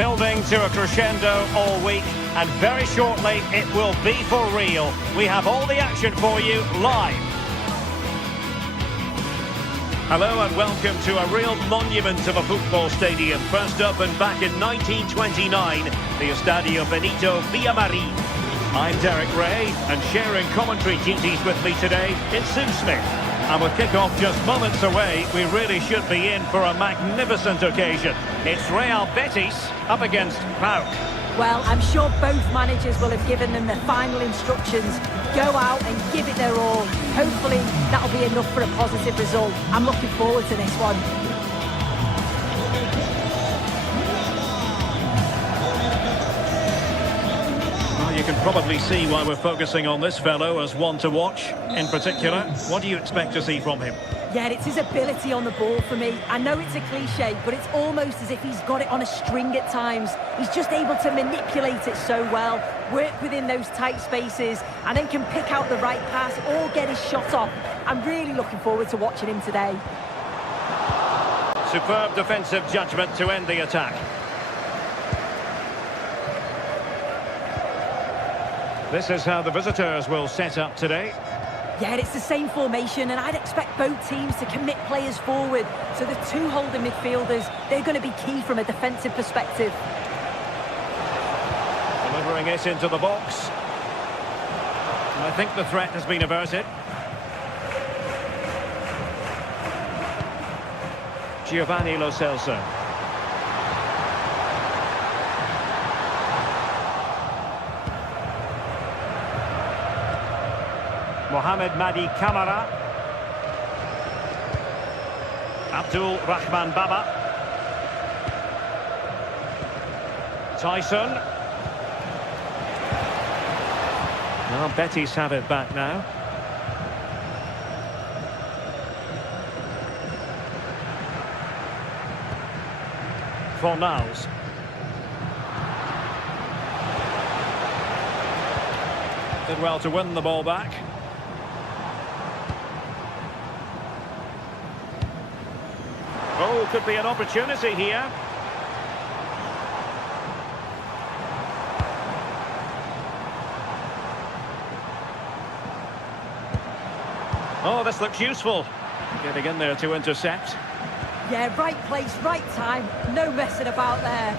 Building to a crescendo all week, and very shortly it will be for real. We have all the action for you live. Hello and welcome to a real monument of a football stadium. First up and back in 1929, the Estadio Benito Villamarín. I'm Derek Ray, and sharing commentary duties with me today, it's Sue Smith. And with kick-off just moments away, we really should be in for a magnificent occasion. It's Real Bettis up against PAOK. Well, I'm sure both managers will have given them the final instructions. Go out and give it their all. Hopefully, that'll be enough for a positive result. I'm looking forward to this one. You can probably see why we're focusing on this fellow as one to watch in particular. What do you expect to see from him? Yeah, it's his ability on the ball for me. I know it's a cliche, but it's almost as if he's got it on a string at times. He's just able to manipulate it so well, work within those tight spaces, and then can pick out the right pass or get his shot off. I'm really looking forward to watching him today. Superb defensive judgment to end the attack. This is how the visitors will set up today. Yeah, it's the same formation, and I'd expect both teams to commit players forward. So the two holding midfielders, they're going to be key from a defensive perspective. Delivering it into the box. And I think the threat has been averted. Giovanni Lo Celso. Mohamed Madi Kamara. Abdul Rahman Baba. Tyson. Well, Bettis have it back now. Fornals. Did well to win the ball back. Oh, could be an opportunity here. Oh, this looks useful. Getting in there to intercept. Yeah, right place, right time. No messing about there.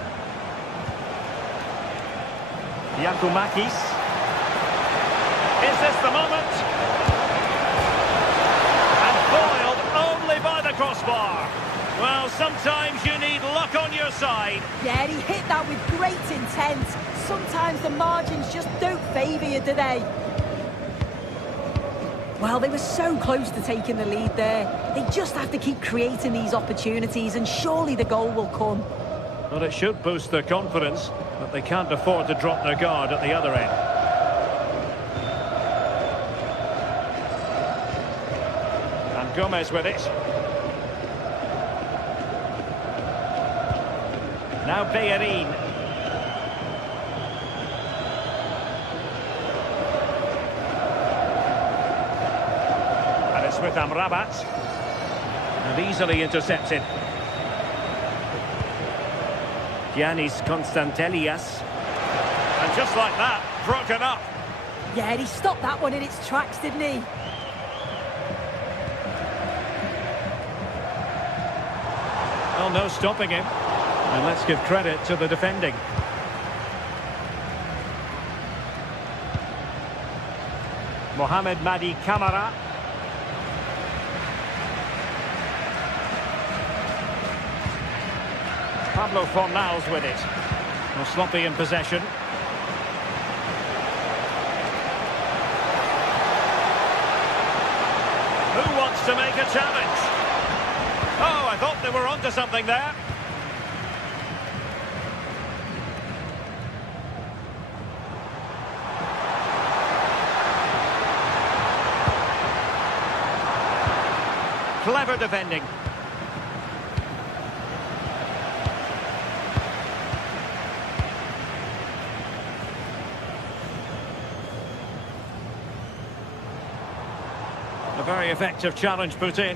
Giacomakis. Is this the moment? And foiled only by the crossbar. Well, sometimes you need luck on your side. Yeah, he hit that with great intent. Sometimes the margins just don't favour you, do they? Well, they were so close to taking the lead there. They just have to keep creating these opportunities, and surely the goal will come. Well, it should boost their confidence, but they can't afford to drop their guard at the other end. And Gomez with it. Now Bayern. And it's with Amrabat. And easily intercepted. Giannis Constantelias. And just like that, broken up. Yeah, he stopped that one in its tracks, didn't he? Well, no stopping him. And let's give credit to the defending. Mohamed Madi Kamara. Pablo Fornals with it. Well, sloppy in possession. Who wants to make a challenge? Oh, I thought they were onto something there. Clever defending. A very effective challenge put in.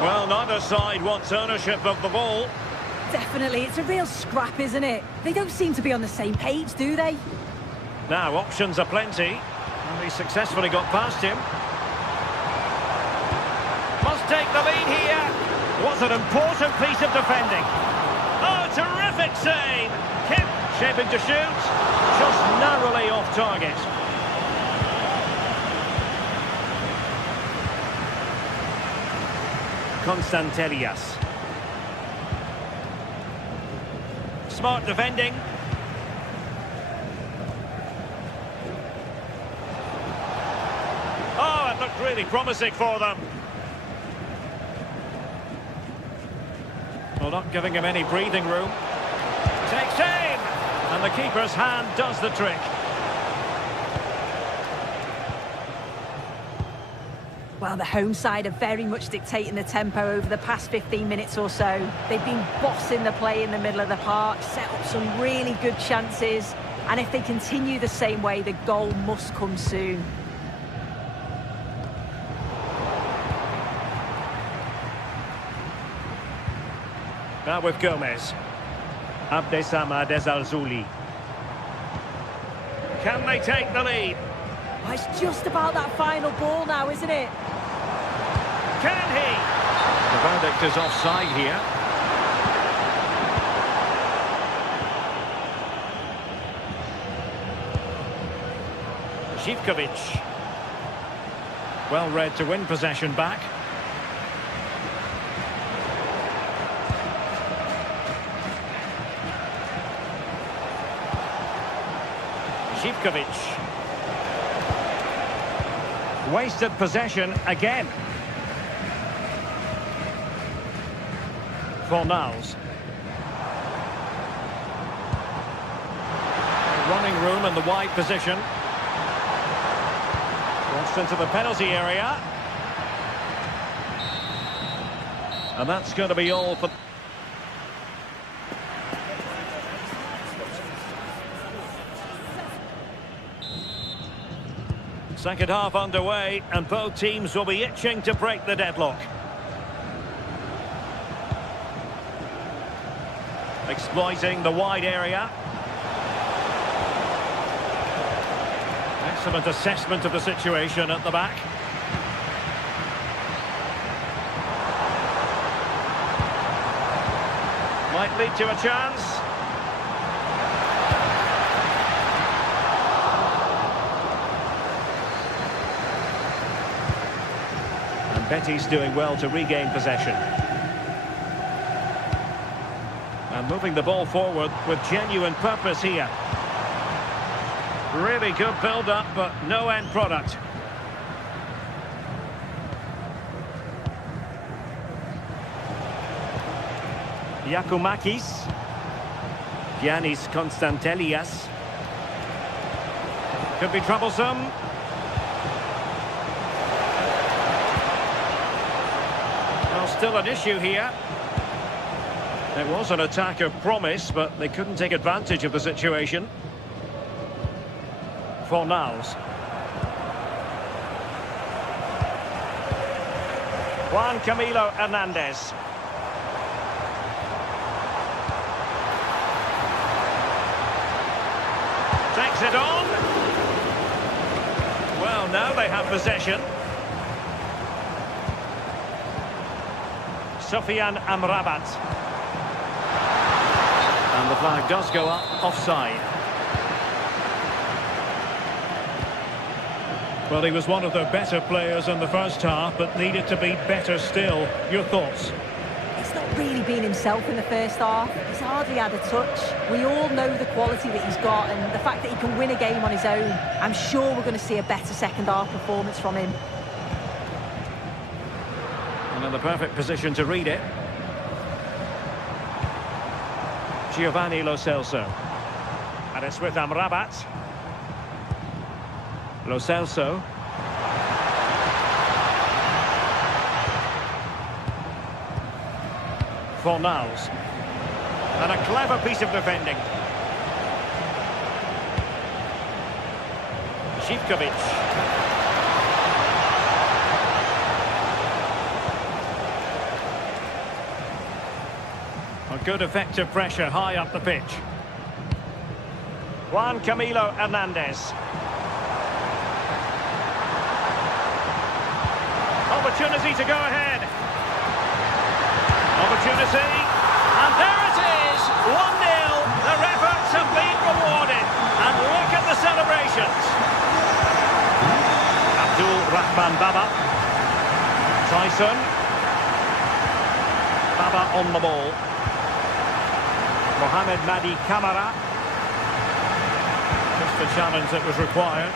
Well, neither side wants ownership of the ball. Definitely, it's a real scrap, isn't it? They don't seem to be on the same page, do they? Now, options are plenty. And he successfully got past him. Must take the lead here. Was an important piece of defending. Oh, terrific save. Kim shaping to shoot. Just narrowly off target. Constantelias. Smart defending. Oh, it looked really promising for them. Well, not giving him any breathing room. Takes aim! And the keeper's hand does the trick. Well, the home side are very much dictating the tempo over the past 15 minutes or so. They've been bossing the play in the middle of the park, set up some really good chances, and if they continue the same way, the goal must come soon. Now with Gomez. Abdessamad Ezalzouli. Can they take the lead? Oh, it's just about that final ball now, isn't it? Can he? The verdict is offside here. Zivkovic. Well read to win possession back. Zivkovic. Wasted possession again. Fornals. Running room in the wide position. Crossed into the penalty area. And that's going to be all for... Second half underway, and both teams will be itching to break the deadlock. Exploiting the wide area. Excellent assessment of the situation at the back. Might lead to a chance. Bettis doing well to regain possession. And moving the ball forward with genuine purpose here. Really good build-up, but no end product. Giacomakis. Giannis Constantelias. Could be troublesome. Still an issue here. It was an attack of promise, but they couldn't take advantage of the situation. Fornals. Juan Camilo Hernandez. Takes it on. Well, now they have possession. Sofian Amrabat. And the flag does go up offside. Well, he was one of the better players in the first half, but needed to be better still. Your thoughts? He's not really been himself in the first half. He's hardly had a touch. We all know the quality that he's got, and the fact that he can win a game on his own. I'm sure we're going to see a better second half performance from him. And in the perfect position to read it. Giovanni Lo Celso. And it's with Amrabat. Lo Celso. Fornals. And a clever piece of defending. Zivkovic. A good effective pressure high up the pitch. Juan Camilo Hernandez. Opportunity to go ahead. Opportunity. And there it is. 1-0. Their efforts have been rewarded. And look at the celebrations. Abdul Rahman Baba. Tyson. Baba on the ball. Mohamed Madi Camara. Just the challenge that was required.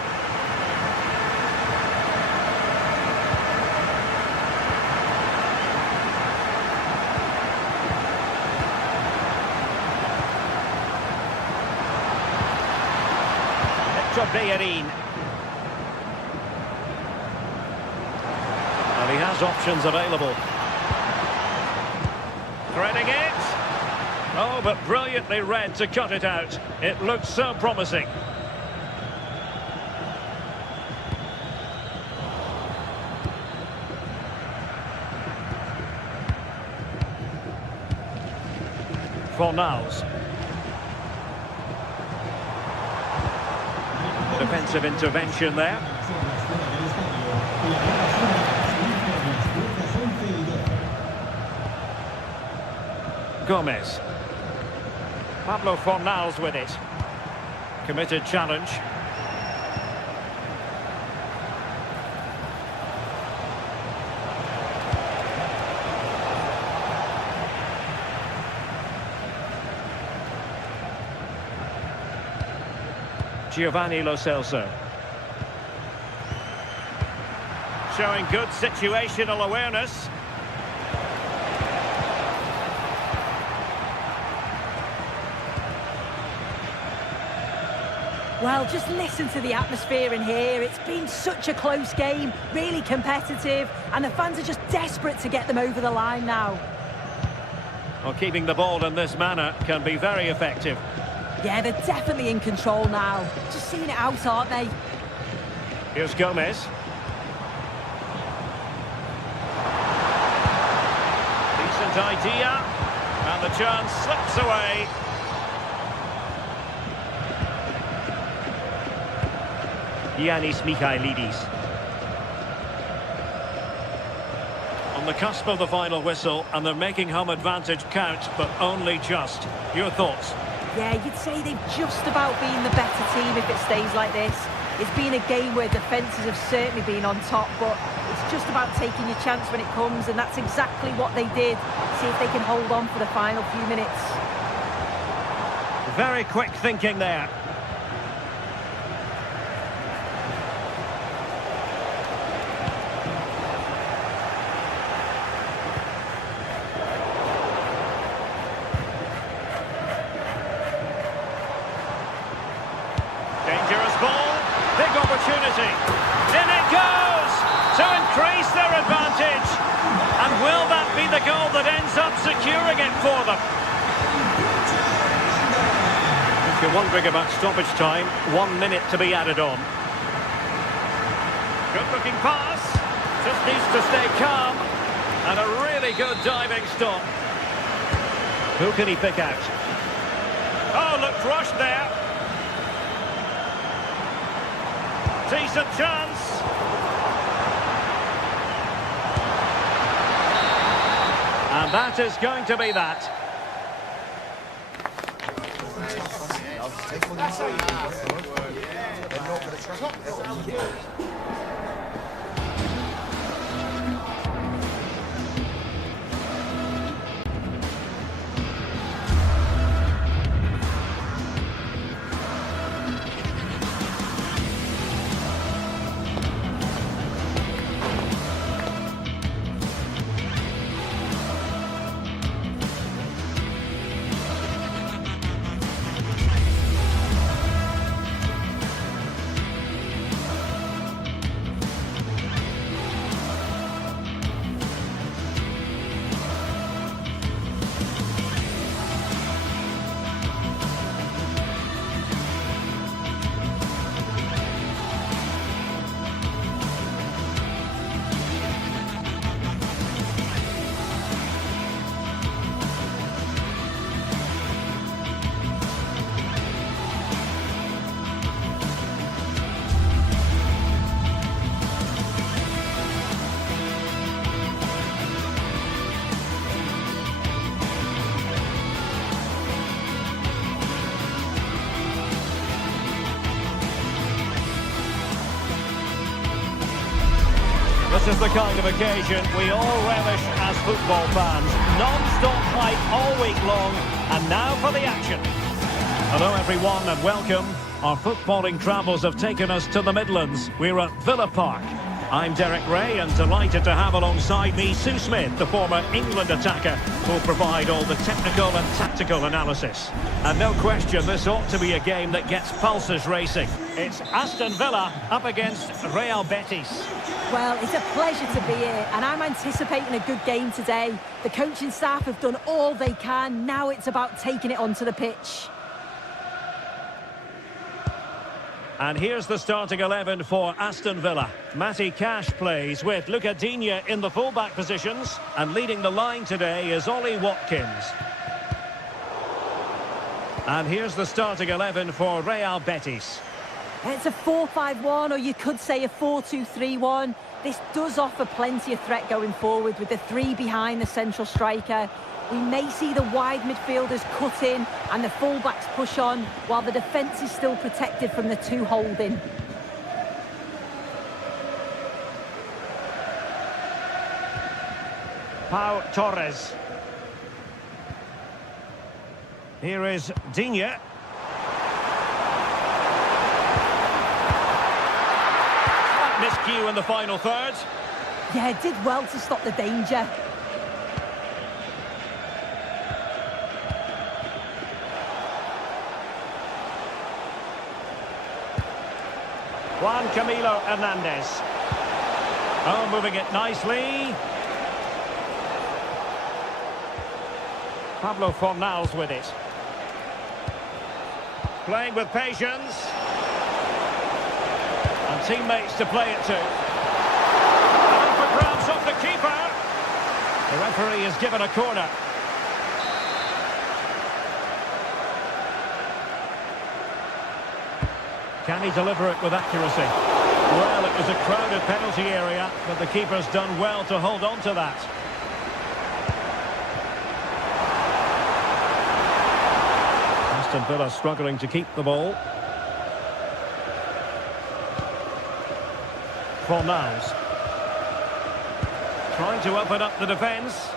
Bayern. And he has options available. Threading it. Oh, but brilliantly read to cut it out. It looks so promising. Fornals. Defensive intervention there. Gomez. Pablo Fornals with it. Committed challenge. Giovanni Lo Celso. Showing good situational awareness. Well, just listen to the atmosphere in here. It's been such a close game, really competitive, and the fans are just desperate to get them over the line now. Well, keeping the ball in this manner can be very effective. Yeah, they're definitely in control now. Just seeing it out, aren't they? Here's Gomez. Decent idea. And the chance slips away. Giannis Michailidis. On the cusp of the final whistle, and they're making home advantage count, but only just. Your thoughts? Yeah, you'd say they've just about been the better team if it stays like this. It's been a game where defences have certainly been on top, but it's just about taking your chance when it comes, and that's exactly what they did. See if they can hold on for the final few minutes. Very quick thinking there. Dangerous ball, big opportunity. In it goes to increase their advantage. And will that be the goal that ends up securing it for them? If you're wondering about stoppage time, 1 minute to be added on. Good looking pass. Just needs to stay calm. And a really good diving stop. Who can he pick out? Oh, looked rushed there. Decent chance. And that is going to be that. This is the kind of occasion we all relish as football fans. Non-stop hype all week long, and now for the action. Hello everyone and welcome. Our footballing travels have taken us to the Midlands. We're at Villa Park. I'm Derek Ray and delighted to have alongside me Sue Smith, the former England attacker, who'll provide all the technical and tactical analysis. And no question, this ought to be a game that gets pulses racing. It's Aston Villa up against Real Bettis. Well, it's a pleasure to be here, and I'm anticipating a good game today. The coaching staff have done all they can. Now it's about taking it onto the pitch. And here's the starting 11 for Aston Villa. Matty Cash plays with Luca Digne in the fullback positions. And leading the line today is Ollie Watkins. And here's the starting 11 for Real Betis. It's a 4-5-1, or you could say a 4-2-3-1. This does offer plenty of threat going forward with the three behind the central striker. We may see the wide midfielders cut in and the fullbacks push on, while the defence is still protected from the two holding. Pau Torres. Here is Digne. Miscue in the final third. Yeah, did well to stop the danger. Juan Camilo Hernandez. Oh, moving it nicely. Pablo Fornals with it. Playing with patience. And teammates to play it to. And for grabs off the keeper. The referee is given a corner. Can he deliver it with accuracy? Well, it was a crowded penalty area, but the keeper's done well to hold on to that. Aston Villa struggling to keep the ball. Fornals. Trying to open up the defence.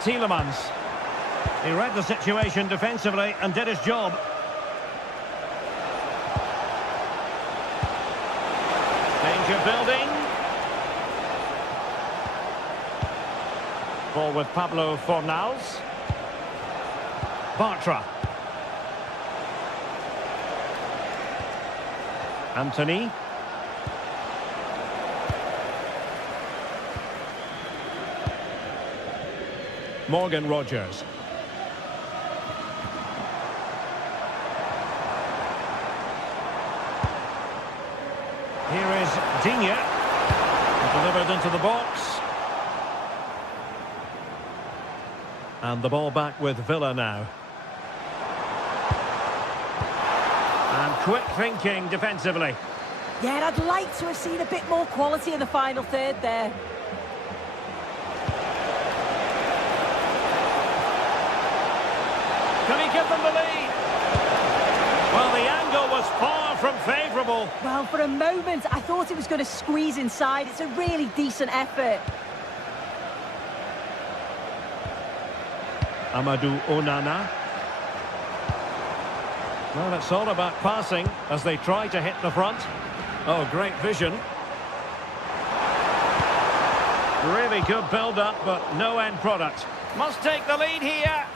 Tielemans. He read the situation defensively and did his job. Danger building. Ball with Pablo Fornals. Bartra. Anthony. Morgan Rogers. Here is Digne. Delivered into the box. And the ball back with Villa now. And quick thinking defensively. Yeah, I'd like to have seen a bit more quality in the final third there. Can he give them the lead? Well, the angle was far from favourable. Well, for a moment, I thought it was going to squeeze inside. It's a really decent effort. Amadou Onana. Well, it's all about passing as they try to hit the front. Oh, great vision. Really good build-up, but no end product. Must take the lead here.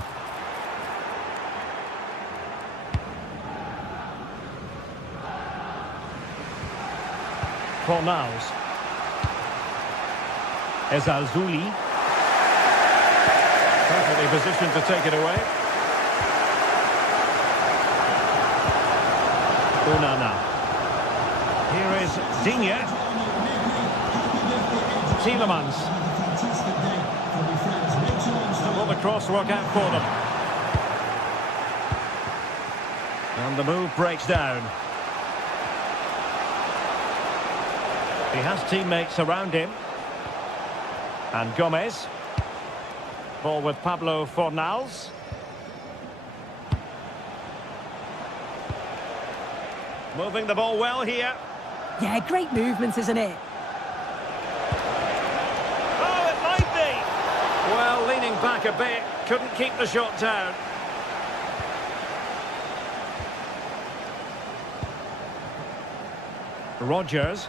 Fornals. Ezazuli. Perfectly positioned to take it away. Onana. Here is Digne. Tielemans. Will the cross work out for them? And the move breaks down. He has teammates around him. And Gomez. Ball with Pablo Fornals. Moving the ball well here. Yeah, great movement, isn't it? Oh, it might be. Well, leaning back a bit, couldn't keep the shot down. Rodgers.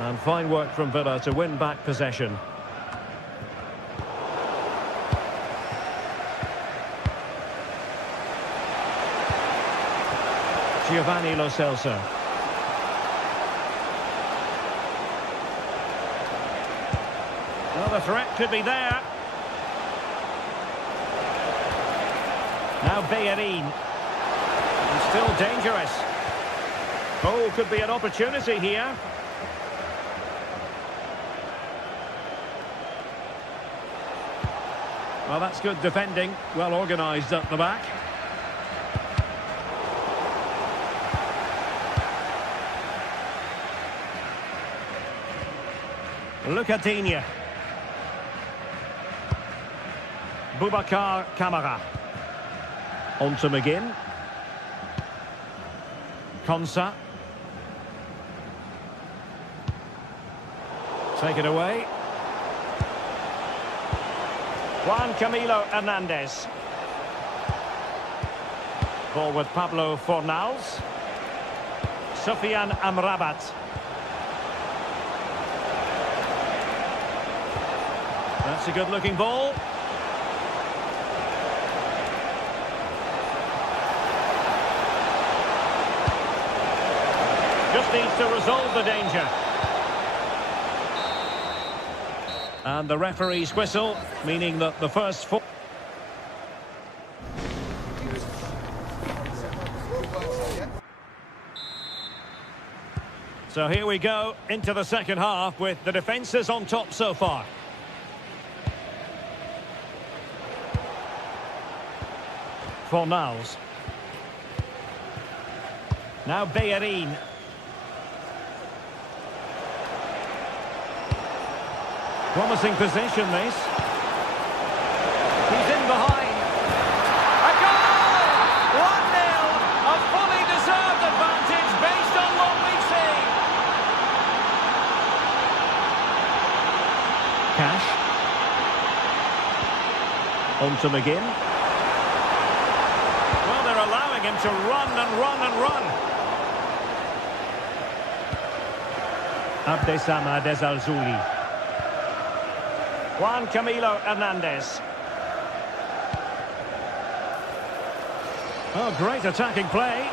And fine work from Villa to win back possession. Giovanni Lo Celso. Well, the threat could be there. Now Bayern. Still dangerous. Oh, could be an opportunity here. Well, that's good defending. Well organised up the back. Lucadinha. Boubacar Kamara. On to McGinn. Konsa. Take it away. Juan Camilo Hernandez. Ball with Pablo Fornals. Sofian Amrabat. That's a good-looking ball. Just needs to resolve the danger. And the referee's whistle, meaning that the first four... So here we go into the second half with the defences on top so far. Fornals. Now Bayern. Promising position, this. He's in behind. A goal! 1-0. A fully deserved advantage based on what we've seen. Cash. On to McGinn. Well, they're allowing him to run and run and run. Abdesama Desalzuli. Juan Camilo Hernandez. Oh, great attacking play.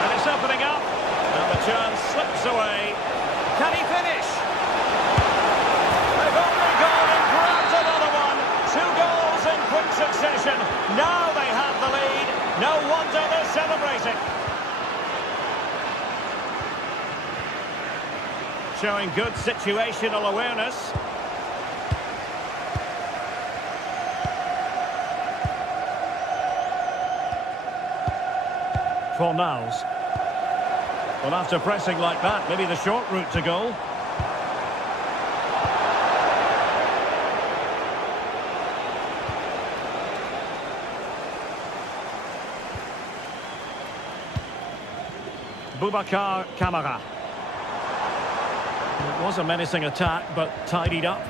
And it's opening up. And the chance slips away. Can he finish? They've only gone and grabbed another one. 2 goals in quick succession. Now they have the lead. No wonder they're celebrating. Showing good situational awareness. Fornals. Well, after pressing like that, maybe the short route to goal. Boubacar Kamara. It was a menacing attack, but tidied up.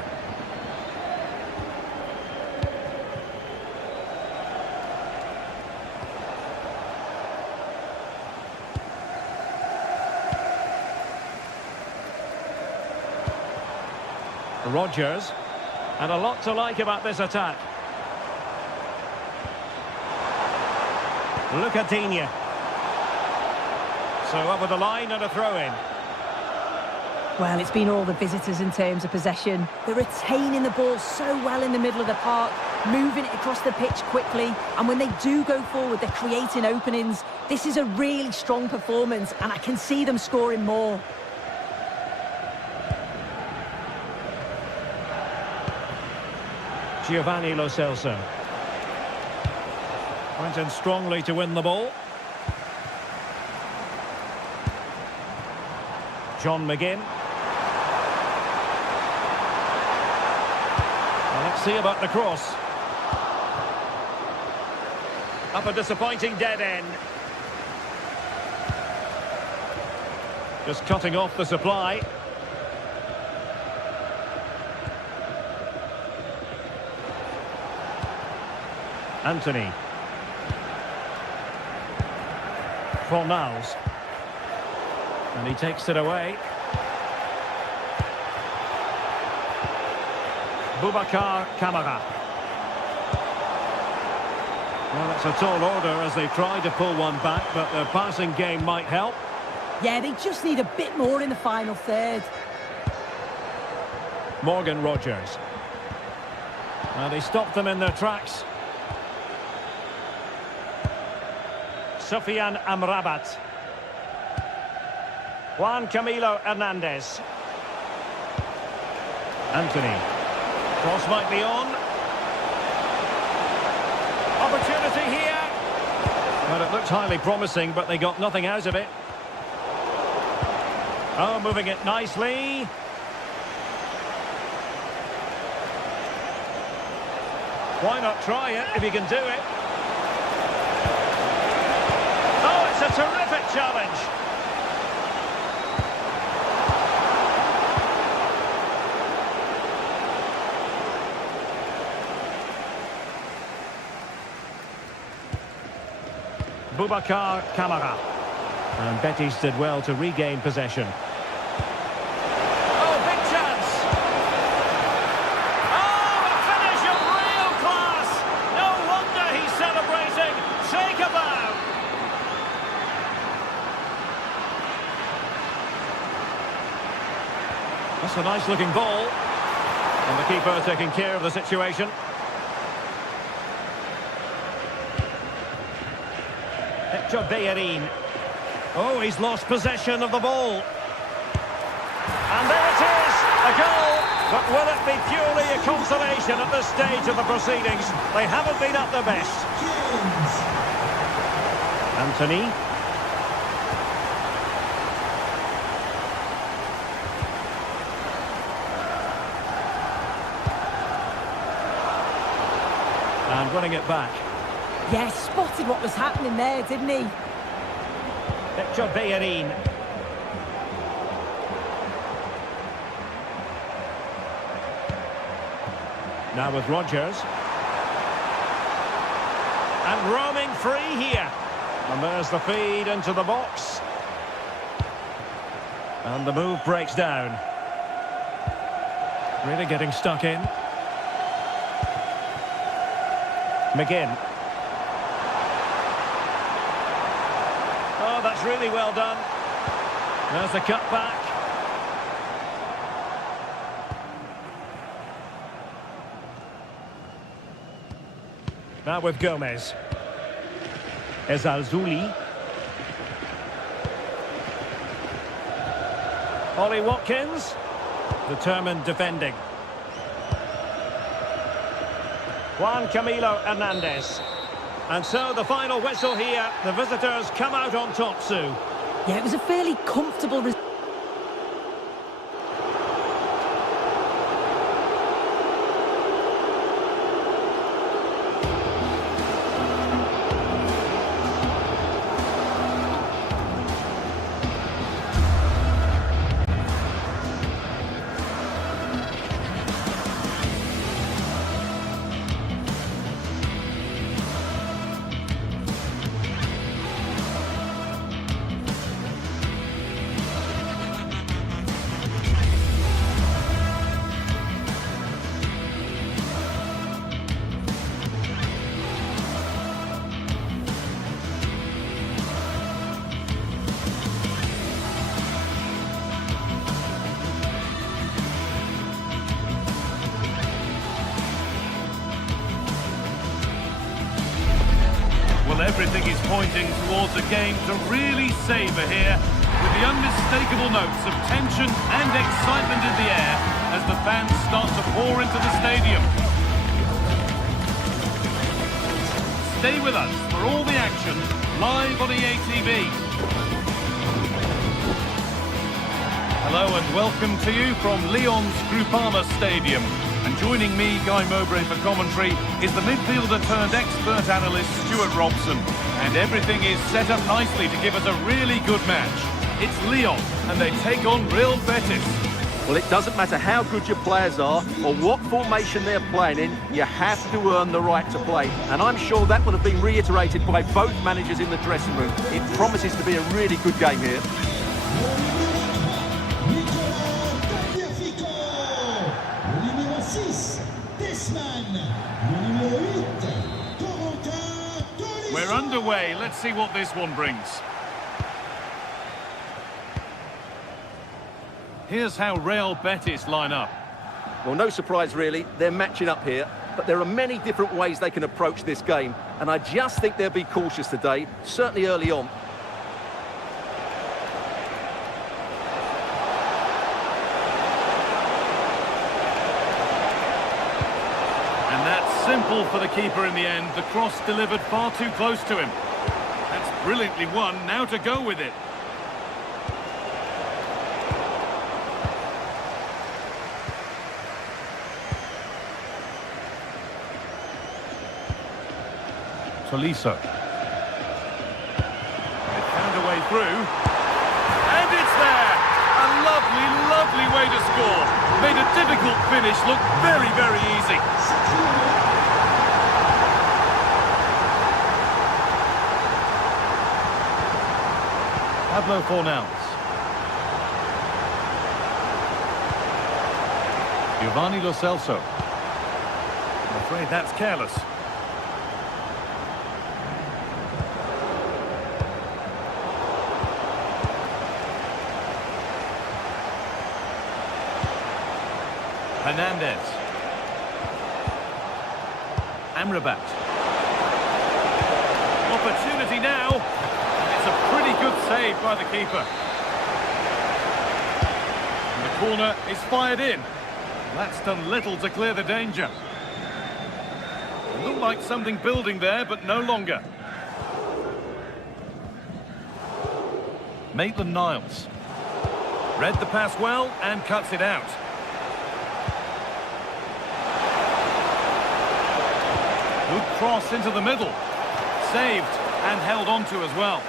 Rodgers, and a lot to like about this attack. Lucadinha. So over the line and a throw-in. Well, it's been all the visitors in terms of possession. They're retaining the ball so well in the middle of the park, moving it across the pitch quickly, and when they do go forward, they're creating openings. This is a really strong performance, and I can see them scoring more. Giovanni Lo Celso. Went in strongly to win the ball. John McGinn. Well, let's see about the cross. Up a disappointing dead end. Just cutting off the supply. Anthony. Fornals. And he takes it away. Boubacar Kamara. Well, it's a tall order as they try to pull one back, but their passing game might help. Yeah, they just need a bit more in the final third. Morgan Rogers. And he stopped them in their tracks. Sofiane Amrabat. Juan Camilo Hernandez. Anthony. Cross might be on. Opportunity here. Well, it looked highly promising, but they got nothing out of it. Oh, moving it nicely. Why not try it if you can do it? Oh, it's a terrific challenge. Boubacar Kamara. And Bettis did well to regain possession. Oh, big chance! Oh, a finish of real class! No wonder he's celebrating. Take a bow! That's a nice looking ball. And the keeper taking care of the situation. Bayern. Oh, he's lost possession of the ball. And there it is, a goal. But will it be purely a consolation at this stage of the proceedings? They haven't been at their best. Anthony. And winning it back. Yeah, spotted what was happening there, didn't he? Bayern. Now with Rogers. And roaming free here. And there's the feed into the box. And the move breaks down. Really getting stuck in. McGinn. Oh, that's really well done. There's the cut back. Now with Gomez. Ezalzouli. Ollie Watkins. Determined defending. Juan Camilo Hernandez. And so the final whistle here. The visitors come out on top, Sue. Yeah, it was a fairly comfortable result. Everything is pointing towards a game to really savour here, with the unmistakable notes of tension and excitement in the air as the fans start to pour into the stadium. Stay with us for all the action, live on EA TV. Hello and welcome to you from Lyon's Groupama Stadium. And joining me, Guy Mowbray, for commentary is the midfielder turned expert analyst Stuart Robson. And everything is set up nicely to give us a really good match. It's Lyon, and they take on Real Bettis. Well, it doesn't matter how good your players are or what formation they're playing in, you have to earn the right to play. And I'm sure that will have been reiterated by both managers in the dressing room. It promises to be a really good game here. We're underway. Let's see what this one brings. Here's how Real Betis line up. Well, no surprise really, they're matching up here, but there are many different ways they can approach this game, and I just think they'll be cautious today, certainly early on. And that's simple for the keeper in the end. The cross delivered far too close to him. That's brilliantly won, now to go with it. Tolisso. They found a way through. And it's there! A lovely, lovely way to score. Made a difficult finish look very, very easy. Pablo Fornals. Giovanni Lo Celso. I'm afraid that's careless. Hernandez. Amrabat. Opportunity now. It's a pretty good save by the keeper. And the corner is fired in. That's done little to clear the danger. It looked like something building there, but no longer. Maitland-Niles. Read the pass well and cuts it out. Good cross into the middle. Saved and held on to as well.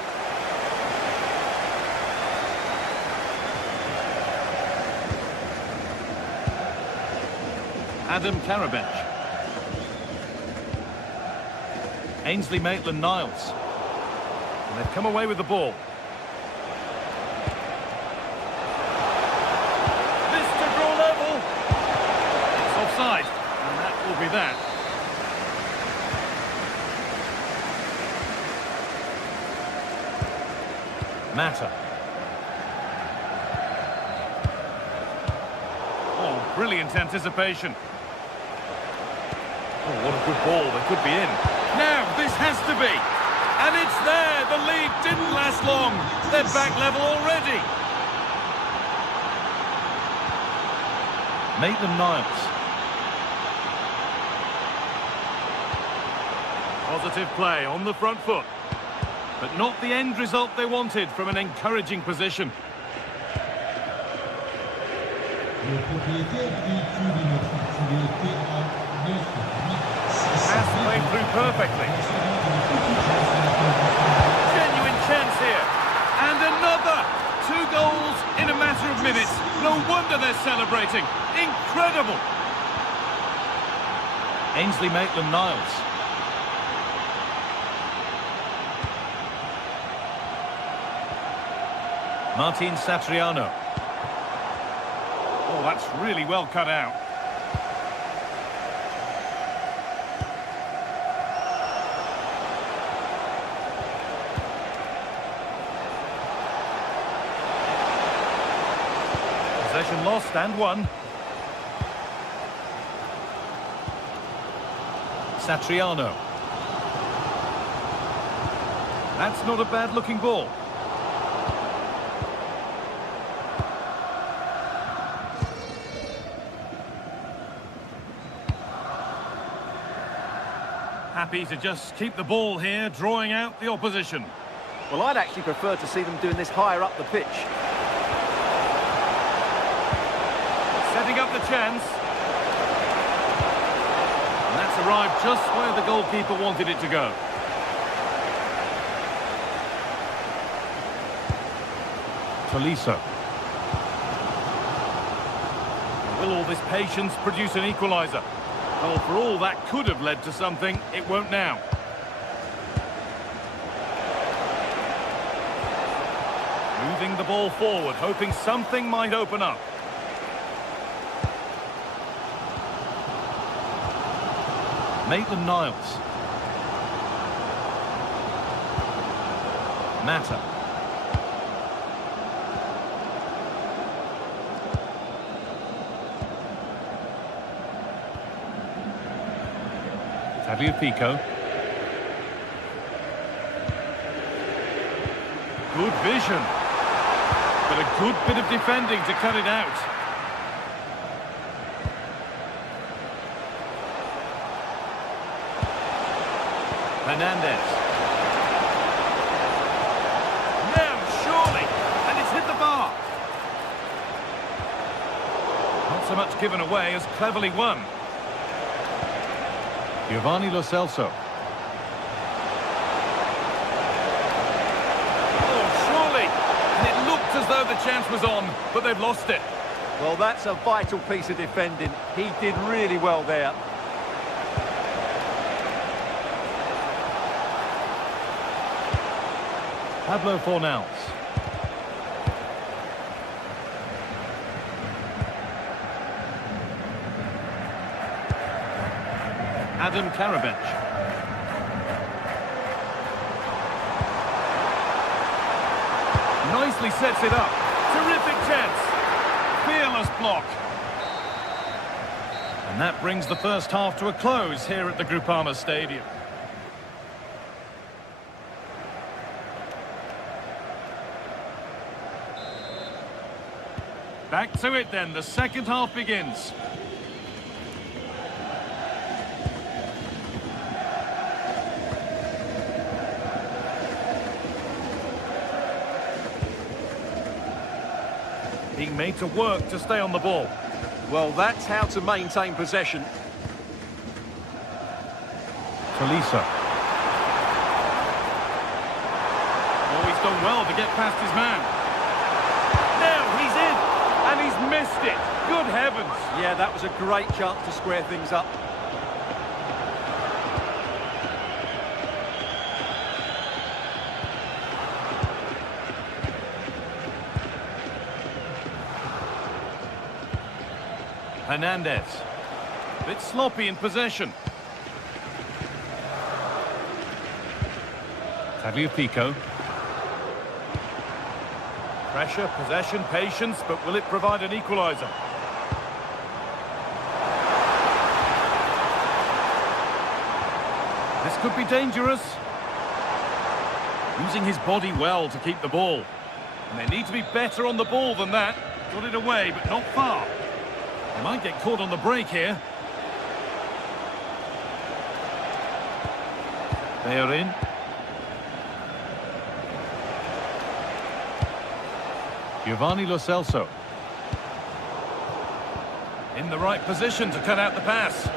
Adam Karabech. Ainsley Maitland-Niles. And they've come away with the ball. This to draw level. It's offside. And that will be that. Mata. Oh, brilliant anticipation. Oh, what a good ball. They could be in. Now, this has to be. And it's there. The lead didn't last long. They're back level already. Maitland-Niles. Positive play on the front foot. But not the end result they wanted from an encouraging position. Pass played through perfectly. Genuine chance here. And another! 2 goals in a matter of minutes. No wonder they're celebrating. Incredible! Ainsley Maitland-Niles. Martin Satriano. Oh, that's really well cut out. Possession lost and won. Satriano. That's not a bad-looking ball. Happy to just keep the ball here, drawing out the opposition. Well, I'd actually prefer to see them doing this higher up the pitch. Setting up the chance. And that's arrived just where the goalkeeper wanted it to go. Tolisso. Will all this patience produce an equaliser? Well, for all that could have led to something, it won't now. Moving the ball forward, hoping something might open up. Maitland-Niles. Mata. Pico. Good vision. But a good bit of defending to cut it out. Hernandez. Now, surely. And it's hit the bar. Not so much given away as cleverly won. Giovanni Lo Celso. Oh, surely. And it looked as though the chance was on, but they've lost it. Well, that's a vital piece of defending. He did really well there. Pablo Fornals. Adam Karabench. Nicely sets it up. Terrific chance. Fearless block. And that brings the first half to a close here at the Groupama Stadium. Back to it then, the second half begins. Being made to work to stay on the ball. Well, that's how to maintain possession. Tolisso. Oh, he's done well to get past his man. Now he's in, and he's missed it. Good heavens. Yeah, that was a great chance to square things up. Hernandez. Bit sloppy in possession. Pico. Pressure, possession, patience, but will it provide an equaliser? This could be dangerous. Using his body well to keep the ball. And they need to be better on the ball than that. Got it away, but not far. They might get caught on the break here. They are in. Giovanni Lo Celso. In the right position to cut out the pass.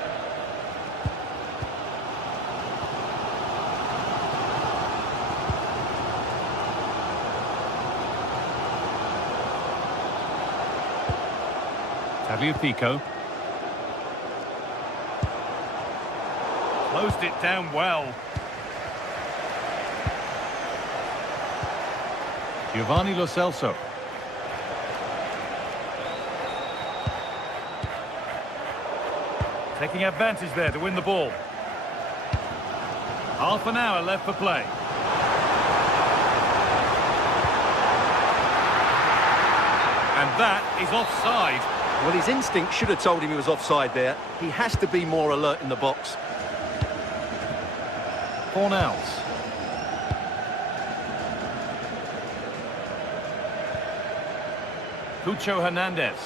Pico. Closed it down well. Giovanni Lo Celso. Taking advantage there to win the ball. Half an hour left for play. And that is offside. Well, his instinct should have told him he was offside there. He has to be more alert in the box. Fornals. Cucho Hernandez.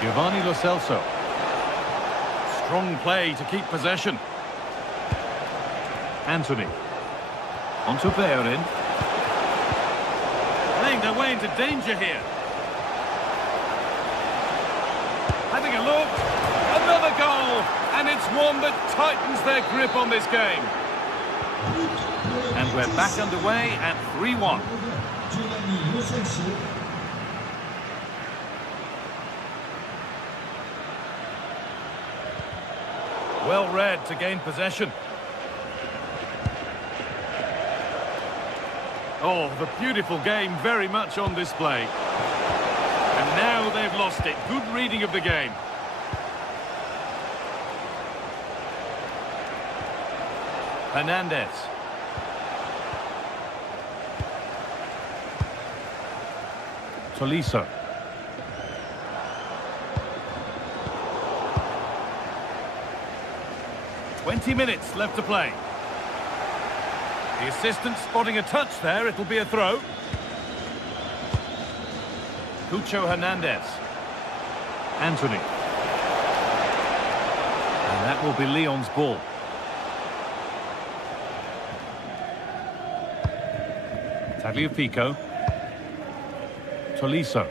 Giovanni Lo Celso. Strong play to keep possession. Anthony. On to Bayern. Playing their way into danger here. Having a look. Another goal. And it's one that tightens their grip on this game. And we're back underway at 3-1. Well read to gain possession. Oh, the beautiful game very much on display. And now they've lost it. Good reading of the game. Hernandez. Tolisso. "20 minutes left to play. The assistant spotting a touch there. It'll be a throw. Cucho Hernandez. Anthony. And that will be Leon's ball. Tagliafico. Tolisso.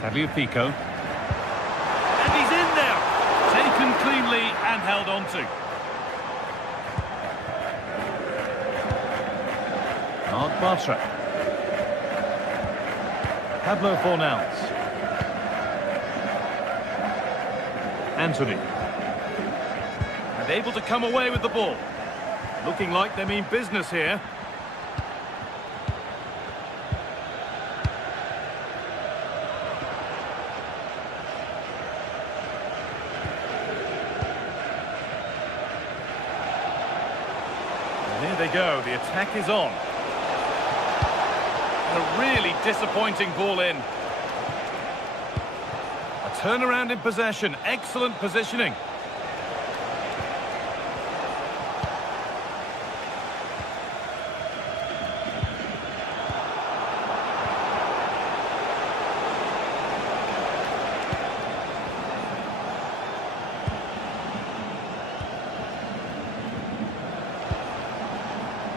Tagliafico. And he's in there. Taken cleanly and held on to. Marc Bartra. Pablo Fornals. Anthony. And able to come away with the ball. Looking like they mean business here. There they go, the attack is on. A really disappointing ball in. A turnaround in possession, excellent positioning.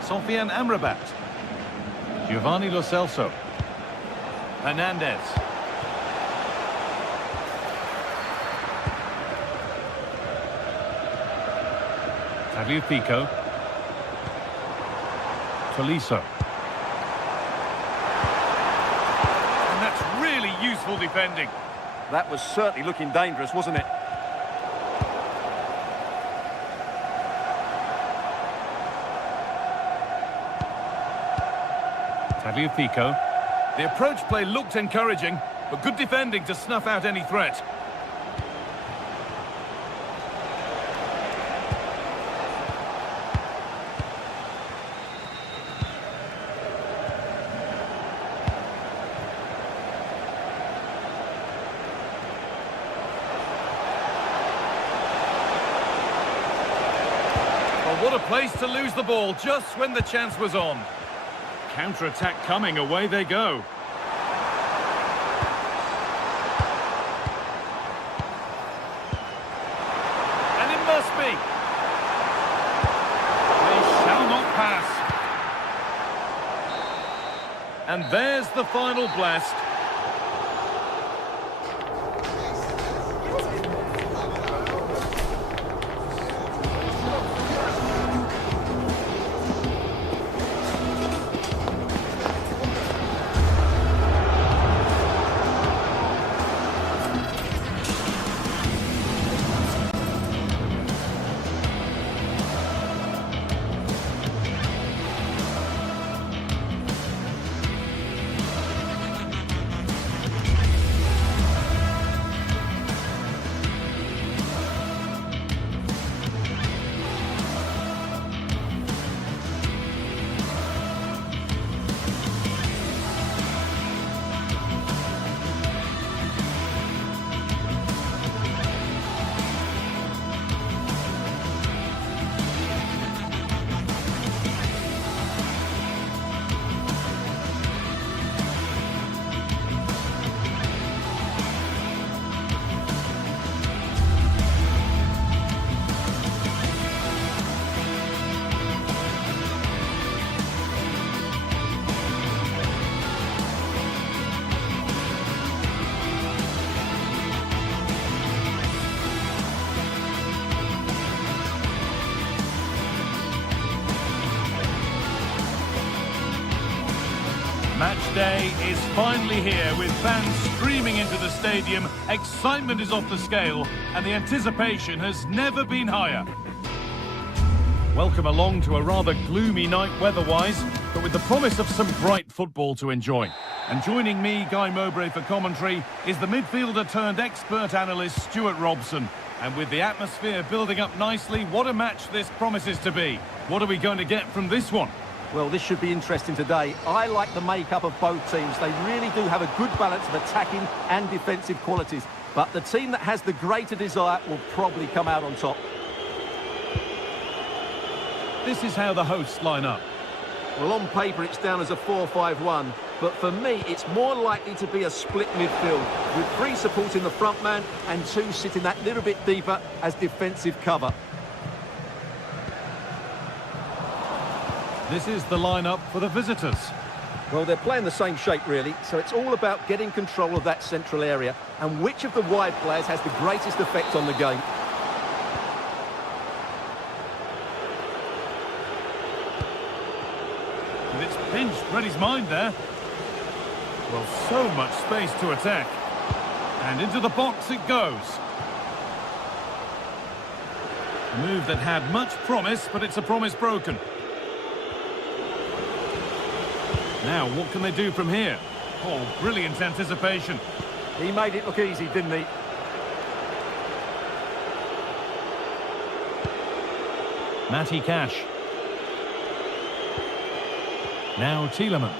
Sofian Amrabat. Giovanni Lo Celso. Hernandez. Tagliafico. Tolisso. And that's really useful defending. That was certainly looking dangerous, wasn't it? Tagliafico. The approach play looked encouraging, but good defending to snuff out any threat. Well, what a place to lose the ball just when the chance was on. Counter-attack coming, away they go. And it must be. They shall not pass. And there's the final blast. Match day is finally here with fans streaming into the stadium. Excitement is off the scale and the anticipation has never been higher. Welcome along to a rather gloomy night weather-wise, but with the promise of some bright football to enjoy. And joining me, Guy Mowbray, for commentary is the midfielder turned expert analyst Stuart Robson. And with the atmosphere building up nicely, what a match this promises to be. What are we going to get from this one? Well, this should be interesting today. I like the makeup of both teams. They really do have a good balance of attacking and defensive qualities. But the team that has the greater desire will probably come out on top. This is how the hosts line up. Well, on paper it's down as a 4-5-1, but for me it's more likely to be a split midfield, with 3 supporting the front man and 2 sitting that little bit deeper as defensive cover. This is the lineup for the visitors. Well, they're playing the same shape really, so it's all about getting control of that central area and which of the wide players has the greatest effect on the game. It's pinched Reddy's mind there. Well, so much space to attack. And into the box it goes. A move that had much promise, but it's a promise broken. Now, what can they do from here? Oh, brilliant anticipation. He made it look easy, didn't he? Matty Cash. Now Tielemans.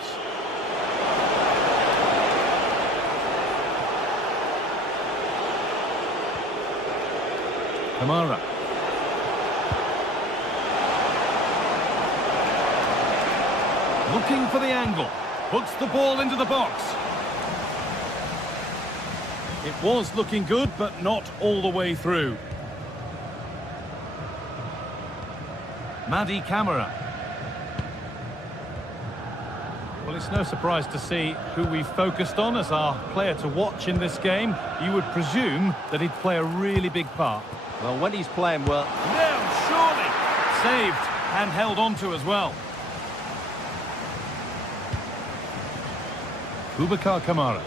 Kamara. Looking for the angle. Puts the ball into the box. It was looking good, but not all the way through. Madi Kamara. Well, it's no surprise to see who we've focused on as our player to watch in this game. You would presume that he'd play a really big part. Well, when he's playing well... No, surely! Saved and held on to as well. Boubacar Kamara.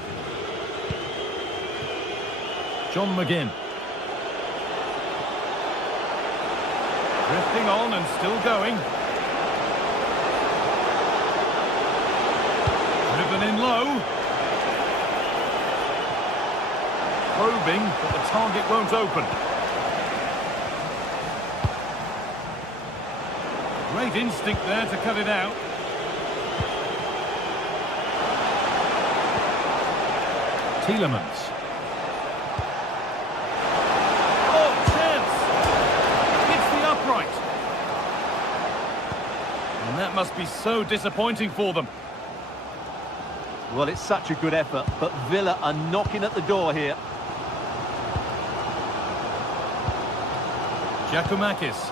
John McGinn. Drifting on and still going. Driven in low. Probing, but the target won't open. Great instinct there to cut it out. Tielemans. Oh, chance! It's the upright. And that must be so disappointing for them. Well, it's such a good effort, but Villa are knocking at the door here. Giacomakis.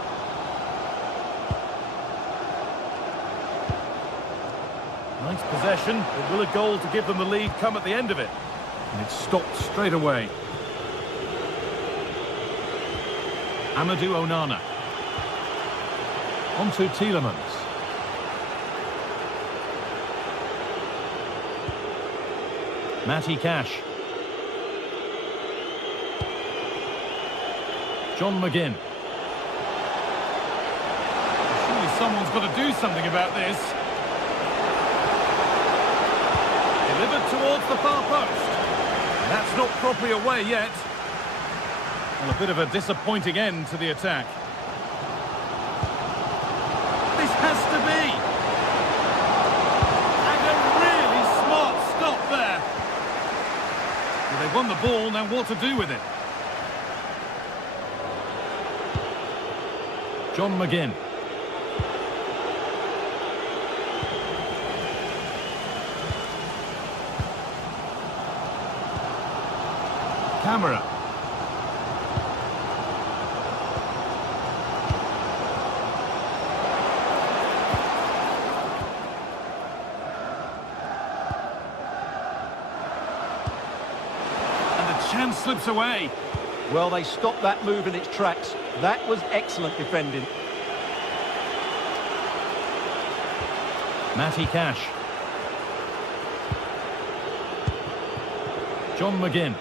Nice possession, but will a goal to give them the lead come at the end of it? And it's stopped straight away. Amadou Onana. On to Tielemans. Matty Cash. John McGinn. Surely someone's got to do something about this. Delivered towards the far post. That's not properly away yet. Well, a bit of a disappointing end to the attack. This has to be. And a really smart stop there. Well, they've won the ball, now what to do with it? John McGinn. Kamara. And the chance slips away. Well, they stopped that move in its tracks. That was excellent defending. Matty Cash. John McGinn.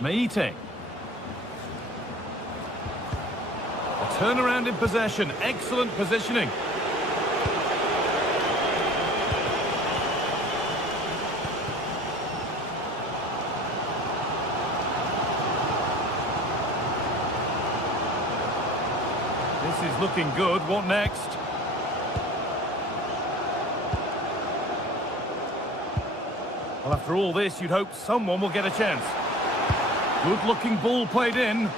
Meite. A turnaround in possession. Excellent positioning. This is looking good. What next? Well, after all this, you'd hope someone will get a chance. Good-looking ball played in.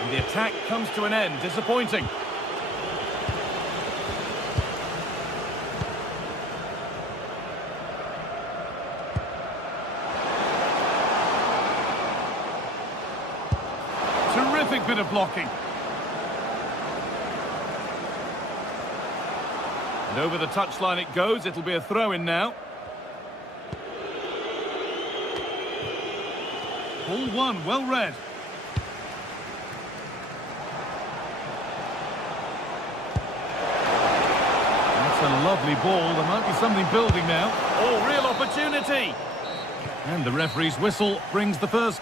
And the attack comes to an end. Disappointing. Terrific bit of blocking. And over the touchline it goes. It'll be a throw-in now. Ball one, well read. That's a lovely ball. There might be something building now. Oh, real opportunity. And the referee's whistle brings the first.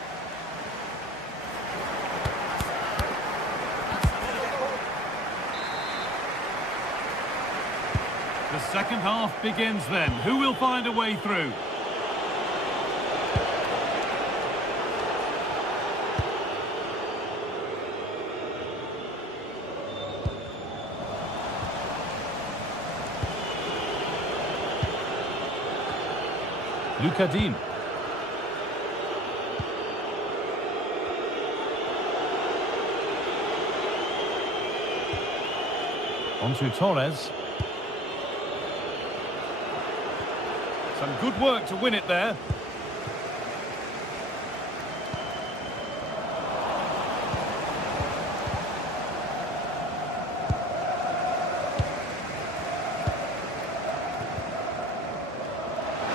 The second half begins then. Who will find a way through? Lucadine. On to Torres. Some good work to win it there.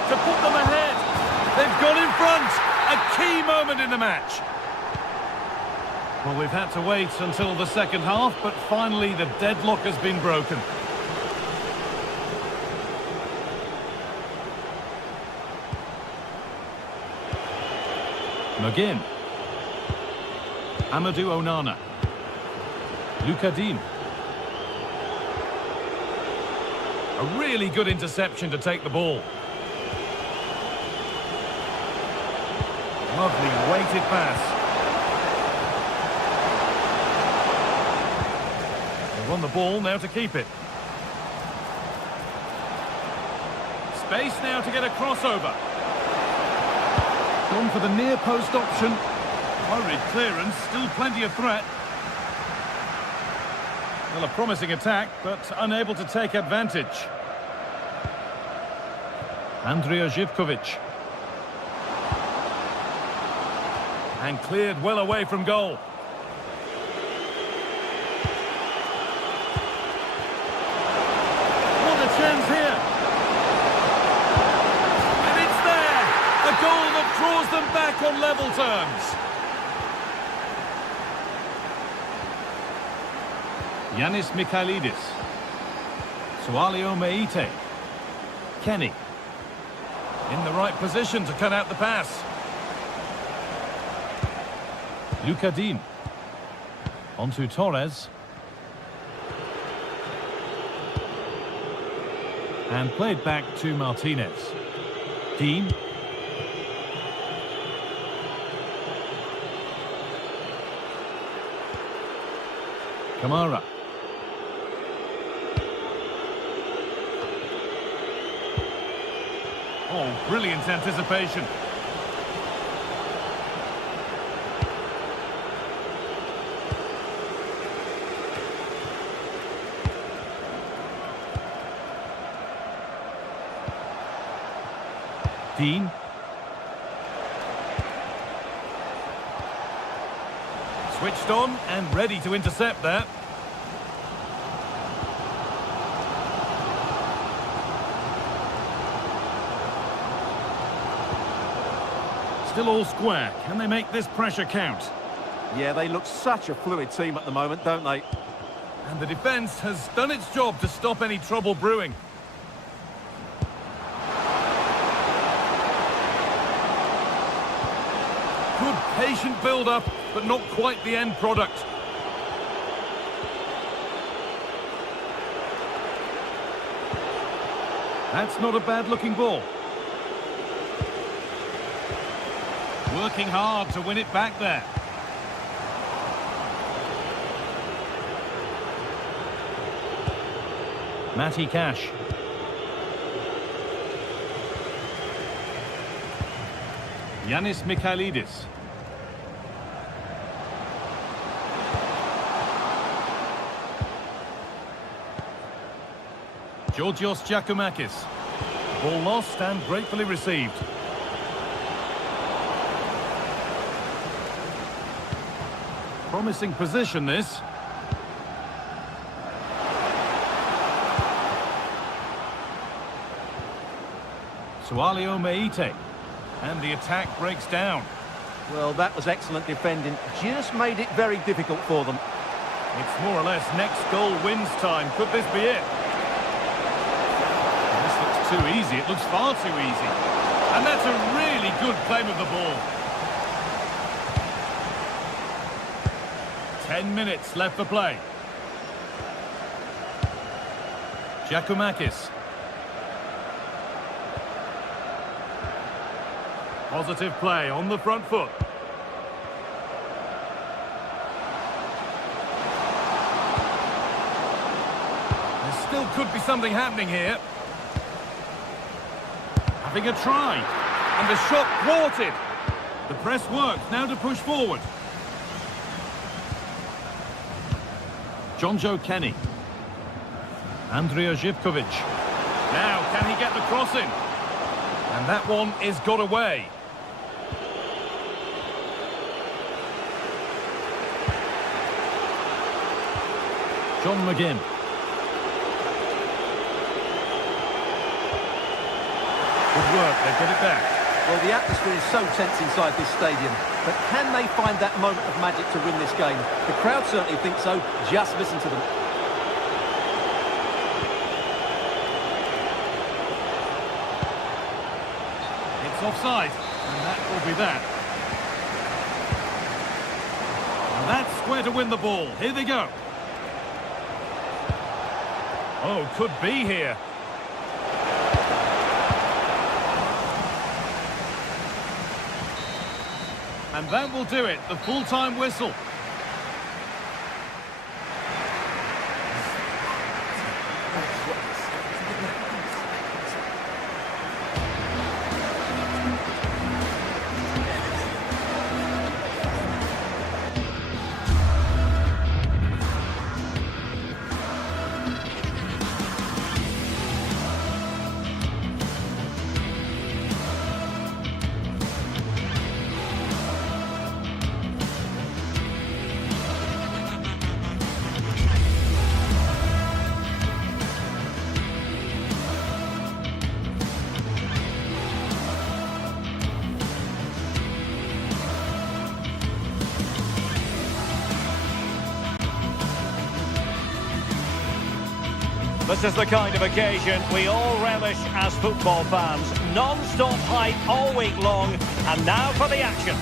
To put them ahead. They've gone in front. A key moment in the match. Well, we've had to wait until the second half, but finally the deadlock has been broken. McGinn. Amadou Onana. Lucadine. A really good interception to take the ball. Lovely weighted pass. They've won the ball, now to keep it. Space now to get a crossover. Gone for the near post option. Hurried clearance, still plenty of threat. Well, a promising attack, but unable to take advantage. Andrija Živković. And cleared well away from goal. What a chance here. And it's there. A goal that draws them back on level terms. Yanis Mikhailidis. Sualio Meite. Kenny. In the right position to cut out the pass. Lucadine. On to Torres. And played back to Martinez. Dean. Kamara. Oh, brilliant anticipation. Dean. Switched on and ready to intercept that. Still all square. Can they make this pressure count? Yeah, they look such a fluid team at the moment, don't they? And the defence has done its job to stop any trouble brewing. Good patient build-up, but not quite the end product. That's not a bad-looking ball. Working hard to win it back there. Matty Cash. Yanis Mikhailidis. Georgios Giacomakis. Ball lost and gratefully received. Promising position, this. Sualio Meite. And the attack breaks down. Well, that was excellent defending. Just made it very difficult for them. It's more or less next goal wins time. Could this be it? This looks too easy. It looks far too easy. And that's a really good claim of the ball. 10 minutes left for play. Giacomakis. Positive play on the front foot. There still could be something happening here. Having a try. And the shot thwarted. The press works. Now to push forward. Jonjo Kenny. Andrija Živković. Now, can he get the cross in? And that one is got away. John McGinn. Good work, they get it back. Well, the atmosphere is so tense inside this stadium, but can they find that moment of magic to win this game? The crowd certainly think so. Just listen to them. It's offside, and that will be that. And that's square to win the ball. Here they go. Oh, could be here. And that will do it, the full-time whistle. This is the kind of occasion we all relish as football fans. Non-stop hype all week long, and now for the action.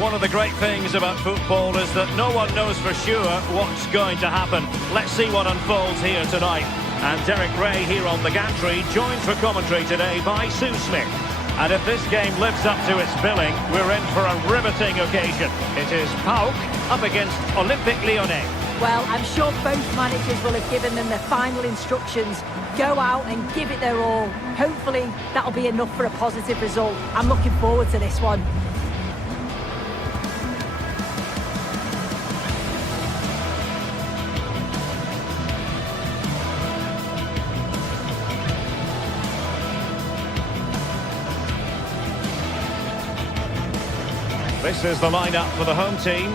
One of the great things about football is that no one knows for sure what's going to happen. Let's see what unfolds here tonight. And Derek Ray here on the gantry, joined for commentary today by Sue Smith. And if this game lives up to its billing, we're in for a riveting occasion. It is PAOK up against Olympique Lyonnais. Well, I'm sure both managers will have given them their final instructions. Go out and give it their all. Hopefully, that'll be enough for a positive result. I'm looking forward to this one. This is the lineup for the home team.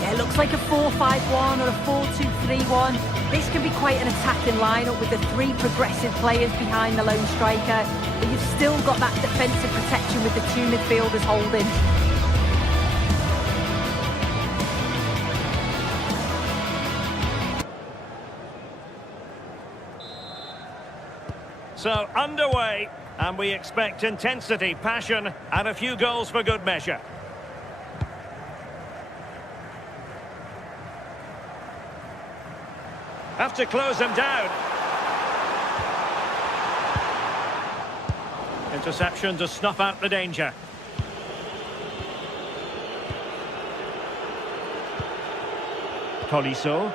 Yeah, it looks like a 4-5-1 or a 4-2-3-1. This can be quite an attacking lineup with the three progressive players behind the lone striker, but you've still got that defensive protection with the two midfielders holding. So underway, and we expect intensity, passion, and a few goals for good measure. Have to close them down. Interception to snuff out the danger. Tolisso.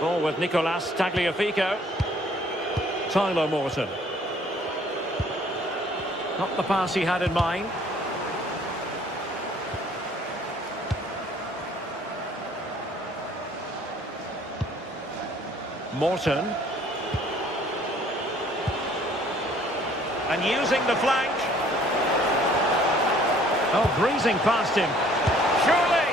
Ball with Nicolas Tagliafico. Tyler Morton. Not the pass he had in mind. Morton. And using the flank. Oh, breezing past him. Surely!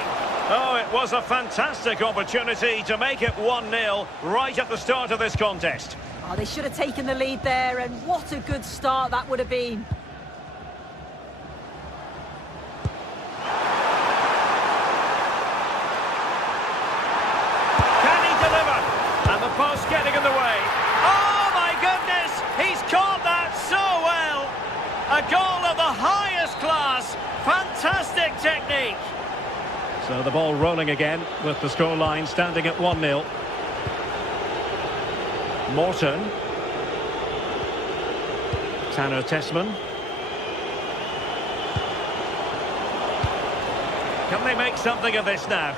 Oh, it was a fantastic opportunity to make it 1-0 right at the start of this contest. Oh, they should have taken the lead there, and what a good start that would have been. Can he deliver? And the post getting in the way. Oh, my goodness! He's caught that so well! A goal of the highest class. Fantastic technique. So the ball rolling again with the scoreline standing at 1-0. Morton. Tanner Tessman. Can they make something of this now?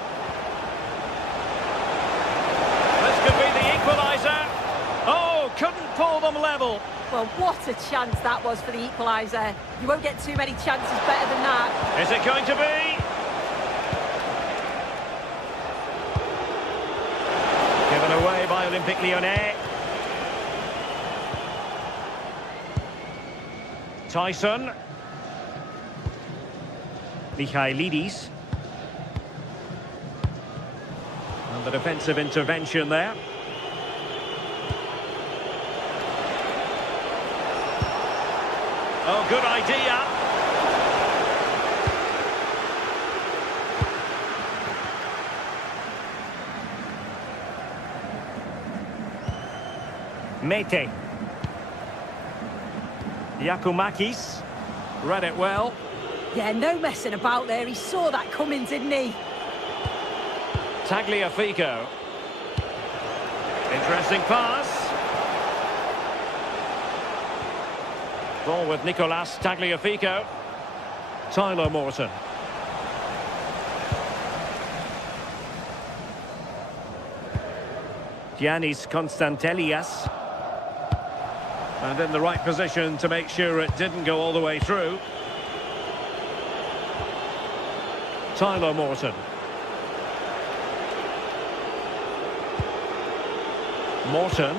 This could be the equaliser. Oh, couldn't pull them level. Well, what a chance that was for the equaliser. You won't get too many chances better than that. Is it going to be? Given away by Olympique Lyonnais. Tyson. Michailidis. And the defensive intervention there. Oh, good idea. Mete. Yakumakis. Read it well. Yeah, no messing about there. He saw that coming, didn't he? Tagliafico. Interesting pass. Ball with Nicolas Tagliafico. Tyler Morton. Giannis Constantelias. And in the right position to make sure it didn't go all the way through. Tyler Morton. Morton.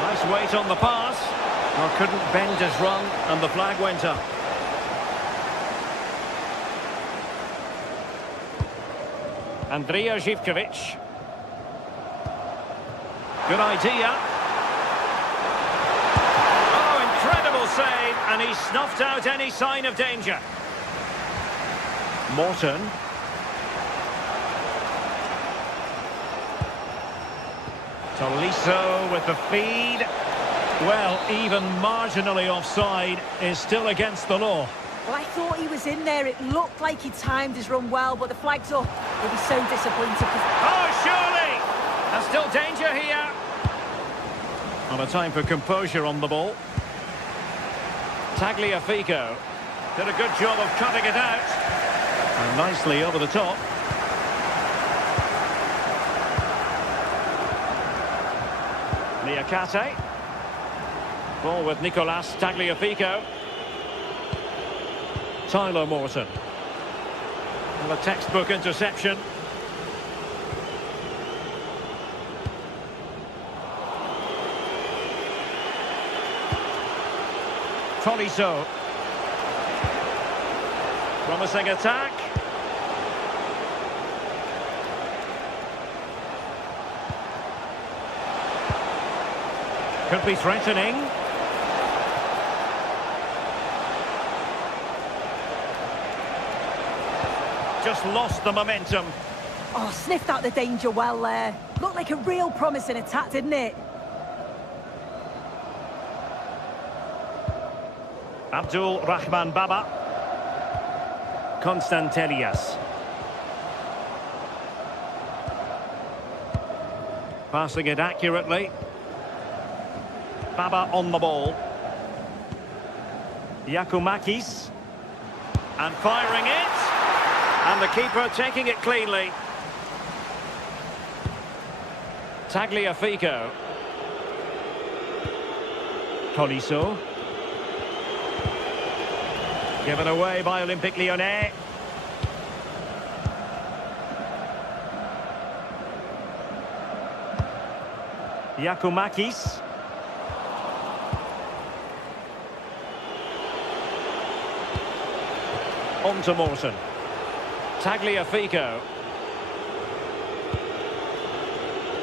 Nice weight on the pass. Well, couldn't bend his run, and the flag went up. Andrija Živković. Good idea. Oh, incredible save, and he snuffed out any sign of danger. Morton. Tolisso with the feed. Well, even marginally offside is still against the law. Well, I thought he was in there. It looked like he timed his run well, but the flag's up. He'll be so disappointed. Oh, surely! There's still danger here. And a time for composure on the ball. Tagliafico did a good job of cutting it out. And nicely over the top. Niakate. Ball with Nicolas Tagliafico. Tyler Morton. And a textbook interception. Tolisso. Promising attack. Could be threatening. Just lost the momentum. Oh, sniffed out the danger well there. Looked like a real promising attack, didn't it? Abdul Rahman Baba. Constantelias. Passing it accurately. Baba on the ball. Yakumakis. And firing it. And the keeper taking it cleanly. Tagliafico. Tolisso. Given away by Olympique Lyonnais. Yakumakis. On to Morton. Tagliafico.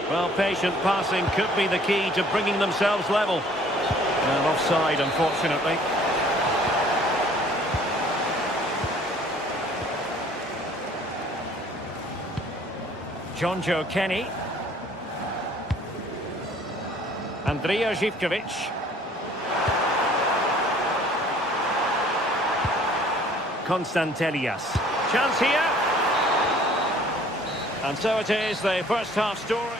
Well, patient passing could be the key to bringing themselves level. And offside, unfortunately. Jonjo Kenny. Andrija Živković. Constantelias. Chance here. And so it is, the first half story.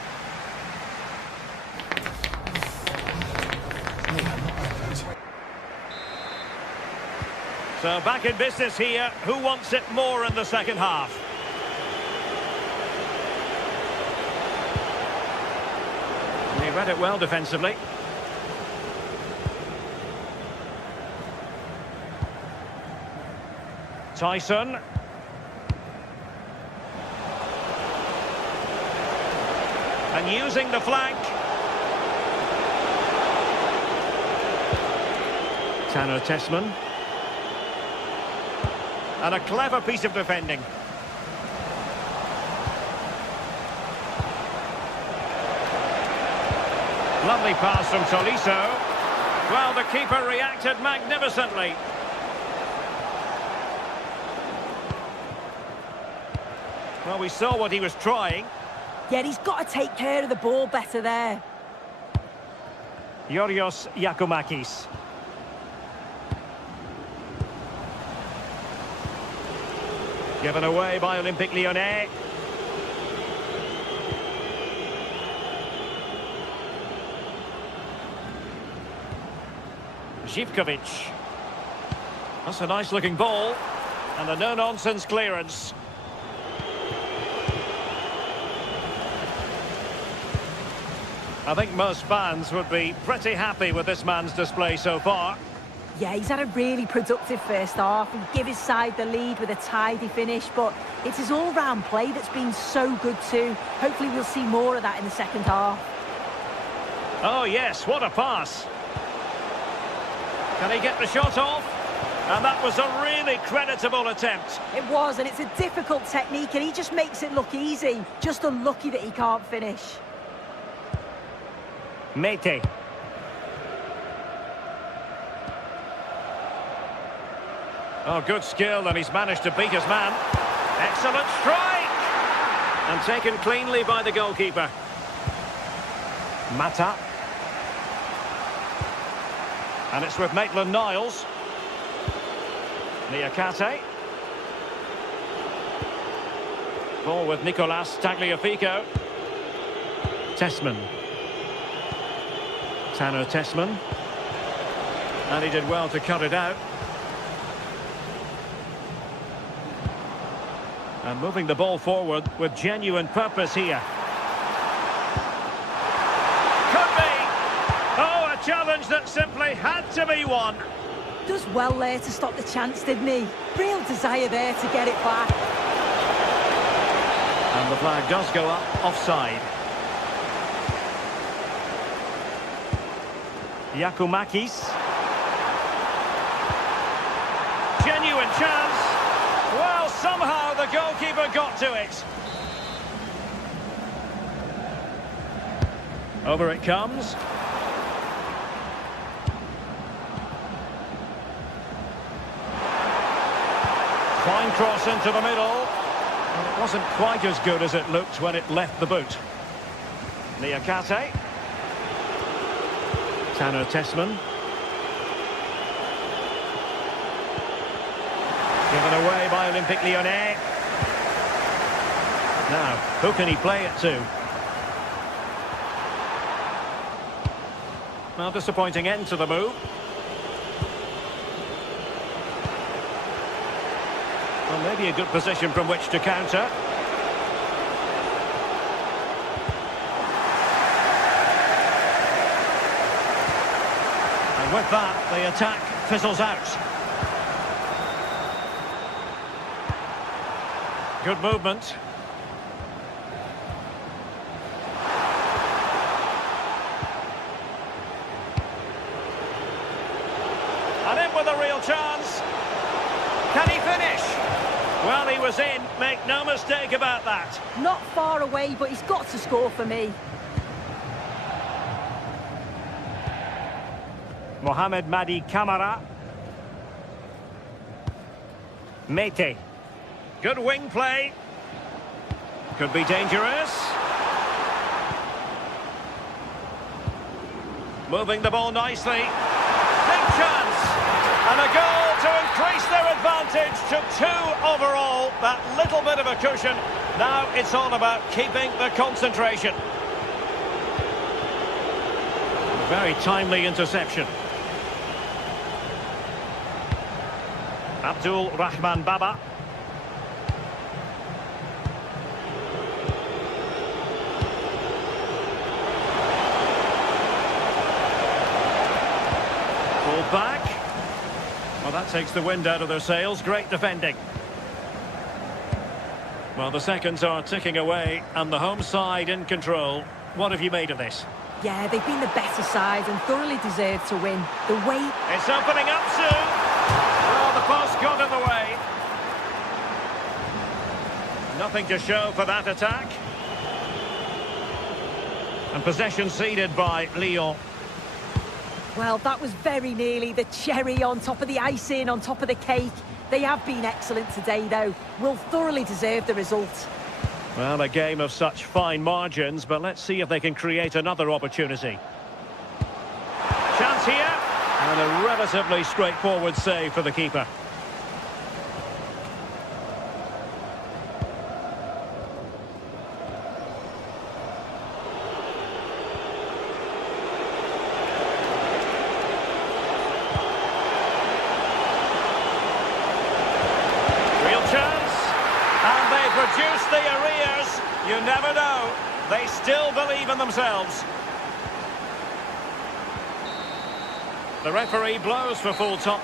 So back in business here. Who wants it more in the second half? He read it well defensively. Tyson. And using the flank. Tanner Tessman. And a clever piece of defending. Lovely pass from Tolisso. Well, the keeper reacted magnificently. Well, we saw what he was trying. Yeah, he's got to take care of the ball better there. Yorios Yakumakis. Given away by Olympique Lyonnais. Živković. That's a nice looking ball. And a no-nonsense clearance. I think most fans would be pretty happy with this man's display so far. Yeah, he's had a really productive first half and give his side the lead with a tidy finish, but it's his all-round play that's been so good too. Hopefully we'll see more of that in the second half. Oh yes, what a pass. Can he get the shot off? And that was a really creditable attempt. It was, and it's a difficult technique and he just makes it look easy. Just unlucky that he can't finish. Mete. Oh, good skill, and he's managed to beat his man. Excellent strike! And taken cleanly by the goalkeeper. Mata. And it's with Maitland-Niles. Niakate. Ball with Nicolas Tagliafico. Tessman. Tanner Tessman. And he did well to cut it out. And moving the ball forward with genuine purpose here. Could be! Oh, a challenge that simply had to be won. Does well there to stop the chance, didn't he? Real desire there to get it back. And the flag does go up, offside. Yakumakis. Genuine chance. somehow the goalkeeper got to it. Over it comes. Fine cross into the middle. And it wasn't quite as good as it looked when it left the boot. Niakate. Tanner Tessman. Given away by Olympique Lyonnais. Now, who can he play it to? Well, disappointing end to the move. Well, maybe a good position from which to counter. And with that, the attack fizzles out. Good movement. And in with a real chance. Can he finish? Well, he was in. Make no mistake about that. Not far away, but he's got to score for me. Mohamed Madi Camara. Mete. Good wing play. Could be dangerous. Moving the ball nicely. Big chance. And a goal to increase their advantage to 2 overall. That little bit of a cushion. Now it's all about keeping the concentration. Very timely interception. Abdul Rahman Baba. Pulled back. Well, that takes the wind out of their sails. Great defending. Well, the seconds are ticking away and the home side in control. What have you made of this? Yeah, they've been the better side and thoroughly deserved to win. The way... It's opening up soon. Oh, the post got in the way. Nothing to show for that attack. And possession ceded by Lyon. Well, that was very nearly the cherry on top of the icing, on top of the cake. They have been excellent today, though. Will thoroughly deserve the result. Well, a game of such fine margins, but let's see if they can create another opportunity. Chance here, and a relatively straightforward save for the keeper. Reduce the arrears. You never know. They still believe in themselves. The referee blows for full time.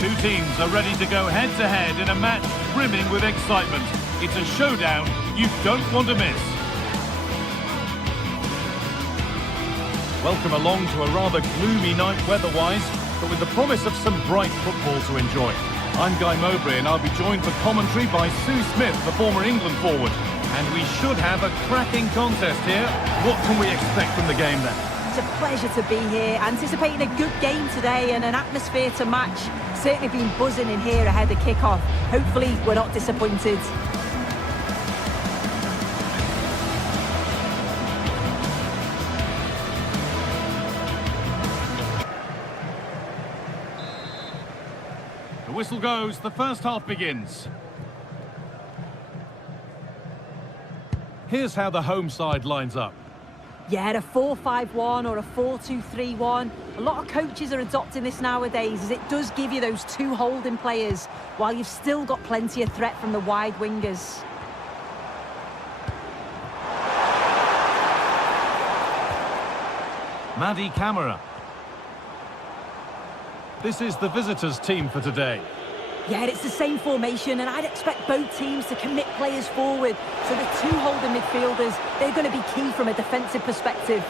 Two teams are ready to go head-to-head in a match brimming with excitement. It's a showdown you don't want to miss. Welcome along to a rather gloomy night weather-wise, but with the promise of some bright football to enjoy. I'm Guy Mowbray and I'll be joined for commentary by Sue Smith, the former England forward. And we should have a cracking contest here. What can we expect from the game then? It's a pleasure to be here. Anticipating a good game today and an atmosphere to match. Certainly been buzzing in here ahead of kick-off. Hopefully we're not disappointed. The whistle goes, the first half begins. Here's how the home side lines up. Yeah, a 4-5-1 or a 4-2-3-1. A lot of coaches are adopting this nowadays as it does give you those two holding players while you've still got plenty of threat from the wide wingers. Madi Camara. This is the visitors' team for today. Yeah, it's the same formation, and I'd expect both teams to commit players forward. So the two holding midfielders, they're going to be key from a defensive perspective.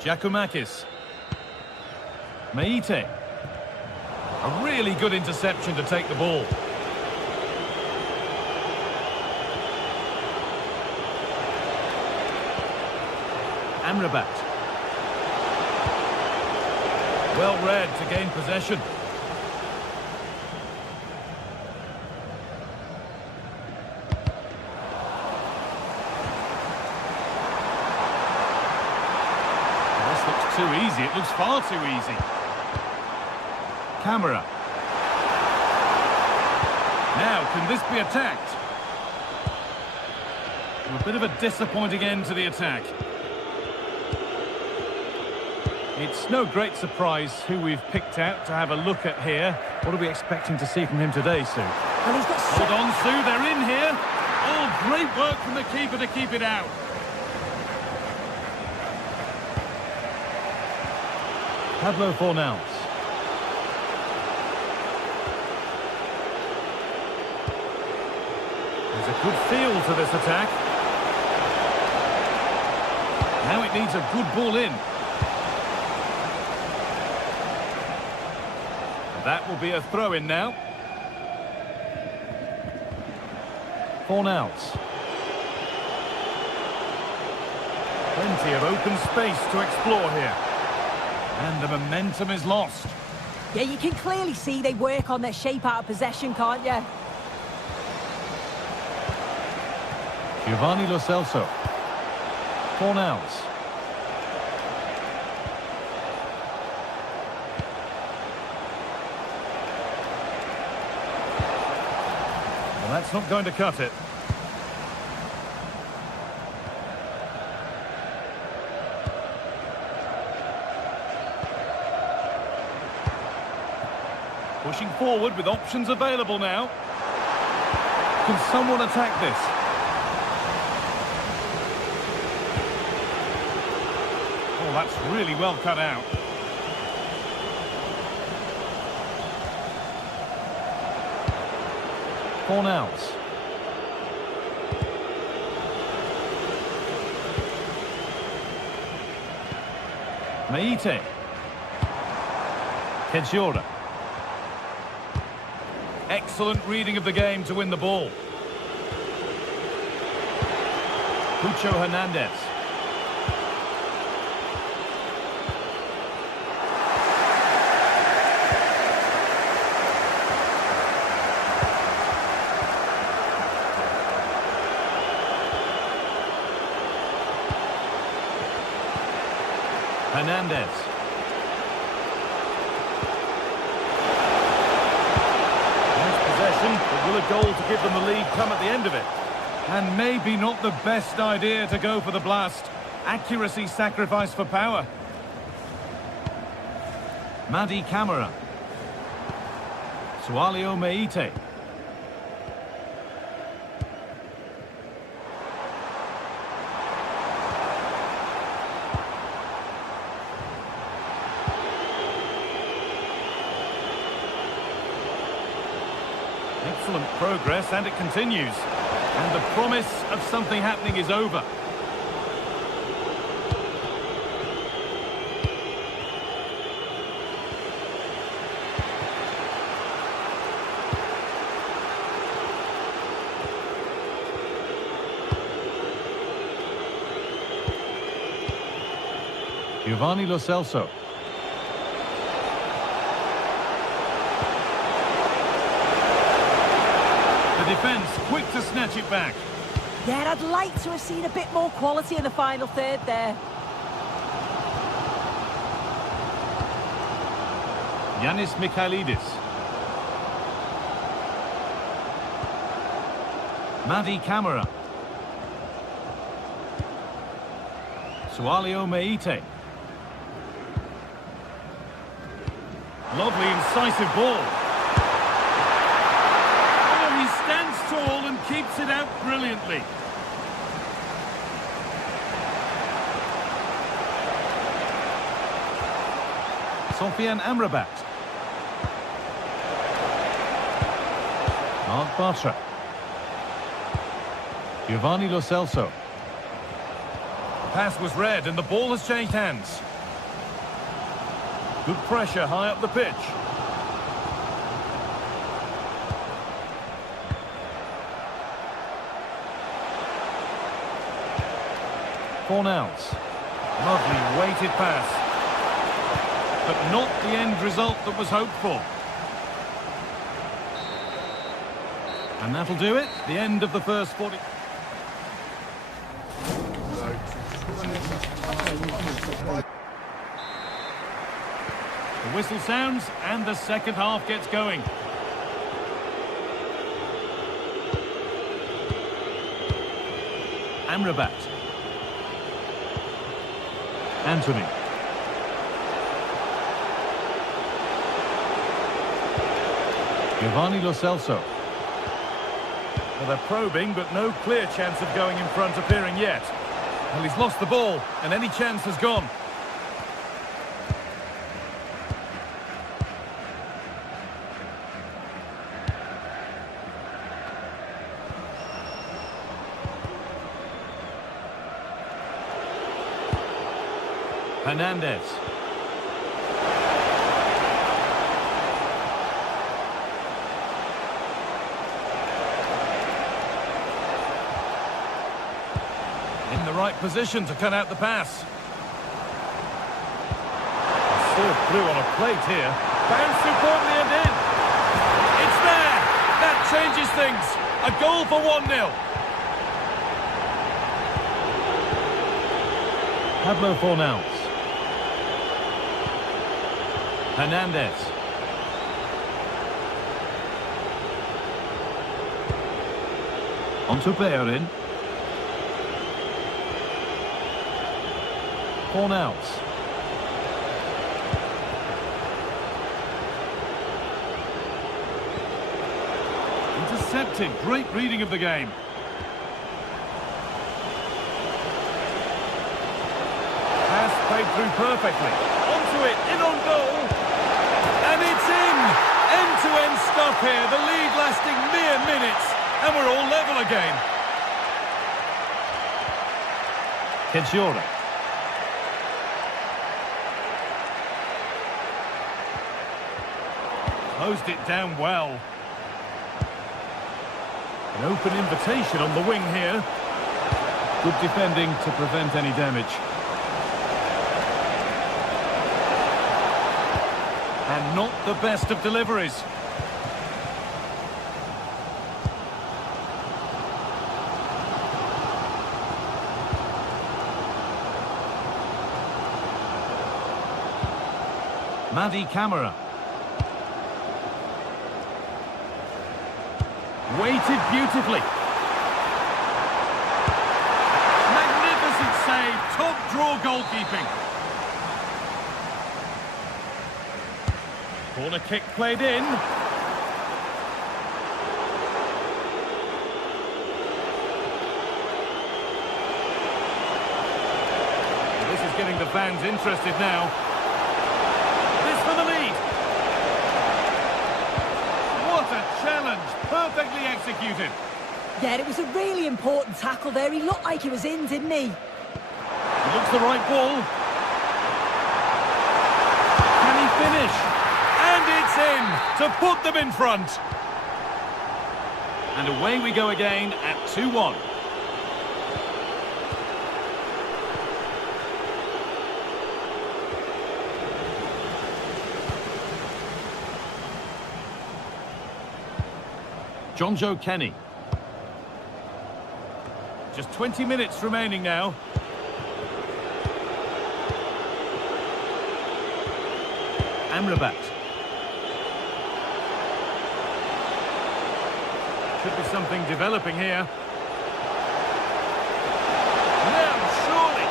Giacomakis. Meite. A really good interception to take the ball. Amrabat. Well read to gain possession. This looks too easy. It looks far too easy. Camera. Now, can this be attacked? A bit of a disappointing end to the attack. It's no great surprise who we've picked out to have a look at here. What are we expecting to see from him today, Sue? Well, he's got Hold on, Sue, they're in here. Oh, great work from the keeper to keep it out. Pablo Fornals. There's a good feel to this attack. Now it needs a good ball in. That will be a throw-in now. Fornals. Plenty of open space to explore here. And the momentum is lost. Yeah, you can clearly see they work on their shape out of possession, can't you? Giovanni Lo Celso. Fornals. Well, that's not going to cut it. Pushing forward with options available now. Can someone attack this? Oh, that's really well cut out. Fornals. Meite. Kedjora. Excellent reading of the game to win the ball. Pucho Hernandez. Hernandez. Nice possession, but will a goal to give them the lead come at the end of it? And maybe not the best idea to go for the blast. Accuracy sacrificed for power. Madi Camara. Sualio Meite. Excellent progress, and it continues. And the promise of something happening is over. Giovanni Lo Celso. The defence quick to snatch it back. Yeah, I'd like to have seen a bit more quality in the final third there. Yanis Mikhailidis. Madi Camara. Sualio Meite. Lovely incisive ball. Oh, he stands tall and keeps it out brilliantly. Sofian Amrabat. Mark Bartra. Giovanni Lo Celso. The pass was read and the ball has changed hands. Good pressure high up the pitch. Fornals. Lovely weighted pass. But not the end result that was hoped for. And that'll do it. The end of the first 40. The whistle sounds and the second half gets going. Amrabat. Anthony. Giovanni Lo Celso. Well, they're probing, but no clear chance of going in front appearing yet. Well, he's lost the ball, and any chance has gone. Hernandez. In the right position to cut out the pass. Served through on a plate here. Bounced superbly and in. It's there. That changes things. A goal for 1-0. Pablo Fornals. Hernandez. Onto Bayern. Fornals. Intercepted. Great reading of the game. Pass played through perfectly. Onto it. In on goal. And it's in! End-to-end stuff here. The lead lasting mere minutes. And we're all level again. Kensiora. Closed it down well. An open invitation on the wing here. Good defending to prevent any damage. And not the best of deliveries. Madi Camara. Weighted beautifully. Magnificent save. Top draw goalkeeping. Corner kick played in. This is getting the fans interested now. This for the lead. What a challenge. Perfectly executed. Yeah, it was a really important tackle there. He looked like he was in, didn't he? It looks the right ball. Can he finish? And it's in to put them in front. And away we go again at 2-1. Joe Kenny. Just 20 minutes remaining now. Amrabat. Could be something developing here. Now, surely.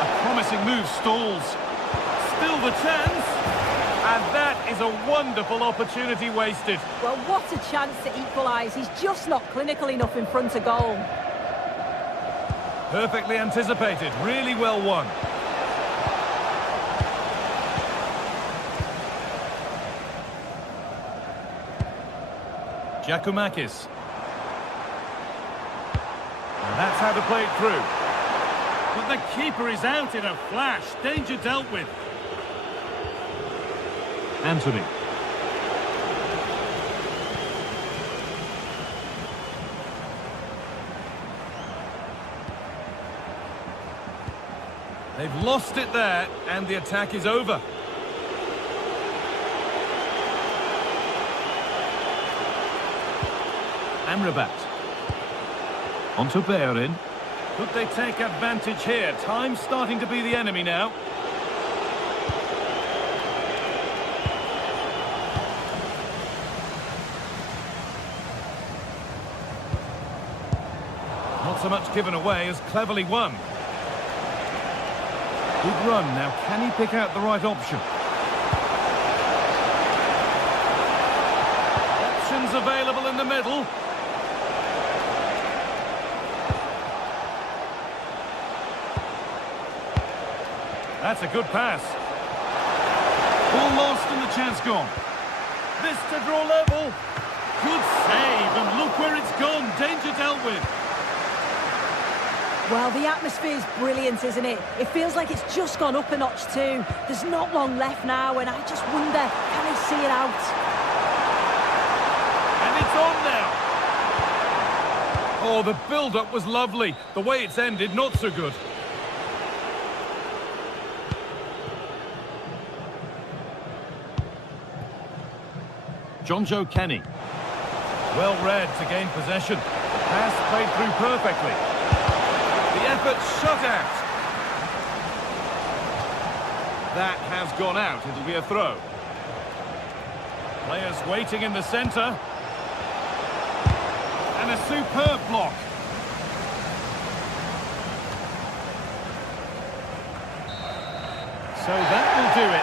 A promising move stalls. Still the chance. And that is a wonderful opportunity wasted. Well, what a chance to equalise. He's just not clinical enough in front of goal. Perfectly anticipated. Really well won. Giacomakis. And that's how to play it through. But the keeper is out in a flash. Danger dealt with. Anthony. They've lost it there, and the attack is over. Amrabat. On to Bayern. Could they take advantage here? Time's starting to be the enemy now. Not so much given away as cleverly won. Good run. Now, can he pick out the right option? Options available in the middle. That's a good pass. Ball lost and the chance gone. This to draw level. Good save, and look where it's gone. Danger dealt with. Well, the atmosphere's brilliant, isn't it? It feels like it's just gone up a notch too. There's not long left now, and I just wonder, can they see it out? And it's on now. Oh, the build-up was lovely. The way it's ended, not so good. Joe Kenny. Well read to gain possession. Pass played through perfectly. The effort shut out. That has gone out. It'll be a throw. Players waiting in the centre. And a superb block. So that will do it.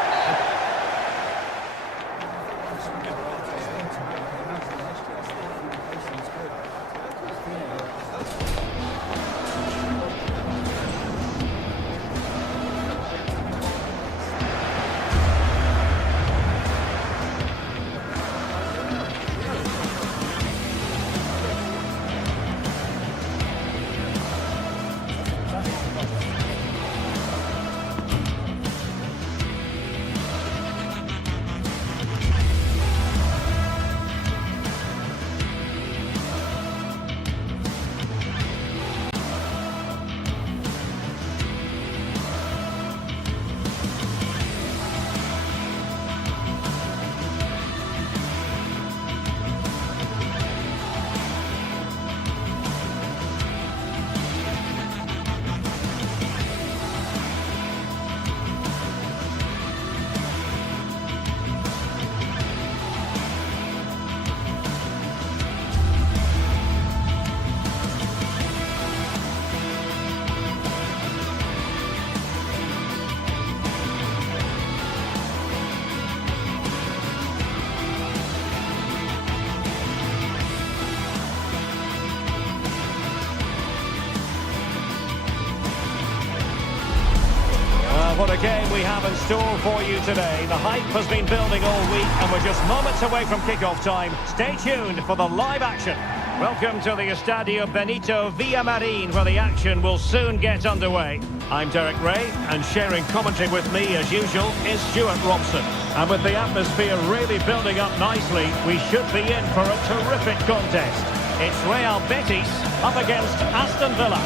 What a game we have in store for you today. The hype has been building all week and we're just moments away from kick-off time. Stay tuned for the live action. Welcome to the Estadio Benito Villamarin, where the action will soon get underway. I'm Derek Ray, and sharing commentary with me as usual is Stuart Robson. And with the atmosphere really building up nicely, we should be in for a terrific contest. It's Real Bettis up against Aston Villa.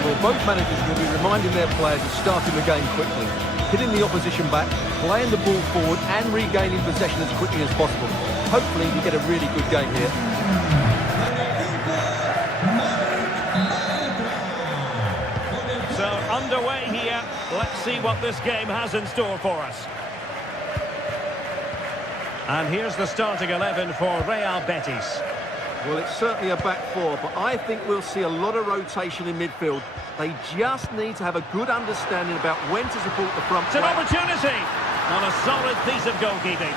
Well, both managers will be reminding their players of starting the game quickly. hitting the opposition back, playing the ball forward and regaining possession as quickly as possible. Hopefully we get a really good game here. So underway here. Let's see what this game has in store for us. And here's the starting 11 for Real Betis. Well, it's certainly a back four, but I think we'll see a lot of rotation in midfield. They just need to have a good understanding about when to support the front. It's an opportunity on a solid piece of goalkeeping.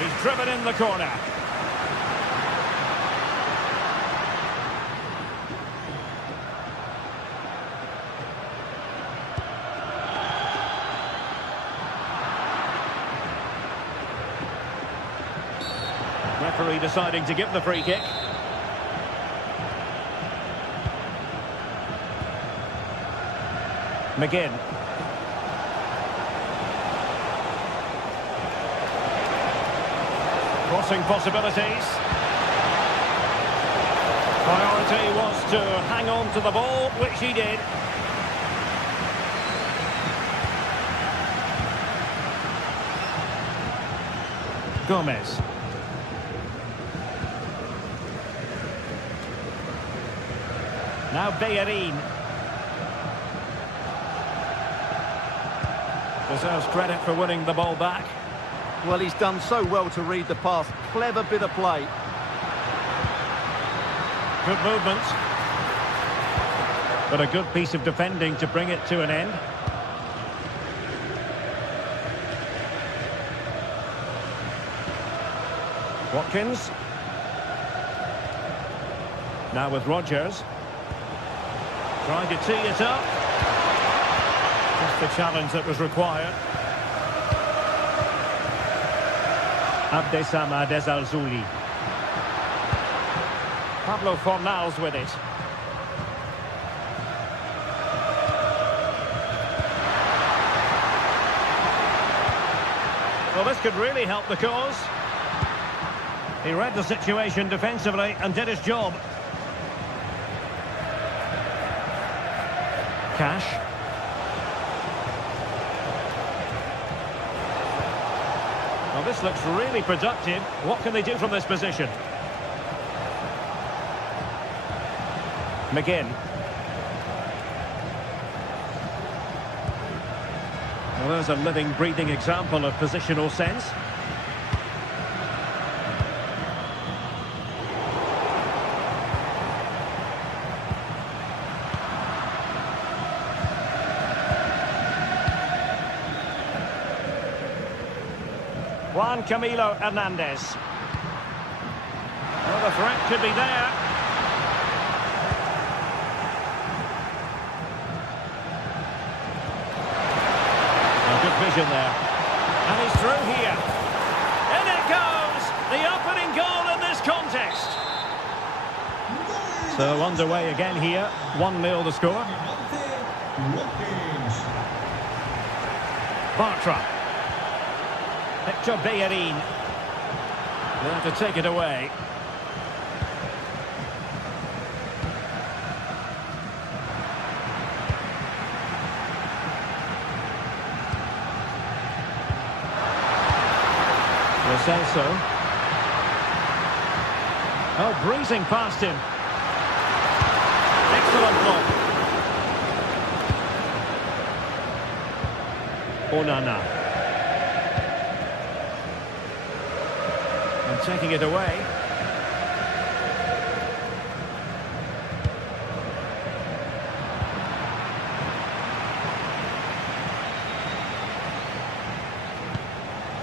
He's driven in the corner. Referee deciding to give the free kick. McGinn. Crossing possibilities. Priority was to hang on to the ball, which he did. Gomez. Now Bayern. Deserves credit for winning the ball back. Well, he's done so well to read the pass. Clever bit of play. Good movement. But a good piece of defending to bring it to an end. Watkins. Now with Rodgers. Trying to tee it up. Just the challenge that was required. Abdesama Desalzuli. Pablo Fornals with it. Well, this could really help the cause. He read the situation defensively and did his job. Cash. Well, this looks really productive. What can they do from this position? McGinn. Well, there's a living, breathing example of positional sense. Juan Camilo Hernandez. Well, the threat could be there. Oh, good vision there. And he's through here. In it goes! The opening goal in this contest. So underway again here. 1-0 the score. Bartra. Hector Bayern. They have to take it away. Lo Celso. Oh, breezing past him. Excellent block. Onana. And taking it away.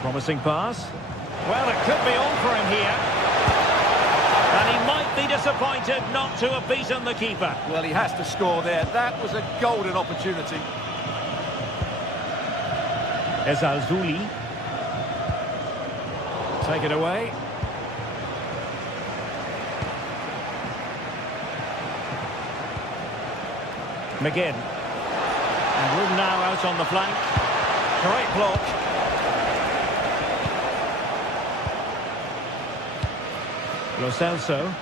Promising pass. Well, it could be on for him here. And he might be disappointed not to have beaten the keeper. Well, he has to score there. That was a golden opportunity. Desalzuli. Take it away. McGinn. And room now out on the flank. Great block. Lo Celso.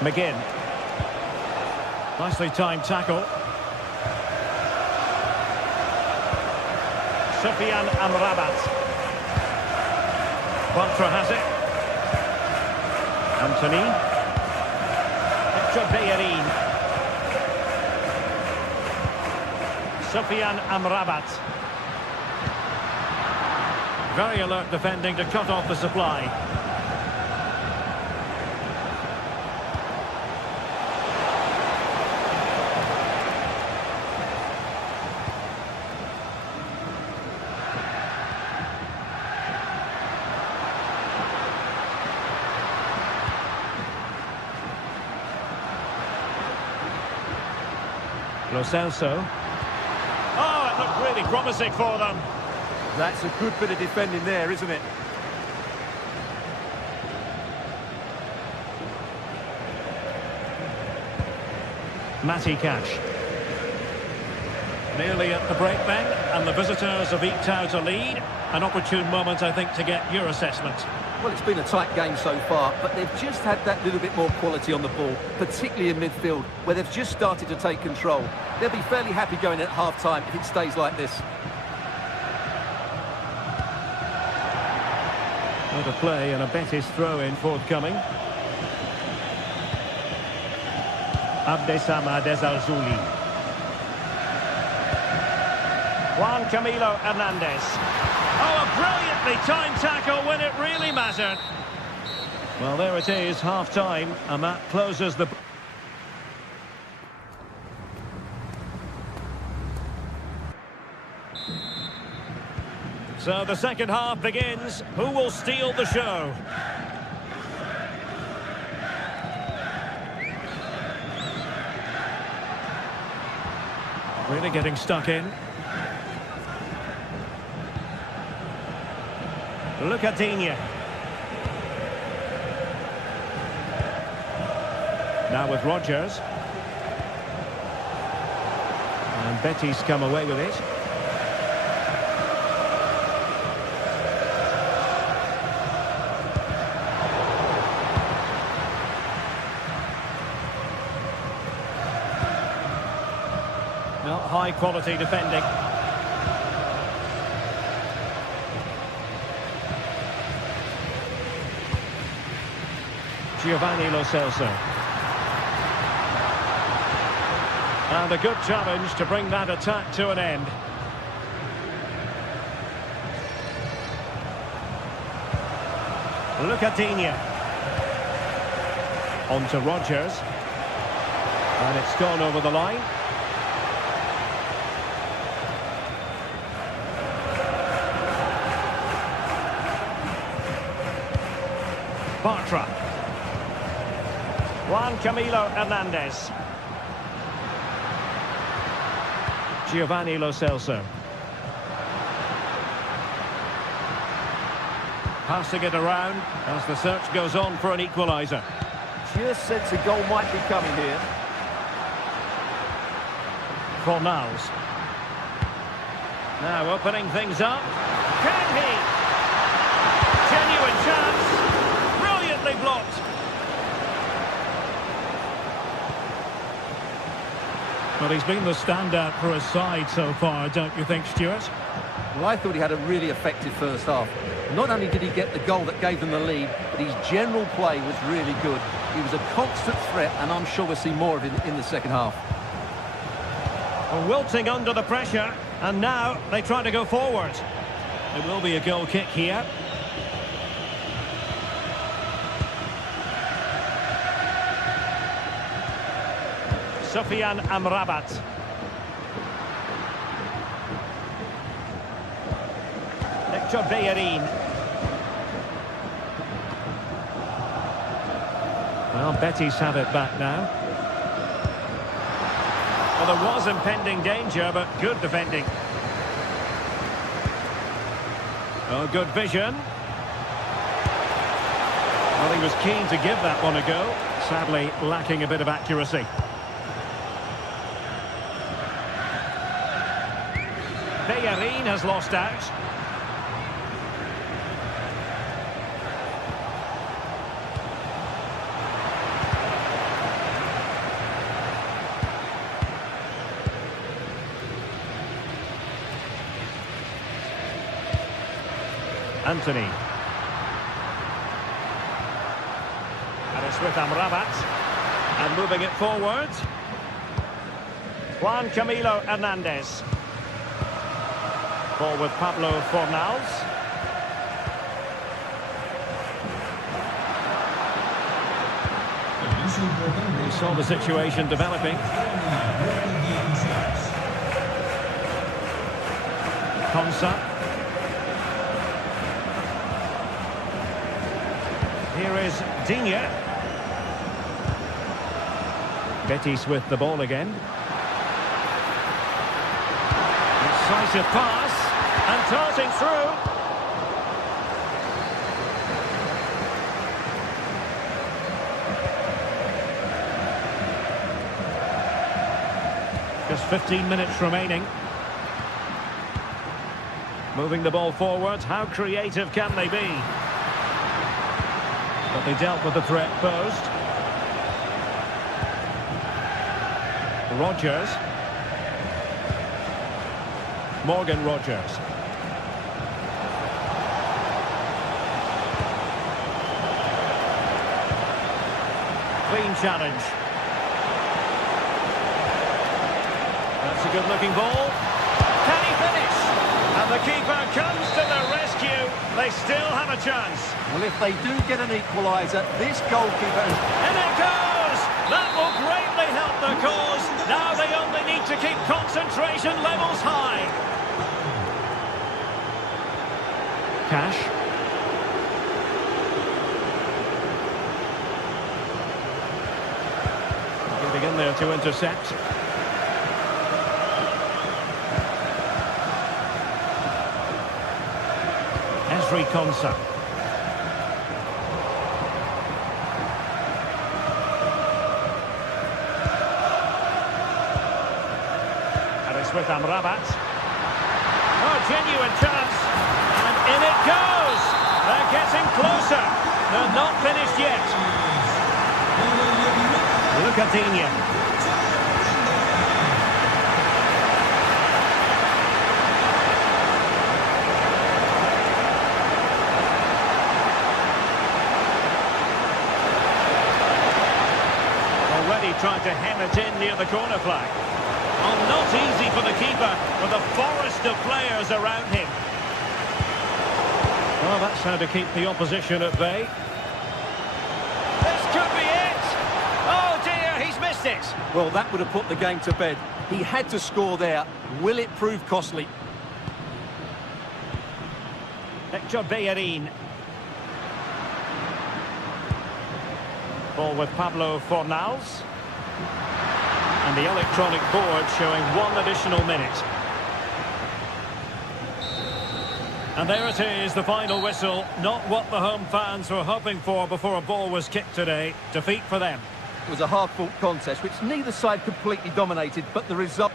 McGinn. Nicely timed tackle. Sufyan Amrabat. Bartra has it. Anthony. Bayern. Sufyan Amrabat. Very alert defending to cut off the supply. Lo Celso. Oh, it looked really promising for them. That's a good bit of defending there, isn't it? Matty Cash. Nearly at the break then, and the visitors have eked out a lead. An opportune moment, I think, to get your assessment. Well, it's been a tight game so far, but they've just had that little bit more quality on the ball, particularly in midfield, where they've just started to take control. They'll be fairly happy going at half-time if it stays like this. What a play, and a Bettis throw-in forthcoming. Abdesama Desazuli. Juan Camilo Hernandez. Oh, a brilliantly timed tackle when it really mattered. Well, there it is, half-time, and that closes the... So the second half begins. Who will steal the show? Really getting stuck in. Look at Digne. Now with Rodgers. And Bettis come away with it. Not high quality defending. Giovanni Lo Celso. And a good challenge to bring that attack to an end. Look at Digne. On to Rodgers. And it's gone over the line. Bartra. Juan Camilo Hernandez. Giovanni Lo Celso. Passing it around as the search goes on for an equaliser. Just sense a goal might be coming here. Fornals. Now opening things up. Can he? Genuine chance. Brilliantly blocked. Well, he's been the standout for his side so far, don't you think, Stuart? Well, I thought he had a really effective first half. Not only did he get the goal that gave them the lead, but his general play was really good. He was a constant threat, and I'm sure we'll see more of it in the second half. Well, wilting under the pressure, and now they try to go forward. There will be a goal kick here. Sufyan Amrabat. Bayern. Well, Bettis have it back now. Well, there was impending danger, but good defending. Oh, good vision. Well, he was keen to give that one a go. Sadly, lacking a bit of accuracy. Bayern has lost out. Anthony. And it's with Amrabat. And moving it forward. Juan Camilo Hernandez. Ball with Pablo Fornals. We saw the situation developing. Konsa. Here is Digne. Bettis with the ball again. Decisive pass. And darting through. Just 15 minutes remaining. Moving the ball forward. How creative can they be? But they dealt with the threat posed. Rogers. Morgan Rogers. Clean challenge. That's a good-looking ball. Can he finish? And the keeper comes to the rescue. They still have a chance. Well, if they do get an equaliser, this goalkeeper... And it goes! That will greatly help the cause. Now they only need to keep concentration levels high. Cash. Getting in there to intercept. Ezri Konsa. And it's with Amrabat. Oh, genuine chance. And in it goes. They're getting closer. They're not finished yet. Look at Digne. Trying to hem it in near the corner flag. Oh, not easy for the keeper with a forest of players around him. Well, that's how to keep the opposition at bay. This could be it! Oh dear, he's missed it! Well, that would have put the game to bed. He had to score there. Will it prove costly? Hector Bellerin. Ball with Pablo Fornals. And the electronic board showing one additional minute. And there it is, the final whistle. Not what the home fans were hoping for before a ball was kicked today. Defeat for them. It was a hard-fought contest, which neither side completely dominated, but the result...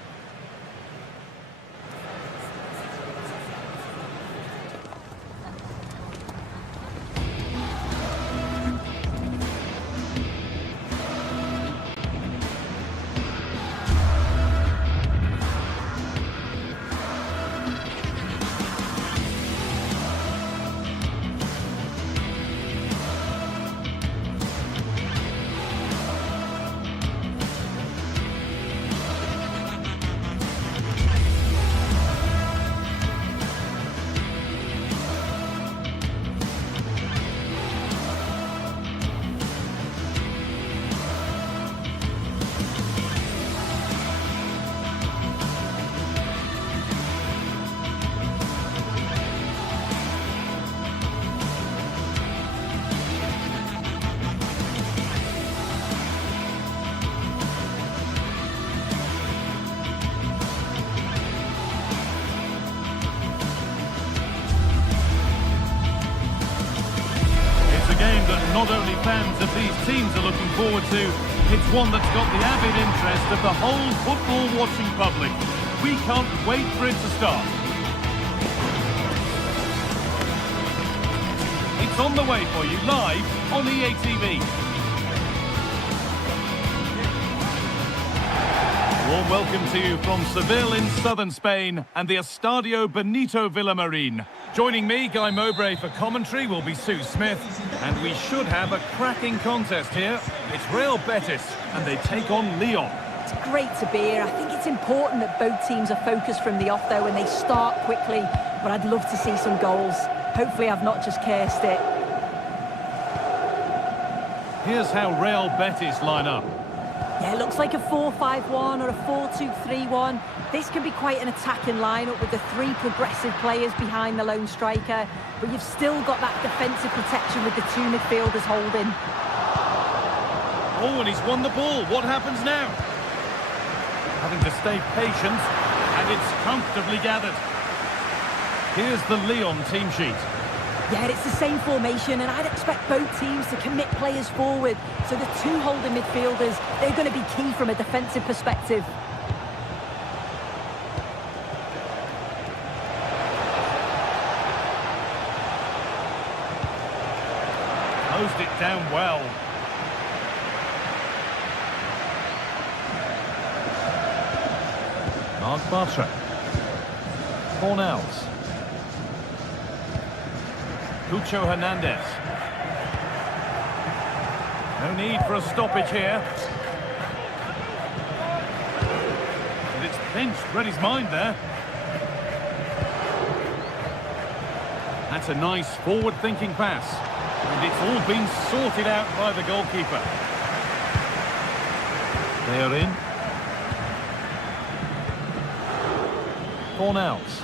game that not only fans of these teams are looking forward to, it's one that's got the avid interest of the whole football-watching public. We can't wait for it to start. It's on the way for you live on EA TV. Warm welcome to you from Seville in southern Spain and the Estadio Benito Villamarín. Joining me, Guy Mowbray, for commentary will be Sue Smith, and we should have a cracking contest here. It's Real Bettis, and they take on Lyon. It's great to be here. I think it's important that both teams are focused from the off, though, and they start quickly. But I'd love to see some goals. Hopefully I've not just cursed it. Here's how Real Bettis line up. Yeah, it looks like a 4-5-1 or a 4-2-3-1. This can be quite an attacking lineup with the three progressive players behind the lone striker. But you've still got that defensive protection with the two midfielders holding. Oh, and he's won the ball. What happens now? Having to stay patient, and it's comfortably gathered. Here's the Lyon team sheet. Yeah, it's the same formation, and I'd expect both teams to commit players forward. So the two holding midfielders, they're going to be key from a defensive perspective. Closed it down well. Mark Bartra. Cornels. Cucho Hernandez. No need for a stoppage here. But it's pinched, read his mind there. That's a nice forward-thinking pass. And it's all been sorted out by the goalkeeper. They are in. Cornels.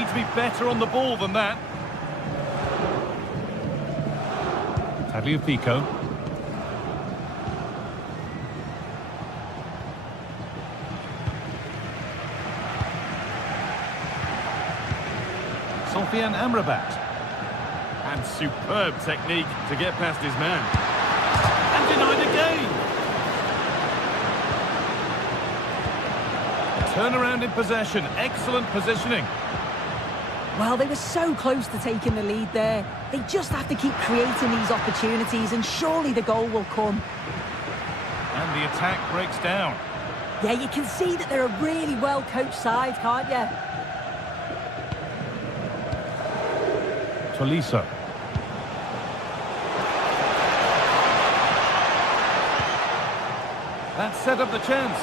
To be better on the ball than that. Tagliafico. Sofiane Amrabat. And superb technique to get past his man. And denied again. Turnaround in possession. Excellent positioning. Well, they were so close to taking the lead there. They just have to keep creating these opportunities, and surely the goal will come. And the attack breaks down. Yeah, you can see that they're a really well-coached side, can't you? Tolisso. That set up the chance.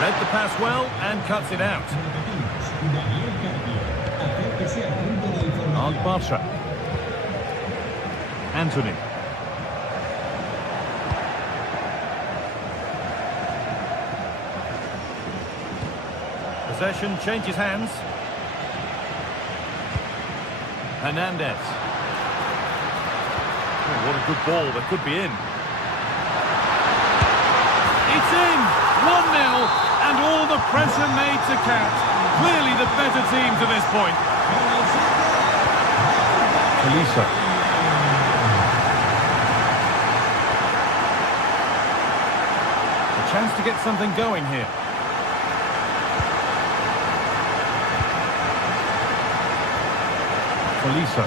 Read the pass well and cuts it out. Mark Bartra. Anthony. Possession changes hands. Hernandez. Oh, what a good ball. That could be in. It's in! 1-0. And all the pressure made to count. Clearly the better team to this point. Tolisso. A chance to get something going here. Tolisso.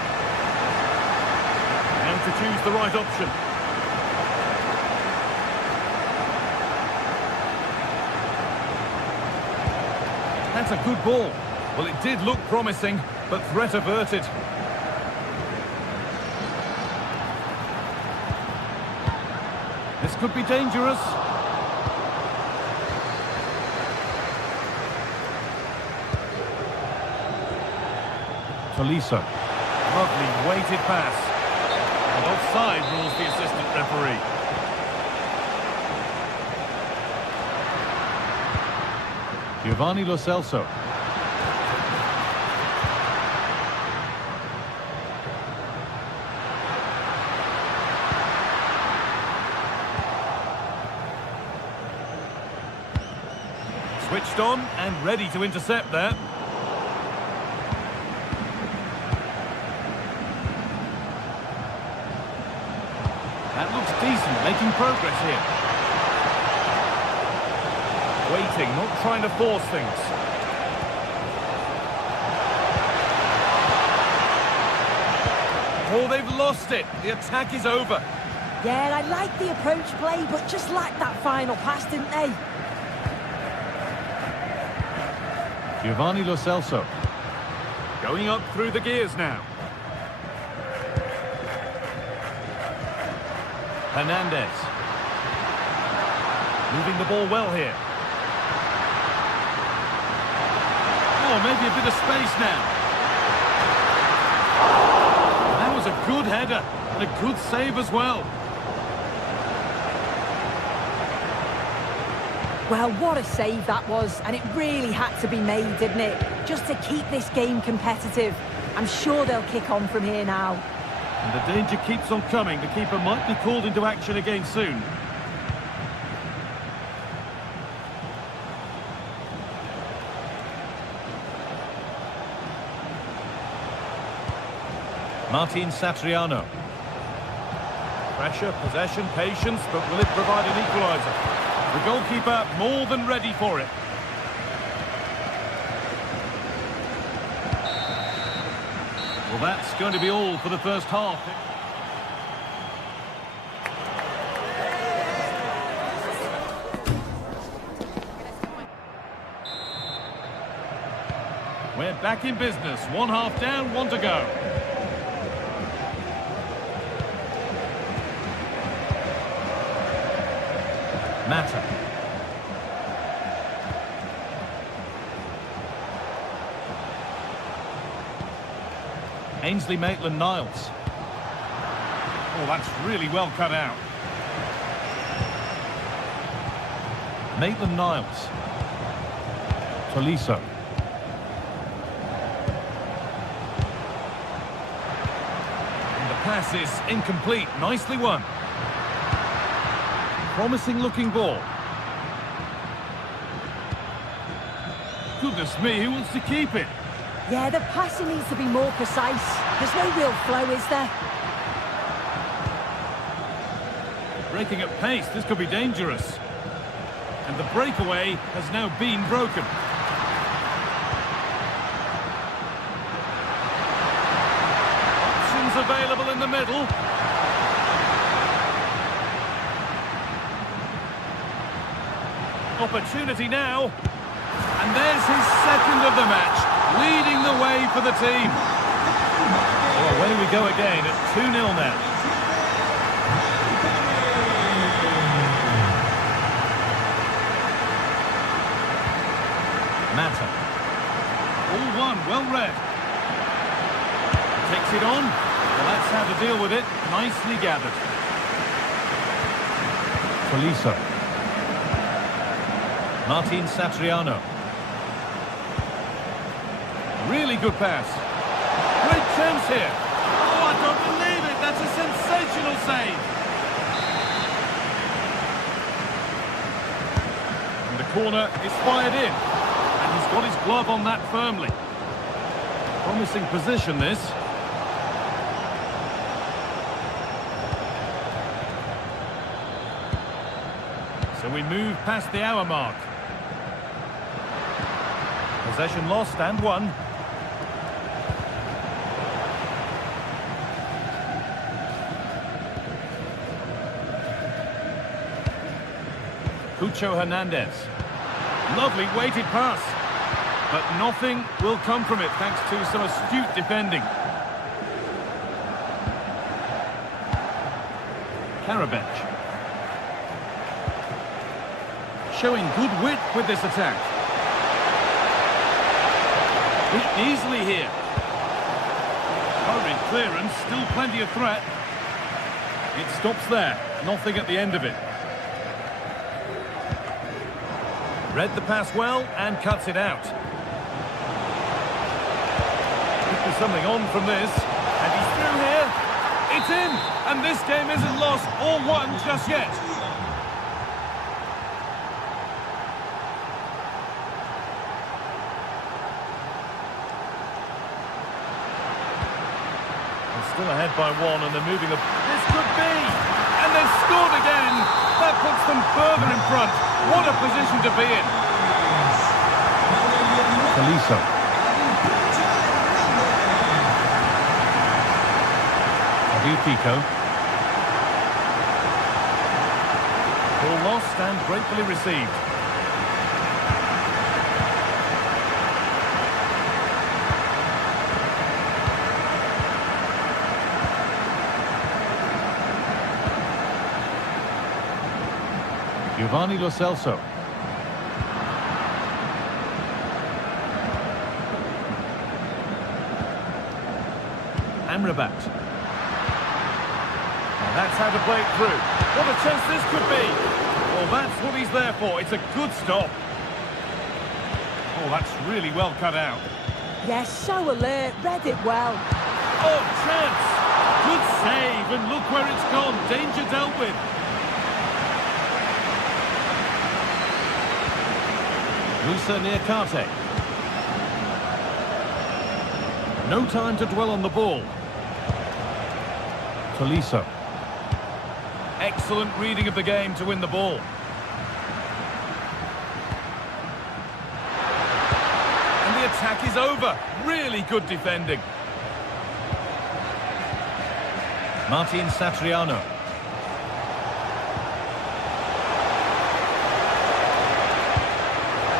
And to choose the right option. That's a good ball. Well, it did look promising, but threat averted. This could be dangerous. Tolisso. Lovely weighted pass. And offside rules the assistant referee. Giovanni Lo Celso. Switched on and ready to intercept there. That looks decent, making progress here. Waiting, not trying to force things. Oh, they've lost it. The attack is over. Yeah, I like the approach play, but just lacked that final pass, didn't they? Giovanni Lo Celso. Going up through the gears now. Hernandez. Moving the ball well here. Oh, maybe a bit of space now. That was a good header and a good save as well. Well, what a save that was, and it really had to be made, didn't it? Just to keep this game competitive. I'm sure they'll kick on from here now. And the danger keeps on coming. The keeper might be called into action again soon. Martin Satriano. Pressure, possession, patience, but will it provide an equaliser? The goalkeeper more than ready for it. Well, that's going to be all for the first half. We're back in business. 1 half down, 1 to go. Mata. Ainsley Maitland-Niles. Oh, that's really well cut out. Maitland-Niles. Tolisso. And the pass is incomplete. Nicely won. Promising looking ball. Goodness me, who wants to keep it? Yeah, the passing needs to be more precise. There's no real flow, is there? Breaking at pace, this could be dangerous. And the breakaway has now been broken. Options available in the middle. Opportunity now, and there's his second of the match, leading the way for the team. Well, away we go again at 2-0 now. Mata. All one, well read. Takes it on. Well, that's how to deal with it. Nicely gathered. Tolisso. Martin Satriano. Really good pass. Great chance here. Oh, I don't believe it. That's a sensational save. And the corner is fired in. And he's got his glove on that firmly. Promising position, this. So we move past the hour mark. Possession lost and won. Cucho Hernandez. Lovely weighted pass. But nothing will come from it thanks to some astute defending. Karabech. Showing good wit with this attack. Beaten easily here. Hurried clearance, still plenty of threat. It stops there, nothing at the end of it. Read the pass well and cuts it out. Could be something on from this. And he's through here. It's in! And this game isn't lost or won just yet. Still ahead by 1 and they're moving up. This could be! And they've scored again! That puts them further in front. What a position to be in! Tolisso. Pico. Ball lost and gratefully received. Giovanni Lo Celso. Amrabat. And that's how to play it through. What a chance this could be. Well, that's what he's there for. It's a good stop. Oh, that's really well cut out. Yes, so alert, read it well. Oh, chance. Good save, and look where it's gone. Danger dealt with. Musa Niakate. No time to dwell on the ball. Tolisso. Excellent reading of the game to win the ball. And the attack is over. Really good defending. Martin Satriano.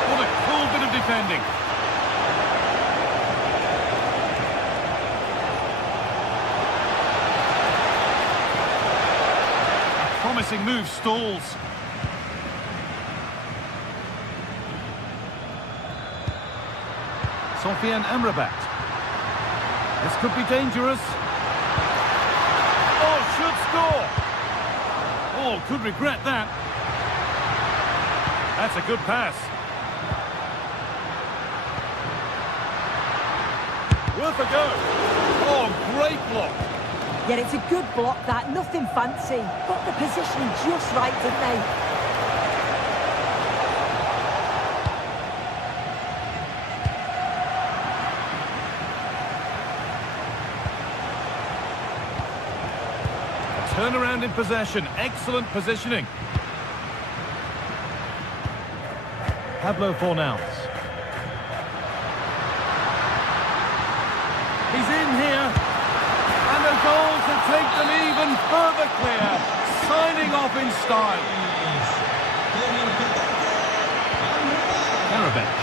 What a cool bit of defending. Promising move stalls. Sofian Amrabat. This could be dangerous. Oh, should score. Oh, could regret that. That's a good pass. Worth a go. Oh, great block. Yeah, it's a good block, that. Nothing fancy. Got the positioning just right, didn't they? Turnaround in possession. Excellent positioning. Pablo Fornals. He's in here. And a goal to take them even further clear. Signing off in style. Karabech.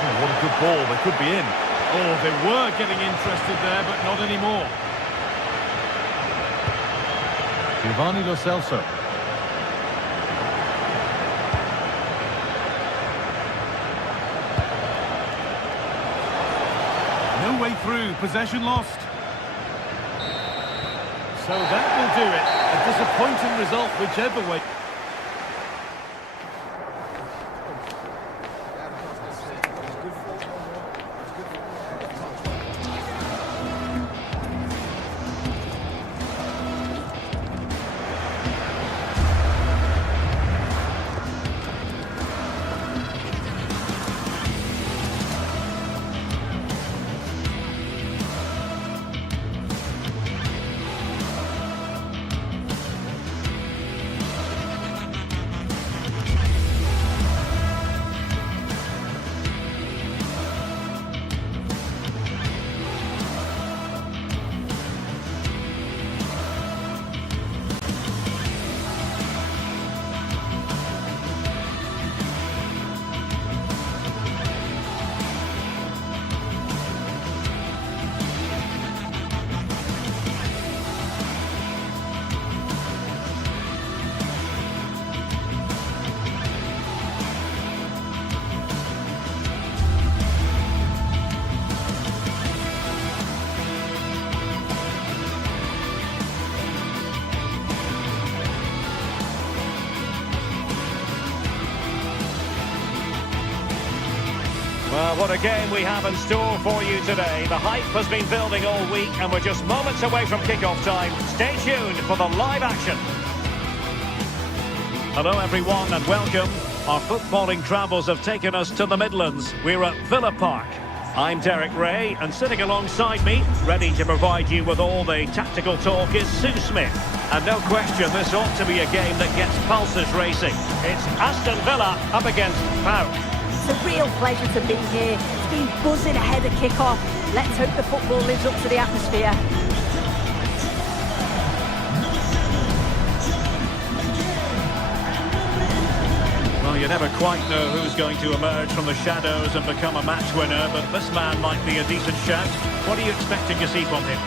Oh, what a good ball. They could be in. Oh, they were getting interested there, but not anymore. Giovanni Lo Celso. No way through. Possession lost. So that will do it. A disappointing result whichever way. Well, what a game we have in store for you today. The hype has been building all week and we're just moments away from kick-off time. Stay tuned for the live action. Hello everyone and welcome. Our footballing travels have taken us to the Midlands. We're at Villa Park. I'm Derek Ray and sitting alongside me, ready to provide you with all the tactical talk, is Sue Smith. And no question, this ought to be a game that gets pulses racing. It's Aston Villa up against Pauk. It's a real pleasure to be here. It's been buzzing ahead of kick-off. Let's hope the football lives up to the atmosphere. Well, you never quite know who's going to emerge from the shadows and become a match winner, but this man might be a decent shout. What are you expecting to see from him?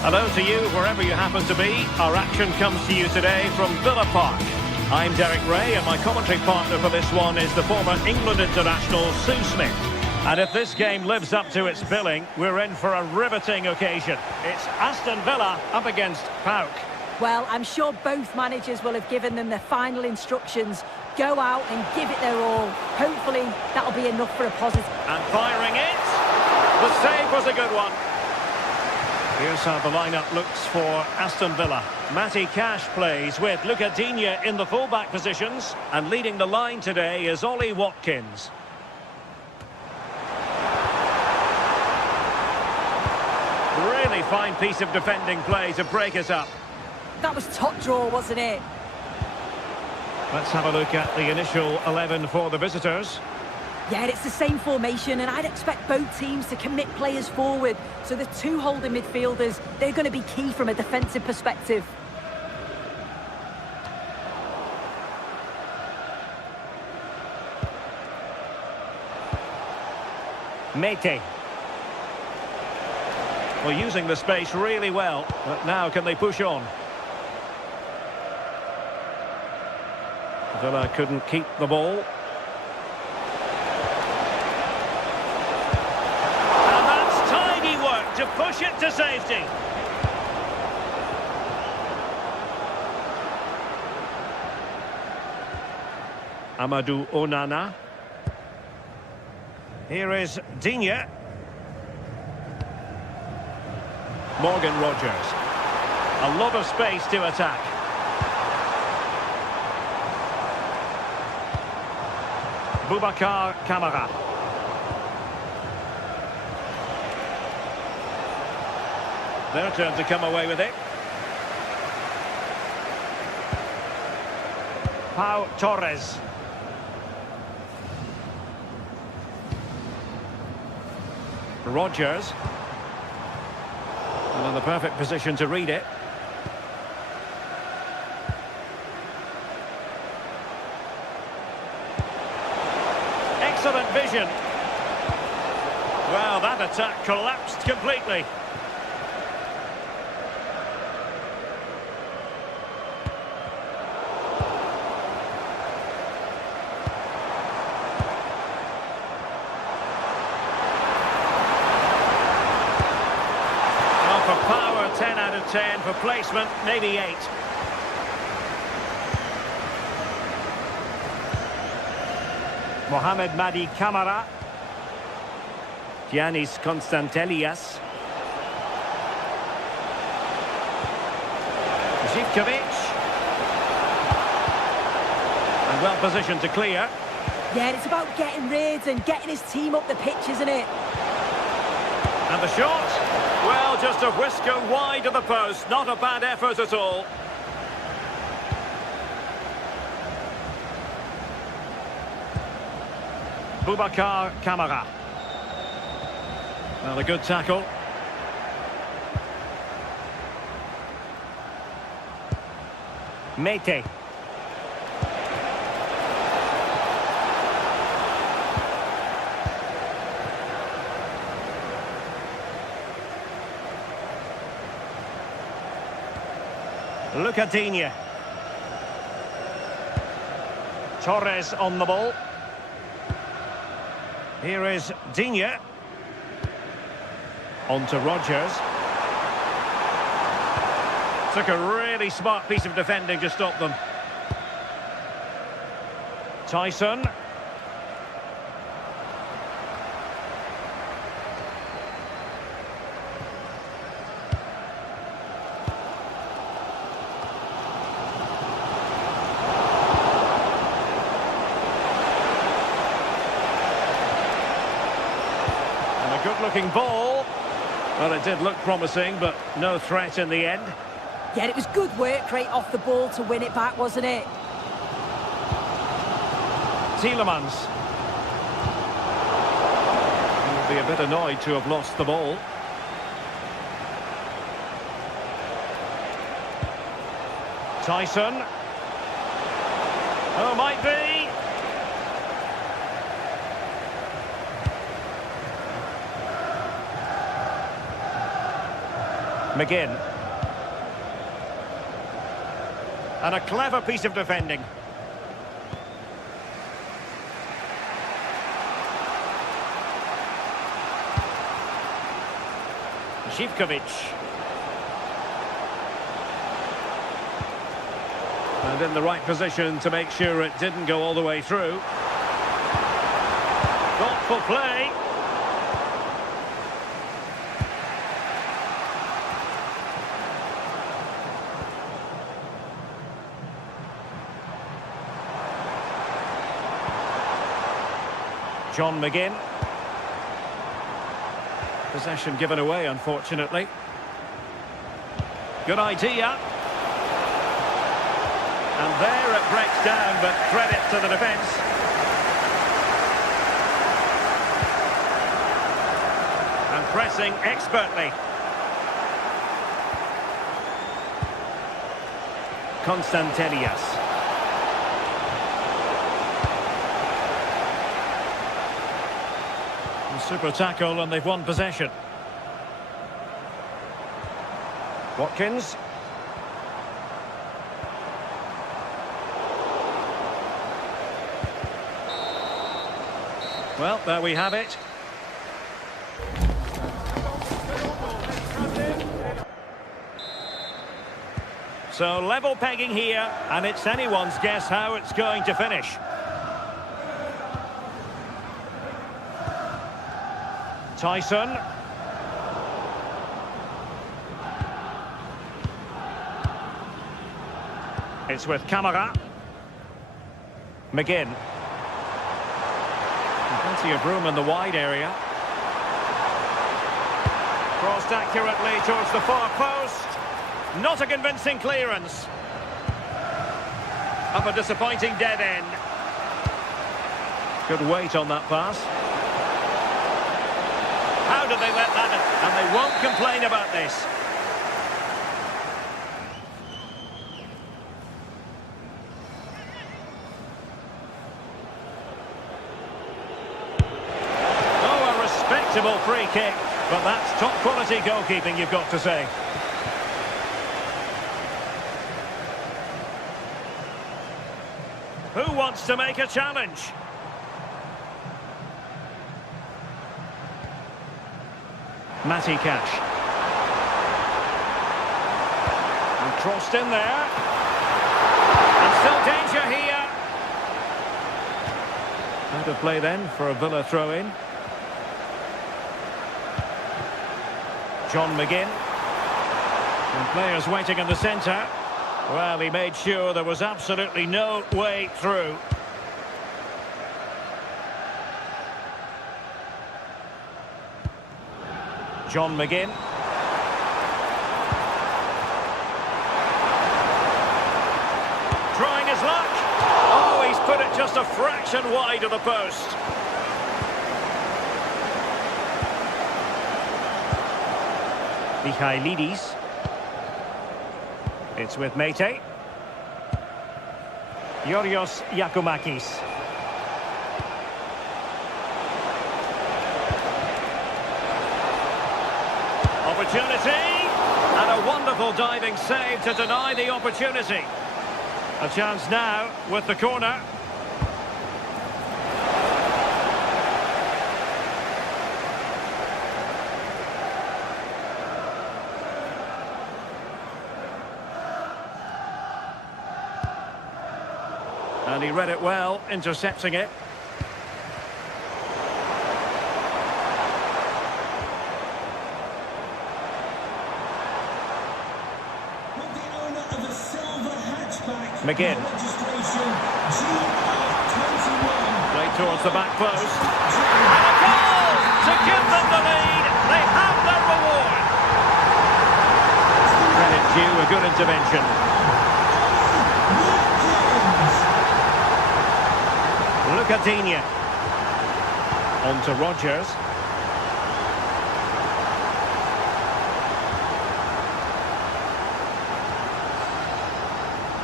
Hello to you, wherever you happen to be. Our action comes to you today from Villa Park. I'm Derek Ray, and my commentary partner for this one is the former England international Sue Smith. And if this game lives up to its billing, we're in for a riveting occasion. It's Aston Villa up against PAOK. Well, I'm sure both managers will have given them their final instructions. Go out and give it their all. Hopefully, that'll be enough for a positive. And firing it. The save was a good one. Here's how the lineup looks for Aston Villa. Matty Cash plays with Luca Digne in the fullback positions. And leading the line today is Ollie Watkins. Really fine piece of defending play to break us up. That was top draw, wasn't it? Let's have a look at the initial 11 for the visitors. Yeah, it's the same formation, and I'd expect both teams to commit players forward. So the two holding midfielders, they're going to be key from a defensive perspective. Mete. Well, using the space really well, but now can they push on? Villa couldn't keep the ball. And that's tidy work to push it to safety. Amadou Onana. Here is Digne. Morgan Rogers. A lot of space to attack. Boubacar Kamara. Their turn to come away with it. Pau Torres. Rogers. And in the perfect position to read it. Excellent vision. Well, that attack collapsed completely. Well, for power, 10 out of 10. For placement, maybe 8. Mohamed Madi Kamara. Giannis Konstantelias. Zivkovic. And well positioned to clear. Yeah, it's about getting rid and getting his team up the pitch, isn't it? And the shot. Well, just a whisker wide of the post. Not a bad effort at all. Boubacar Kamara. Well, a good tackle. Mete. Luca Digne. Torres on the ball. Here is Digne. On to Rogers. Took a really smart piece of defending to stop them. Tyson. Good-looking ball. Well, it did look promising, but no threat in the end. Yeah, it was good work rate off the ball to win it back, wasn't it? Tielemans. He would be a bit annoyed to have lost the ball. Tyson. Oh, might be. McGinn. And a clever piece of defending. Zivkovic. And in the right position to make sure it didn't go all the way through. Thoughtful play. John McGinn. Possession given away, unfortunately. Good idea. And there it breaks down, but credit to the defence. And pressing expertly. Constantelias. Super tackle, and they've won possession. Watkins. Well, there we have it. So level pegging here, and it's anyone's guess how it's going to finish. Tyson. It's with Camara. McGinn. Plenty of room in the wide area. Crossed accurately towards the far post. Not a convincing clearance. Up a disappointing dead end. Good weight on that pass. How did they let that in? And they won't complain about this. Oh, a respectable free kick. But that's top quality goalkeeping, you've got to say. Who wants to make a challenge? Matty Cash. And crossed in there. And still danger here. Out of play then for a Villa throw-in. John McGinn. And players waiting in the centre. Well, he made sure there was absolutely no way through. John McGinn. Trying his luck. Oh, he's put it just a fraction wide of the post. Michailidis. It's with Mete. Yorios Yakumakis. Opportunity, and a wonderful diving save to deny the opportunity. A chance now with the corner. And he read it well, intercepting it. McGinn. Played towards the back post. And a goal to give them the lead. They have their reward. Credit due, a good intervention. Lucadinha. On to Rodgers.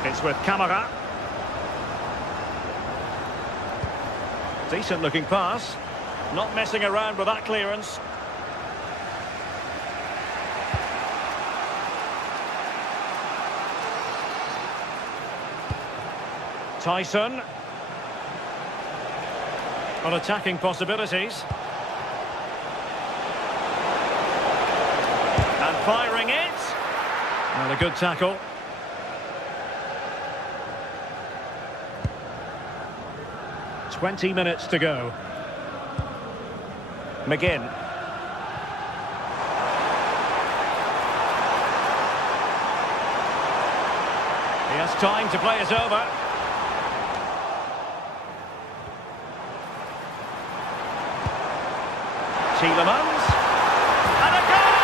It's with Camara. Decent looking pass. Not messing around with that clearance. Tyson. On attacking possibilities. And firing it. And a good tackle. "20 minutes to go. McGinn. He has time to play it over. Tielemans. And a goal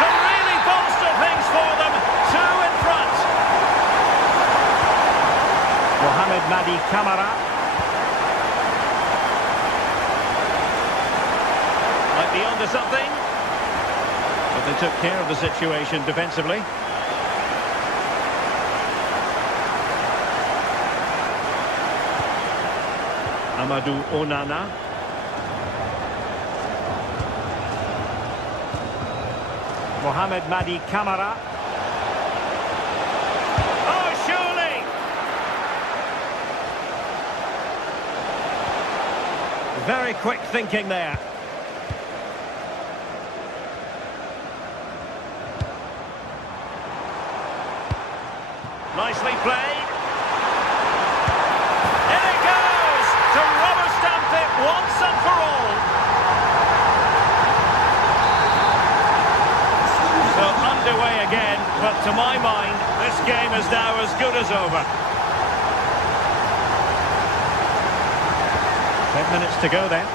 to really bolster things for them. 2 in front. Mohamed Madi Camara. Might be onto something. But they took care of the situation defensively. Amadou Onana. Mohamed Madi Camara. Oh, surely! Very quick thinking there. Nicely played. In it goes! To rubber stamp it once and for all. So underway again, but to my mind, this game is now as good as over. 10 minutes to go then.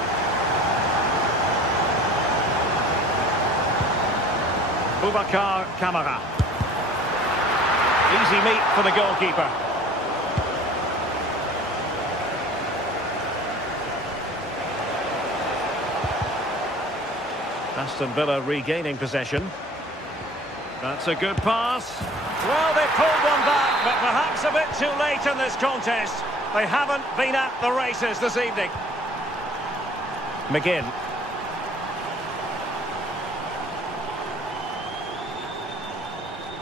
Boubacar Camara. Easy meat for the goalkeeper. Aston Villa regaining possession. That's a good pass. Well, they pulled one back, but perhaps a bit too late in this contest. They haven't been at the races this evening. McGinn.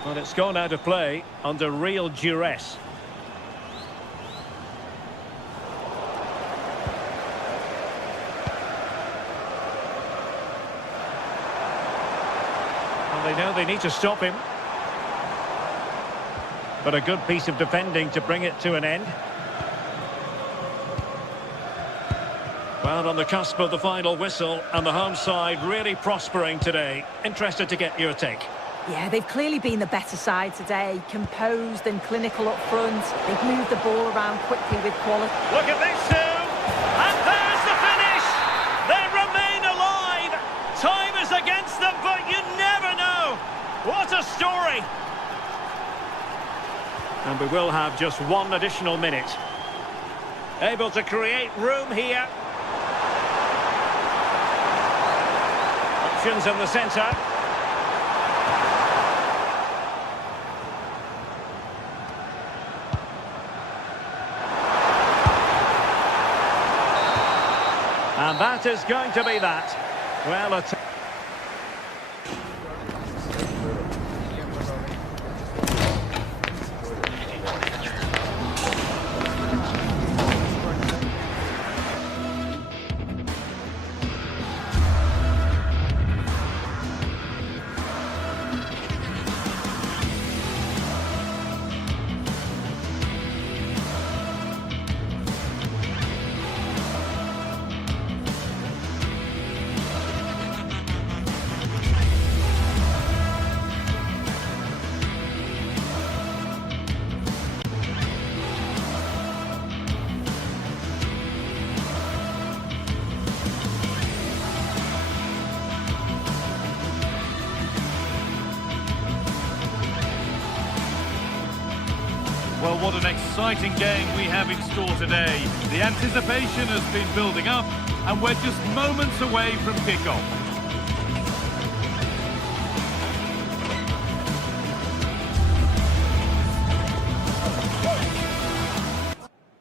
Well, it's gone out of play under real duress. They know they need to stop him. But a good piece of defending to bring it to an end. Well, on the cusp of the final whistle, and the home side really prospering today. Interested to get your take. Yeah, they've clearly been the better side today. Composed and clinical up front. They've moved the ball around quickly with quality. Look at this too! And there's the finish! They remain alive! Time is against them, but you never know! What a story! And we will have just 1 additional minute. Able to create room here. Options in the centre. And that is going to be that. Well, Well, what an exciting game we have in store today. The anticipation has been building up, and we're just moments away from kickoff.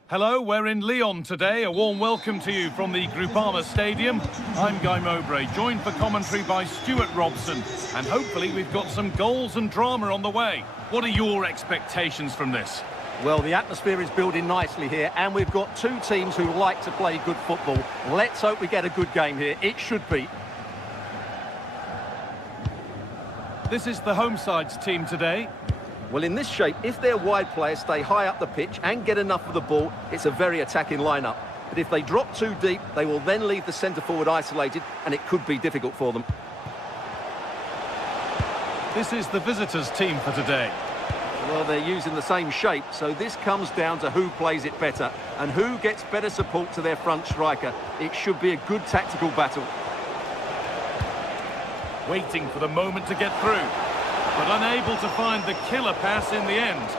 Hello, we're in Lyon today. A warm welcome to you from the Groupama Stadium. I'm Guy Mowbray, joined for commentary by Stuart Robson. And hopefully we've got some goals and drama on the way. What are your expectations from this? Well, the atmosphere is building nicely here, and we've got two teams who like to play good football. Let's hope we get a good game here. It should be. This is the home side's team today. Well, in this shape, if their wide players stay high up the pitch and get enough of the ball, it's a very attacking lineup. But if they drop too deep, they will then leave the centre-forward isolated, and it could be difficult for them. This is the visitors' team for today. Well, they're using the same shape, so this comes down to who plays it better and who gets better support to their front striker. It should be a good tactical battle. Waiting for the moment to get through, but unable to find the killer pass in the end.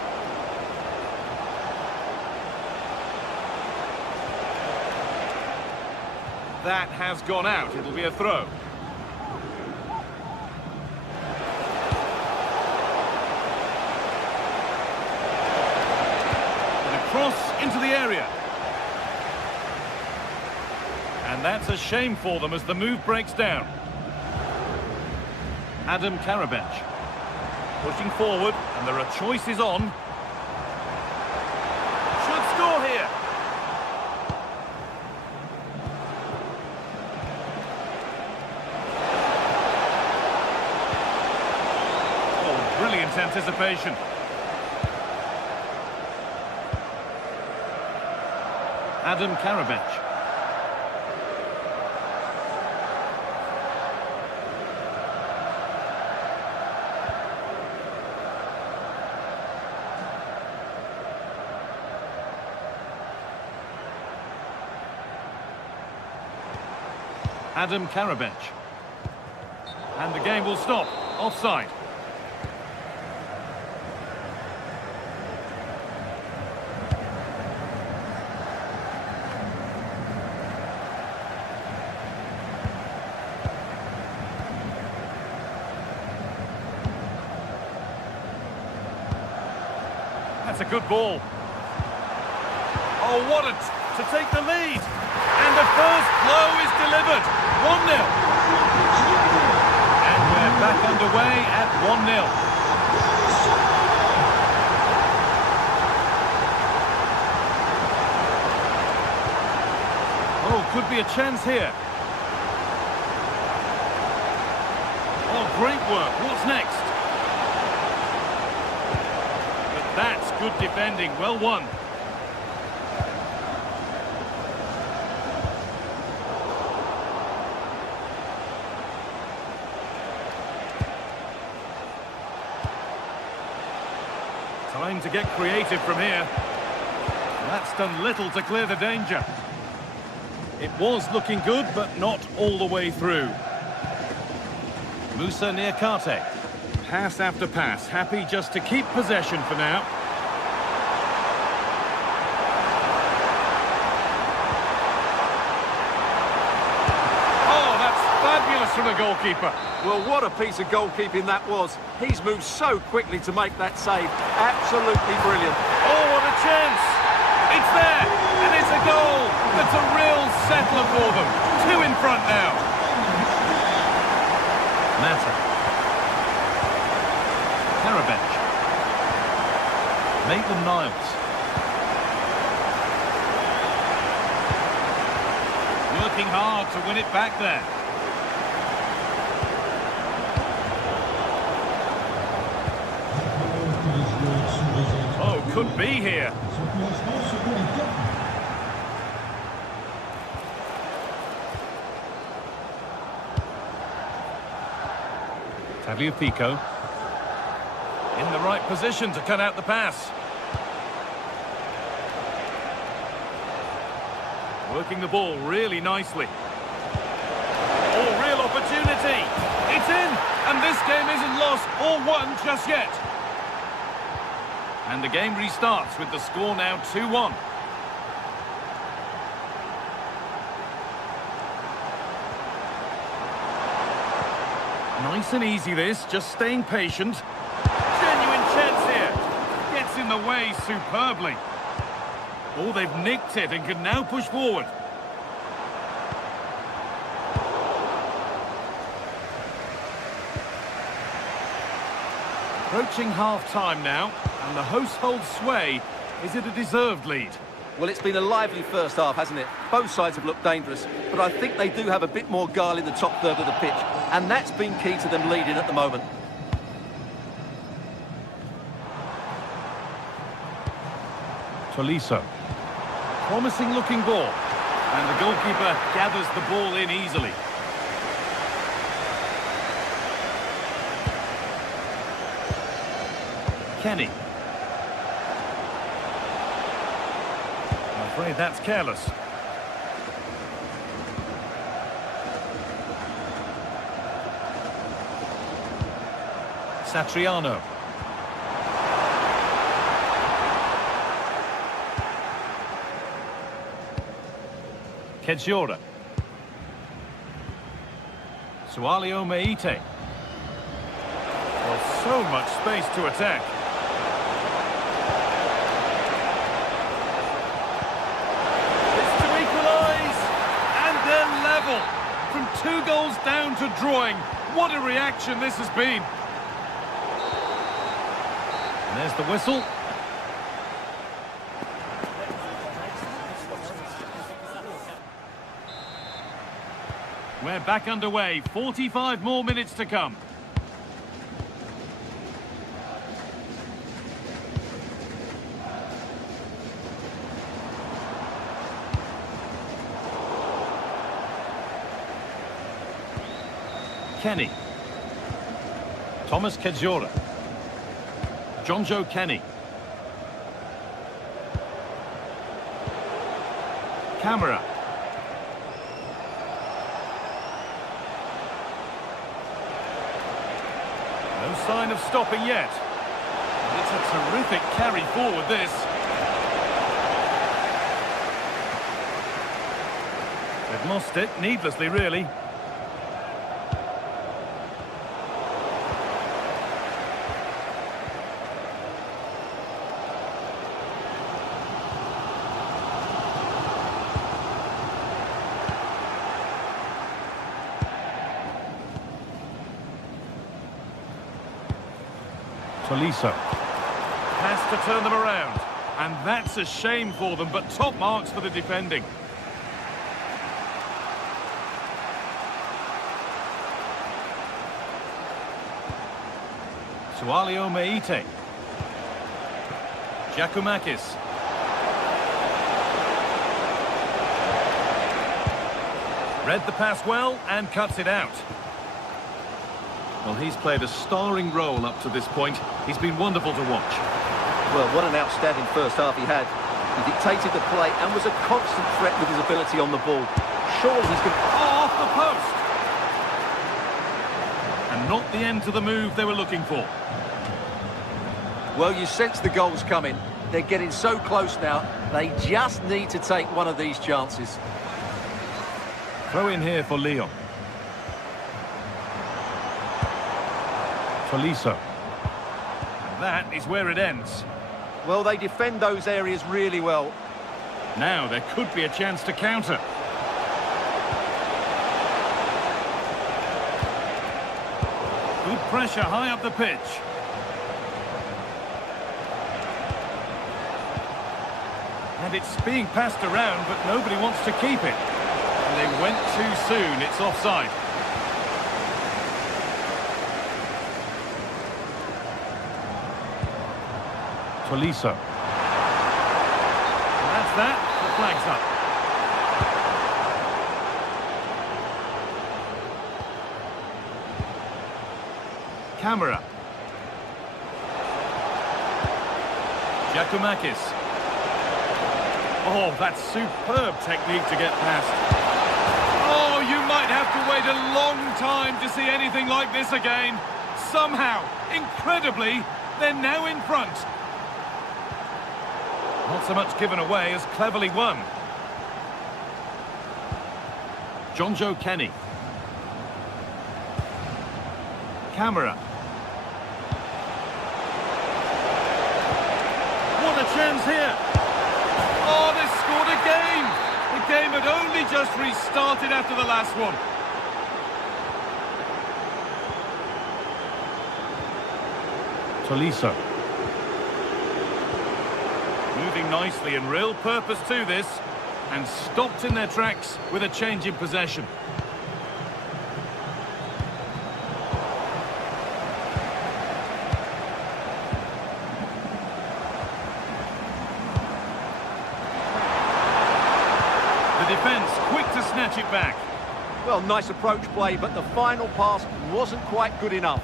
That has gone out. It'll be a throw. And a cross into the area. And that's a shame for them as the move breaks down. Adam Karabech pushing forward, and there are choices on. Should score here. Oh, brilliant anticipation. Adam Karabech. Adam Karabech. And the game will stop. Offside. That's a good ball. Oh, what to take the lead. And the first blow is delivered. 1-0. And we're back underway at 1-0. Oh, could be a chance here. Oh, great work. What's next? But that's good defending. Well won. Time to get creative from here. That's done little to clear the danger. It was looking good, but not all the way through. Musa Niakate. Pass after pass. Happy just to keep possession for now. Oh, that's fabulous from the goalkeeper. Well, what a piece of goalkeeping that was. He's moved so quickly to make that save. Absolutely brilliant. Oh, what a chance. It's there, and it's a goal. That's a real settler for them. 2 in front now. Mata. Karabech. Maitland-Niles. Working hard to win it back there. Oh, could be here. Tagliafico. In the right position to cut out the pass. Working the ball really nicely. Oh, real opportunity. It's in, and this game isn't lost or won just yet. And the game restarts with the score now 2-1. Nice and easy this, just staying patient. Genuine chance here. Gets in the way superbly. Oh, they've nicked it and can now push forward. Approaching half-time now, and the hosts hold sway. Is it a deserved lead? Well, it's been a lively first half, hasn't it? Both sides have looked dangerous, but I think they do have a bit more guile in the top third of the pitch, and that's been key to them leading at the moment. Tolisso. Promising looking ball. And the goalkeeper gathers the ball in easily. Kenny. I'm afraid that's careless. Satriano. Kedziora. Sualio Meite. Well, so much space to attack. It's to equalise. And they're level. From 2 goals down to drawing. What a reaction this has been. And there's the whistle. We're back underway. 45 more minutes to come. Kenny. Thomas Kedziora. Jonjo Kenny. Camera. No sign of stopping yet. And it's a terrific carry forward, this. They've lost it, needlessly, really. Tolisso. Has to turn them around. And that's a shame for them, but top marks for the defending. Sualio Meite. Giacomakis. Read the pass well and cuts it out. Well, he's played a starring role up to this point. He's been wonderful to watch. Well, what an outstanding first half he had. He dictated the play and was a constant threat with his ability on the ball. Surely he's going to... Oh, off the post! And not the end to the move they were looking for. Well, you sense the goals coming. They're getting so close now. They just need to take one of these chances. Throw in here for Lyon. Tolisso. And that is where it ends. Well, they defend those areas really well. Now there could be a chance to counter. Good pressure high up the pitch. And it's being passed around, but nobody wants to keep it. And they went too soon. It's offside. Tolisso. And that's that. The flag's up. Camera. Giacomakis. Oh, that's superb technique to get past. Oh, you might have to wait a long time to see anything like this again. Somehow, incredibly, they're now in front. Not so much given away as cleverly won. Jonjo Kenny. Camera. What a chance here. Oh, just restarted after the last one. Tolisso. Moving nicely and real purpose to this, and stopped in their tracks with a change in possession. The defence quick to snatch it back. Well, nice approach play, but the final pass wasn't quite good enough.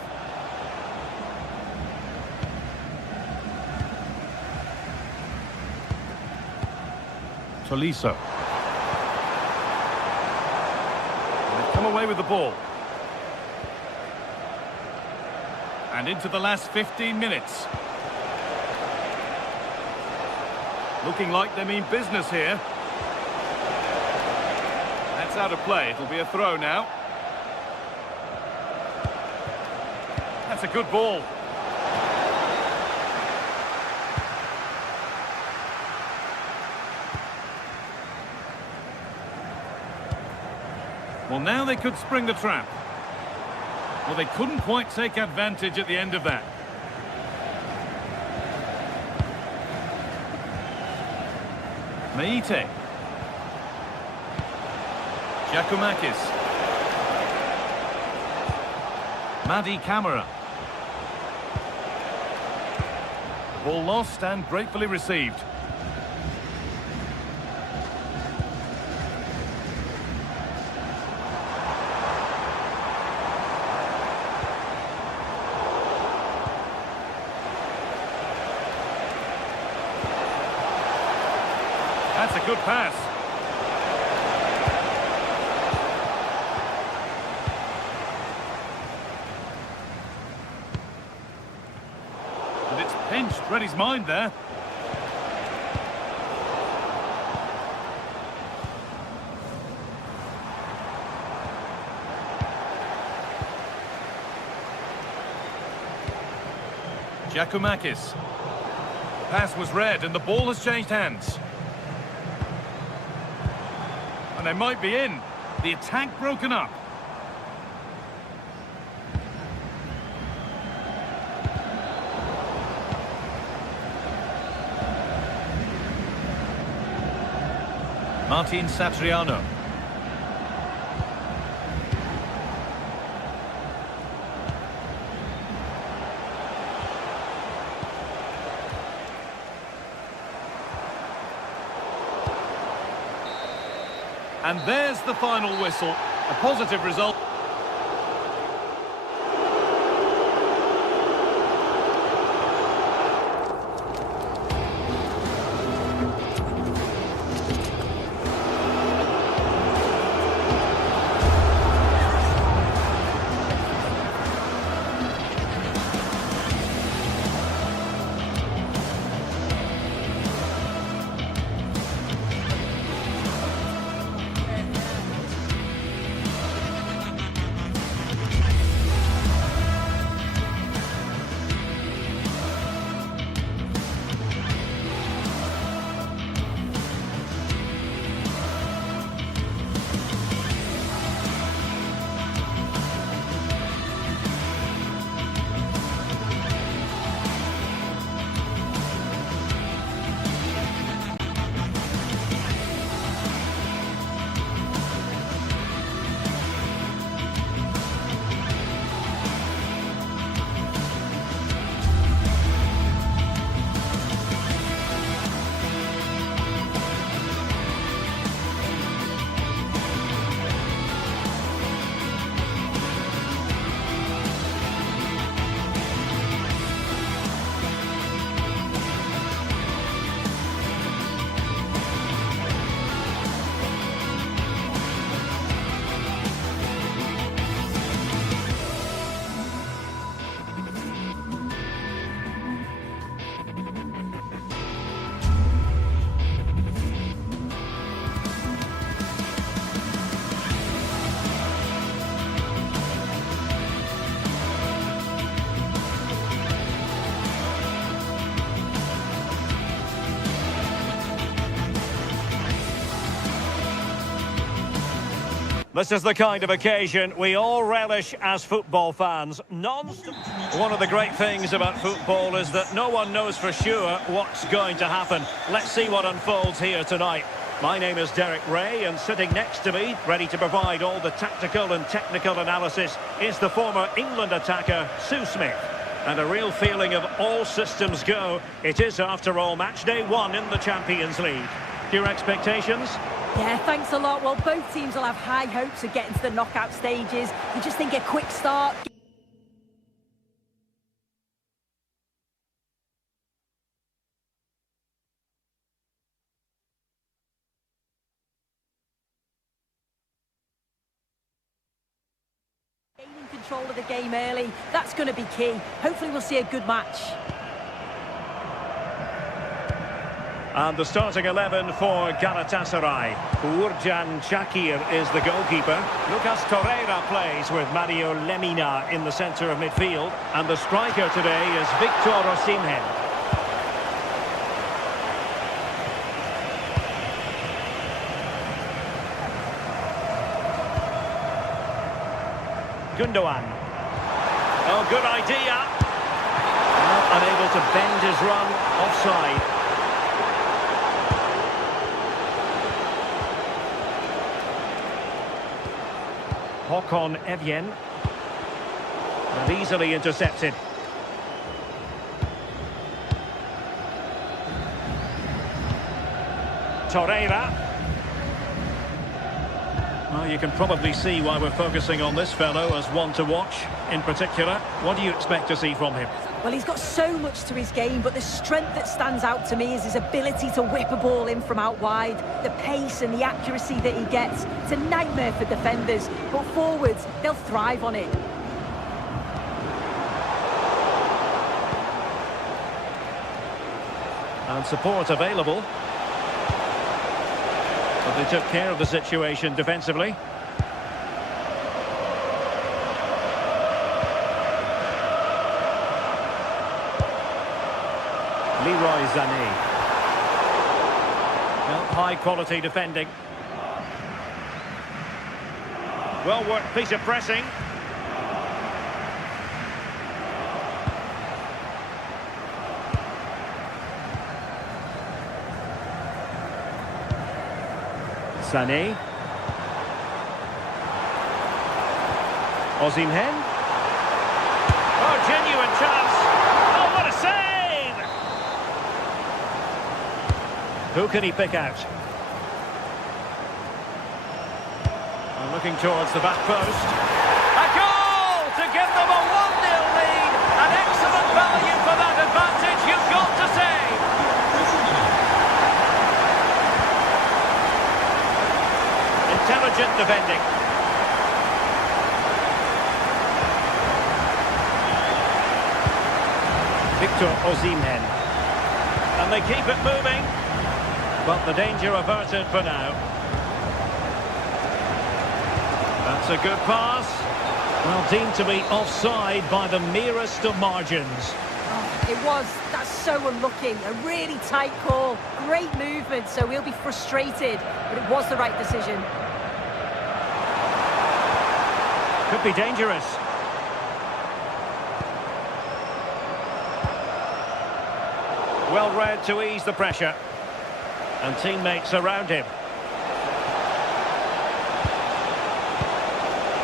Tolisso. They've come away with the ball. And into the last 15 minutes. Looking like they mean business here. That's out of play. It'll be a throw now. That's a good ball. Well, now they could spring the trap. Well, they couldn't quite take advantage at the end of that. Meite. Giacomakis. Madi Camara. Ball lost and gratefully received. That's a good pass. And it's pinched, read his mind there. Giacomakis. Pass was read and the ball has changed hands. And they might be in. The attack broken up. Martin Satriano. And there's the final whistle. A positive result. This is the kind of occasion we all relish as football fans. One of the great things about football is that no one knows for sure what's going to happen. Let's see what unfolds here tonight. My name is Derek Ray, and sitting next to me, ready to provide all the tactical and technical analysis, is the former England attacker, Sue Smith. And a real feeling of all systems go. It is, after all, match day 1 in the Champions League. Your expectations? Yeah, thanks a lot. Well, both teams will have high hopes of getting to the knockout stages. You just think a quick start. Gaining control of the game early, that's going to be key. Hopefully we'll see a good match. And the starting 11 for Galatasaray. Uğurcan Çakır is the goalkeeper. Lucas Torreira plays with Mario Lemina in the centre of midfield. And the striker today is Victor Osimhen. Gundogan. Oh, good idea. Not unable to bend his run. Offside. Håkon Evjen. And easily intercepted. Torreira. Well, you can probably see why we're focusing on this fellow as one to watch. In particular, what do you expect to see from him? Well, he's got so much to his game, but the strength that stands out to me is his ability to whip a ball in from out wide. The pace and the accuracy that he gets. It's a nightmare for defenders, but forwards, they'll thrive on it. And support available. But they took care of the situation defensively. Leroy Sané. Well, high quality defending. Well worked piece of pressing. Sané. Osimhen. Oh, genuine chance. Oh, what a save! Who can he pick out? And looking towards the back post. A goal to give them a 1-0 lead. An excellent value for that advantage, you've got to say. Intelligent defending. Victor Osimhen. And they keep it moving. But the danger averted for now. That's a good pass. Well, deemed to be offside by the merest of margins. Oh, it was. That's so unlucky. A really tight call. Great movement, so he'll be frustrated. But it was the right decision. Could be dangerous. Well read to ease the pressure. And teammates around him.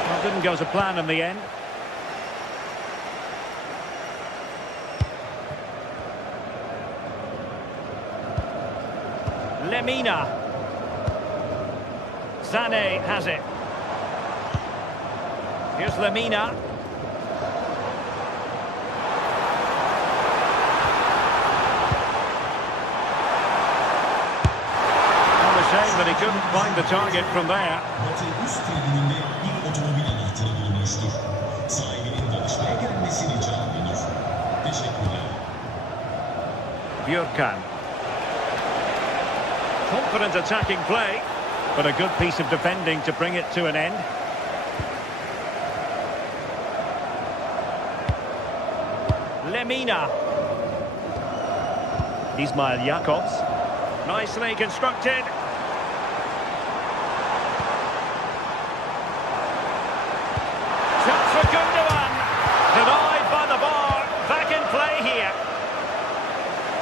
Well, didn't go to plan in the end. Lemina. Sané has it. Here's Lemina. Shame that he couldn't find the target from there. Björkan. Confident attacking play, but a good piece of defending to bring it to an end. Lemina. Ismail Jakobs. Nicely constructed. It's for Gundogan. Denied by the bar. Back in play here.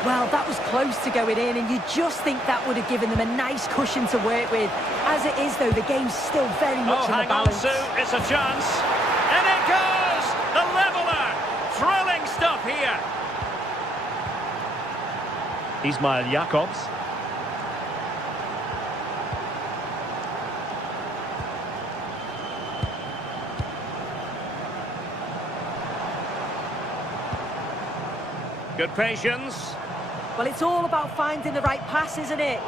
Well, that was close to going in, and you just think that would have given them a nice cushion to work with. As it is, though, the game's still very much in the hang on, balance. Sue. It's a chance. And it goes! The leveller. Thrilling stuff here. Ismail Jakobs. Good patience. Well, it's all about finding the right pass, isn't it?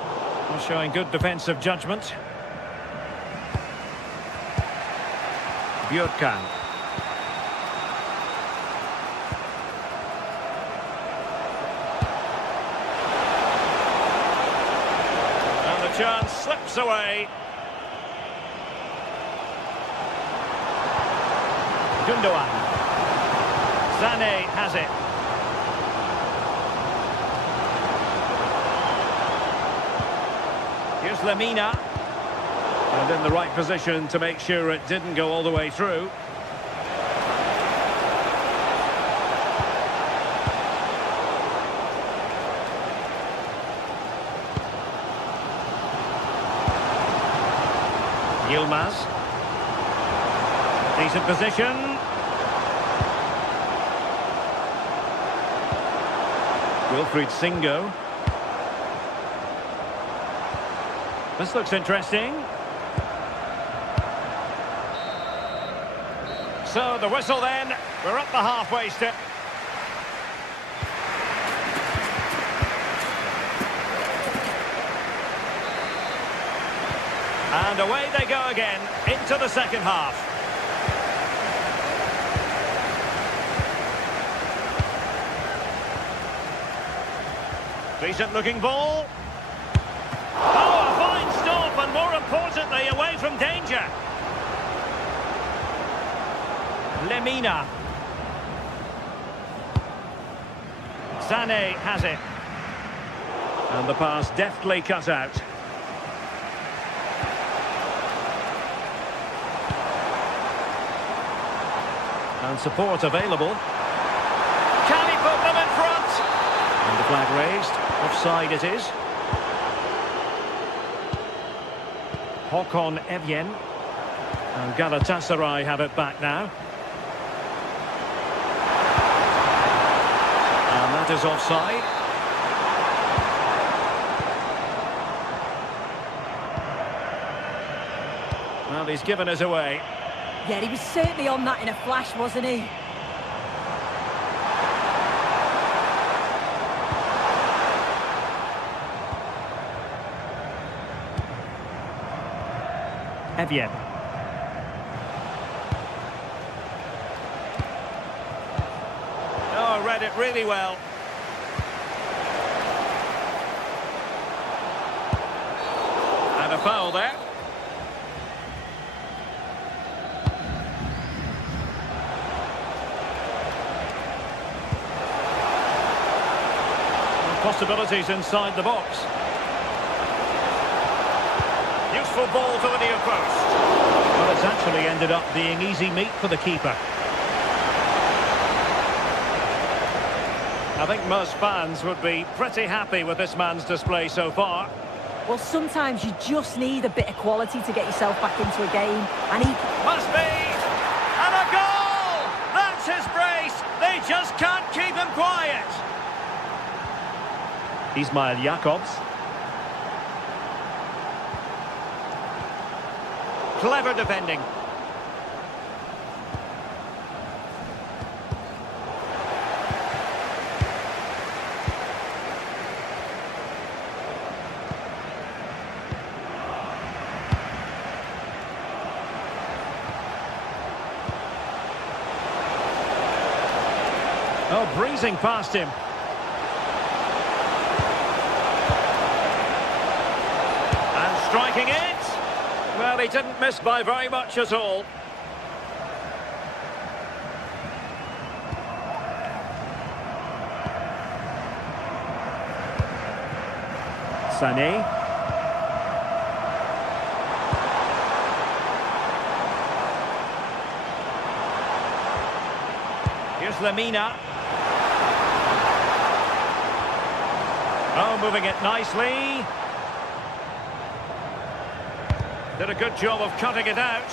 Well, showing good defensive judgment. Björkan. And the chance slips away. Gundogan. Sané has it. Here's Lemina. And in the right position to make sure it didn't go all the way through. Yilmaz. Decent position. Wilfried Singo. This looks interesting. So the whistle then. We're up the halfway step. And away they go again into the second half. Decent looking ball. Oh, a fine stop, and more importantly, away from danger. Lemina. Sané has it. And the pass deftly cut out. And support available. Can he put them in front? And the flag raised. Offside it is. Håkon Evjen. And Galatasaray have it back now. And that is offside. Well, he's given us away. Yeah, he was certainly on that in a flash, wasn't he? Evjen. Oh, read it really well. And a foul there. Possibilities inside the box. Useful ball to the near post. Well, it's actually ended up being easy meat for the keeper. I think most fans would be pretty happy with this man's display so far. Well, sometimes you just need a bit of quality to get yourself back into a game. And he... Must be! And a goal! That's his brace! They just can't keep him quiet! Ismail Jakobs. Clever defending. Oh, breezing past him. Striking it. Well, he didn't miss by very much at all. Sané. Here's Lemina. Oh, moving it nicely. Did a good job of cutting it out.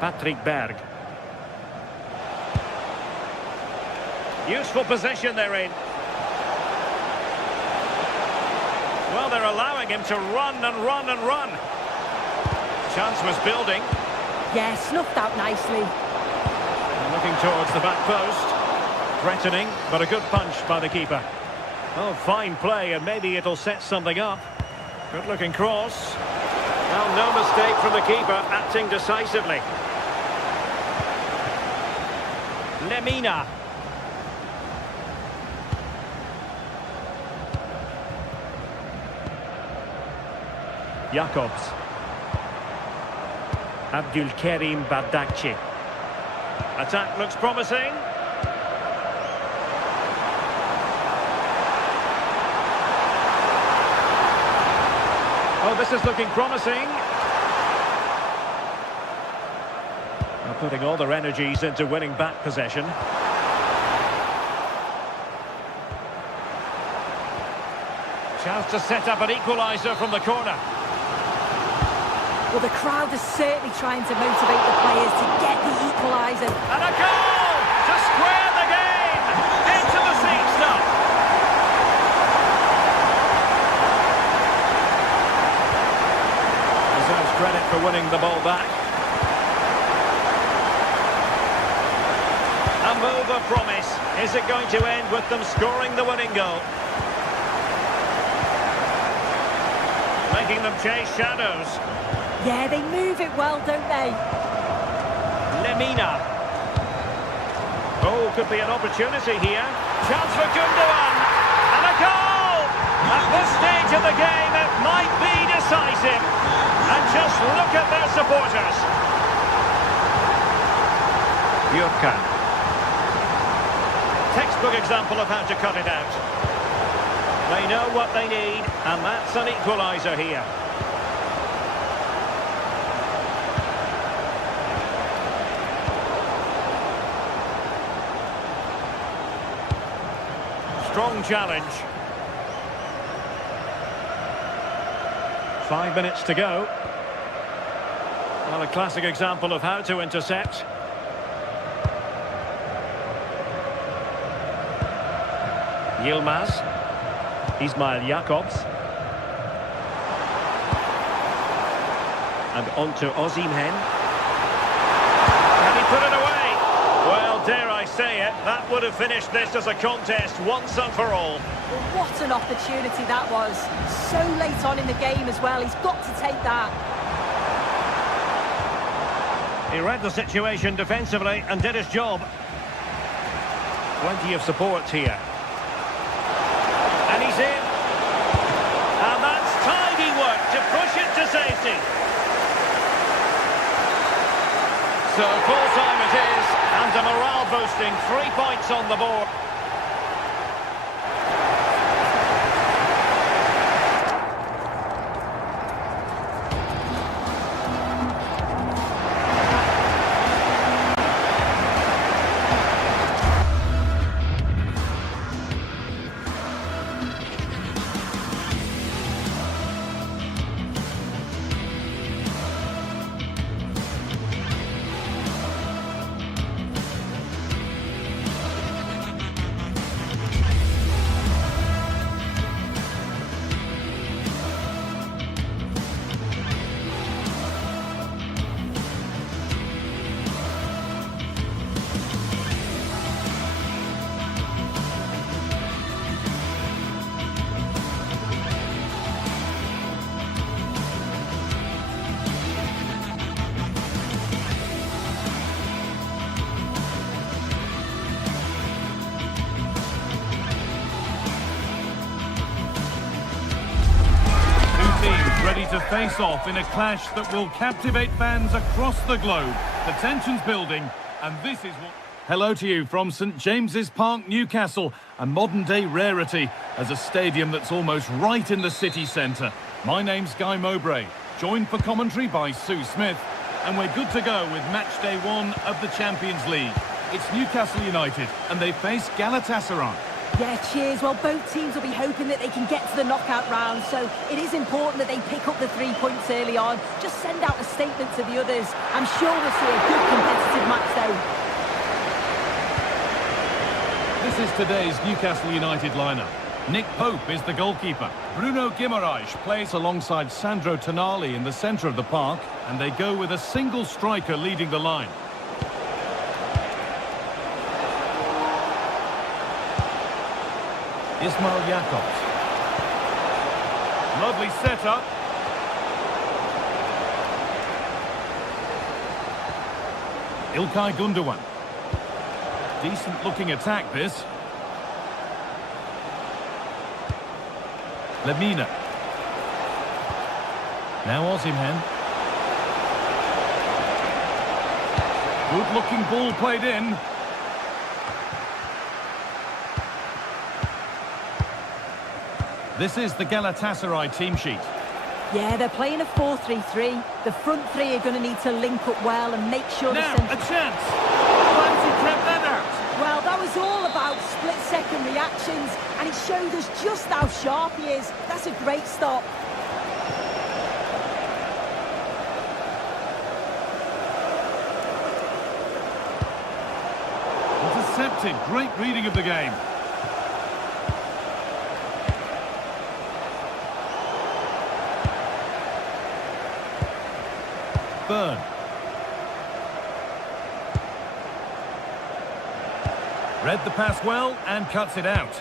Patrick Berg. Useful position they're in. Well, they're allowing him to run and run and run. Chance was building. Yeah, snuffed out nicely. And looking towards the back post. Threatening, but a good punch by the keeper. Oh, fine play, and maybe it'll set something up. Good-looking cross. Well, no mistake from the keeper, acting decisively. Lemina. Jakobs. Abdulkarim Bardakci. Attack looks promising. Oh, this is looking promising. They're putting all their energies into winning back possession. Chance to set up an equaliser from the corner. Well, the crowd is certainly trying to motivate the players to get the equaliser. And a goal to square the game. Into the seats now. Deserves credit for winning the ball back. A move of promise. Is it going to end with them scoring the winning goal? Making them chase shadows. Yeah, they move it well, don't they? Lemina. Oh, could be an opportunity here. Chance for Gundogan. And a goal! At this stage of the game, it might be decisive. And just look at their supporters. Jurka. Textbook example of how to cut it out. They know what they need, and that's an equaliser here. Strong challenge. 5 minutes to go. Well, a classic example of how to intercept. Yilmaz. Ismail Jakobs. And on to Osimhen. Can he put it away? Well, dare I say it, that would have finished this as a contest once and for all. Well, what an opportunity that was. So late on in the game as well. He's got to take that. He read the situation defensively and did his job. Plenty of support here. And he's in. And that's tidy work to push it to safety. So full time it is, and a morale boosting 3 points on the board. Ready to face off in a clash that will captivate fans across the globe. The tension's building, and this is what... Hello to you from St James's Park, Newcastle, a modern-day rarity as a stadium that's almost right in the city centre. My name's Guy Mowbray, joined for commentary by Sue Smith, and we're good to go with match day 1 of the Champions League. It's Newcastle United, and they face Galatasaray. Yeah, cheers. Well, both teams will be hoping that they can get to the knockout round, so it is important that they pick up the 3 points early on. Just send out a statement to the others. I'm sure we'll see a good competitive match, though. This is today's Newcastle United lineup. Nick Pope is the goalkeeper. Bruno Guimaraes plays alongside Sandro Tonali in the centre of the park, and they go with a single striker leading the line. Ismail Jakobs. Lovely setup. İlkay Gundogan. Decent looking attack, this. Lemina. Now Osimhen. Good looking ball played in. This is the Galatasaray team sheet. Yeah, they're playing a 4-3-3. The front three are going to need to link up well and make sure... Now, a chance! Fancy kept that out! Well, that was all about split-second reactions, and it showed us just how sharp he is. That's a great stop. Intercepted. Great reading of the game. Burn. Read the pass well and cuts it out.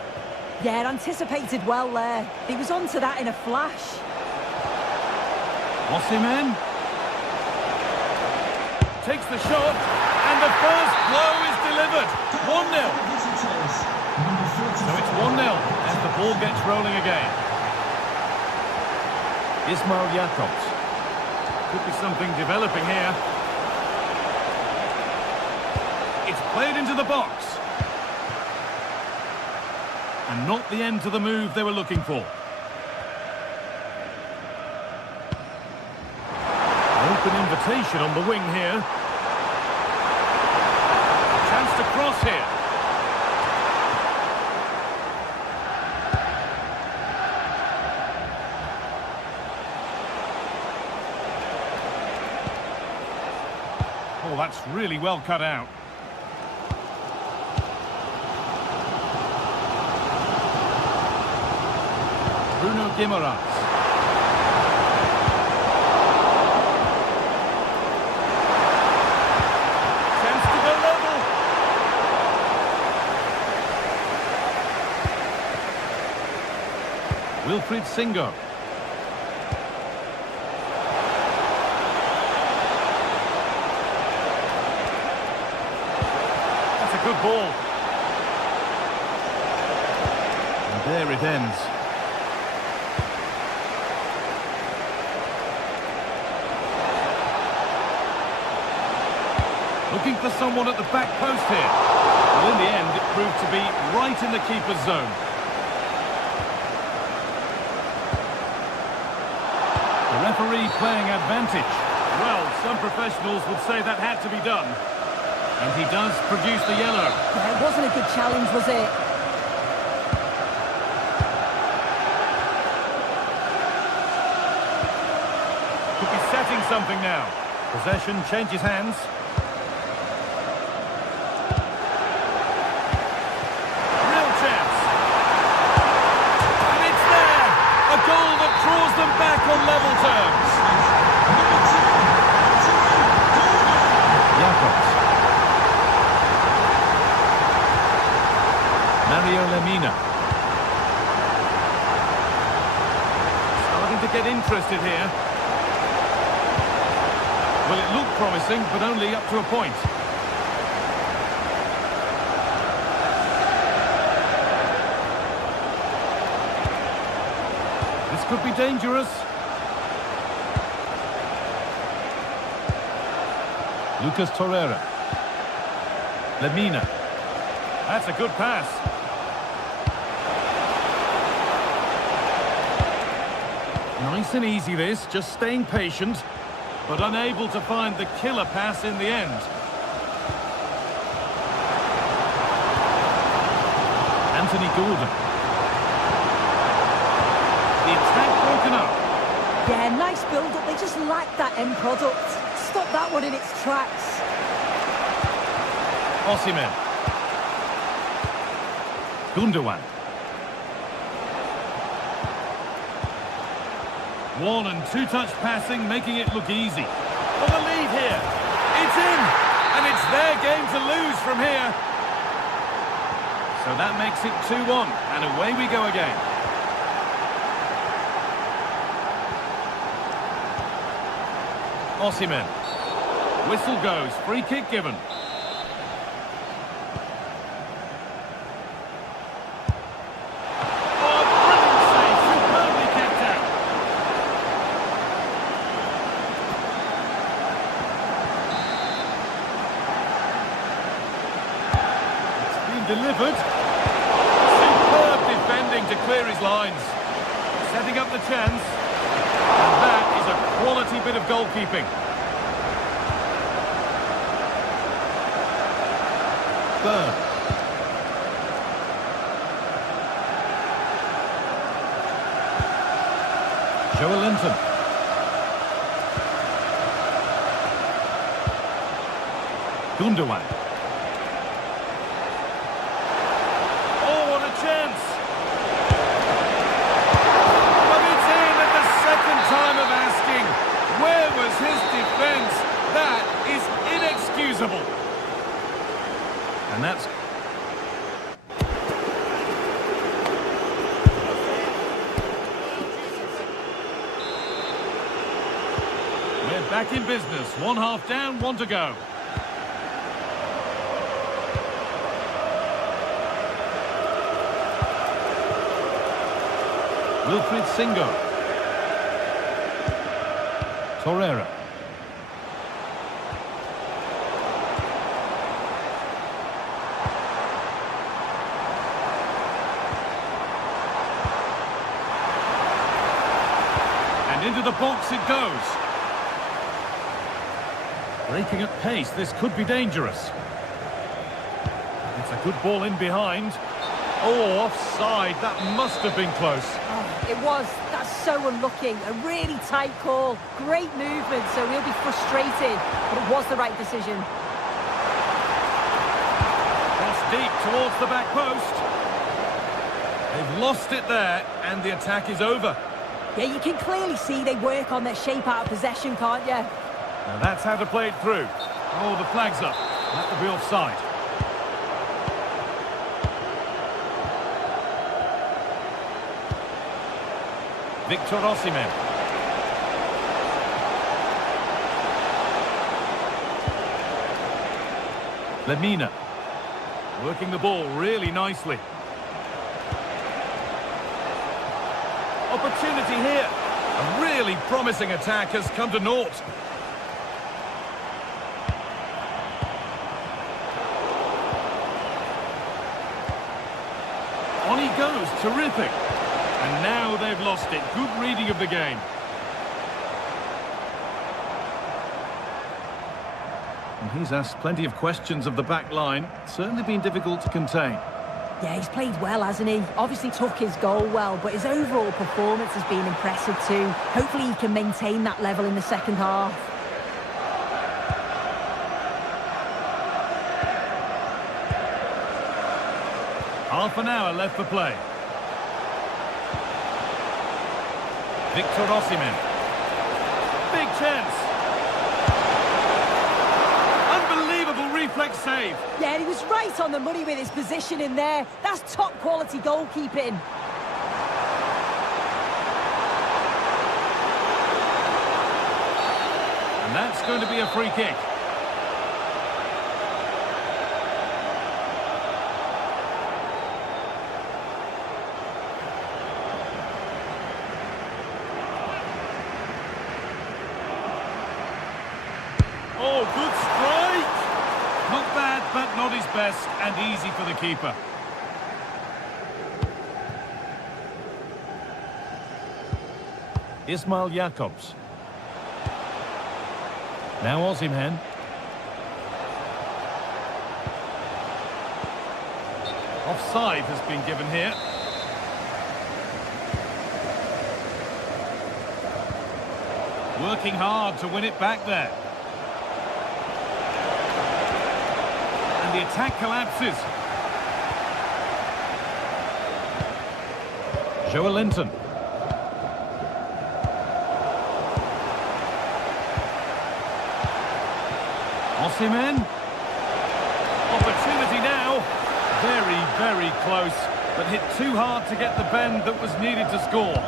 Yeah, anticipated well there. He was onto that in a flash. Osimhen takes the shot, and the first blow is delivered. 1-0. So it's 1-0 as the ball gets rolling again. Ismail Jakobs. Could be something developing here. It's played into the box. And not the end to the move they were looking for. Open invitation on the wing here. Chance to cross here. Oh, that's really well cut out. Bruno Guimaraes. Chance to go level. Wilfried Singo. That's a good ball. And there it ends. Looking for someone at the back post here. Well, in the end, it proved to be right in the keeper's zone. The referee playing advantage. Well, some professionals would say that had to be done. And he does produce the yellow. Yeah, it wasn't a good challenge, was it? Could be setting something now. Possession changes hands. Draws them back on level terms. Jakobs. Mario Lemina. Starting to get interested here. Well, it looked promising, but only up to a point. Could be dangerous. Lucas Torreira. Lemina. That's a good pass. Nice and easy this, just staying patient, but unable to find the killer pass in the end. Anthony Gordon. The attack broken up. Yeah, nice build-up. They just lack that end product. Stop that one in its tracks. Osimhen. Gundogan. One and two-touch passing, making it look easy. For the lead here. It's in! And it's their game to lose from here. So that makes it 2-1, and away we go again. Osimhen. Whistle goes, free kick given. Oh, brilliant save, superbly kept out. It's been delivered. Superb defending to clear his lines. Setting up the chance. And that is a quality bit of goalkeeping. Bayern. Joelinton. Gundogan. Oh, what a chance! But it's in at the second time of asking. Where was his defence? That is inexcusable. And that's... We're back in business. One half down, one to go. Wilfried Singo. Torreira. And into the box it goes. Breaking at pace, this could be dangerous. It's a good ball in behind. Oh, offside, that must have been close. Oh, it was. That's so unlucky. A really tight call. Great movement, so he'll be frustrated. But it was the right decision. Cross deep towards the back post. They've lost it there, and the attack is over. Yeah, you can clearly see they work on their shape out of possession, can't you? Now that's how to play it through. Oh, the flag's up. That will be offside. Victor Osimhen. Lemina. Working the ball really nicely. Opportunity here. A really promising attack has come to naught. On he goes. Terrific. And now they've lost it. Good reading of the game. And he's asked plenty of questions of the back line. Certainly been difficult to contain. Yeah, he's played well, hasn't he? Obviously took his goal well, but his overall performance has been impressive too. Hopefully he can maintain that level in the second half. Half an hour left for play. Victor Osimhen. Big chance. Unbelievable reflex save. Yeah, he was right on the money with his position in there. That's top quality goalkeeping. And that's going to be a free kick. Oh, good strike! Not bad, but not his best, and easy for the keeper. Ismail Jakobs. Now Osimhen. Offside has been given here. Working hard to win it back there. And the attack collapses. Joelinton. Osimhen. Opportunity now. Very, very close, but hit too hard to get the bend that was needed to score.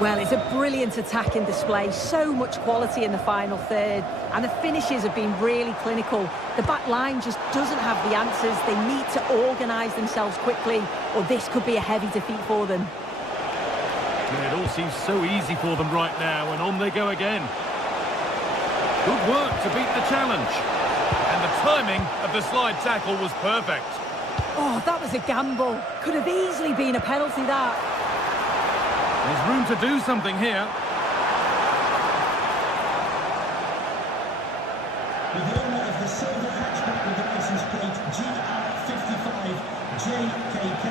Well, it's a brilliant attacking display, so much quality in the final third, and the finishes have been really clinical. The back line just doesn't have the answers. They need to organise themselves quickly, or this could be a heavy defeat for them. It all seems so easy for them right now, and on they go again. Good work to beat the challenge. And the timing of the slide tackle was perfect. Oh, that was a gamble. Could have easily been a penalty, that. There's room to do something here. The owner of the silver hatchback with the license plate GR55 JKK,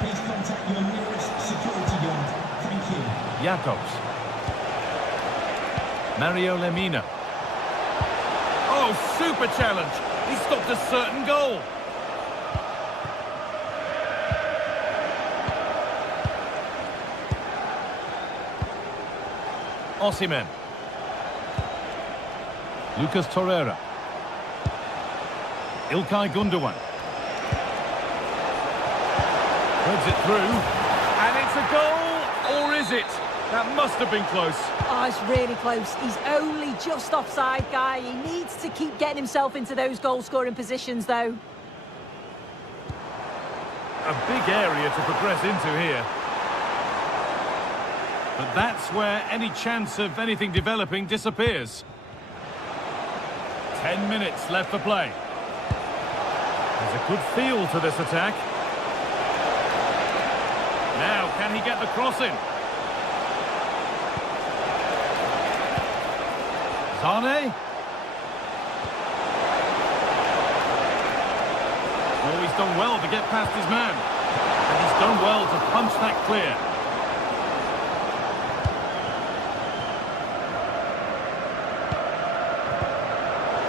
please contact your nearest security guard. Thank you. Jakobs. Mario Lemina. Oh, super challenge. He stopped a certain goal. Osimhen. Lucas Torreira. Ilkay Gundogan. Threads it through. And it's a goal, or is it? That must have been close. Oh, it's really close. He's only just offside, guy. He needs to keep getting himself into those goal-scoring positions, though. A big area to progress into here. But that's where any chance of anything developing disappears. 10 minutes left for play. There's a good feel to this attack. Now, can he get the cross in? Zane. Oh, he's done well to get past his man. And he's done well to punch that clear.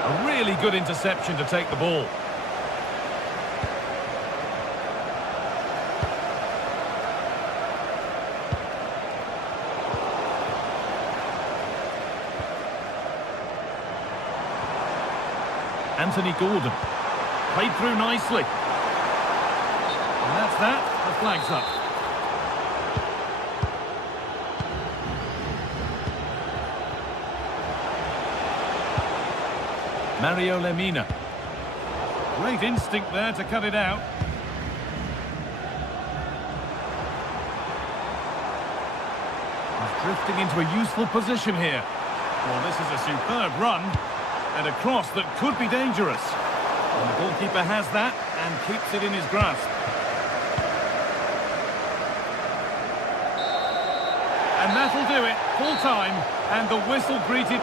A really good interception to take the ball. Anthony Gordon. Played through nicely. And that's that. The flag's up. Mario Lemina. Great instinct there to cut it out. He's drifting into a useful position here. Well, this is a superb run. And a cross that could be dangerous. And the goalkeeper has that and keeps it in his grasp. And that'll do it. Full time. And the whistle greeted...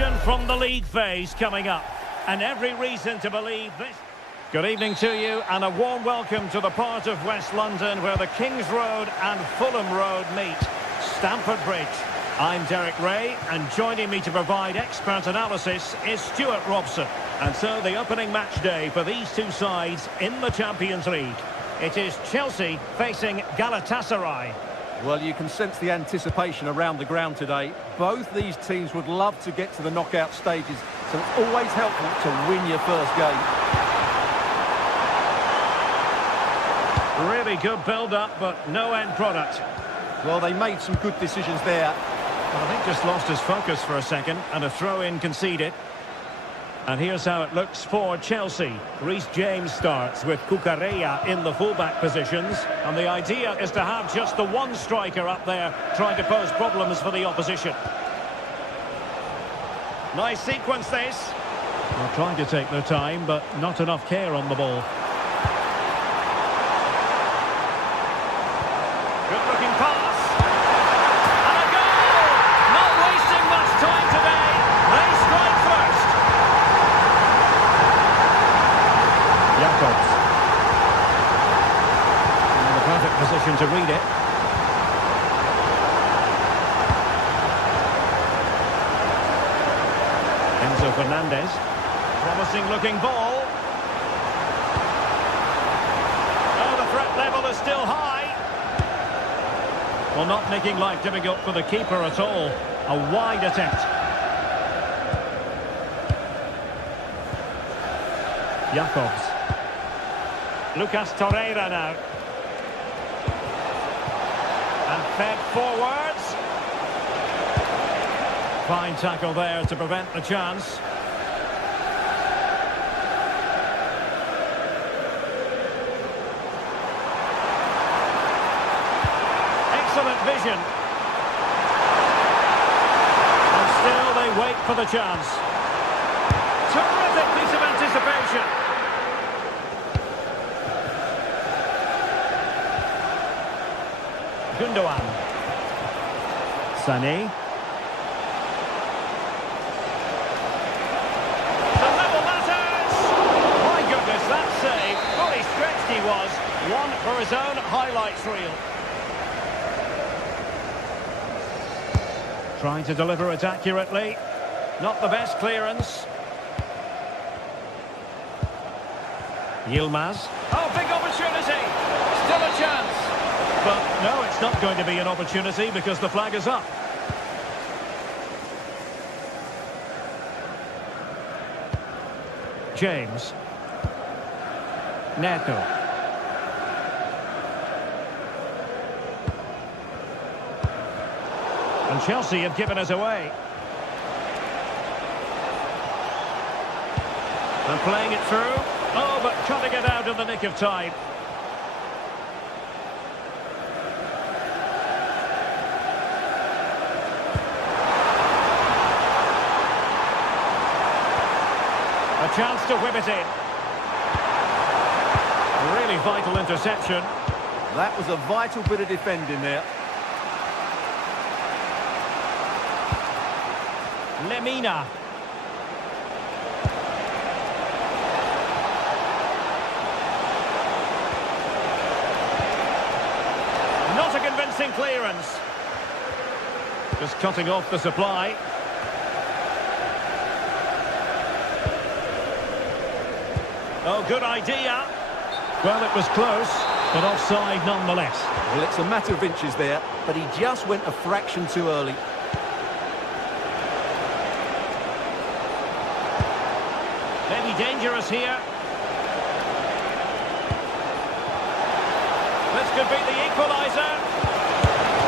action from the league phase coming up. And every reason to believe this. Good evening to you and a warm welcome to the part of West London where the King's Road and Fulham Road meet. Stamford Bridge. I'm Derek Ray, and joining me to provide expert analysis is Stuart Robson. And so the opening match day for these two sides in the Champions League. It is Chelsea facing Galatasaray. Well, you can sense the anticipation around the ground today. Both these teams would love to get to the knockout stages, so it's always helpful to win your first game. Really good build-up, but no end product. Well, they made some good decisions there. Well, I think just lost his focus for a second, and a throw-in conceded. And here's how it looks for Chelsea. Reece James starts with Cucurella in the fullback positions. And the idea is to have just the one striker up there trying to pose problems for the opposition. Nice sequence this. They're trying to take their time, but not enough care on the ball. Good-looking pass. And a goal! Not wasting much time today. They strike first. Jacobs. In the perfect position to read it. Enzo Fernandez. Promising looking ball. Oh, the threat level is still high. Well, not making life difficult for the keeper at all. A wide attempt. Jacobs. Lucas Torreira now. And fed forwards. Fine tackle there to prevent the chance. Excellent vision. And still they wait for the chance. Terrific piece of anticipation. Gundogan. Sané. The level matters! My goodness, that save. Fully stretched he was. One for his own highlights reel. Trying to deliver it accurately. Not the best clearance. Yilmaz. Oh, big opportunity. Still a chance. But no, it's not going to be an opportunity because the flag is up. James. Neto. And Chelsea have given it away. And playing it through. Oh, but cutting it out in the nick of time. A chance to whip it in. A really vital interception. That was a vital bit of defending there. Lemina. Not a convincing clearance. Just cutting off the supply. Oh, good idea. Well, it was close, but offside nonetheless. Well, it's a matter of inches there, but he just went a fraction too early. Maybe dangerous here. This could be the equaliser.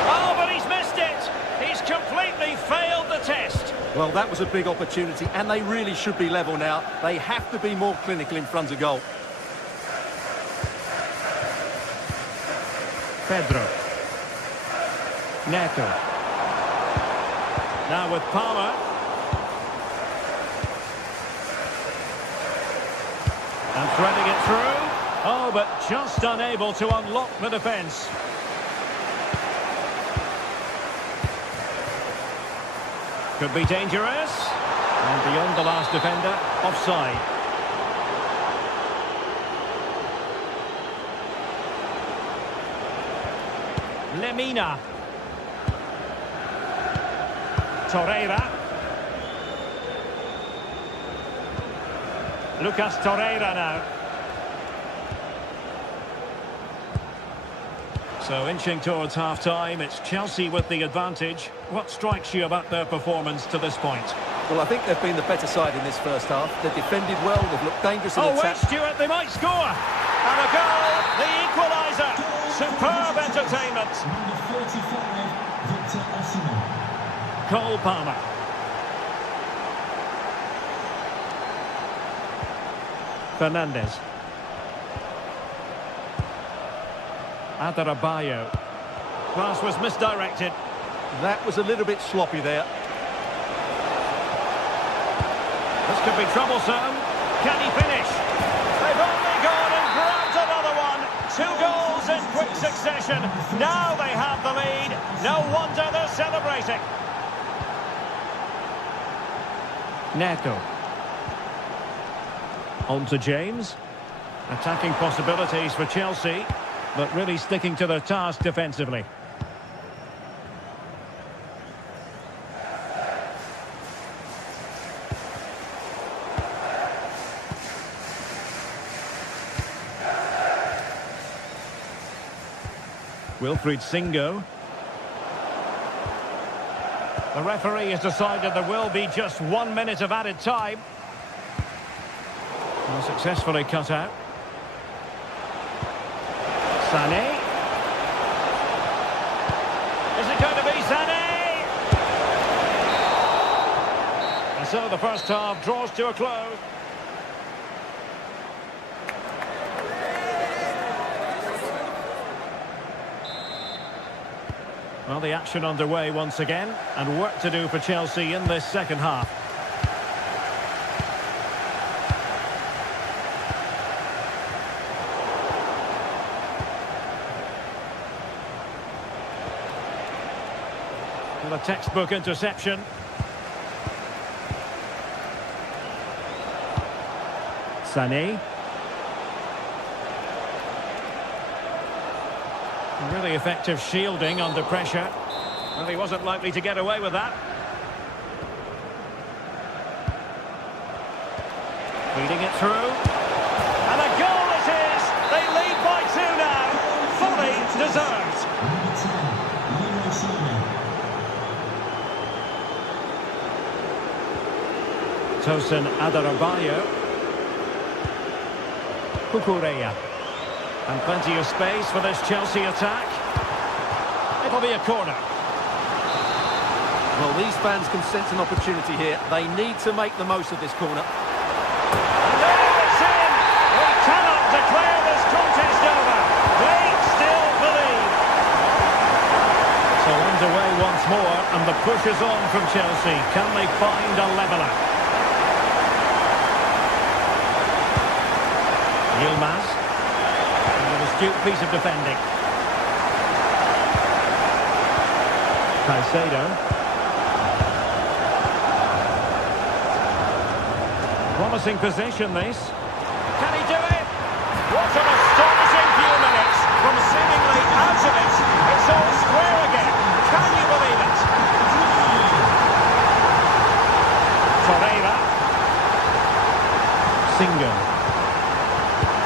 Oh, but he's missed it. He's completely failed the test. Well, that was a big opportunity, and they really should be level now. They have to be more clinical in front of goal. Pedro. Neto. Now with Palmer. And threading it through. Oh, but just unable to unlock the defence. Could be dangerous. And beyond the last defender, offside. Lemina. Torreira. Lucas Torreira now. So inching towards half-time, it's Chelsea with the advantage. What strikes you about their performance to this point? Well, I think they've been the better side in this first half. They've defended well, they've looked dangerous in Wait, attack. Stuart, they might score! And a goal, the equaliser! Superb entertainment! Number 45, Victor Osimhen. Cole Palmer. Fernandes. Adarabioyo. Pass was misdirected. That was a little bit sloppy there. This could be troublesome. Can he finish? They've only gone and grabbed another one. 2 goals in quick succession. Now they have the lead. No wonder they're celebrating. Neto. On to James. Attacking possibilities for Chelsea, but really sticking to their task defensively. Wilfried Singo. The referee has decided there will be just 1 minute of added time. And successfully cut out. Sané. Is it going to be Sané? And so the first half draws to a close. Well, the action underway once again, and work to do for Chelsea in this second half. Well, a textbook interception. Sané. Really effective shielding under pressure. Well, he wasn't likely to get away with that. Feeding it through. And a goal it is! They lead by 2 now. Fully deserved. Number 10, Leroy Sané. Tosin Adarabioyo. Cucurella. And plenty of space for this Chelsea attack. It'll be a corner. Well, these fans can sense an opportunity here. They need to make the most of this corner. And there it's in! We cannot declare this contest over. They still believe. So underway once more, and the push is on from Chelsea. Can they find a leveller? Yilmaz. Astute piece of defending. Caicedo. Promising position, this. Can he do it? What an astonishing few minutes. From seemingly out of it, it's all square again. Can you believe it? Torreira. Singo.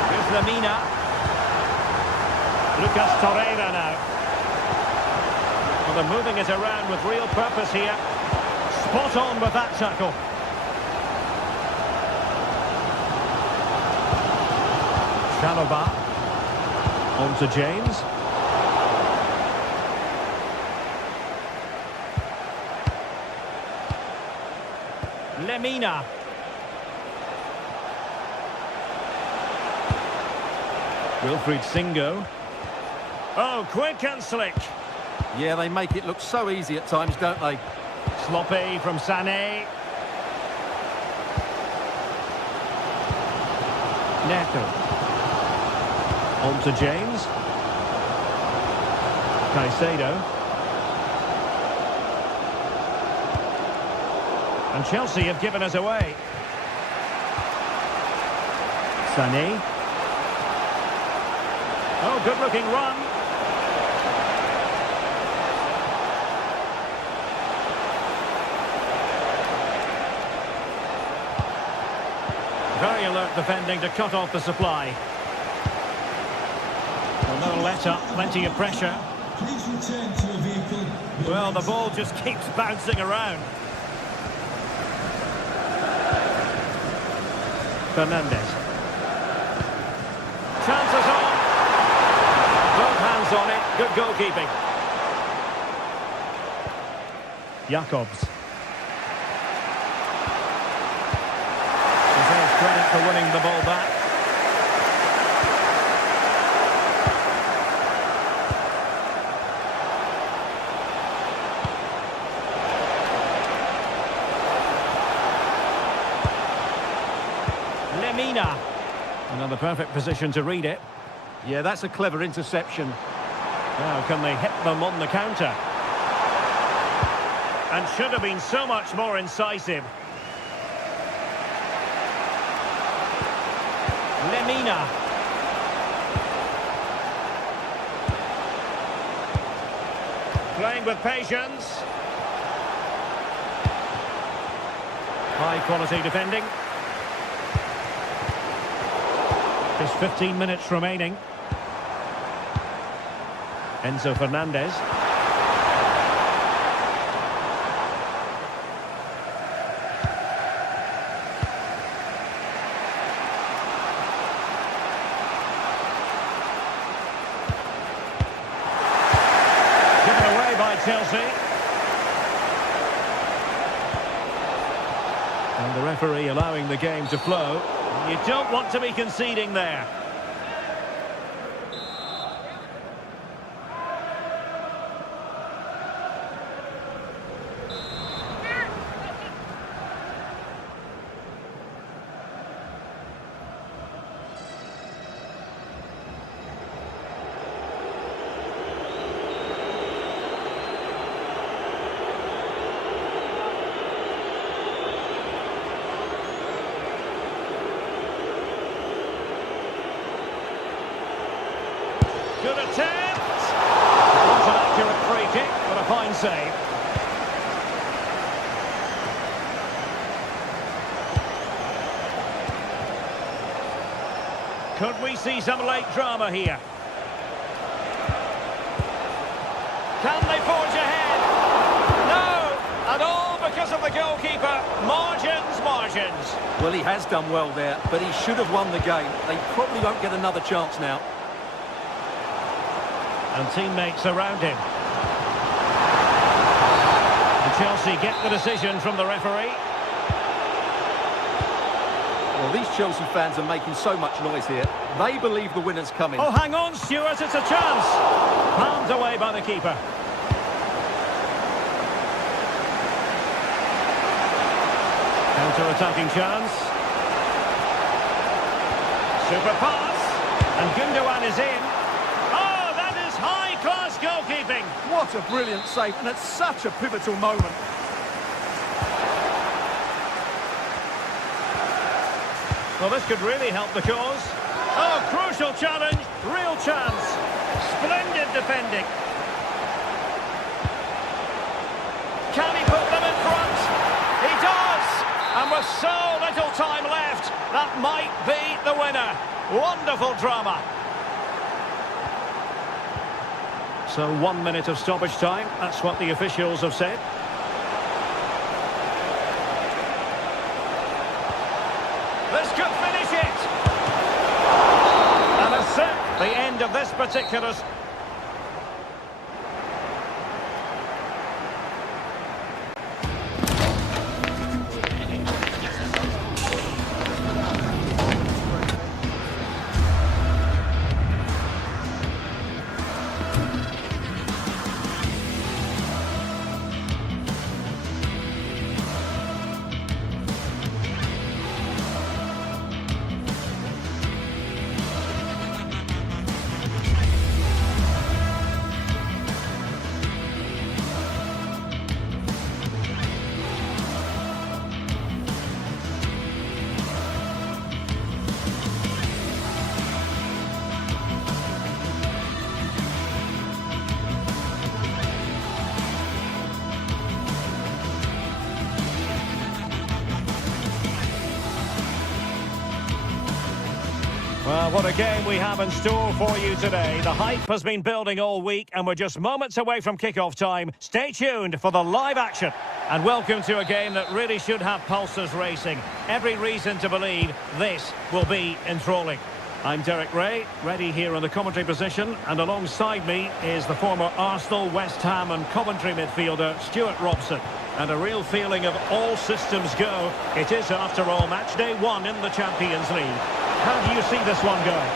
Here's Lemina. Lucas Torreira now. Well, they're moving it around with real purpose here. Spot on with that tackle. Chalobah. On to James. Lemina. Wilfried Singo. Oh, quick and slick. Yeah, they make it look so easy at times, don't they? Sloppy from Sané. Neto. On to James. Caicedo. And Chelsea have given us away. Sané. Oh, good-looking run. Very alert defending to cut off the supply. Well, no let-up, plenty of pressure. Please return to a vehicle. Well, the ball just keeps bouncing around. Fernandes. Chances on. Both hands on it. Good goalkeeping. Jacobs. Deserves credit for winning the ball back. Lemina. Another perfect position to read it. Yeah, that's a clever interception. Now can they hit them on the counter? And should have been so much more incisive. Lemina. Playing with patience. High quality defending. There's 15 minutes remaining. Enzo Fernandez. Given away by Chelsea. And the referee allowing the game to flow. You don't want to be conceding there. Good attempt! It was an accurate free kick, but a fine save. Could we see some late drama here? Can they forge ahead? No! And all because of the goalkeeper. Margins. Well, he has done well there, but he should have won the game. They probably won't get another chance now. And teammates around him. And Chelsea get the decision from the referee. Well, these Chelsea fans are making so much noise here. They believe the winner's coming. Oh, hang on, Stuart, it's a chance. Palmed away by the keeper. Counter-attacking chance. Super pass. And Gundogan is in. Oh, that is high-class goalkeeping. What a brilliant save, and at such a pivotal moment. Well, this could really help the cause. Oh, crucial challenge, real chance. Splendid defending. Can he put them in front? He does! And with so little time left, that might be the winner. Wonderful drama. So 1 minute of stoppage time, that's what the officials have said. This could finish it. And a set, the end of this particular... Well, what a game we have in store for you today. The hype has been building all week and we're just moments away from kick-off time. Stay tuned for the live action. And welcome to a game that really should have pulses racing. Every reason to believe this will be enthralling. I'm Derek Ray, ready here in the commentary position, and alongside me is the former Arsenal, West Ham and Coventry midfielder Stuart Robson. And a real feeling of all systems go. It is, after all, match day 1 in the Champions League. How do you see this one going?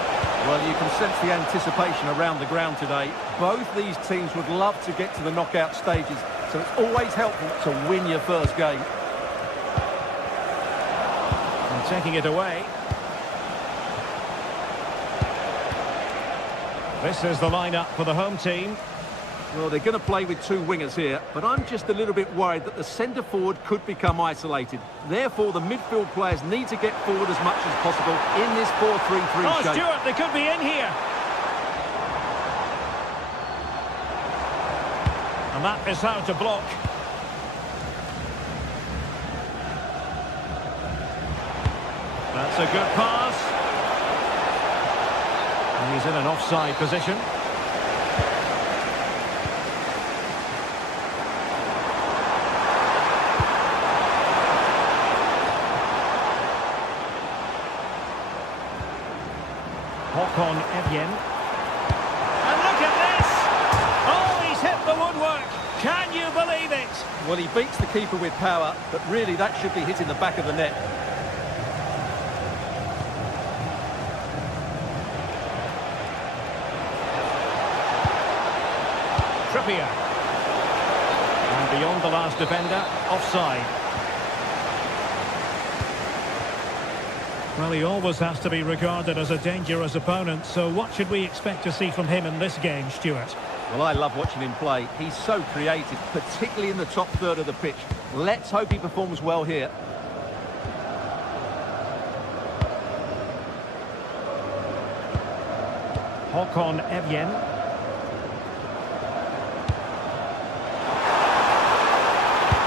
Well, you can sense the anticipation around the ground today. Both these teams would love to get to the knockout stages, so it's always helpful to win your first game. And taking it away. This is the lineup for the home team. Well, they're going to play with 2 wingers here, but I'm just a little bit worried that the centre-forward could become isolated. Therefore, the midfield players need to get forward as much as possible in this 4-3-3 shape. Stuart, they could be in here. And that is how to block. That's a good pass. And he's in an offside position. On Evian. And look at this! Oh, he's hit the woodwork. Can you believe it? Well, he beats the keeper with power, but really that should be hitting the back of the net. Trippier. And beyond the last defender, offside. Well, he always has to be regarded as a dangerous opponent, so what should we expect to see from him in this game, Stuart? Well, I love watching him play. He's so creative, particularly in the top third of the pitch. Let's hope he performs well here. Håkon Evjen.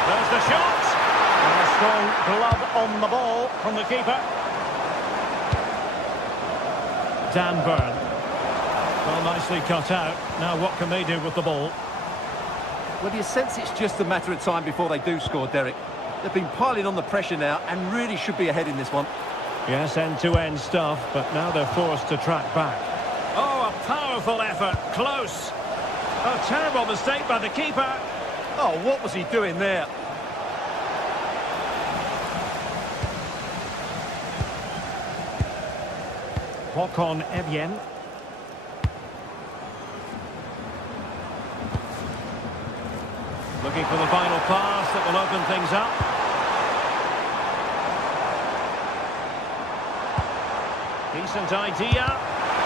There's the shot! And a strong glove on the ball from the keeper. Dan Burn. Well, nicely cut out. Now what can they do with the ball? Well, you sense it's just a matter of time before they do score, Derek. They've been piling on the pressure now and really should be ahead in this one. Yes, end-to-end stuff, but now they're forced to track back. Oh, a powerful effort. Close. A terrible mistake by the keeper. Oh, what was he doing there? Håkon Evjen. Looking for the final pass that will open things up. Decent idea.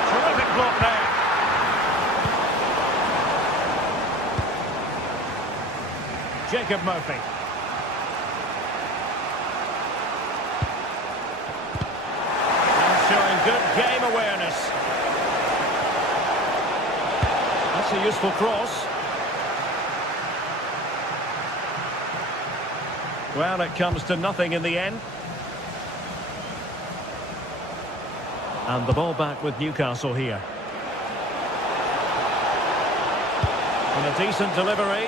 Terrific block there. Jacob Murphy. Showing good game awareness. That's a useful cross. Well, it comes to nothing in the end. And the ball back with Newcastle here. And a decent delivery.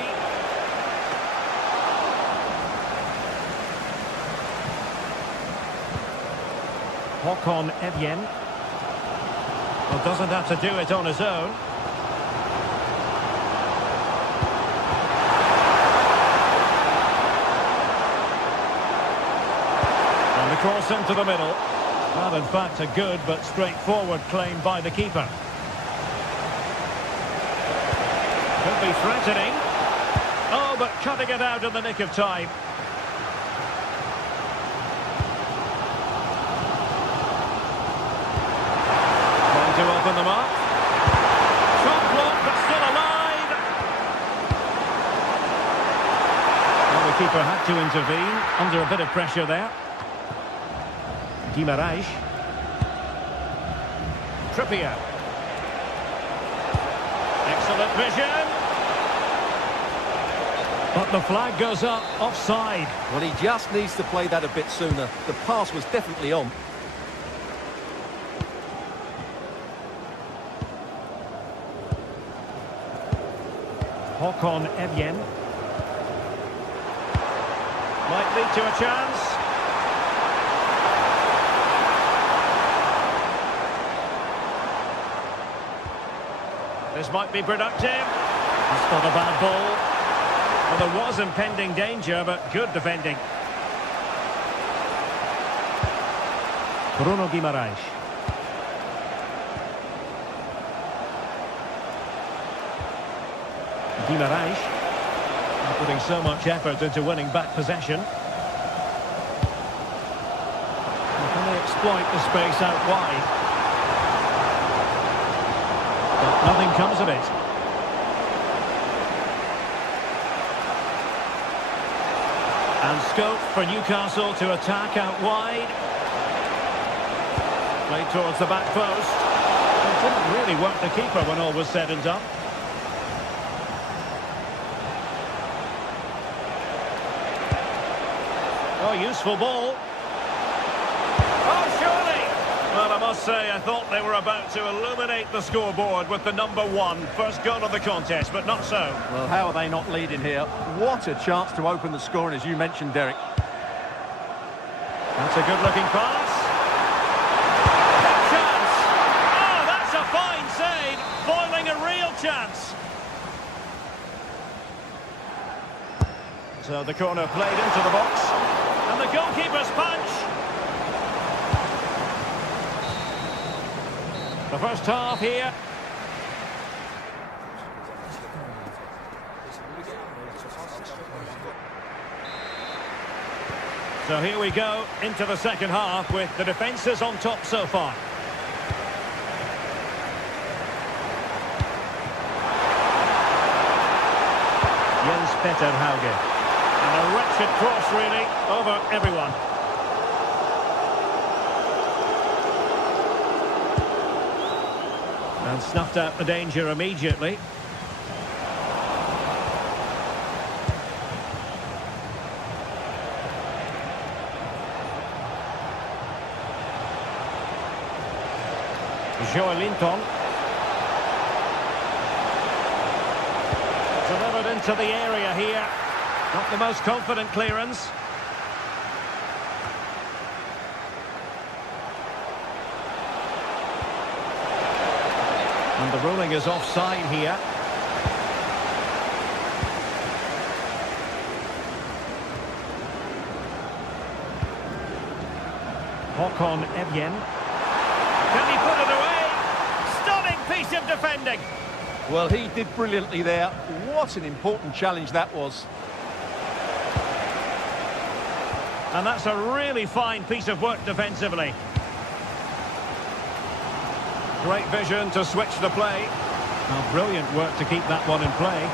Håkon Evjen. Well, doesn't have to do it on his own. And the cross into the middle. Well, in fact, a good but straightforward claim by the keeper. Could be threatening. Oh, but cutting it out in the nick of time. To open them up. Shot blocked, but still alive. Well, the keeper had to intervene under a bit of pressure there. Guimaraes. Trippier. Excellent vision. But the flag goes up, offside. Well, he just needs to play that a bit sooner. The pass was definitely on. Evjen. Might lead to a chance. This might be productive. It's not a bad ball. Well, there was impending danger, but good defending. Bruno Guimaraes. Guimaraes putting so much effort into winning back possession. Can they exploit the space out wide? But nothing comes of it. And scope for Newcastle to attack out wide. Played towards the back post. It didn't really work the keeper when all was said and done. Oh, useful ball. Oh, surely! Well, I must say, I thought they were about to illuminate the scoreboard with the number 1. First goal of the contest, but not so. Well, how are they not leading here? What a chance to open the scoring, as you mentioned, Derek. That's a good-looking pass. Chance! Oh, that's a fine save. Foiling a real chance. So the corner played into the box. And the goalkeeper's punch. The first half here. So here we go into the second half with the defences on top so far. Petter Hauge. And a wretched cross, really, over everyone. And snuffed out the danger immediately. Joelinton. Delivered into the area here. Not the most confident clearance. And the ruling is offside here. Håkon Evjen. Can he put it away? Stunning piece of defending. Well, he did brilliantly there. What an important challenge that was. And that's a really fine piece of work defensively. Great vision to switch the play. Now, brilliant work to keep that one in play.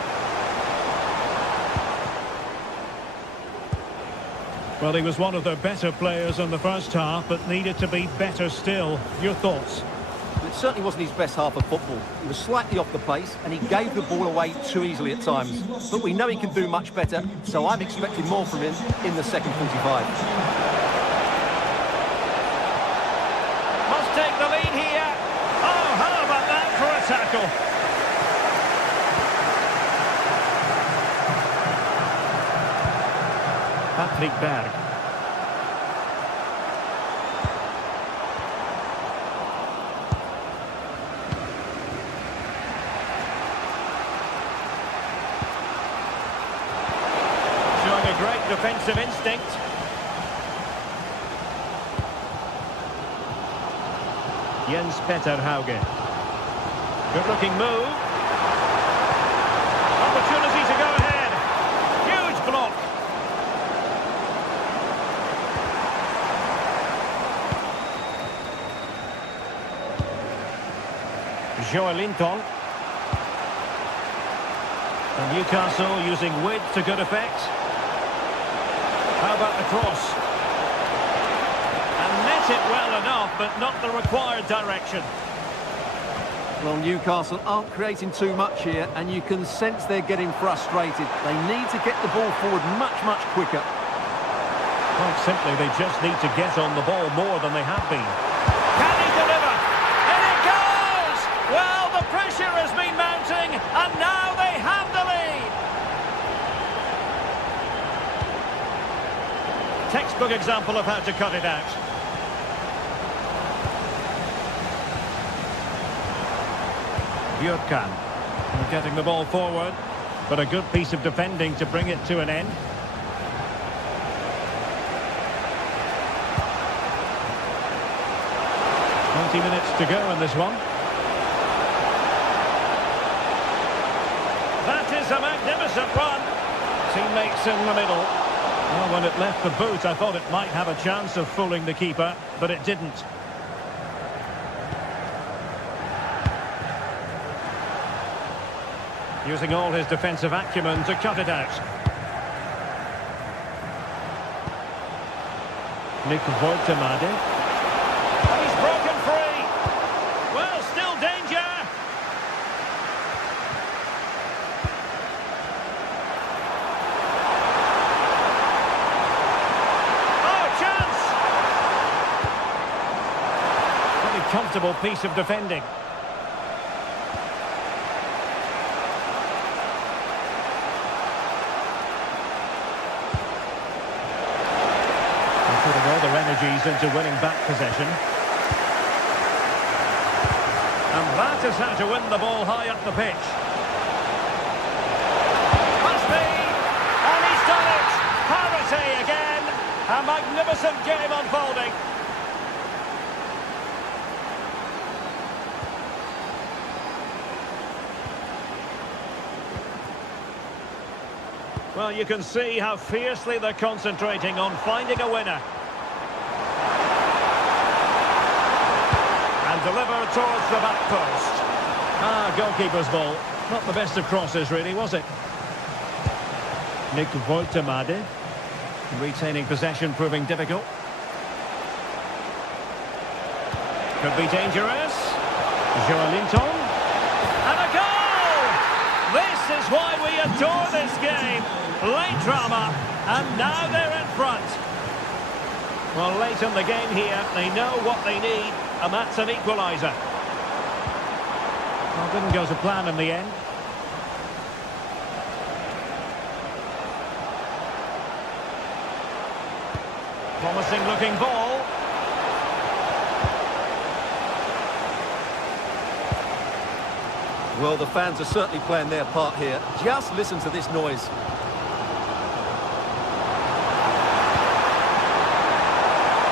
Well, he was one of the better players in the first half, but needed to be better still. Your thoughts? It certainly wasn't his best half of football. He was slightly off the pace and he gave the ball away too easily at times. But we know he can do much better, so I'm expecting more from him in the second 45. Must take the lead here. Oh, how about that for a tackle? Patrick Berg. Showing a great defensive instinct. Petter Hauge. Good-looking move. Opportunity to go ahead. Huge block. Joelinton. And Newcastle using width to good effect. How about the cross? And met it well enough, but not the required direction. Well, Newcastle aren't creating too much here, and you can sense they're getting frustrated. They need to get the ball forward much, much quicker. Quite simply, they just need to get on the ball more than they have been. Can he deliver? And it goes! Well, the pressure has been mounting, and now they have the lead. textbook example of how to cut it out. Björkan getting the ball forward, but a good piece of defending to bring it to an end. Minutes to go in this one. That is a magnificent run. Teammates in the middle. Well, when it left the boot, I thought it might have a chance of fooling the keeper, but it didn't. Using all his defensive acumen to cut it out. Nick Voitemade. He's broken free. Well, still danger. Oh, chance. Pretty comfortable piece of defending. Putting all their energies into winning back possession. And that is how to win the ball high up the pitch. Must be! And he's done it! Parity again! A magnificent game unfolding. Well, you can see how fiercely they're concentrating on finding a winner. And deliver towards the back post. Goalkeeper's ball. Not the best of crosses, really, was it? Nick Voitemade. Retaining possession proving difficult. Could be dangerous. Joelinton. And a goal! This is why we adore this game. Late drama, and now they're in front. Well, late in the game here, they know what they need, and that's an equaliser. Well, didn't go to plan in the end. Promising looking ball. Well, the fans are certainly playing their part here. Just listen to this noise.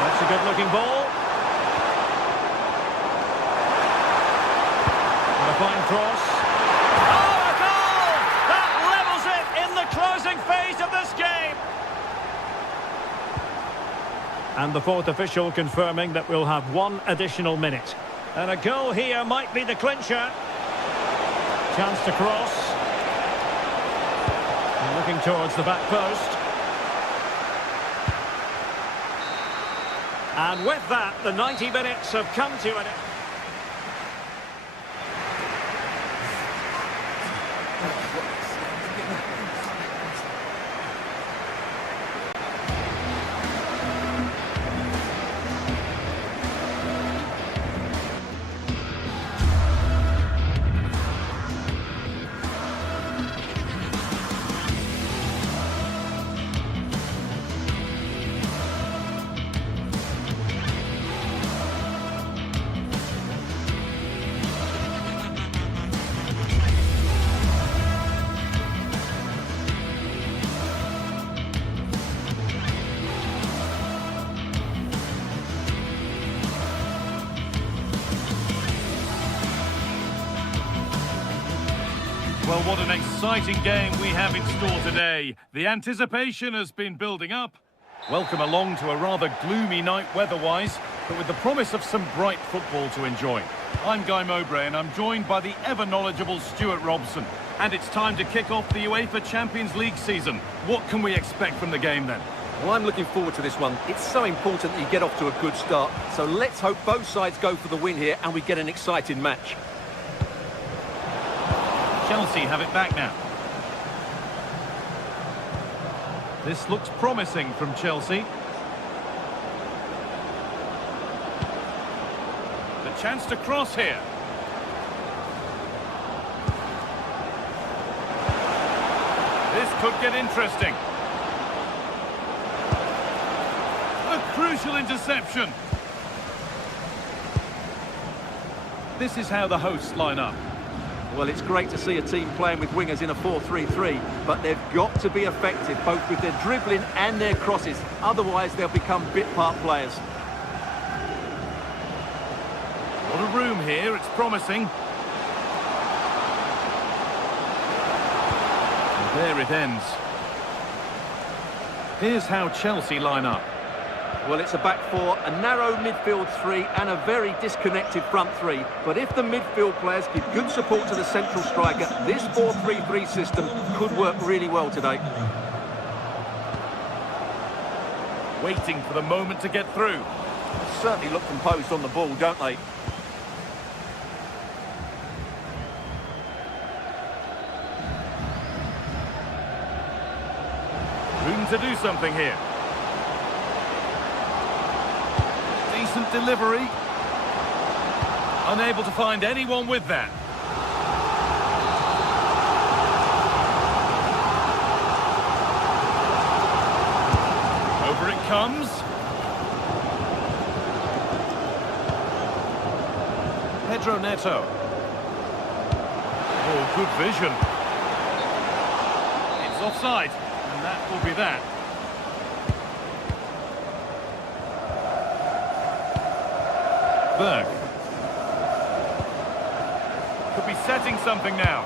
That's a good-looking ball. And a fine cross. Oh, a goal! That levels it in the closing phase of this game. And the fourth official confirming that we'll have one additional minute. And a goal here might be the clincher. Chance to cross. And looking towards the back post. And with that, the 90 minutes have come to an end. Well, what an exciting game we have in store today. The anticipation has been building up. Welcome along to a rather gloomy night weather-wise, but with the promise of some bright football to enjoy. I'm Guy Mowbray and I'm joined by the ever-knowledgeable Stuart Robson. And it's time to kick off the UEFA Champions League season. What can we expect from the game then? Well, I'm looking forward to this one. It's so important that you get off to a good start. So let's hope both sides go for the win here and we get an exciting match. Chelsea have it back now. This looks promising from Chelsea. The chance to cross here. This could get interesting. Crucial interception. This is how the hosts line up. Well, it's great to see a team playing with wingers in a 4-3-3, but they've got to be effective, both with their dribbling and their crosses. Otherwise, they'll become bit-part players. What a room here, it's promising. And there it ends. Here's how Chelsea line up. Well, it's a back four, a narrow midfield three, and a very disconnected front three. But if the midfield players give good support to the central striker, this 4-3-3 system could work really well today. Waiting for the moment to get through. Certainly look composed on the ball, don't they? Room to do something here. Decent delivery. Unable to find anyone with that. Over it comes. Pedro Neto. Oh, good vision. It's offside, and that will be that. Berg. Could be setting something now.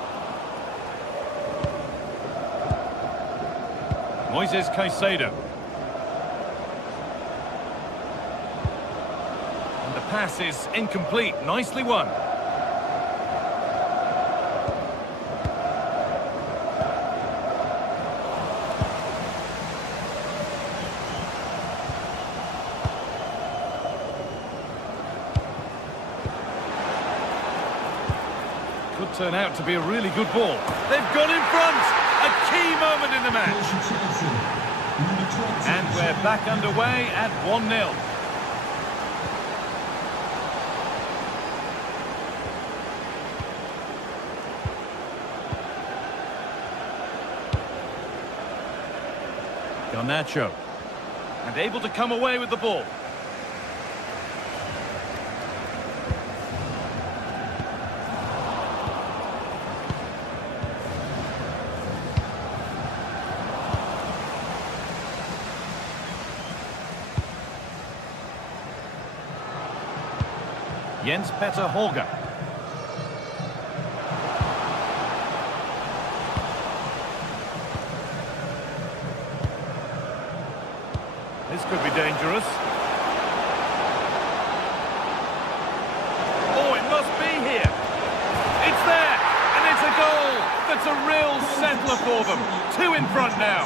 Moises Caicedo. And the pass is incomplete. Nicely won. Could turn out to be a really good ball. They've gone in front! A key moment in the match. And we're back underway at 1-0. Garnacho. And able to come away with the ball. Jens Petter Holger. This could be dangerous. Oh, it must be here. It's there, and it's a goal. That's a real settler for them. 2 in front now.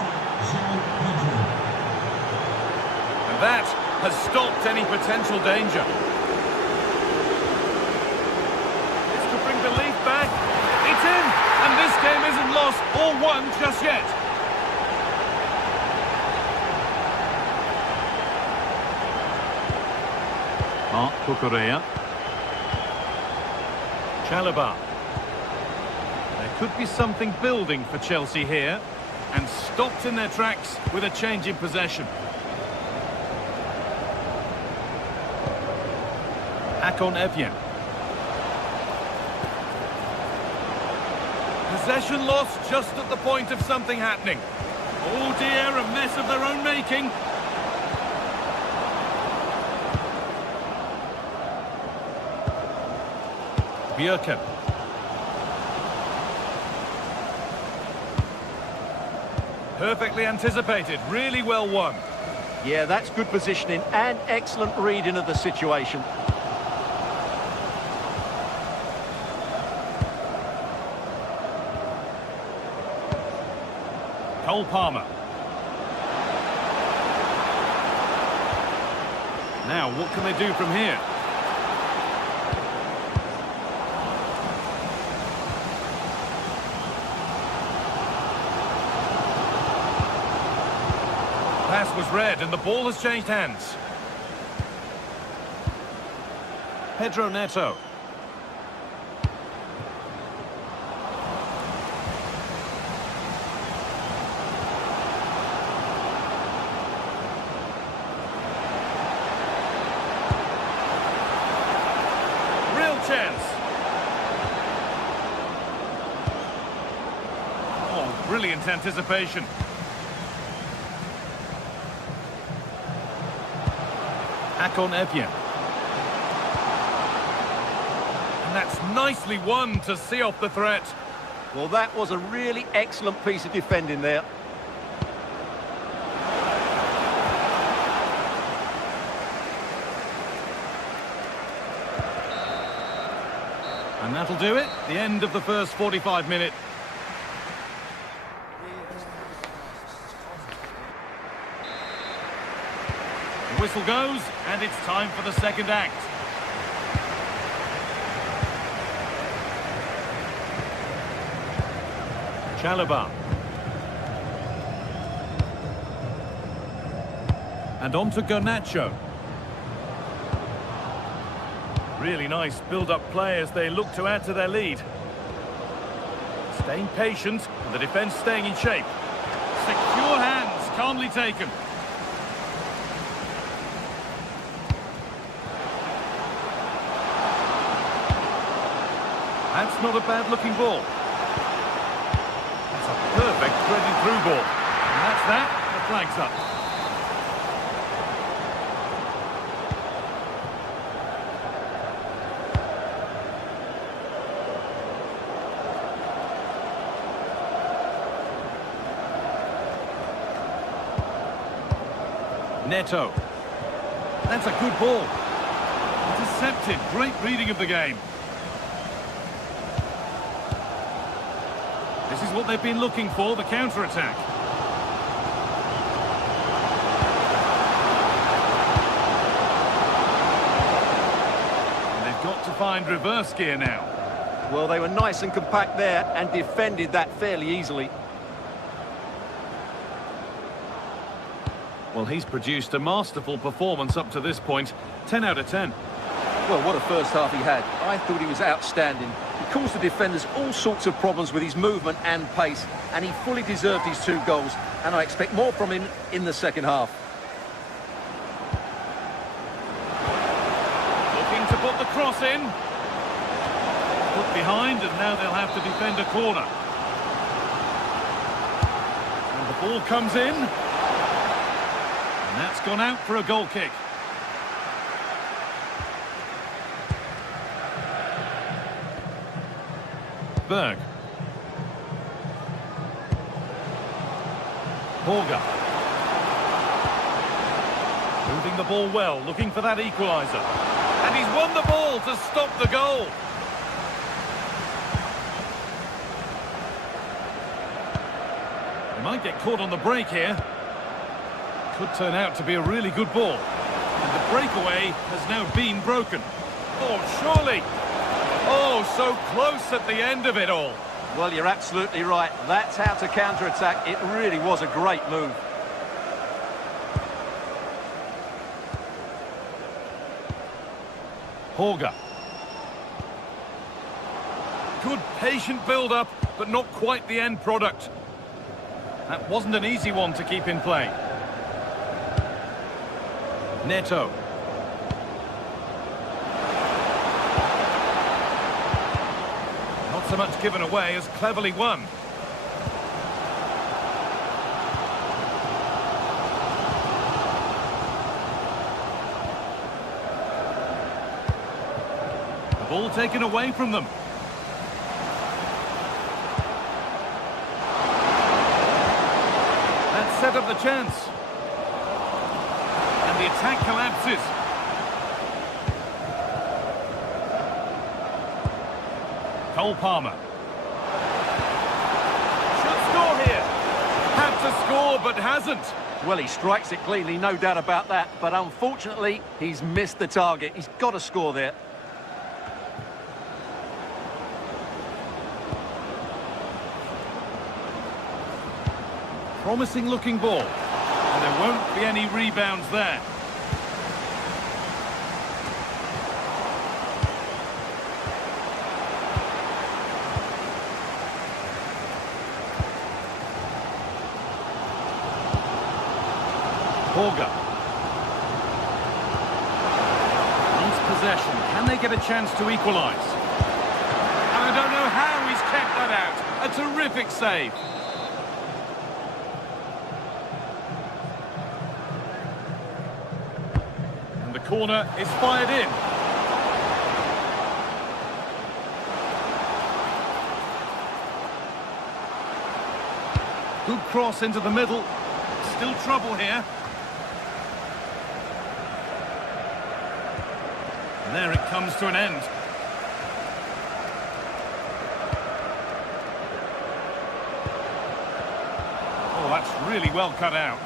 And that has stopped any potential danger. Belief back, it's in, and this game isn't lost or won just yet. Marc Cucurella. Chalobah. There could be something building for Chelsea here, and stopped in their tracks with a change in possession. Akon Evien. Possession lost just at the point of something happening. Oh dear, a mess of their own making. Bjerken. Perfectly anticipated, really well won. Yeah, that's good positioning and excellent reading of the situation. Cole Palmer. Now, what can they do from here? Pass was read and the ball has changed hands. Pedro Neto. chance. Oh, brilliant anticipation. Akon Epian. And that's nicely won to see off the threat. Well, that was a really excellent piece of defending there. And that'll do it. The end of the first 45 minutes. The whistle goes, and it's time for the second act. Chalobah. And on to Garnacho. Really nice build-up play as they look to add to their lead. Staying patient, and the defence staying in shape. Secure hands, calmly taken. That's not a bad-looking ball. That's a perfect threaded through ball. And that's that, the flag's up. Neto. That's a good ball. Intercepted. Great reading of the game. This is what they've been looking for, the counter-attack. And they've got to find reverse gear now. Well, they were nice and compact there and defended that fairly easily. Well, he's produced a masterful performance up to this point. 10 out of 10. Well, what a first half he had. I thought he was outstanding. He caused the defenders all sorts of problems with his movement and pace, and he fully deserved his 2 goals, and I expect more from him in the second half. Looking to put the cross in. Put behind, and now they'll have to defend a corner. And the ball comes in. And that's gone out for a goal kick. Berg. Borga. Moving the ball well, looking for that equaliser. And he's won the ball to stop the goal. He might get caught on the break here. Could turn out to be a really good ball. And the breakaway has now been broken. Oh, surely. Oh, so close at the end of it all. Well, you're absolutely right. That's how to counter-attack. It really was a great move. Borga. Good patient build-up, but not quite the end product. That wasn't an easy one to keep in play. Neto. Not so much given away as cleverly won. The ball taken away from them. That set up the chance. The attack collapses. Cole Palmer. Should score here. Had to score, but hasn't. Well, he strikes it cleanly, no doubt about that. But unfortunately, he's missed the target. He's got to score there. Promising looking ball. And there won't be any rebounds there. Borga. Nice possession. Can they get a chance to equalise? And I don't know how he's kept that out. A terrific save. And the corner is fired in. Good cross into the middle. Still trouble here. And there it comes to an end. Oh, that's really well cut out.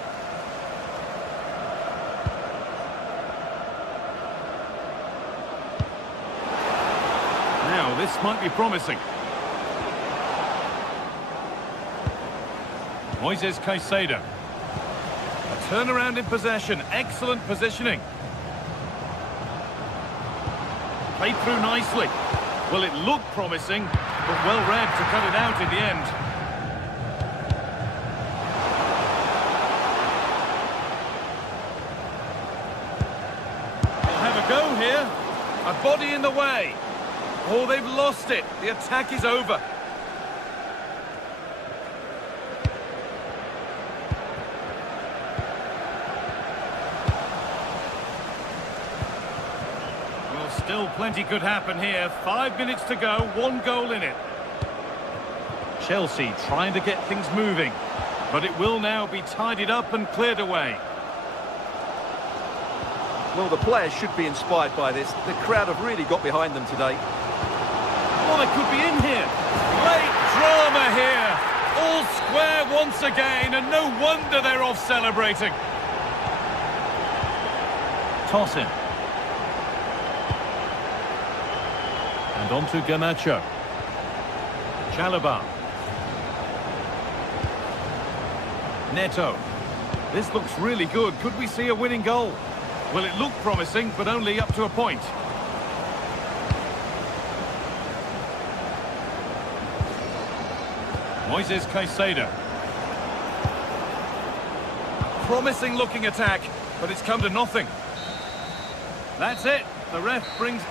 Now, this might be promising. Moises Caicedo. A turnaround in possession. Excellent positioning. Played through nicely. Well, it looked promising, but well read to cut it out in the end. They'll have a go here. A body in the way. Oh, they've lost it. The attack is over. Still plenty could happen here. 5 minutes to go, 1 goal in it. Chelsea trying to get things moving, but it will now be tidied up and cleared away. Well, the players should be inspired by this. The crowd have really got behind them today. Oh, they could be in here. Late drama here. All square once again, and no wonder they're off celebrating. Toss in. And on to Garnacho. Chalobah. Neto. This looks really good. Could we see a winning goal? Well, it looked promising, but only up to a point. Moises Caicedo. Promising looking attack, but it's come to nothing. That's it. The ref brings...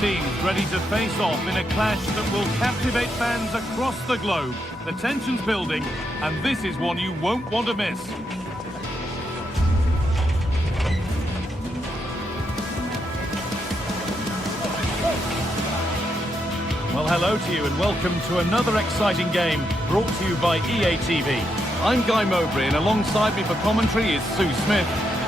teams ready to face off in a clash that will captivate fans across the globe. The tension's building, and this is one you won't want to miss. Well, hello to you and welcome to another exciting game brought to you by EA TV. I'm Guy Mowbray, and alongside me for commentary is Sue Smith,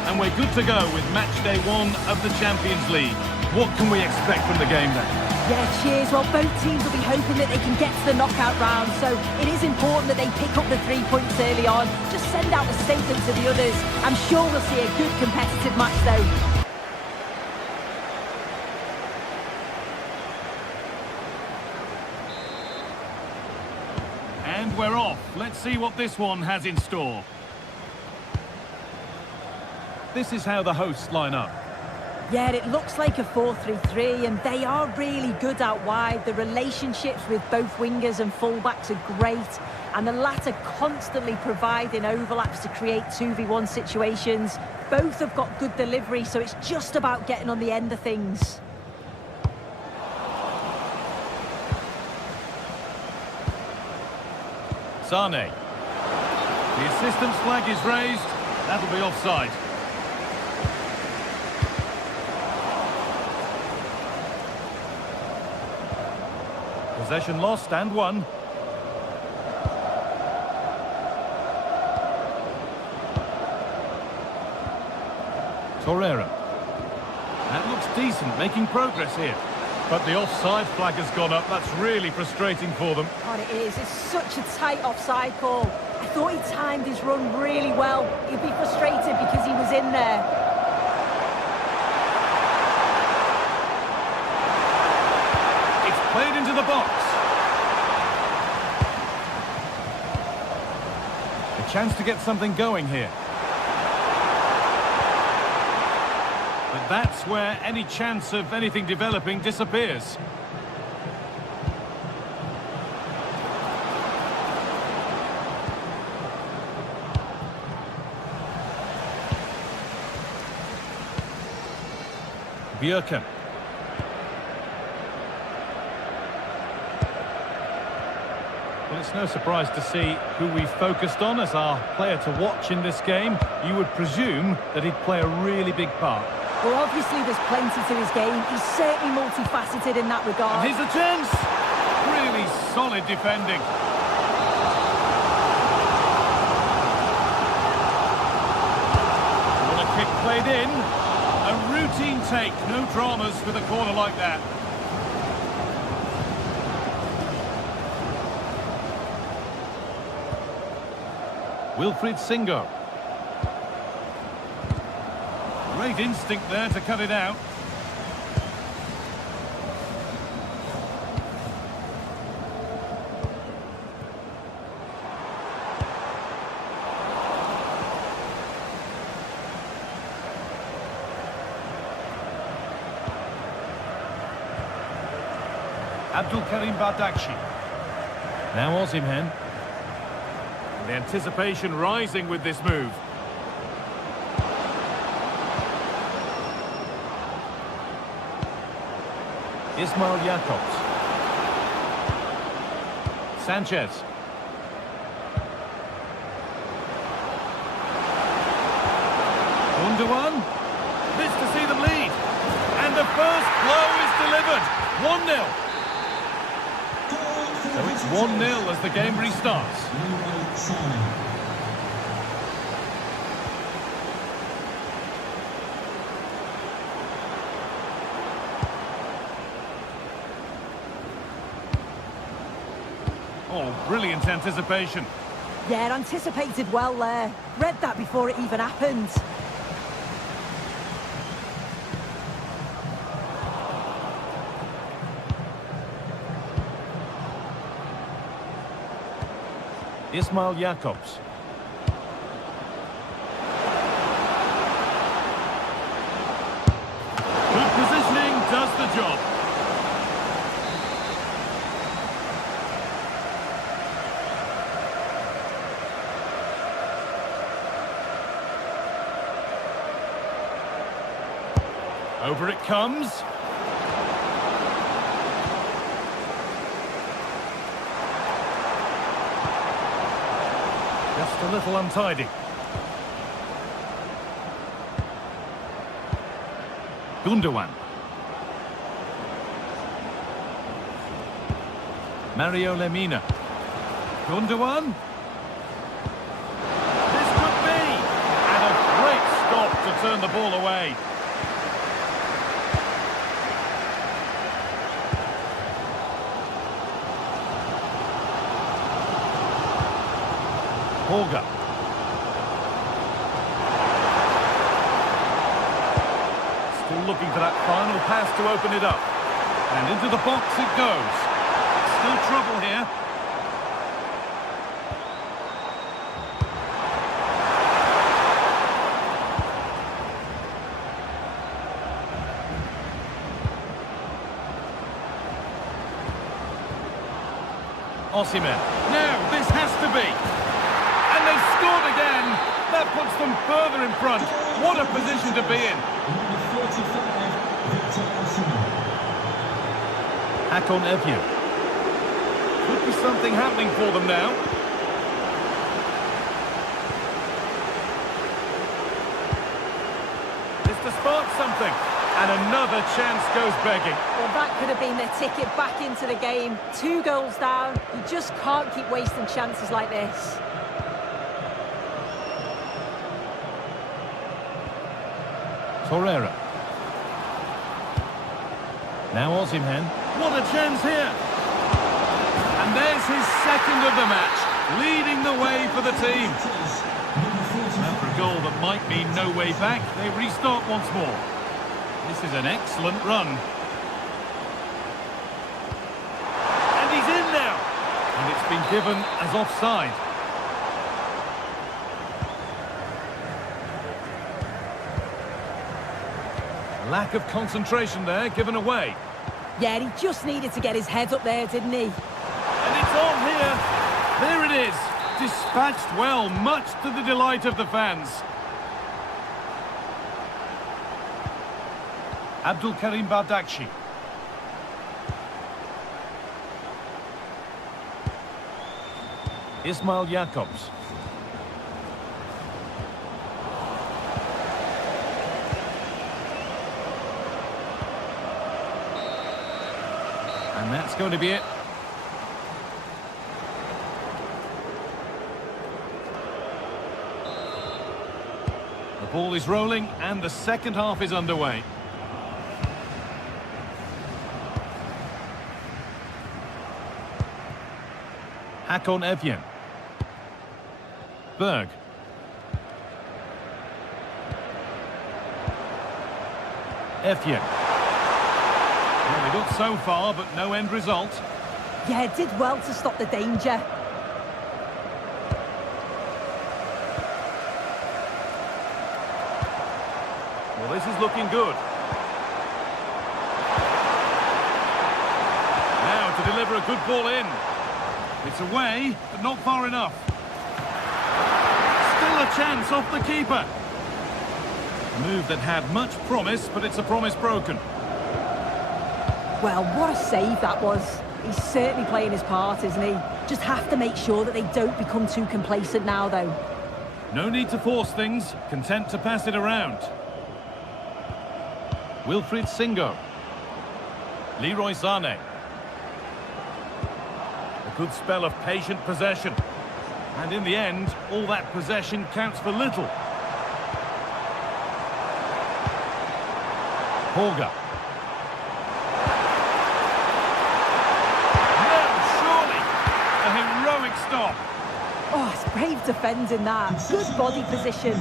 and we're good to go with match day 1 of the Champions League. What can we expect from the game then? Yeah, cheers. Well, both teams will be hoping that they can get to the knockout round, so it is important that they pick up the 3 points early on. Just send out a statement to the others. I'm sure we'll see a good competitive match though. And we're off. Let's see what this one has in store. This is how the hosts line up. Yeah, it looks like a 4-3-3, and they are really good out wide. The relationships with both wingers and fullbacks are great, and the latter constantly providing overlaps to create 2v1 situations. Both have got good delivery, so it's just about getting on the end of things. Sane. The assistant's flag is raised. That'll be offside. Possession lost and won. Torreira. That looks decent, making progress here. But the offside flag has gone up. That's really frustrating for them. God, it is. It's such a tight offside call. I thought he timed his run really well. He'd be frustrated because he was in there. It's played into the box. A chance to get something going here. But that's where any chance of anything developing disappears. Bjerken. Well, it's no surprise to see who we focused on as our player to watch in this game. You would presume that he'd play a really big part. Well, obviously there's plenty to his game. He's certainly multifaceted in that regard. And here's a chance. Really solid defending. Well, a kick played in. A routine take. No dramas with a corner like that. Wilfried Singo. Great instinct there to cut it out. Abdul Karim Bardakshi. Now Osimhen. The anticipation rising with this move. Ismail Jakobs. Sanchez. Gundogan. This to see them lead. And the first blow is delivered. 1-0. So it's 1-0 as the game restarts. Oh, brilliant anticipation. Yeah, anticipated well there. Read that before it even happened. Ismail Jakobs. Good positioning does the job. Over it comes. Just a little untidy. Gundogan. Mario Lemina. Gundogan. This could be. And a great stop to turn the ball away. Holger. Still looking for that final pass to open it up. And into the box it goes. Still trouble here. Osimhen. Now, this has to be. And they've scored again. That puts them further in front. What a position to be in. Number 45, Victor Osimhen. Hakon Evjen. Could be something happening for them now. This to spark something. And another chance goes begging. Well, that could have been their ticket back into the game. 2 goals down. You just can't keep wasting chances like this. Torreira. Now Osimhen. What a chance here. And there's his second of the match, leading the way for the team. After a goal that might mean no way back, they restart once more. This is an excellent run. And he's in now. And it's been given as offside. Lack of concentration there, given away. Yeah, he just needed to get his head up there, didn't he? And it's on here. There it is. Dispatched well, much to the delight of the fans. Abdul Karim Bardakci. Ismail Jakobs. And that's going to be it. The ball is rolling and the second half is underway. Hakon Evjen. Berg. Evjen. Well, they got so far, but no end result. Yeah, did well to stop the danger. Well, this is looking good. Now to deliver a good ball in. It's away, but not far enough. Still a chance off the keeper. A move that had much promise, but it's a promise broken. Well, what a save that was. He's certainly playing his part, isn't he? Just have to make sure that they don't become too complacent now, though. No need to force things, content to pass it around. Wilfried Singo. Leroy Sané. A good spell of patient possession. And in the end, all that possession counts for little. Holger. No, surely! A heroic stop. Oh, it's brave defending that. Good body position.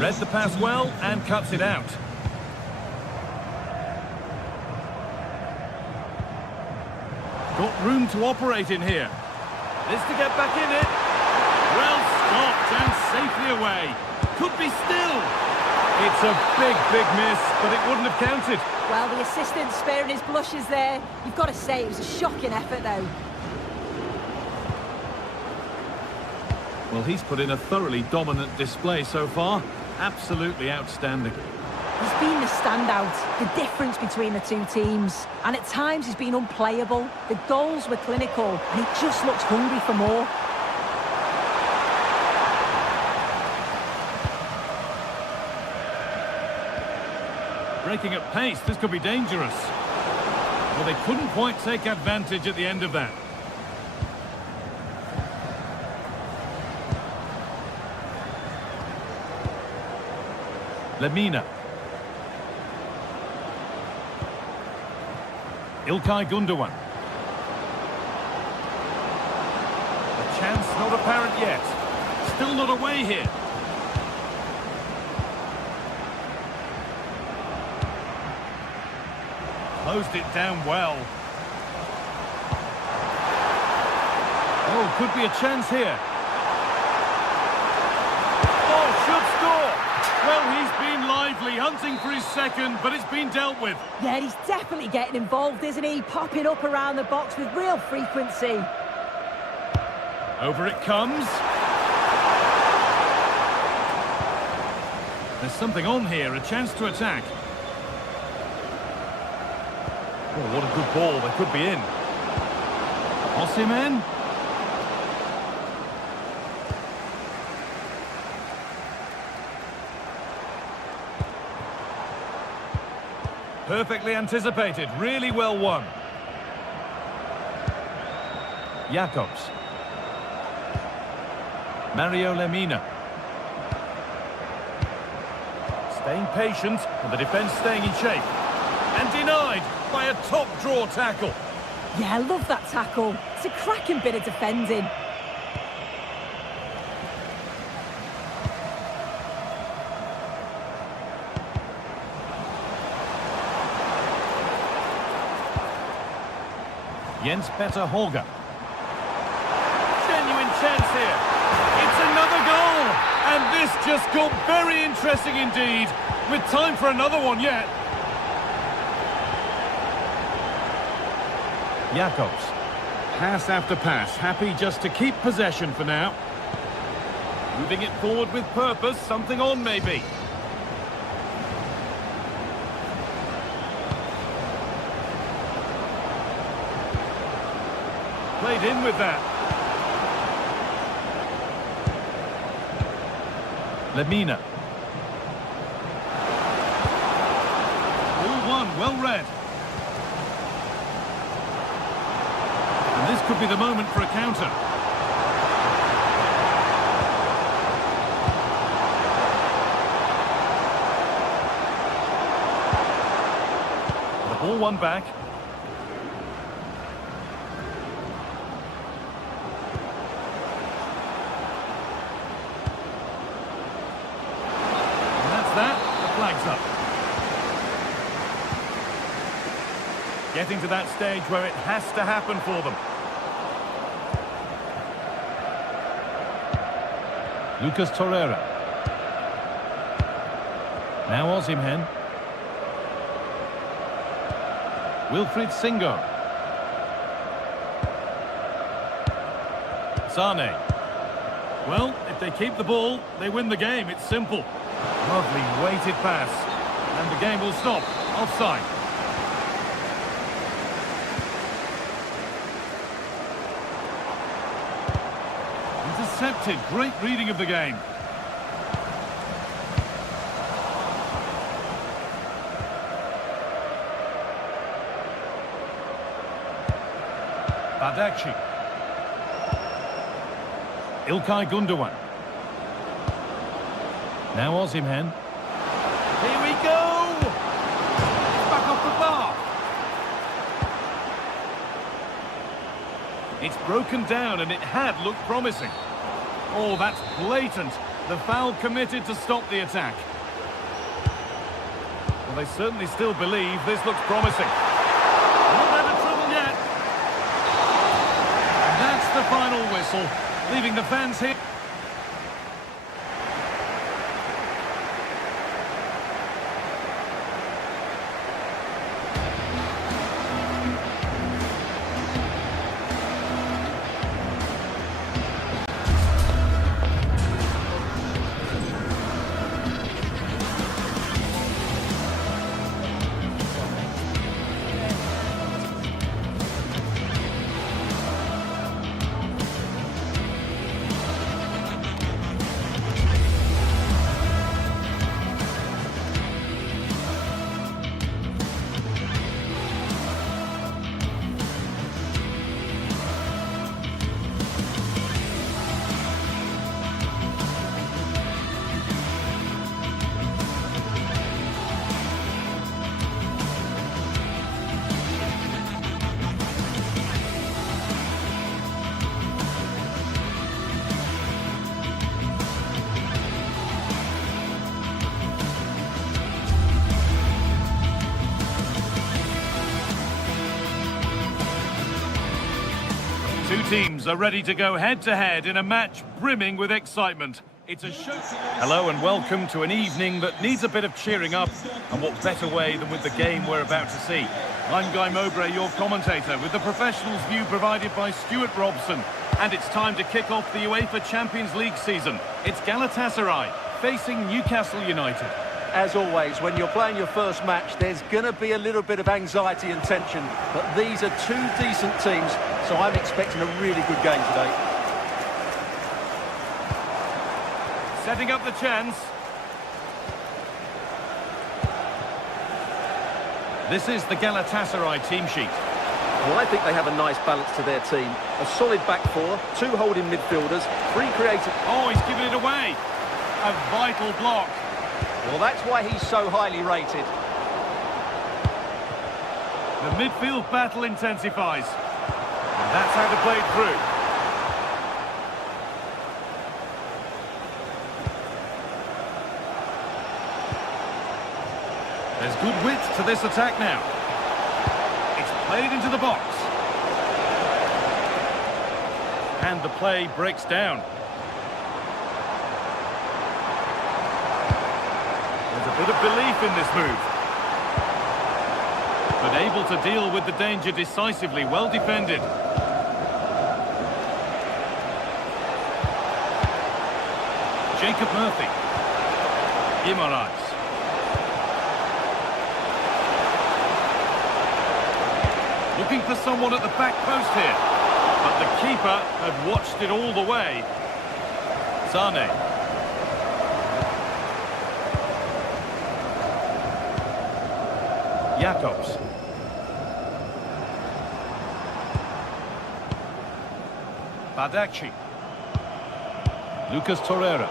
Read the pass well and cuts it out. Got room to operate in here. This to get back in it. Well stopped and safely away. Could be still. It's a big, big miss, but it wouldn't have counted. Well, the assistant sparing his blushes there. You've got to say it was a shocking effort, though. Well, he's put in a thoroughly dominant display so far. Absolutely outstanding. He's been the standout, the difference between the two teams. And at times he's been unplayable. The goals were clinical, and he just looks hungry for more. Breaking at pace, this could be dangerous. Well, they couldn't quite take advantage at the end of that. Lemina. İlkay Gundogan. A chance not apparent yet. Still not away here. Closed it down well. Oh, could be a chance here. Oh, should score. Well, he's been lively, hunting for his second, but it's been dealt with. Yeah, he's definitely getting involved, isn't he? Popping up around the box with real frequency. Over it comes. There's something on here, a chance to attack. Oh, what a good ball, they could be in. Osimhen. Perfectly anticipated, really well won. Jacobs. Mario Lemina. Staying patient, and the defence staying in shape. And denied by a top draw tackle. Yeah, I love that tackle. It's a cracking bit of defending. Jens Petter Holger. Genuine chance here. It's another goal. And this just got very interesting indeed. With time for another one yet. Jacobs. Pass after pass. Happy just to keep possession for now. Moving it forward with purpose. Something on maybe. Played in with that. Lemina. All one, well read. And this could be the moment for a counter. The ball won back. Up. Getting to that stage where it has to happen for them. Lucas Torreira. Now Osimhen. Wilfried Singo. Sane. Well, if they keep the ball, they win the game. It's simple. Lovely weighted pass. And the game will stop. Offside. Intercepted. Great reading of the game. Badakshi. İlkay Gundogan. Now Osimhen. Here we go! It's back off the bar. It's broken down and it had looked promising. Oh, that's blatant. The foul committed to stop the attack. Well, they certainly still believe this looks promising. Not out of trouble yet. And that's the final whistle, leaving the fans here. teams are ready to go head-to-head in a match brimming with excitement. It's a show. Hello and welcome to an evening that needs a bit of cheering up, and what better way than with the game we're about to see. I'm Guy Mowbray, your commentator, with the professionals' view provided by Stuart Robson. And it's time to kick off the UEFA Champions League season. It's Galatasaray facing Newcastle United. As always, when you're playing your first match, there's going to be a little bit of anxiety and tension. But these are two decent teams, so I'm expecting a really good game today. Setting up the chance. This is the Galatasaray team sheet. Well, I think they have a nice balance to their team. A solid back four, two holding midfielders, three creative... Oh, he's given it away. A vital block. Well, that's why he's so highly rated. The midfield battle intensifies. And that's how to play it through. There's good width to this attack now. It's played into the box. And the play breaks down. There's a bit of belief in this move. But able to deal with the danger decisively, well defended. Jacob Murphy. Guimaraes. Looking for someone at the back post here. But the keeper had watched it all the way. Sane. Jacobs. Badaci. Lucas Torreira.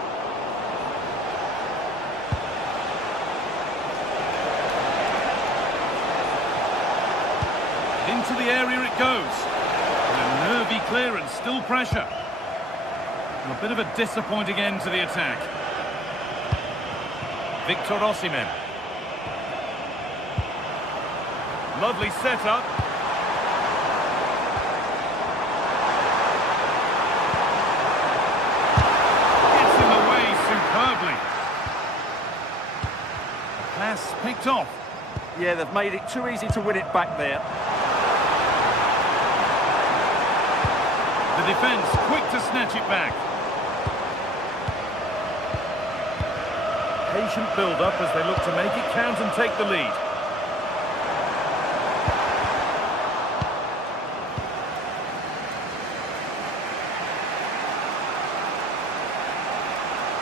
Into the area it goes. And a nervy clearance, still pressure. And a bit of a disappointing end to the attack. Victor Osimhen. Lovely setup. Gets in the way superbly. Pass picked off. Yeah, they've made it too easy to win it back there. The defence quick to snatch it back. Patient build-up as they look to make it count and take the lead.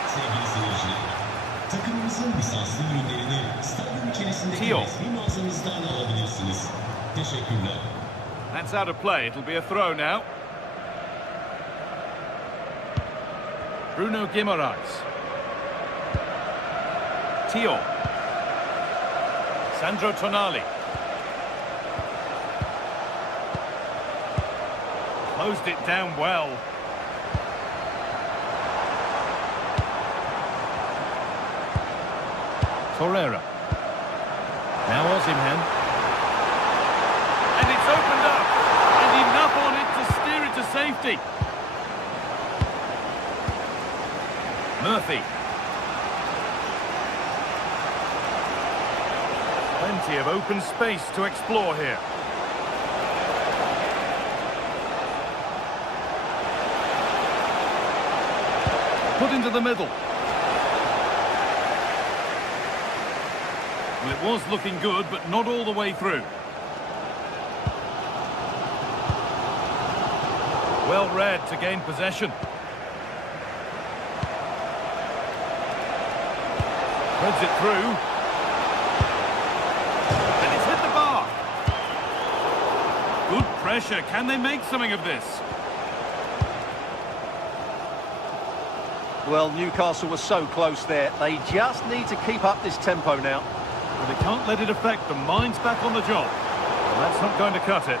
Sevgili seyirciler, takımımızın lisanslı ürünlerini stadyum içerisindeki Tio. resmi mağazamızdan alabilirsiniz. Teşekkürler. That's out of play. It'll be a throw now. Bruno Guimaraes. Tio. Sandro Tonali. Closed it down well. Torreira. Now Osimhen. And it's opened up. And enough on it to steer it to safety. Murphy. Plenty of open space to explore here. Put into the middle. Well, it was looking good, but not all the way through. Well read to gain possession. Threads it through. And it's hit the bar. Good pressure. Can they make something of this? Well, Newcastle was so close there. They just need to keep up this tempo now. But they can't let it affect them. Mind's back on the job. Well, that's not going to cut it.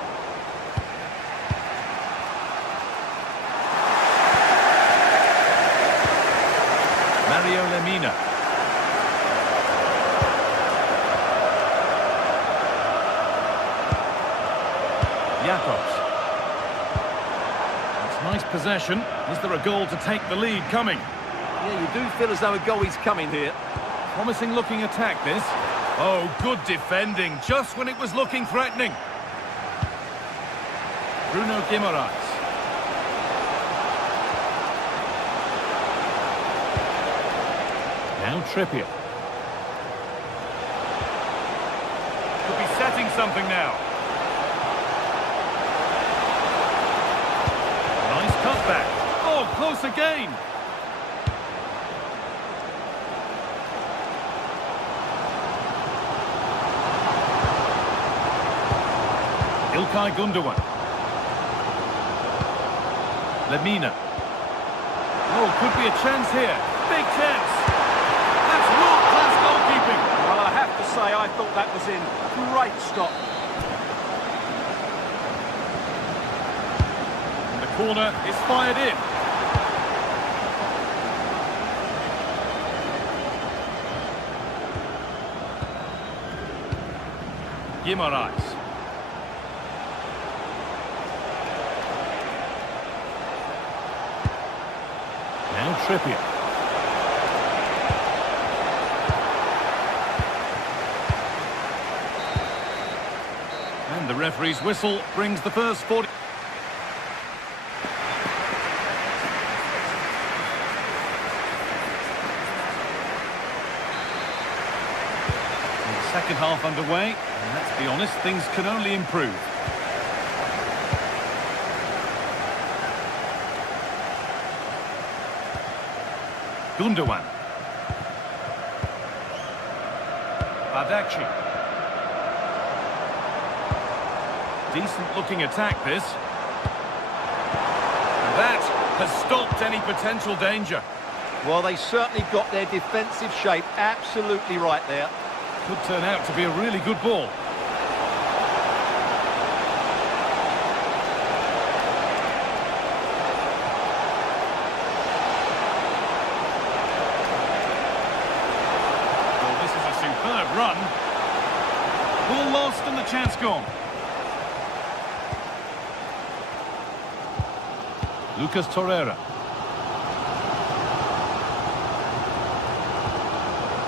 Mario Lemina. Jacobs. possession. Is there a goal to take the lead coming? Yeah, you do feel as though a goal is coming here. Promising looking attack, this. Oh, good defending, just when it was looking threatening. Bruno Guimaraes. Now Trippier. Could be setting something now. Nice cutback. Oh, close again. İlkay Gündoğan. Lemina. Oh, could be a chance here. Big chance. That's world-class goalkeeping. Well, I have to say, I thought that was in. Great stop. And the corner is fired in. Guimaraes. Now Trippier. And the referee's whistle brings the first 40. And the second half underway, and let's be honest, things can only improve. Gündoğan. Badaci. Decent looking attack, this. And that has stopped any potential danger. Well, they certainly got their defensive shape absolutely right there. Could turn out to be a really good ball. Run. Ball lost and the chance gone. Lucas Torreira.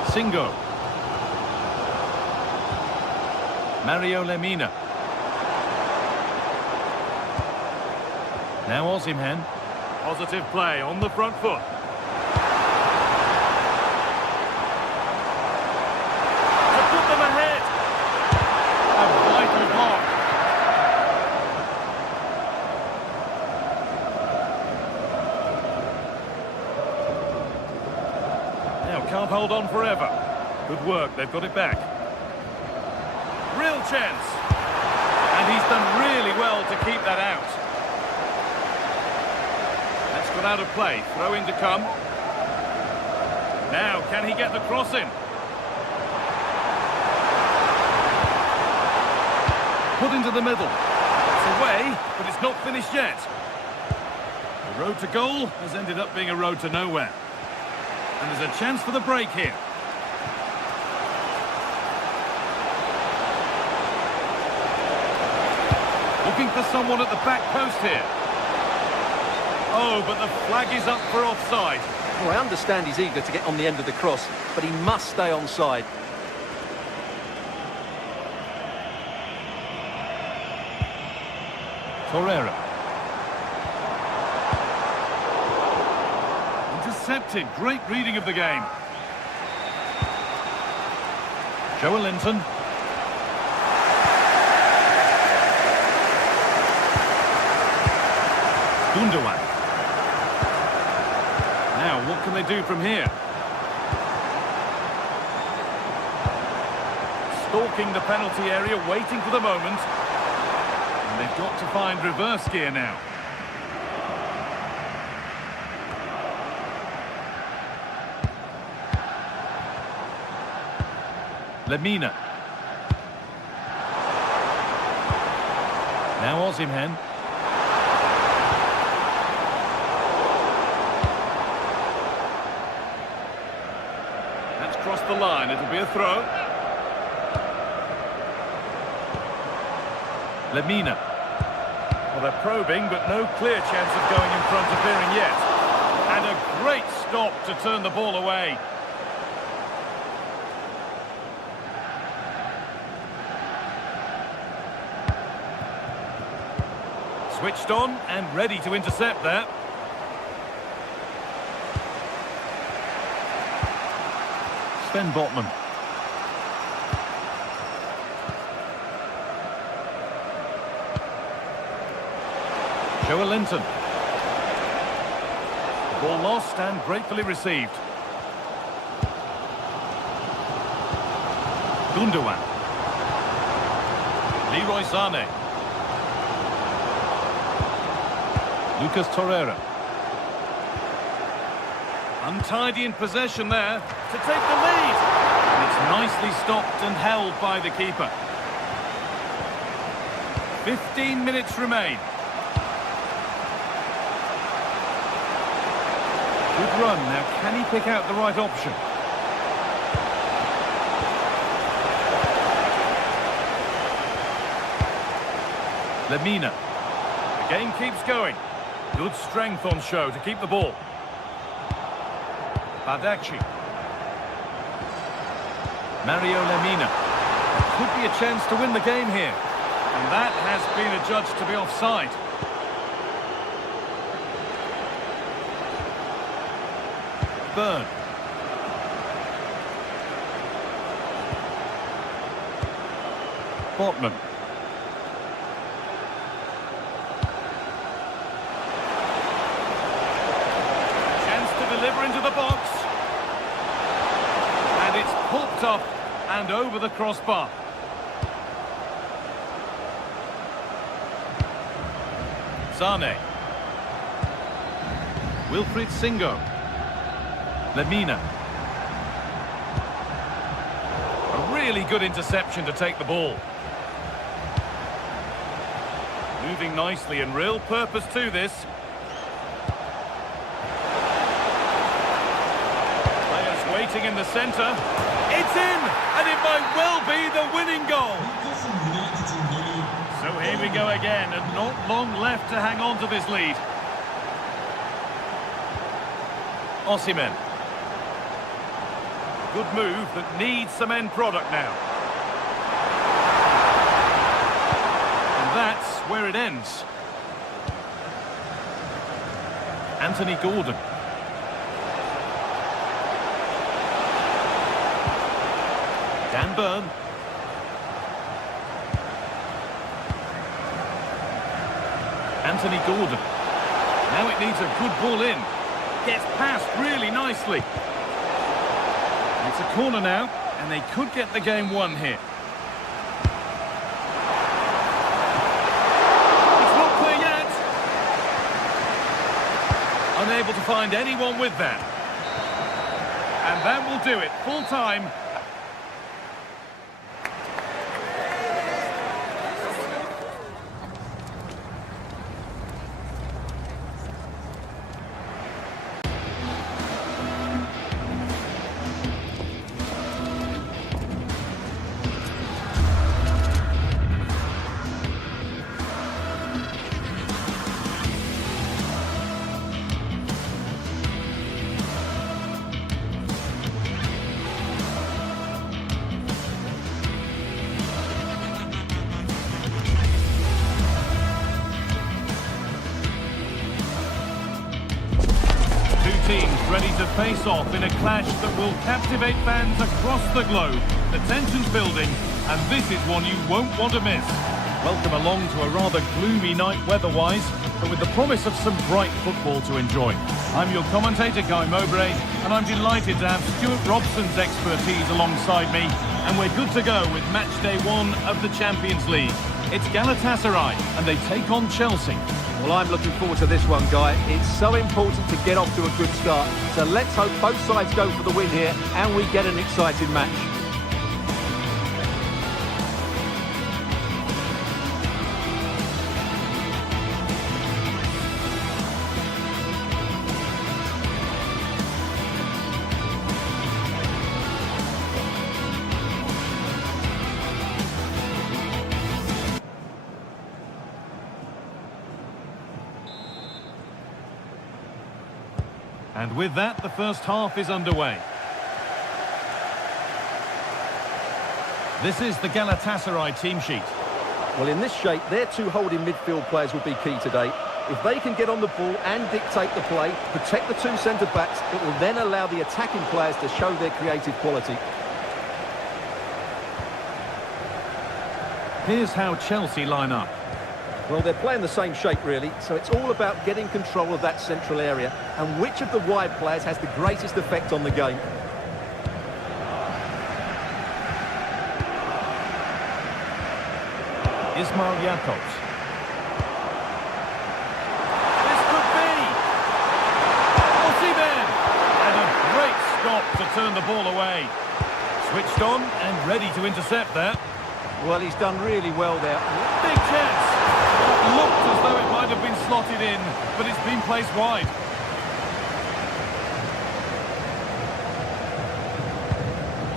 Singo. Mario Lemina. Now Osimhen. Positive play on the front foot. Can't hold on forever. Good work, they've got it back. Real chance. And he's done really well to keep that out. That's got out of play. Throw in to come. Now, can he get the cross in? Put into the middle. It's away, but it's not finished yet. The road to goal has ended up being a road to nowhere. And there's a chance for the break here. Looking for someone at the back post here. Oh, but the flag is up for offside. Well, I understand he's eager to get on the end of the cross, but he must stay onside. Torreira. Intercepted. Great reading of the game. Joelinton. Gündoğan. Now, what can they do from here? Stalking the penalty area, waiting for the moment. And they've got to find reverse gear now. Lemina. Now Osimhen. That's crossed the line. It'll be a throw. Lemina. Well, they're probing, but no clear chance of going in front appearing yet. And a great stop to turn the ball away. Switched on and ready to intercept that. Sven Botman. Joe Linton. Ball lost and gratefully received. Gundogan. Leroy Sané. Lucas Torreira. Untidy in possession there to take the lead. And it's nicely stopped and held by the keeper. 15 minutes remain. Good run. Now, can he pick out the right option? Lemina. The game keeps going. Good strength on show to keep the ball. Badaci. Mario Lemina. There could be a chance to win the game here. And that has been adjudged to be offside. Burn. Botman. Chance to deliver into the box. And it's popped up and over the crossbar. Sané. Wilfried Singo. Lemina. A really good interception to take the ball. Moving nicely and real purpose to this. Players waiting in the centre. It's in! And it might well be the winning goal. So here we go again, and not long left to hang on to this lead. Osimhen. Good move that needs some end product now. And that's where it ends. Anthony Gordon. Dan Burn. Anthony Gordon. Now it needs a good ball in. Gets past really nicely. It's a corner now, and they could get the game won here. It's not clear yet. Unable to find anyone with that. And that will do it. Full time. Teams ready to face off in a clash that will captivate fans across the globe. The tension's building, and this is one you won't want to miss. Welcome along to a rather gloomy night weather-wise, but with the promise of some bright football to enjoy. I'm your commentator, Guy Mowbray, and I'm delighted to have Stuart Robson's expertise alongside me, and we're good to go with match day 1 of the Champions League. It's Galatasaray, and they take on Chelsea. Well, I'm looking forward to this one, Guy. It's so important to get off to a good start. So let's hope both sides go for the win here and we get an exciting match. And with that, the first half is underway. This is the Galatasaray team sheet. Well, in this shape, their two holding midfield players will be key today. If they can get on the ball and dictate the play, protect the two centre-backs, it will then allow the attacking players to show their creative quality. Here's how Chelsea line up. Well, they're playing the same shape, really, so it's all about getting control of that central area and which of the wide players has the greatest effect on the game. Ismail Jakobs. This could be! Osimhen! And a great stop to turn the ball away. Switched on and ready to intercept there. Well, he's done really well there. Big chance! It looked as though it might have been slotted in, but it's been placed wide.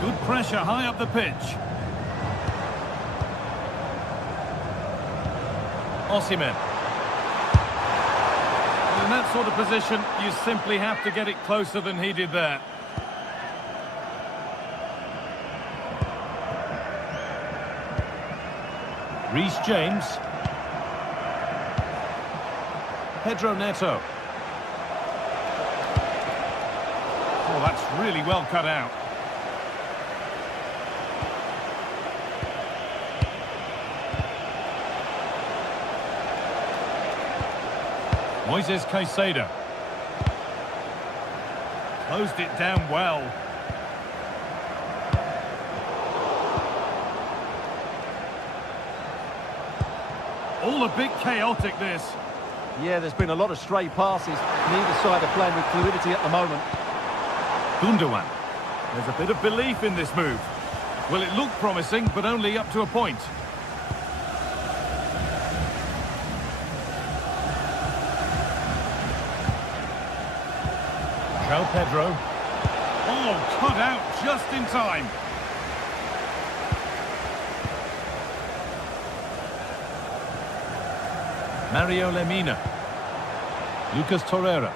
Good pressure high up the pitch. Osimhen. In that sort of position, you simply have to get it closer than he did there. Reece James. Pedro Neto. Oh, that's really well cut out. Moises Caicedo. Closed it down well. All a bit chaotic, this. Yeah, there's been a lot of stray passes. Neither side are playing with fluidity at the moment. Gundogan. There's a bit of belief in this move. Well, it looked promising, but only up to a point. João Pedro. Oh, cut out just in time. Mario Lemina. Lucas Torreira.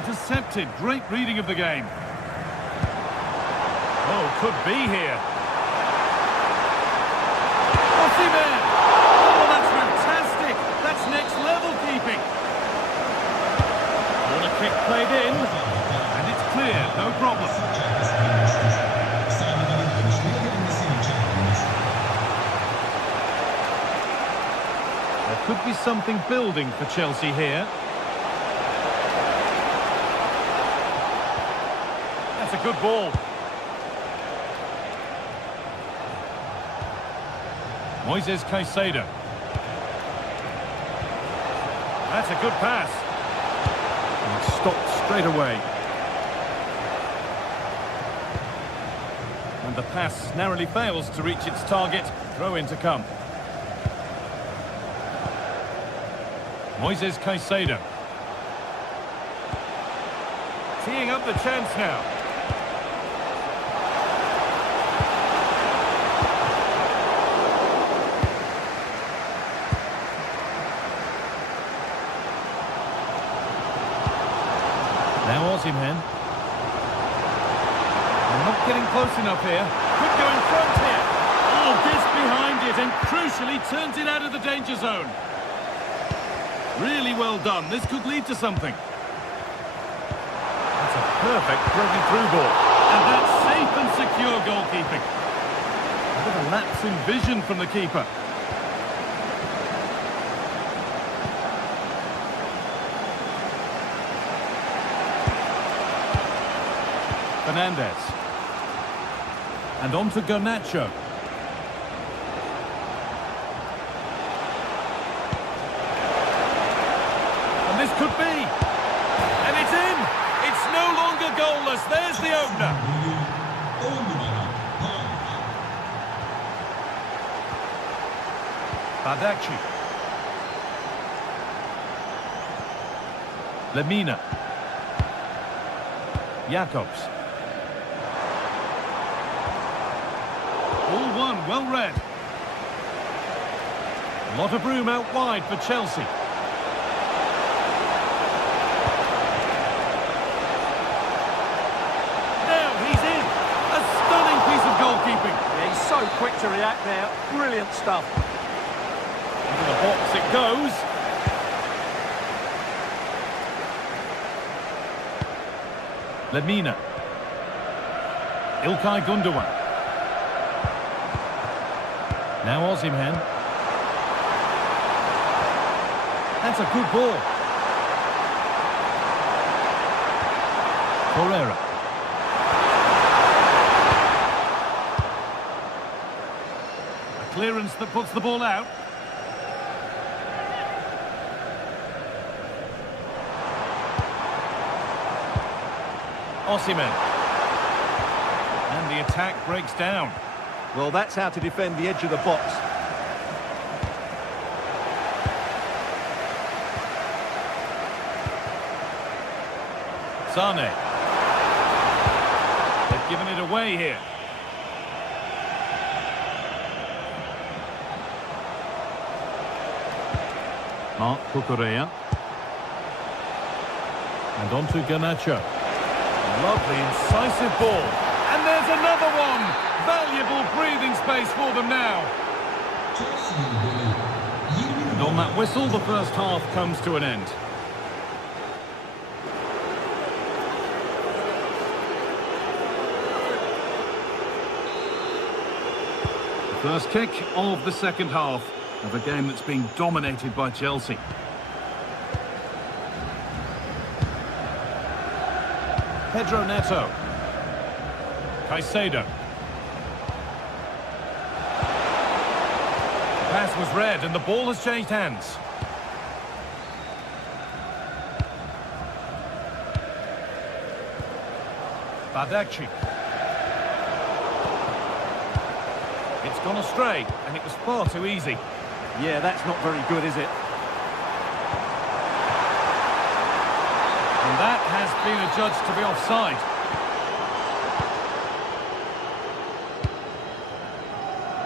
Intercepted. Great reading of the game. Oh, could be here. Osimhen! Oh, that's fantastic. That's next level keeping. Corner kick played in. And it's clear, no problem. There could be something building for Chelsea here. That's a good ball. Moises Caicedo. That's a good pass. And it's stopped straight away. And the pass narrowly fails to reach its target. Throw in to come. Moises Caicedo. Teeing up the chance now. Now Osimhen. They're not getting close enough here. Could go in front here. Oh, gets behind it and crucially turns it out of the danger zone. Really well done. This could lead to something. That's a perfect broken through ball. And that's safe and secure goalkeeping. A bit of a lapse in vision from the keeper. Fernandez. And on to Garnacho. And this could be. And it's in. It's no longer goalless. There's the opener. Badaci. Lemina. Jakobs. All one, well read. A lot of room out wide for Chelsea. quick to react there. Brilliant stuff. Into the box it goes. Lemina. İlkay Gundogan. Now Osimhen. That's a good ball. Torreira. A clearance that puts the ball out. Osimhen. And the attack breaks down. Well, that's how to defend the edge of the box. Sane. They've given it away here. Mark Cucurella. And on to Garnacho. Lovely, incisive ball. And there's another one! Valuable breathing space for them now. And on that whistle, the first half comes to an end. The first kick of the second half of a game that's being dominated by Chelsea. Pedro Neto. Caicedo. The pass was read and the ball has changed hands. Badaci. It's gone astray and it was far too easy. Yeah, that's not very good, is it? And that has been adjudged to be offside.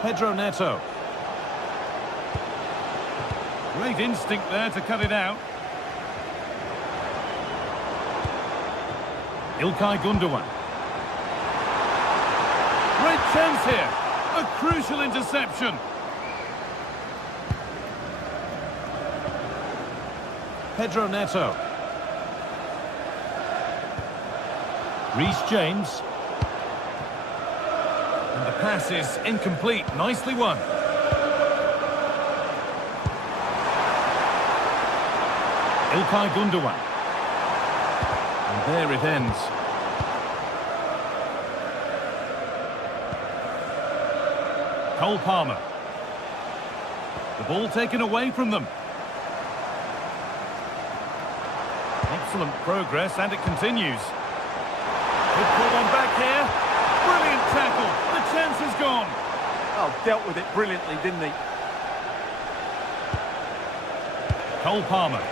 Pedro Neto. Great instinct there to cut it out. İlkay Gundogan. Great chance here. A crucial interception. Pedro Neto. Reece James. And the pass is incomplete. Nicely won. İlkay Gundogan. And there it ends. Cole Palmer. The ball taken away from them. Excellent progress, and it continues. Good pull on back here. Brilliant tackle. The chance is gone. Oh, dealt with it brilliantly, didn't he? Cole Palmer.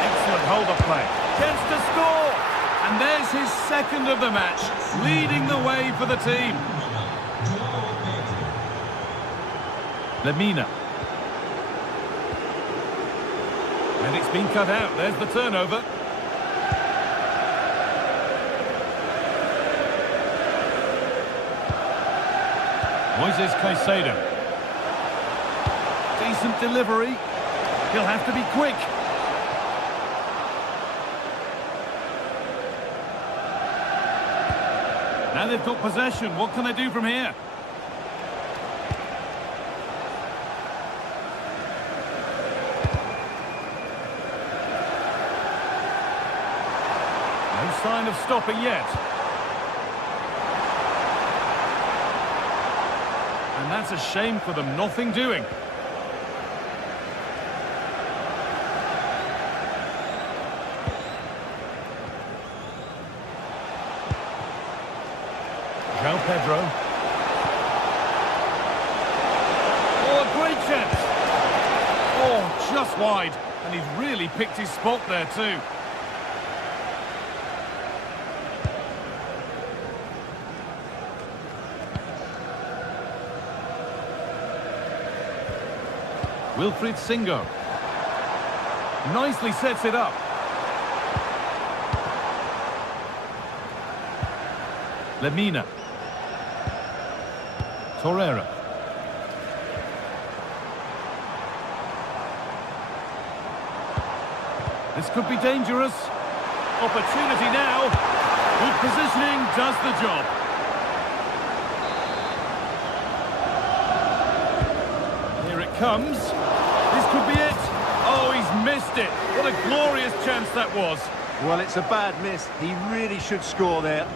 Excellent hold-up play. Chance to score. And there's his second of the match, leading the way for the team. Lemina. And it's been cut out. There's the turnover. Moises Caicedo. Decent delivery. He'll have to be quick. Now they've got possession. What can they do from here? No sign of stopping yet. And that's a shame for them. Nothing doing. João Pedro. Oh, a great chance. Oh, just wide. And he's really picked his spot there too. Wilfried Singo. Nicely sets it up. Lemina. Torreira. This could be dangerous. Opportunity now. Good positioning does the job. Here it comes. This could be it. Oh, he's missed it. What a glorious chance that was. Well, it's a bad miss. He really should score there.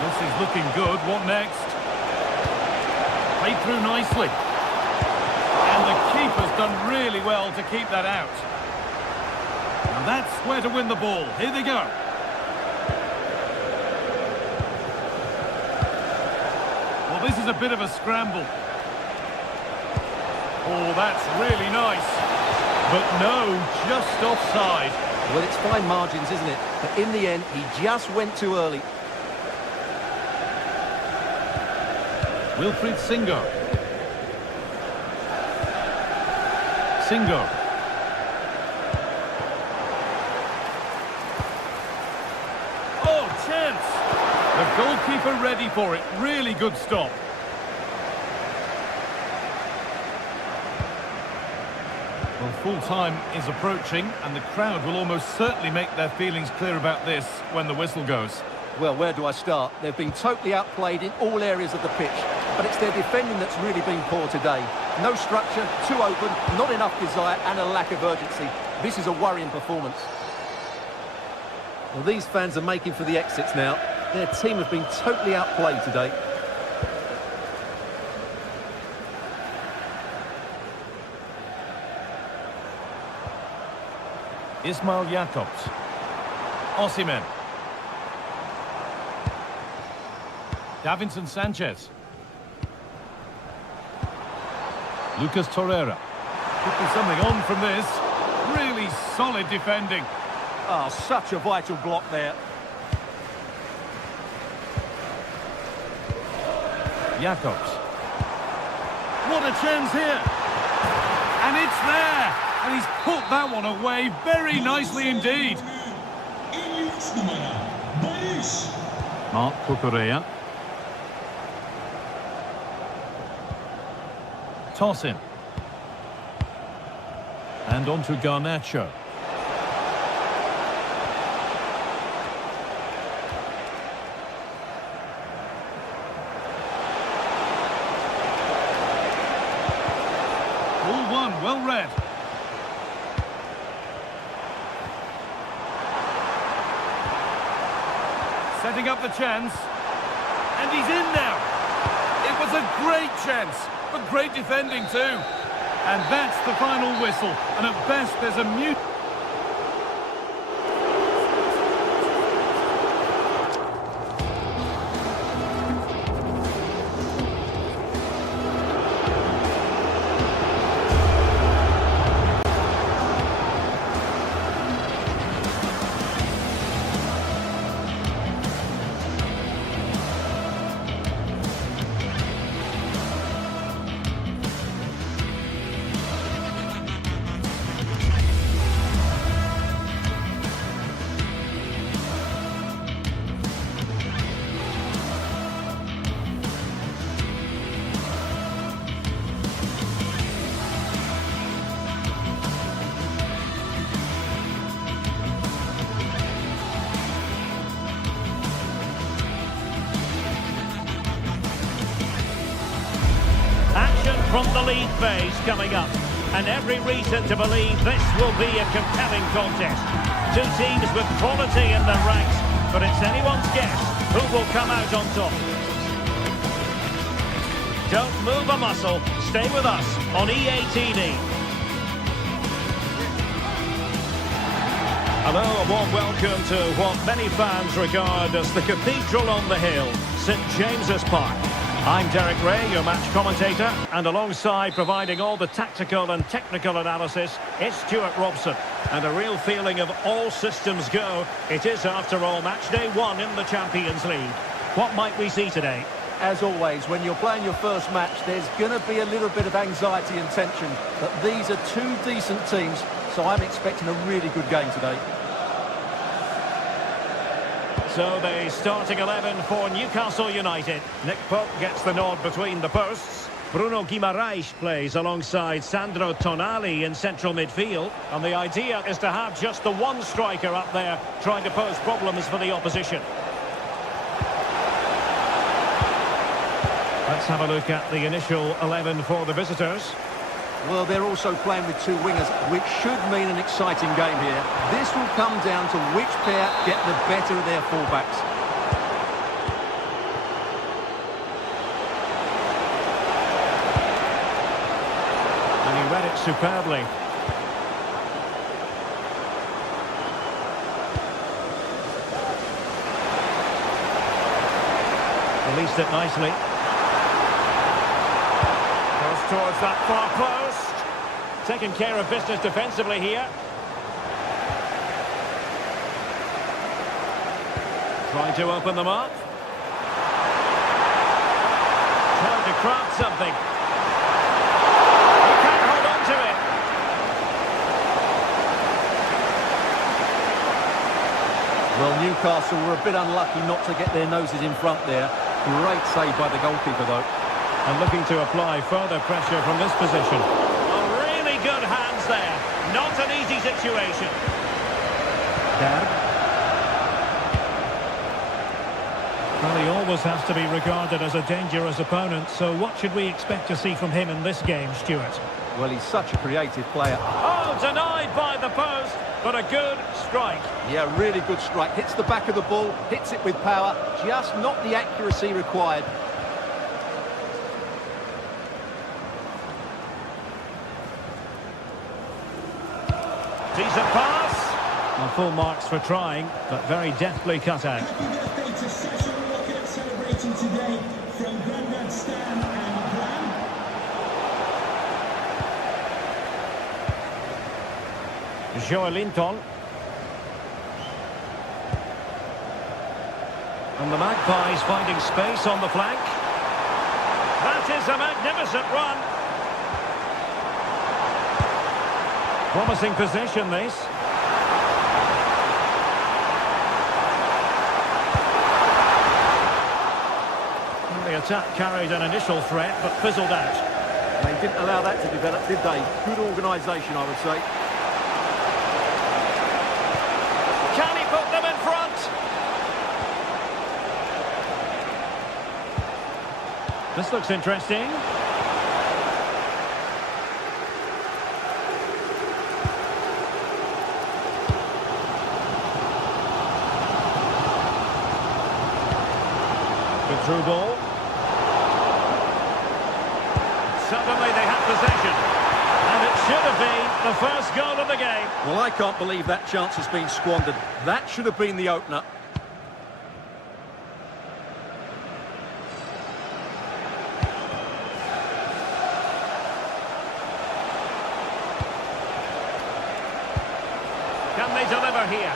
This is looking good. What next? Played through nicely. And the keeper's done really well to keep that out. Now that's where to win the ball. Here they go. Well, this is a bit of a scramble. Oh, that's really nice. But no, just offside. Well, it's fine margins, isn't it? But in the end, he just went too early. Wilfried Singo. Singo. Oh, chance! The goalkeeper ready for it. Really good stop. Well, full-time is approaching, and the crowd will almost certainly make their feelings clear about this when the whistle goes. Well, where do I start? They've been totally outplayed in all areas of the pitch. But it's their defending that's really been poor today. No structure, too open, not enough desire, and a lack of urgency. This is a worrying performance. Well, these fans are making for the exits now. Their team have been totally outplayed today. Ismail Jakobs. Osimhen. Davinson Sanchez. Lucas Torreira. Could be something on from this. Really solid defending. Oh, such a vital block there. Jakobs. What a chance here. And it's there. And he's put that one away very nicely indeed. Marc Cucurella. Toss in. And on to Garnacho. Ball one, well read. Setting up the chance. And he's in now. It was a great chance. But great defending too. And that's the final whistle. And at best, there's a mute. From the league phase coming up, and every reason to believe this will be a compelling contest. Two teams with quality in their ranks, but it's anyone's guess who will come out on top. Don't move a muscle, stay with us on EA TV. Hello, a warm welcome to what many fans regard as the cathedral on the hill, St James's Park. I'm Derek Ray, your match commentator, and alongside providing all the tactical and technical analysis, it's Stuart Robson. And a real feeling of all systems go. It is, after all, match day one in the Champions League. What might we see today? As always, when you're playing your first match, there's going to be a little bit of anxiety and tension. But these are two decent teams, so I'm expecting a really good game today. So the starting 11 for Newcastle United. Nick Pope gets the nod between the posts. Bruno Guimaraes plays alongside Sandro Tonali in central midfield. And the idea is to have just the one striker up there trying to pose problems for the opposition. Let's have a look at the initial 11 for the visitors. Well, they're also playing with two wingers, which should mean an exciting game here. This will come down to which pair get the better of their fullbacks. And he read it superbly. Released it nicely. Towards that far post. Taking care of business defensively here. Trying to open them up. Trying to craft something. He can't hold on to it. Well, Newcastle were a bit unlucky not to get their noses in front there. Great save by the goalkeeper, though. And looking to apply further pressure from this position. Oh, really good hands there. Not an easy situation. Well, he always has to be regarded as a dangerous opponent, so what should we expect to see from him in this game, Stuart? Well, he's such a creative player. Oh, denied by the post, but a good strike. Yeah, really good strike. Hits the back of the ball, hits it with power, just not the accuracy required. Decent pass. Well, full marks for trying, but very deftly cut out. Happy birthday to Sasha Rocket celebrating today from Grandad Stan and Gran. Joelinton. And the Magpies finding space on the flank. That is a magnificent run. Promising position, this. Well, the attack carried an initial threat, but fizzled out. They didn't allow that to develop, did they? Good organisation, I would say. Can he put them in front? This looks interesting. Good through ball. Suddenly they have possession. And it should have been the first goal of the game. Well, I can't believe that chance has been squandered. That should have been the opener. Can they deliver here?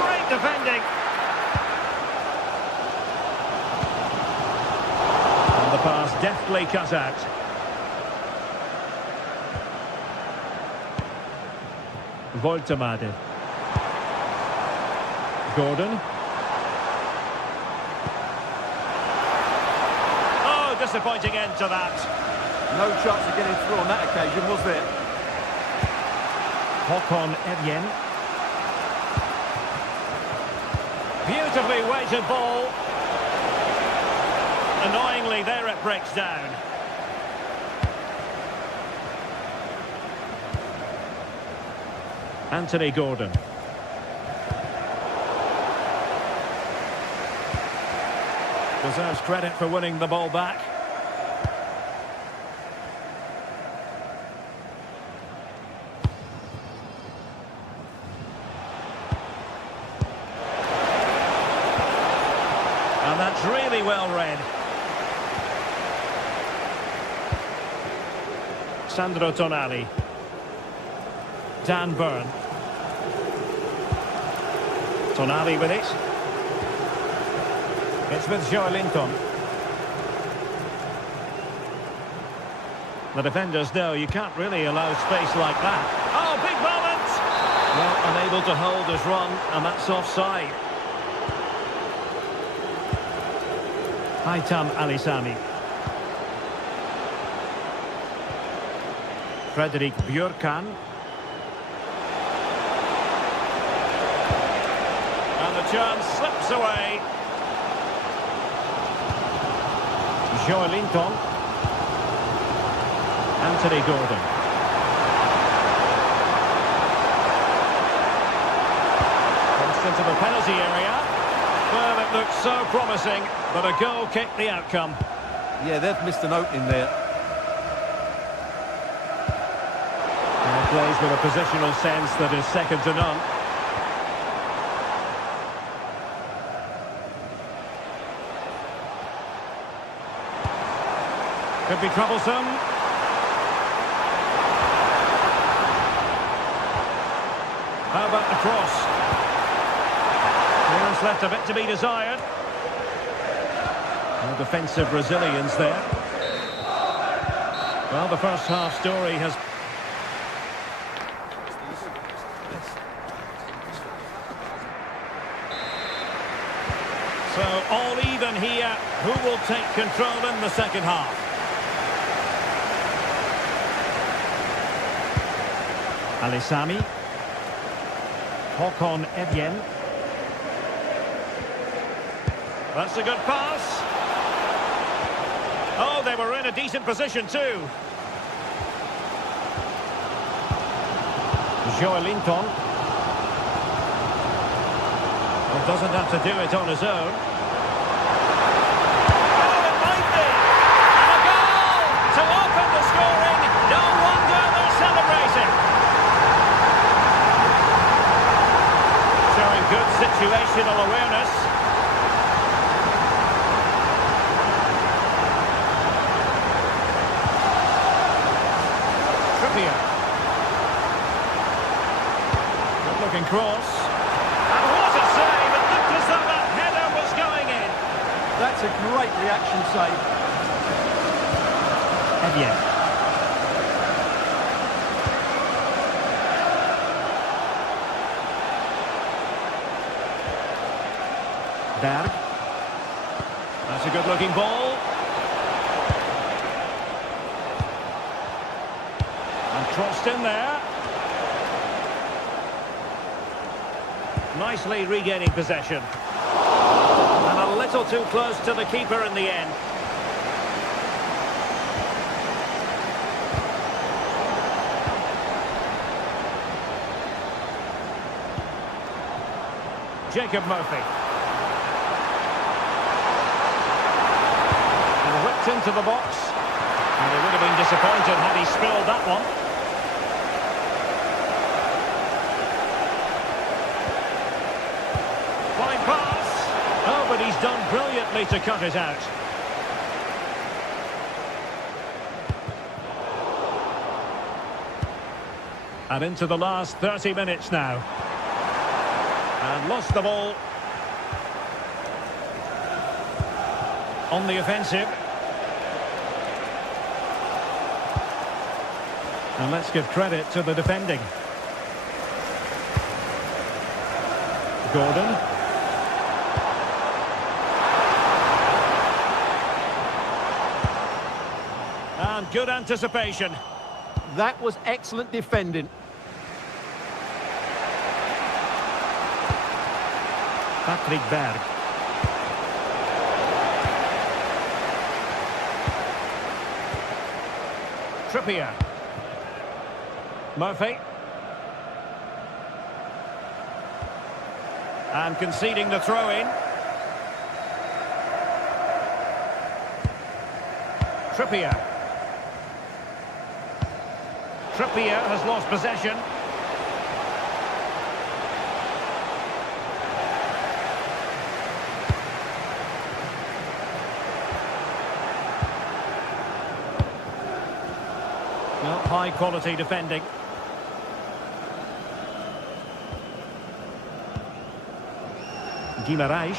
Great defending. And the pass deftly cut out. Voltemade. Gordon. Oh, disappointing end to that. No chance of getting through on that occasion, was there? Håkon Evjen. Beautifully weighted ball. Annoyingly, there it breaks down. Anthony Gordon. Deserves credit for winning the ball back. And that's really well read. Sandro Tonali. Dan Burn. Tonali with it. It's with Joelinton. The defenders know you can't really allow space like that. Oh, big moment! Well, unable to hold his run, and that's offside. Haytham Alisami. Frederick Björkan. And the chance slips away. Joelinton. Anthony Gordon. Crossed into the penalty area. Well, it looked so promising, but a goal kicked the outcome. Yeah, they've missed an opening there. And plays with a positional sense that is second to none. Could be troublesome. How about the cross? Clearance left a bit to be desired. No defensive resilience there. Well, the first half story has... So, all even here. Who will take control in the second half? Alisami. Håkon Evjen. That's a good pass. Oh, they were in a decent position too. Joelinton. Well, doesn't have to do it on his own. Oh, it might be! And a goal to open the scoring. No wonder they're celebrating. Showing good situational awareness. Trippier. Good looking cross. And what a save! It looked as though that header was going in. That's a great reaction save. Evjen. Berg. That's a good-looking ball. And crossed in there. Nicely regaining possession. And a little too close to the keeper in the end. Jacob Murphy. Whipped into the box. And he would have been disappointed had he spilled that one. Fine pass. Oh, but he's done brilliantly to cut it out. And into the last 30 minutes now. And lost the ball. On the offensive. And let's give credit to the defending. Gordon. And good anticipation. That was excellent defending. Patrick Berg. Trippier. Murphy. And conceding the throw-in. Trippier. Trippier has lost possession. Well, high-quality defending. Guimaraes.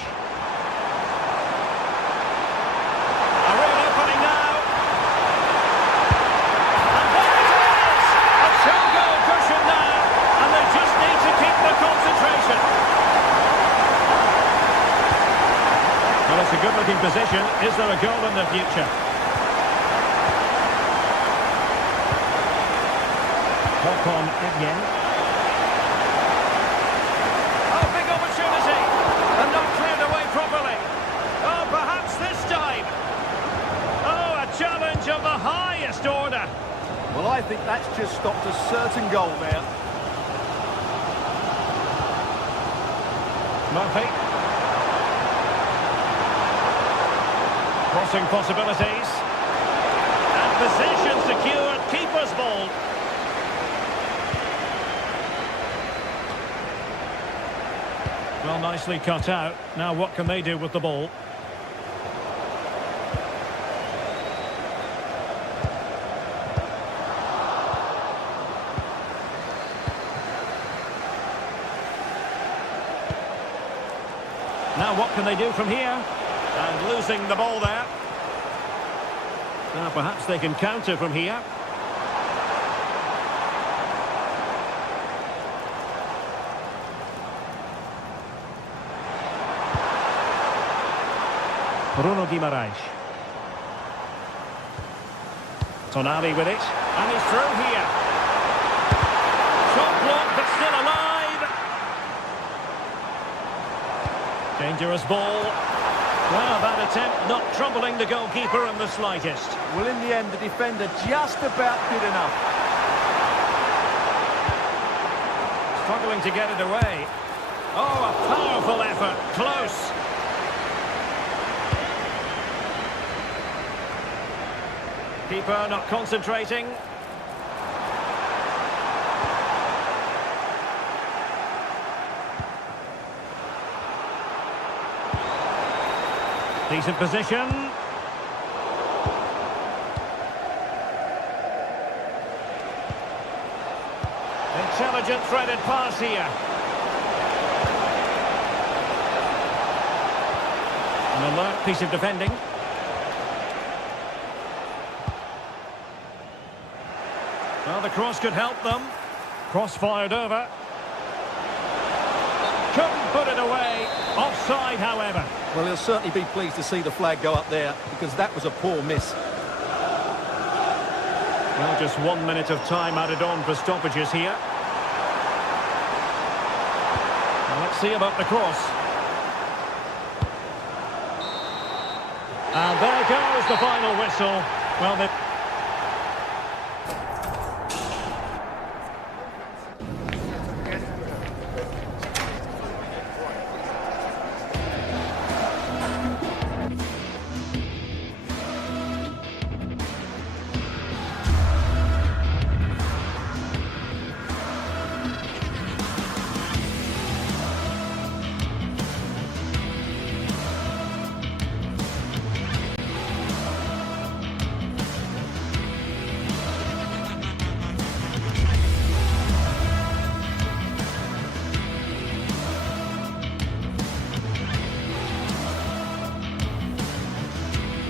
good-looking position. Is there a goal in the future? Hop on again. Oh, big opportunity. And not cleared away properly. Oh, perhaps this time. Oh, a challenge of the highest order. Well, I think that's just stopped a certain goal there. Murphy. Crossing possibilities. And possession secured. Keeper's ball. Well, nicely cut out. Now what can they do with the ball? Now what can they do from here? And losing the ball there. Now perhaps they can counter from here. Bruno Guimaraes. Tonali with it. And he's through here. Shot blocked, but still alive. Dangerous ball. Well, that attempt not troubling the goalkeeper in the slightest. Well, in the end, the defender just about good enough. Struggling to get it away. Oh, a powerful effort. Close. Keeper not concentrating. Decent position. Intelligent threaded pass here. An alert piece of defending. Well, the cross could help them. Cross fired over. Couldn't put it away. Offside, however. Well, he'll certainly be pleased to see the flag go up there, because that was a poor miss. Well, just 1 minute of time added on for stoppages here. Well, let's see about the cross. And there goes the final whistle. Well, they...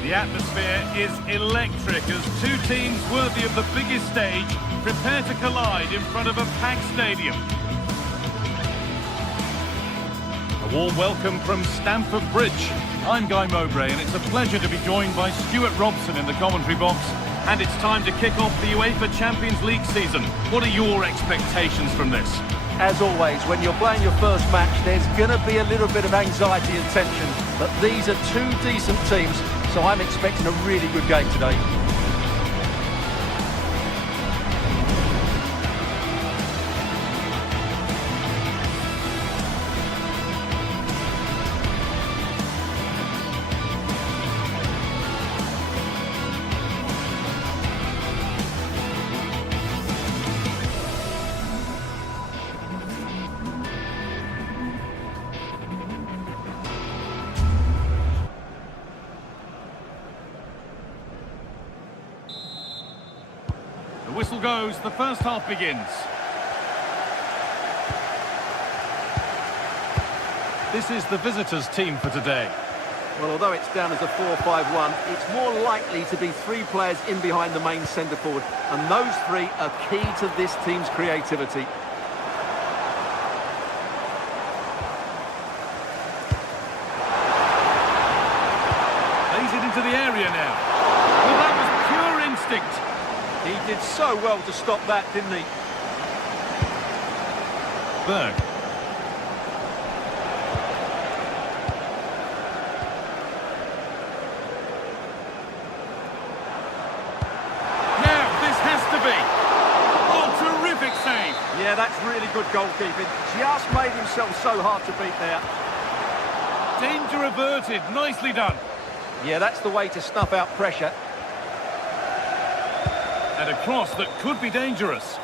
The atmosphere is electric as two teams worthy of the biggest stage prepare to collide in front of a packed stadium. A warm welcome from Stamford Bridge. I'm Guy Mowbray and it's a pleasure to be joined by Stuart Robson in the commentary box. And it's time to kick off the UEFA Champions League season. What are your expectations from this? As always, when you're playing your first match, there's going to be a little bit of anxiety and tension. But these are two decent teams, so I'm expecting a really good game today. The whistle goes, the first half begins. This is the visitors' team for today. Well, although it's down as a 4-5-1, it's more likely to be three players in behind the main centre forward, and those three are key to this team's creativity. into the area now. Well, that was pure instinct. He did so well to stop that, didn't he? Berg. Now, this has to be. Oh, terrific save. Yeah, that's really good goalkeeping. Just made himself so hard to beat there. Danger averted. Nicely done. Yeah, that's the way to snuff out pressure. And a cross that could be dangerous.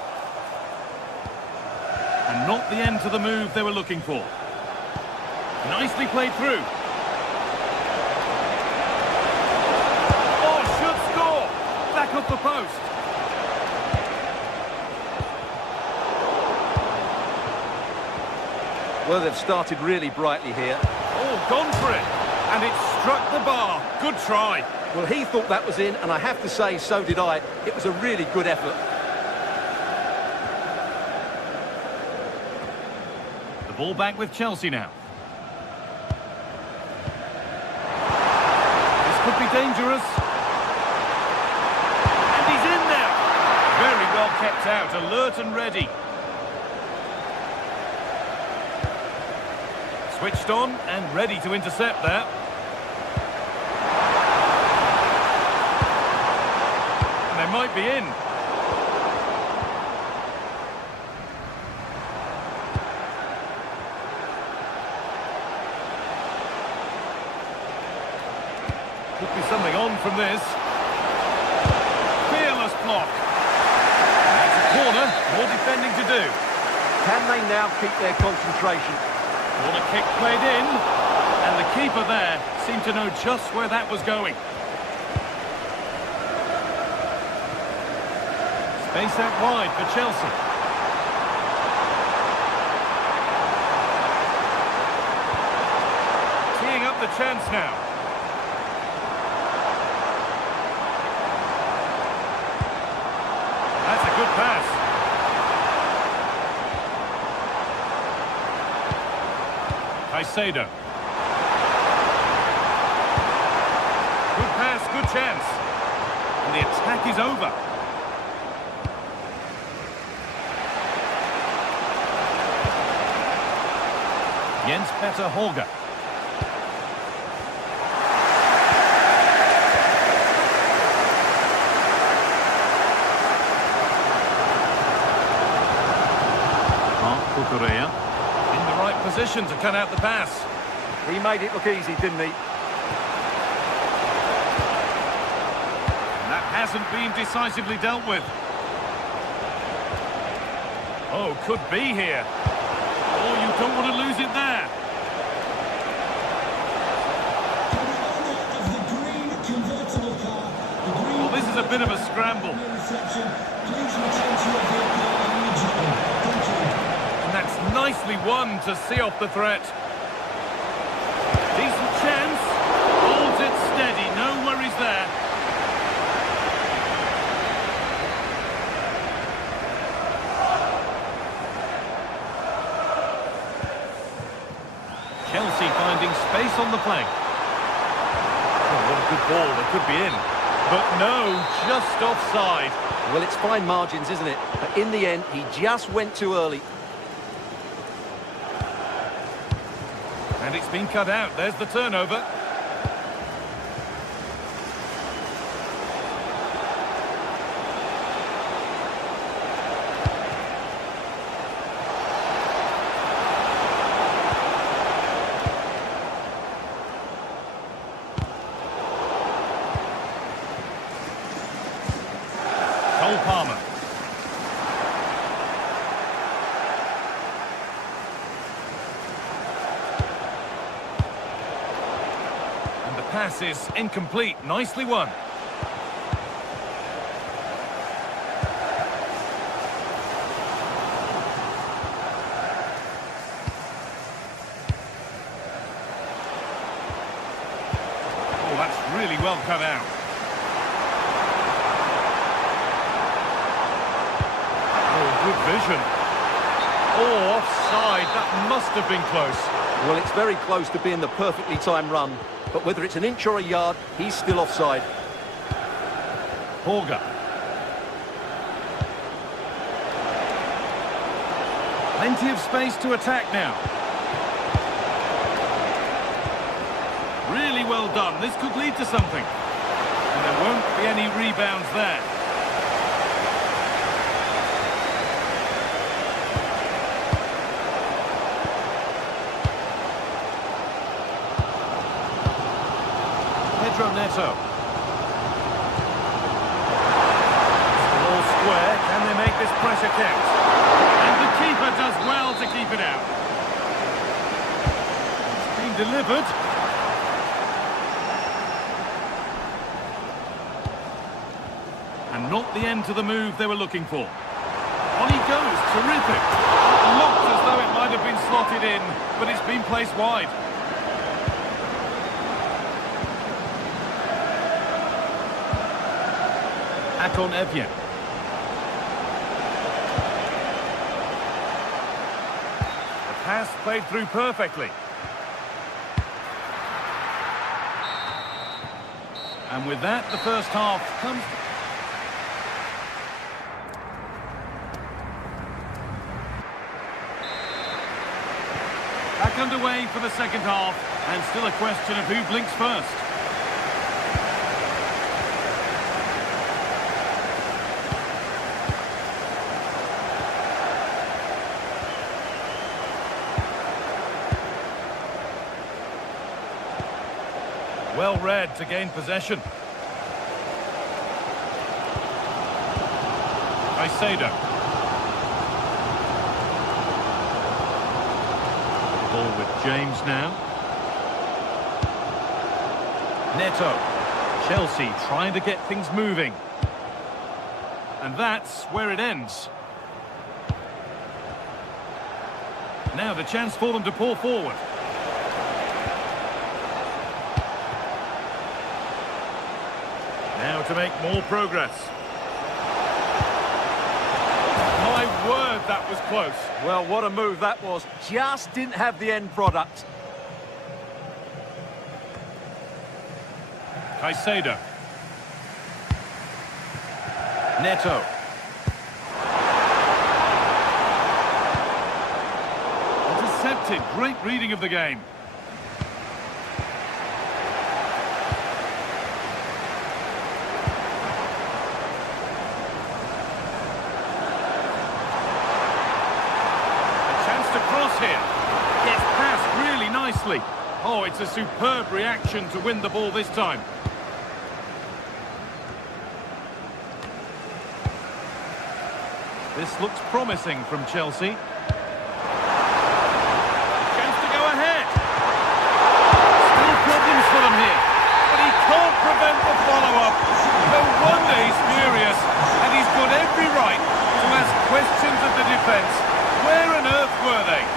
And not the end to the move they were looking for. Nicely played through. Oh, should score! Back off the post. Well, they've started really brightly here. Oh, gone for it. And it struck the bar. Good try. Well, he thought that was in, and I have to say, so did I. It was a really good effort. The ball back with Chelsea now. This could be dangerous. And he's in there. Very well kept out, alert and ready. Switched on and ready to intercept that. And they might be in. Could be something on from this. Fearless block. That's a corner. More defending to do. Can they now keep their concentration? Corner kick played in. And the keeper there seemed to know just where that was going. Space out wide for Chelsea. Teeing up the chance now. That's a good pass. Caicedo. Good pass, good chance. And the attack is over. Jens-Peter Holger. Korea in the right position to cut out the pass. He made it look easy, didn't he? And that hasn't been decisively dealt with. Oh, could be here. Oh, you don't want to lose it there. Well, this is a bit of a scramble. And that's nicely won to see off the threat. Decent chance. Holds it steady. No worries there. Chelsea finding space on the flank. Oh, what a good ball. They could be in. But no, just offside. Well, it's fine margins, isn't it? But in the end, he just went too early. And it's been cut out. There's the turnover. Cole Palmer. And the pass is incomplete. Nicely won. Oh, that's really well cut out. Good vision. Oh, offside. That must have been close. Well, it's very close to being the perfectly timed run, but whether it's an inch or a yard, he's still offside. Borga. Plenty of space to attack now. Really well done. This could lead to something. And there won't be any rebounds there. Pedro Neto. All square. Can they make this pressure count? And the keeper does well to keep it out. It's been delivered. And not the end to the move they were looking for. On he goes, terrific. It looked as though it might have been slotted in, but it's been placed wide. Akon Evien. The pass played through perfectly. And with that, the first half comes... Back underway for the second half, and still a question of who blinks first. Well read to gain possession. Caicedo. Ball with James now. Neto. Chelsea trying to get things moving. And that's where it ends. Now the chance for them to pull forward. Now to make more progress. My word, that was close. Well, what a move that was. Just didn't have the end product. Caicedo. Neto. Intercepted. Great reading of the game. Here. Gets past really nicely. Oh, it's a superb reaction to win the ball this time. This looks promising from Chelsea. Chance to go ahead. Still problems for them here. But he can't prevent the follow-up. No wonder he's furious. And he's got every right to ask questions of the defence. Where on earth were they?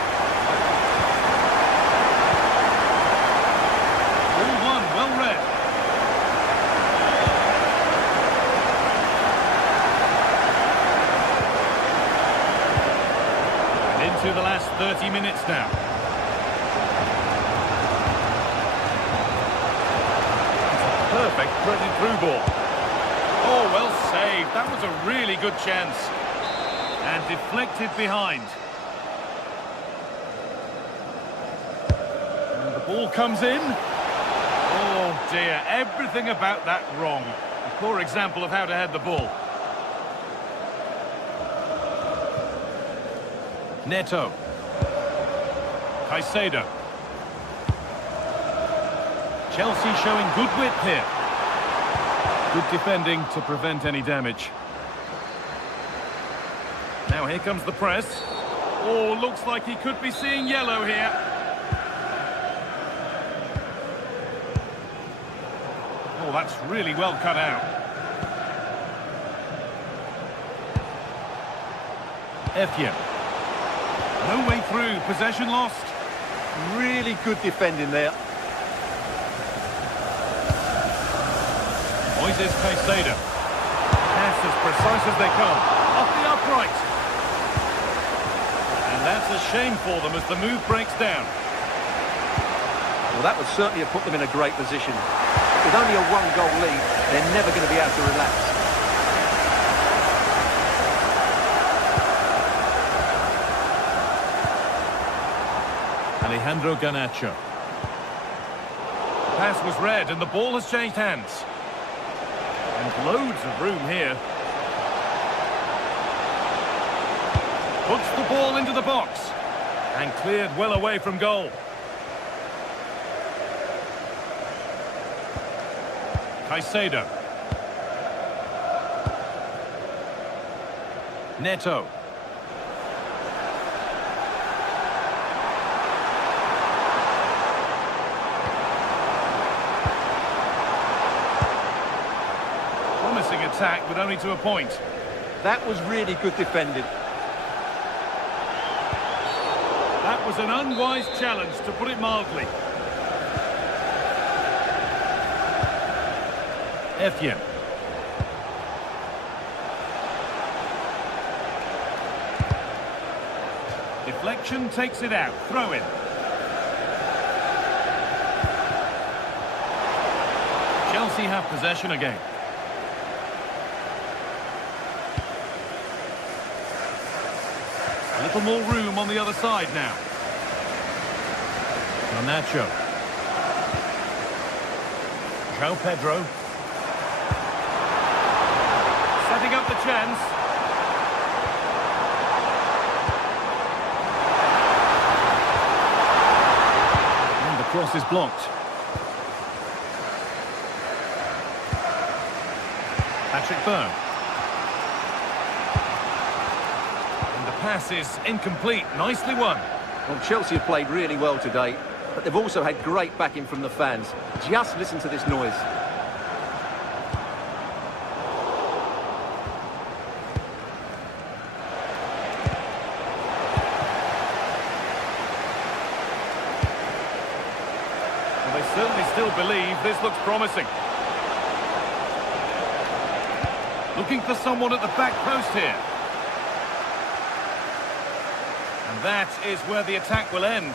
Well read. And into the last 30 minutes now. It's a perfect threaded through ball. Oh, well saved. That was a really good chance. And deflected behind. And the ball comes in. Oh dear, everything about that wrong. A poor example of how to head the ball. Neto. Caicedo. Chelsea showing good width here. Good defending to prevent any damage. Now here comes the press. Oh, looks like he could be seeing yellow here. Oh, that's really well cut out. Evien. No way through. Possession lost. Really good defending there. Moises Caicedo. Pass as precise as they come. Off the upright. And that's a shame for them as the move breaks down. Well, that would certainly have put them in a great position. With only a one-goal lead, they're never going to be able to relax. Alejandro Garnacho. Pass was read and the ball has changed hands. And loads of room here. Puts the ball into the box. And cleared well away from goal. Caicedo. Neto. Promising attack, but only to a point. That was really good defending. That was an unwise challenge, to put it mildly. Effian. Deflection takes it out. Throw in. Chelsea have possession again. A little more room on the other side now. Garnacho. João Pedro. Setting up the chance. And the cross is blocked. Patrick Byrne. And the pass is incomplete. Nicely won. Well, Chelsea have played really well today, but they've also had great backing from the fans. Just listen to this noise. Well, they certainly still believe this looks promising. Looking for someone at the back post here. And that is where the attack will end.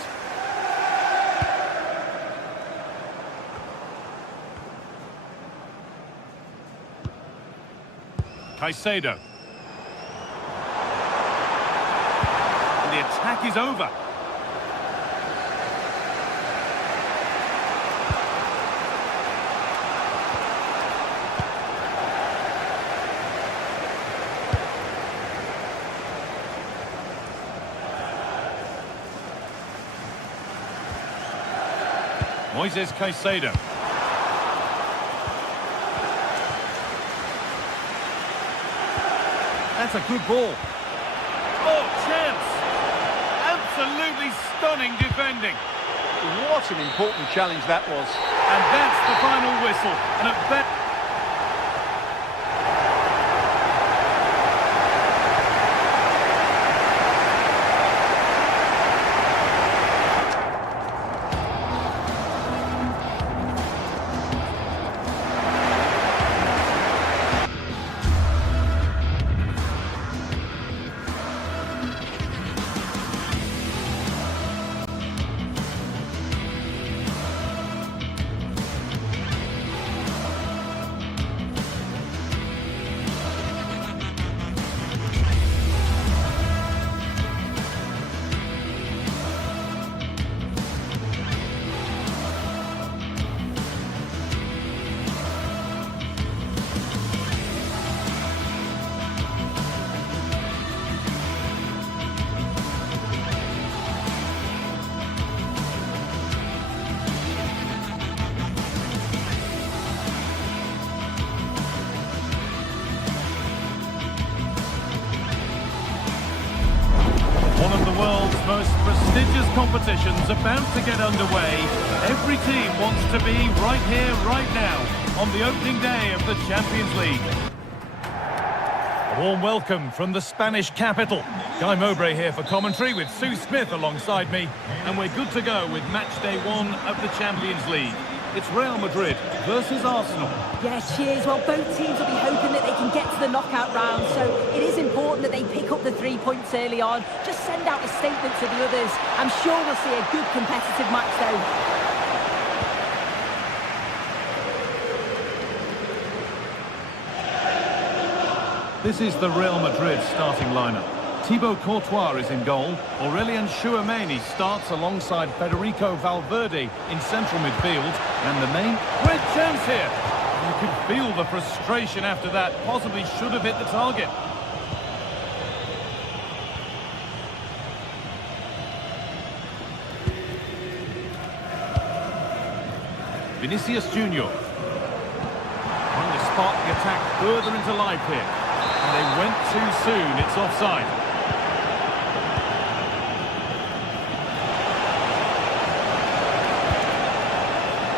Caicedo. And the attack is over. Moises Caicedo. That's a good ball. Oh, chance! Absolutely stunning defending. What an important challenge that was. And that's the final whistle. And at best... One of the world's most prestigious competitions about to get underway. Every team wants to be right here, right now, on the opening day of the Champions League. A warm welcome from the Spanish capital. Guy Mowbray here for commentary with Sue Smith alongside me. And we're good to go with match day 1 of the Champions League. It's Real Madrid versus Arsenal. Yeah, cheers. Well, both teams will be hoping that they can get to the knockout round, so it is important that they pick up the 3 points early on. Just send out a statement to the others. I'm sure we'll see a good competitive match, though. This is the Real Madrid starting lineup. Thibaut Courtois is in goal. Aurelien Tchouameni starts alongside Federico Valverde in central midfield. And the main great chance here. You could feel the frustration after that. Possibly should have hit the target. Vinicius Junior. Trying to spark the attack further into life here. And they went too soon. It's offside.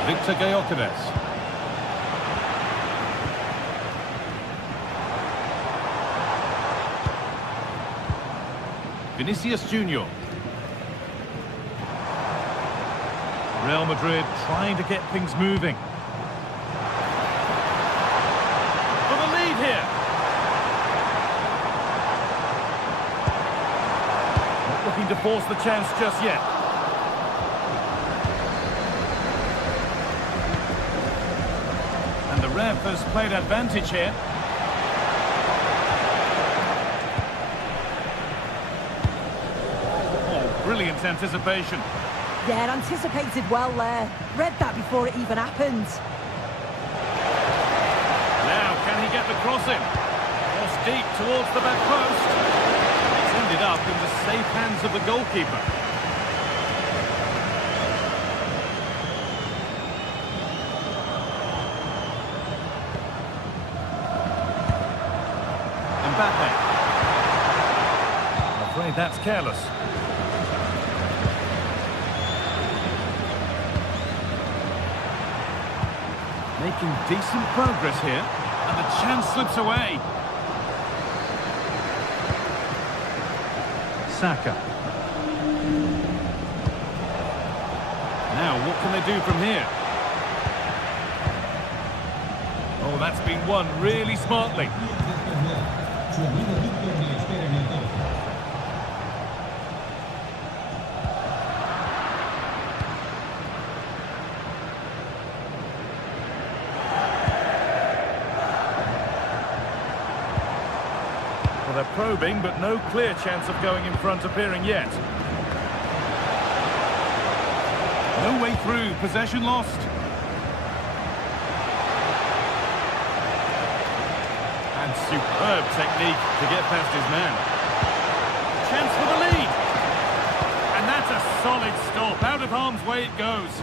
Victor Gyökeres. Vinicius Junior. Real Madrid trying to get things moving. For the lead here. Not looking to force the chance just yet. And the ref has played advantage here. Oh, brilliant anticipation. Yeah, anticipated well there. Read that before it even happened. Now, can he get the crossing? Cross deep towards the back post. It's ended up in the safe hands of the goalkeeper. Mbappe. I'm afraid that's careless. Making decent progress here, and the chance slips away. Saka. Now, what can they do from here? Oh, that's been won really smartly. Well, they're probing, but no clear chance of going in front appearing yet. No way through, possession lost. And superb technique to get past his man. Chance for the lead. And that's a solid stop. Out of harm's way it goes.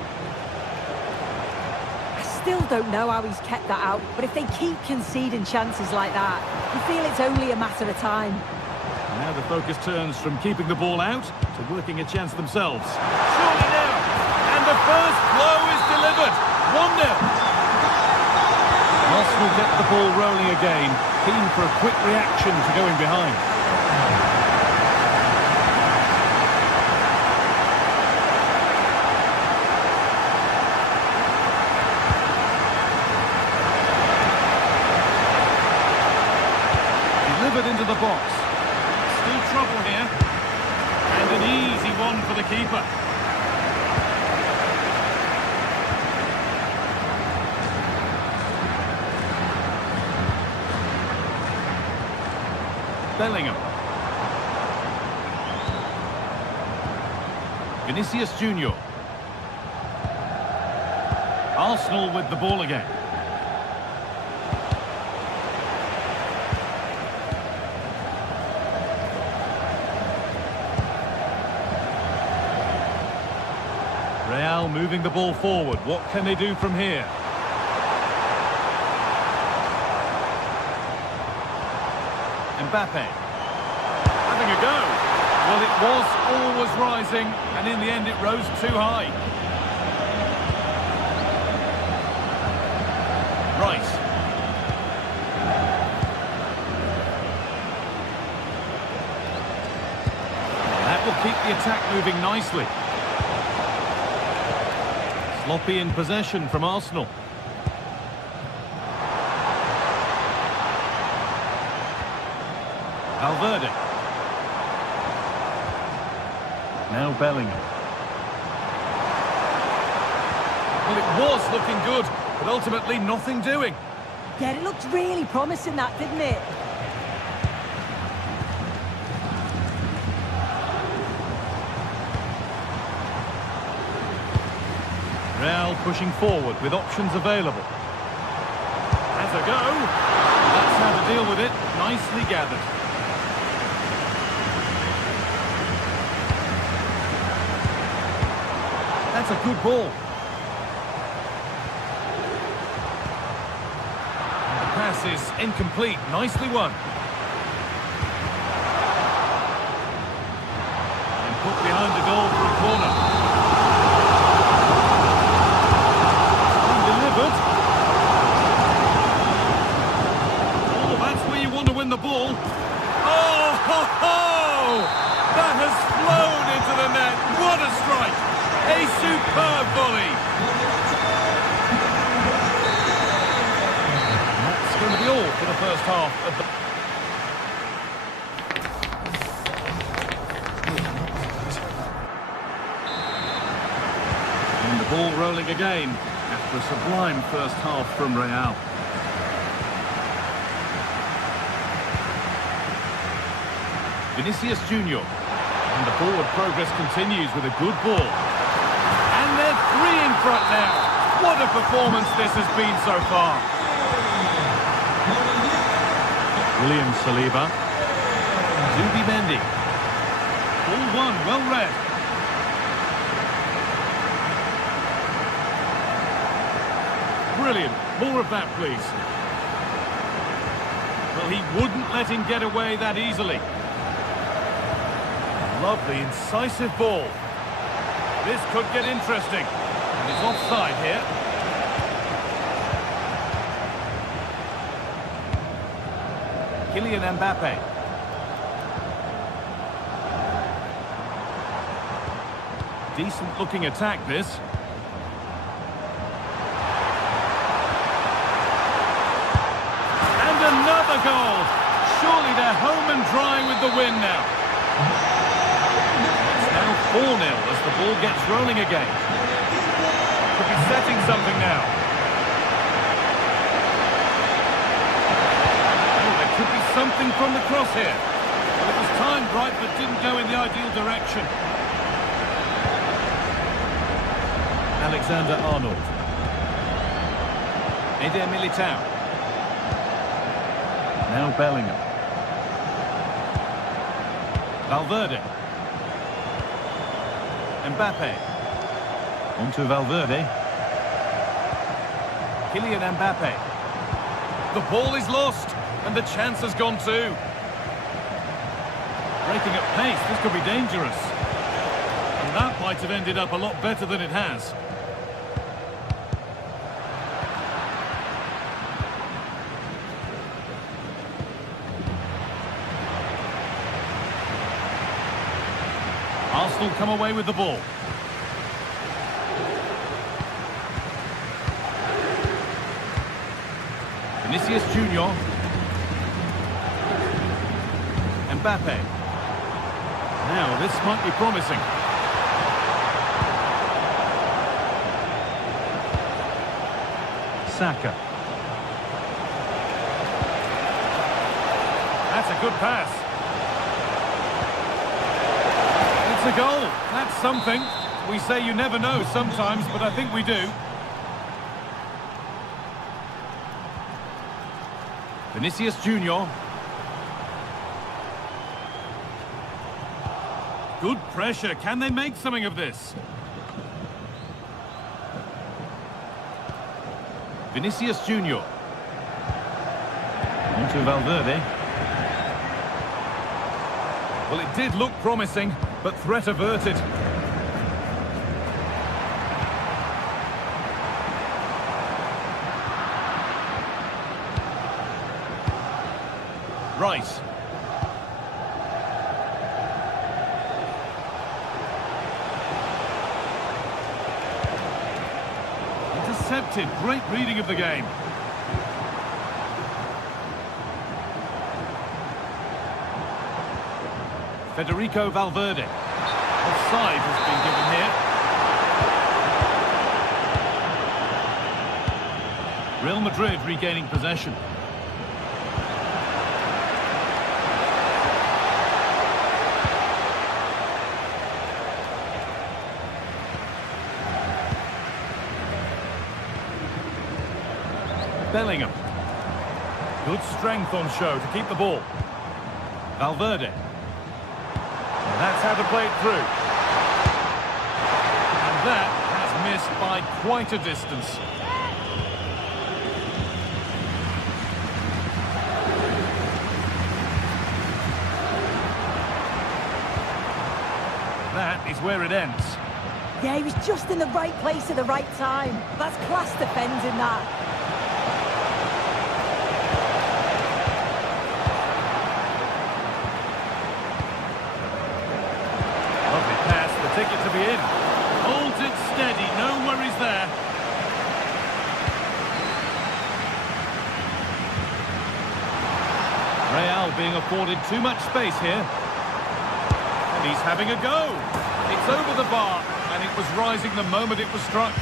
I still don't know how he's kept that out, but if they keep conceding chances like that, you feel it's only a matter of time. Now the focus turns from keeping the ball out to working a chance themselves. Surely now. And the first blow is delivered. 1-0. Arsenal get the ball rolling again, keen for a quick reaction to going behind. Delivered into the box. Still trouble here. And an easy one for the keeper. Bellingham. Vinicius Junior. Arsenal with the ball again. Real moving the ball forward. What can they do from here? Mbappe. Having a go. Well, it was always rising, and in the end it rose too high. Right. That will keep the attack moving nicely. Sloppy in possession from Arsenal. Valverde. Now Bellingham. Well, it was looking good, but ultimately nothing doing. Yeah, it looked really promising, that, didn't it? Real pushing forward with options available. Has a go. That's how to deal with it. Nicely gathered. That's a good ball. And the pass is incomplete. Nicely won. And put behind the goal for a corner. Win the ball. Oh, ho, ho! That has flown into the net. What a strike! A superb volley. That's going to be all for the first half of the... And the ball rolling again after a sublime first half from Real. Vinicius Junior, and the forward progress continues with a good ball. And they're 3 in front now. What a performance this has been so far. William Saliba. Zubimendi. Ball one, well read. Brilliant. More of that, please. Well, he wouldn't let him get away that easily. Lovely, incisive ball. This could get interesting. And it's offside here. Kylian Mbappe. Decent looking attack, this. And another goal. Surely they're home and dry with the win now. 4-0 as the ball gets rolling again. Could be setting something now. Oh, there could be something from the cross here. Well, it was timed right, but didn't go in the ideal direction. Alexander-Arnold. Eder Militao. Now Bellingham. Valverde. Mbappe. On to Valverde. Kylian Mbappe. The ball is lost, and the chance has gone too. Breaking at pace, this could be dangerous. And that might have ended up a lot better than it has. Arsenal come away with the ball. Vinicius Junior. Mbappe. Now, this might be promising. Saka. That's a good pass. A goal. That's something. We say you never know sometimes, but I think we do. Vinicius Junior. Good pressure. Can they make something of this? Vinicius Junior. On to Valverde. Well, it did look promising, but threat averted. Rice. Intercepted. Great reading of the game. Federico Valverde. Offside has been given here. Real Madrid regaining possession. Bellingham. Good strength on show to keep the ball. Valverde. And that's how to play it through. And that has missed by quite a distance. That is where it ends. Yeah, he was just in the right place at the right time. That's class defending, that. Lovely pass, the ticket to be in. Holds it steady, no worries there. Real being afforded too much space here. And he's having a go. It's over the bar, and it was rising the moment it was struck.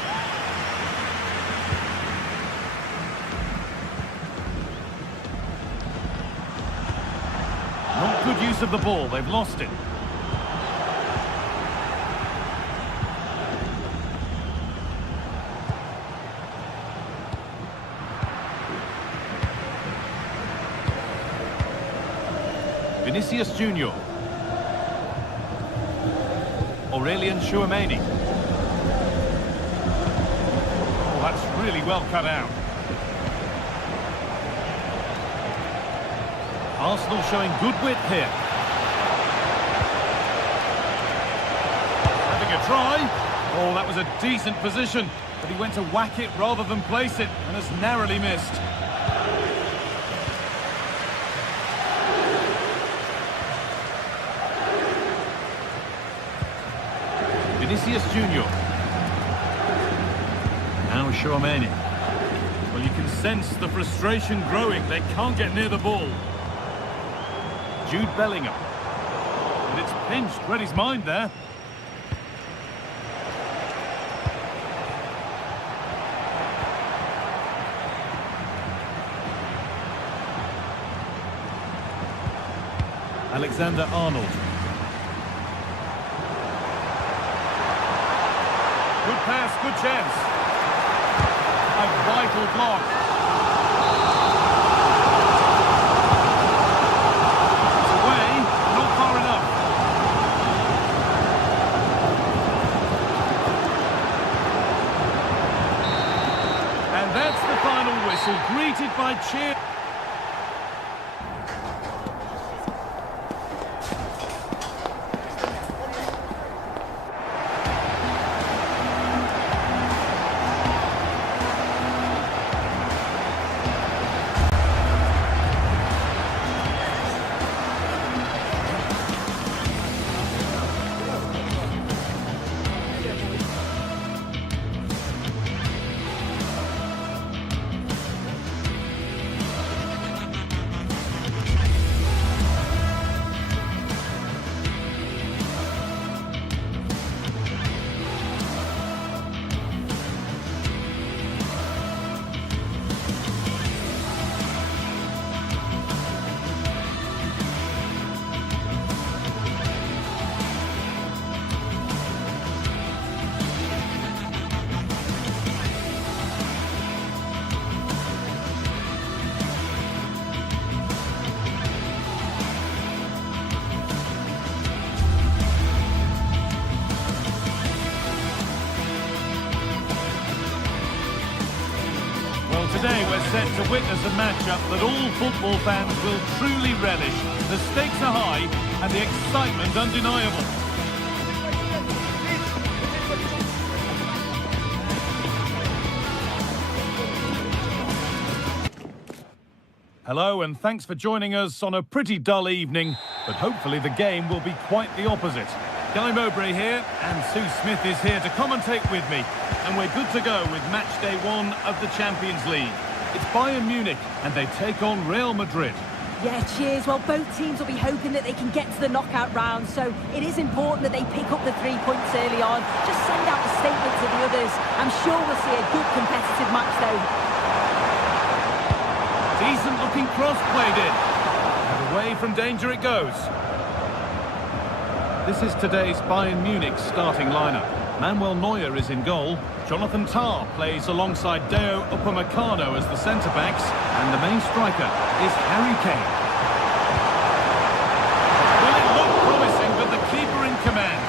Not good use of the ball, they've lost it. Vinicius Junior. Aurelian Tchouameni. Oh, that's really well cut out. Arsenal showing good width here. Having a try. Oh, that was a decent position, but he went to whack it rather than place it, and has narrowly missed. Vinicius Junior. Now Tchouameni. Well, you can sense the frustration growing. They can't get near the ball. Jude Bellingham. And it's pinched. Read his mind there. Alexander-Arnold. Good pass, good chance. A vital block. It's away, not far enough. And that's the final whistle, greeted by cheer. Today we're set to witness a matchup that all football fans will truly relish. The stakes are high and the excitement undeniable. Hello and thanks for joining us on a pretty dull evening, but hopefully the game will be quite the opposite. Guy Mowbray here, and Sue Smith is here to commentate with me. And we're good to go with match day 1 of the Champions League. It's Bayern Munich, and they take on Real Madrid. Yeah, cheers. Well, both teams will be hoping that they can get to the knockout round, so it is important that they pick up the 3 points early on. Just send out a statement to the others. I'm sure we'll see a good competitive match, though. Decent-looking cross played in. And away from danger it goes. This is today's Bayern Munich starting lineup. Manuel Neuer is in goal. Jonathan Tah plays alongside Deo Upamecano as the centre-backs. And the main striker is Harry Kane. Well, it looked promising, but the keeper in command.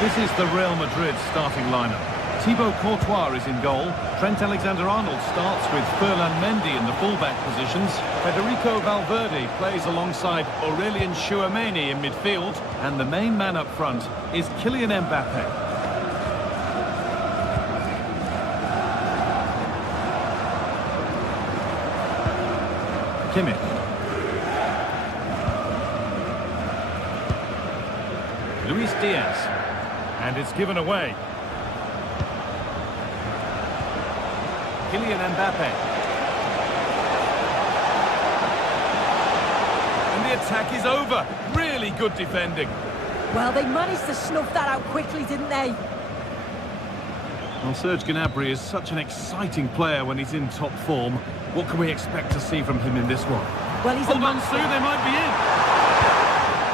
This is the Real Madrid starting lineup. Thibaut Courtois is in goal. Trent Alexander-Arnold starts with Ferland Mendy in the fullback positions. Federico Valverde plays alongside Aurelien Tchouameni in midfield. And the main man up front is Kylian Mbappe. Kimmich. Luis Diaz. And it's given away. Kylian Mbappe. And the attack is over. Really good defending. Well, they managed to snuff that out quickly, didn't they? Well, Serge Gnabry is such an exciting player when he's in top form. What can we expect to see from him in this one? Well, he's Hold on, Sue, they might be in.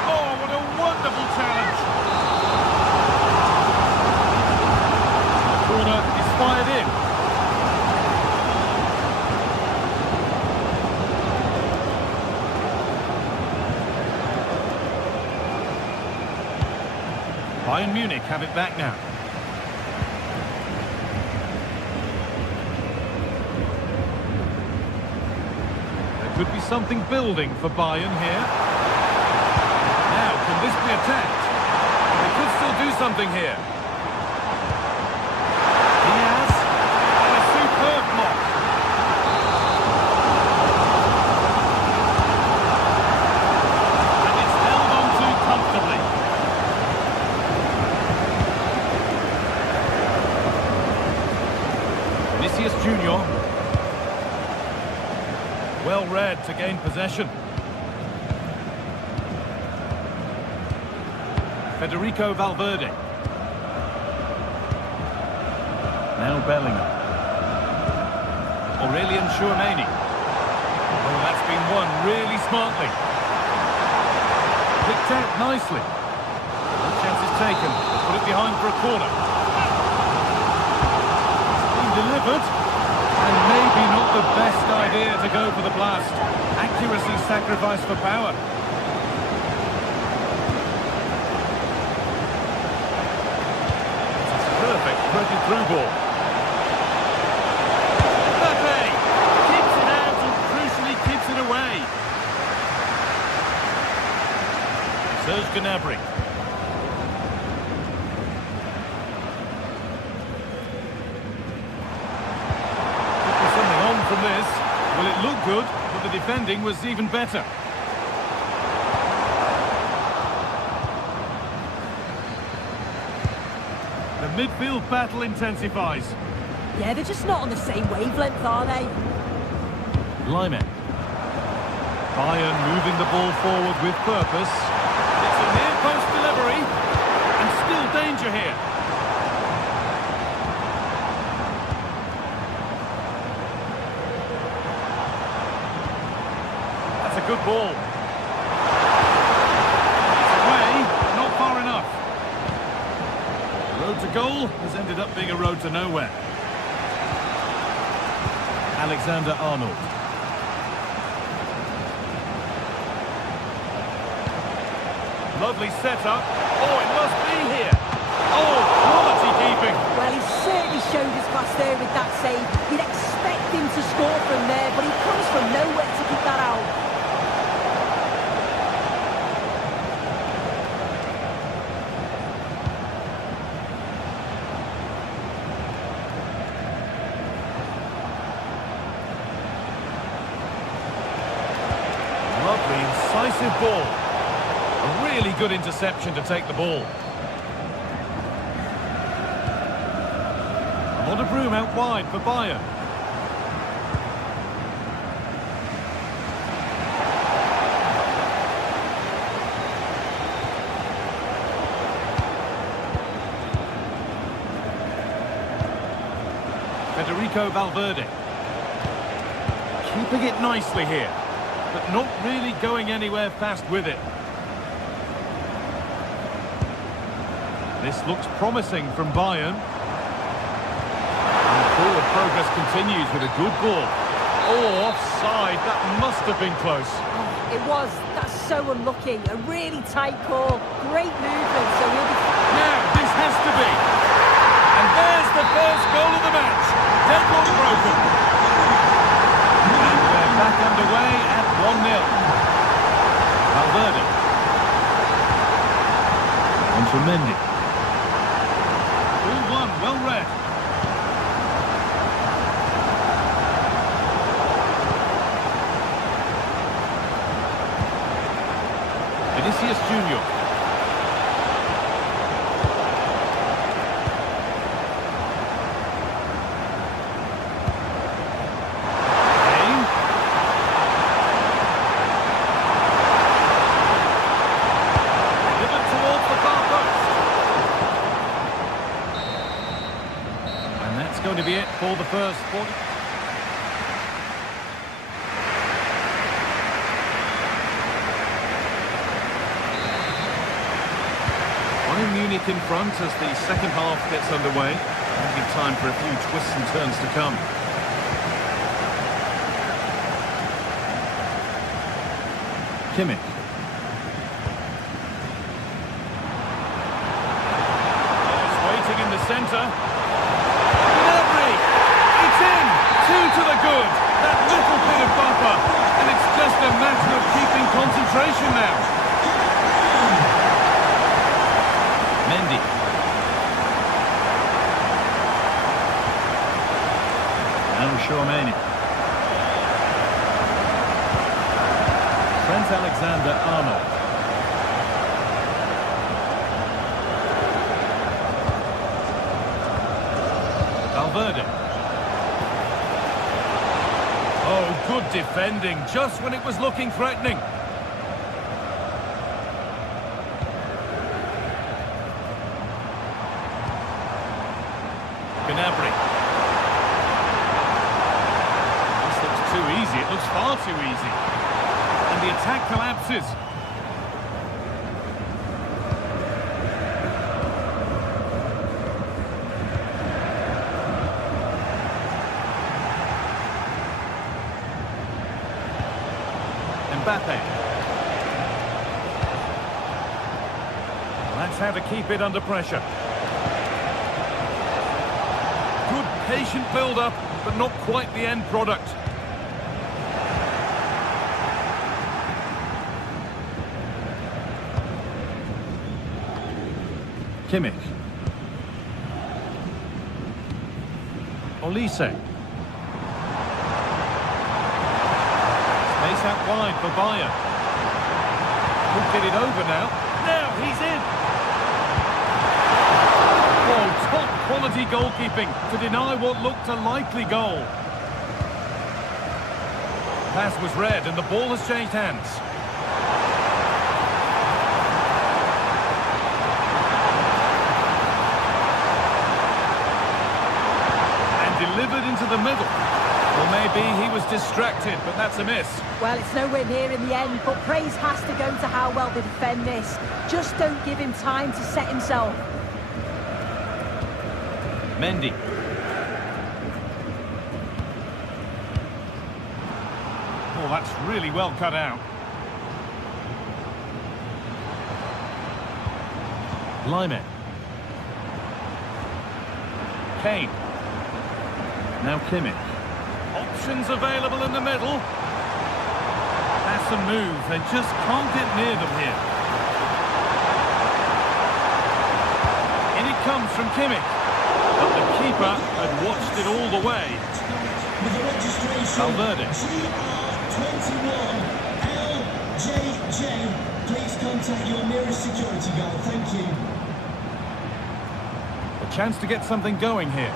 Oh, what a wonderful challenge. The corner is fired in. Bayern Munich have it back now. There could be something building for Bayern here. Now, can this be attacked? They could still do something here. Diaz, and a superb block. And it's held on to comfortably. Vinicius Junior. Well read to gain possession. Federico Valverde. Now Bellingham. Aurelien Tchouameni. Oh, that's been won really smartly. Picked out nicely. No chance is taken. Put it behind for a corner. Delivered, and maybe not the best idea to go for the blast. Accuracy sacrificed for power. It's a perfect threaded through ball. Mbappe keeps it out and crucially keeps it away. Serge Gnabry. From this, well, it looked good, but the defending was even better. The midfield battle intensifies. Yeah, they're just not on the same wavelength, are they? Lyman. Bayern moving the ball forward with purpose. It's a near-post delivery, and still danger here. Good ball. It's away, not far enough. The road to goal has ended up being a road to nowhere. Alexander-Arnold. Lovely setup. Oh, it must be here. Oh, quality keeping. Well, he certainly showed his class there with that save. You'd expect him to score from there, but he comes from nowhere to keep that out. Lovely, incisive ball. A really good interception to take the ball. A lot of room out wide for Bayern. Federico Valverde. Keeping it nicely here, but not really going anywhere fast with it. This looks promising from Bayern. And forward progress continues with a good ball. Oh, offside. That must have been close. It was. That's so unlucky. A really tight call. Great movement. So he'll be... Now, this has to be. And there's the first goal of the match. Deadlock broken. And we're back underway at 1-0. Valverde. On to Mendy. All one, well read. Vinicius Junior. Kane. Delivered towards the far post. And that's going to be it for the first 40. Munich in front as the second half gets underway. Maybe time for a few twists and turns to come. Kimmich. It's waiting in the centre. Gnabry! It's in! 2 to the good. That little bit of buffer. And it's just a matter of keeping concentration now. Mendy. Now Tchouaméni. Trent Alexander-Arnold. Valverde. Oh, good defending, just when it was looking threatening. Gnabry. This looks too easy. It looks far too easy. And the attack collapses. Mbappe. That's how to keep it under pressure. Good patient build-up, but not quite the end product. Kimmich. Olise. Space out wide for Bayern. Could get it over now. Now he's in. Oh, top quality goalkeeping to deny what looked a likely goal. Pass was read and the ball has changed hands. Delivered into the middle. Well, maybe he was distracted, but that's a miss. Well, it's nowhere near in the end, but praise has to go to how well they defend this. Just don't give him time to set himself. Mendy. Oh, that's really well cut out. Lyman. Kane. Now Kimmich. Options available in the middle. Pass and move. They just can't get near them here. In it comes from Kimmich. But the keeper had watched it all the way. Valverde. GR21 LJJ. Please contact your nearest security guard. Thank you. A chance to get something going here.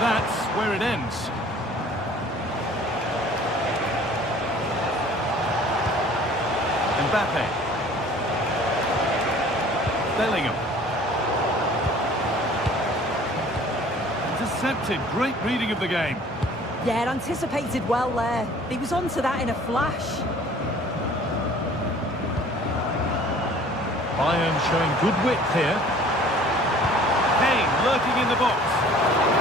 That's where it ends. Mbappe. Bellingham. Intercepted. Great reading of the game. Yeah, anticipated well there. He was onto that in a flash. Bayern showing good width here. Kane lurking in the box.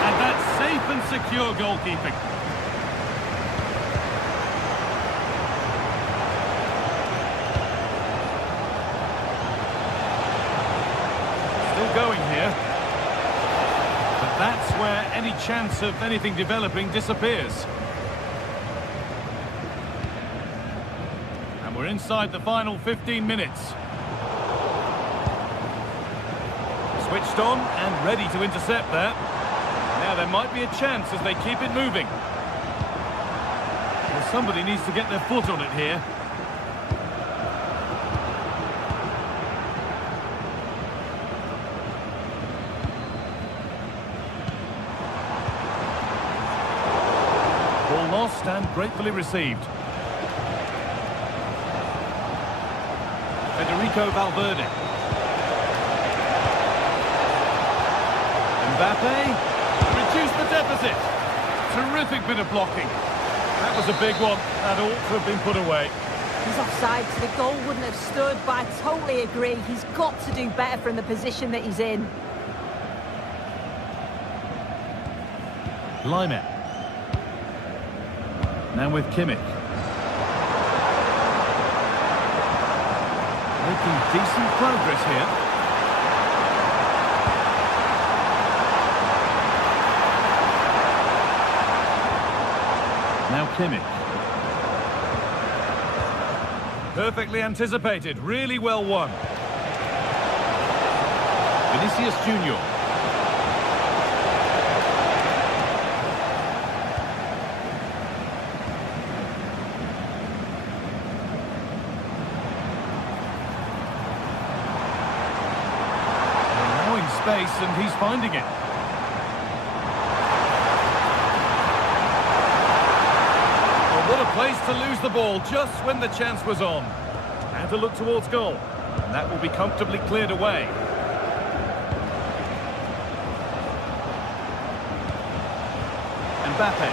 And that's safe and secure goalkeeping. Still going here. But that's where any chance of anything developing disappears. And we're inside the final 15 minutes. Switched on and ready to intercept there. Now there might be a chance as they keep it moving. Well, somebody needs to get their foot on it here. Ball lost and gratefully received. Federico Valverde. Mbappe, reduce the deficit. Terrific bit of blocking. That was a big one. That ought to have been put away. He's offside, so the goal wouldn't have stood, but I totally agree. He's got to do better from the position that he's in. Lima. Now with Kimmich. Making decent progress here. Now Kimmich. Perfectly anticipated, really well won. Vinicius Junior. Allowing space and he's finding it. What a place to lose the ball just when the chance was on. And to look towards goal. And that will be comfortably cleared away. Mbappe.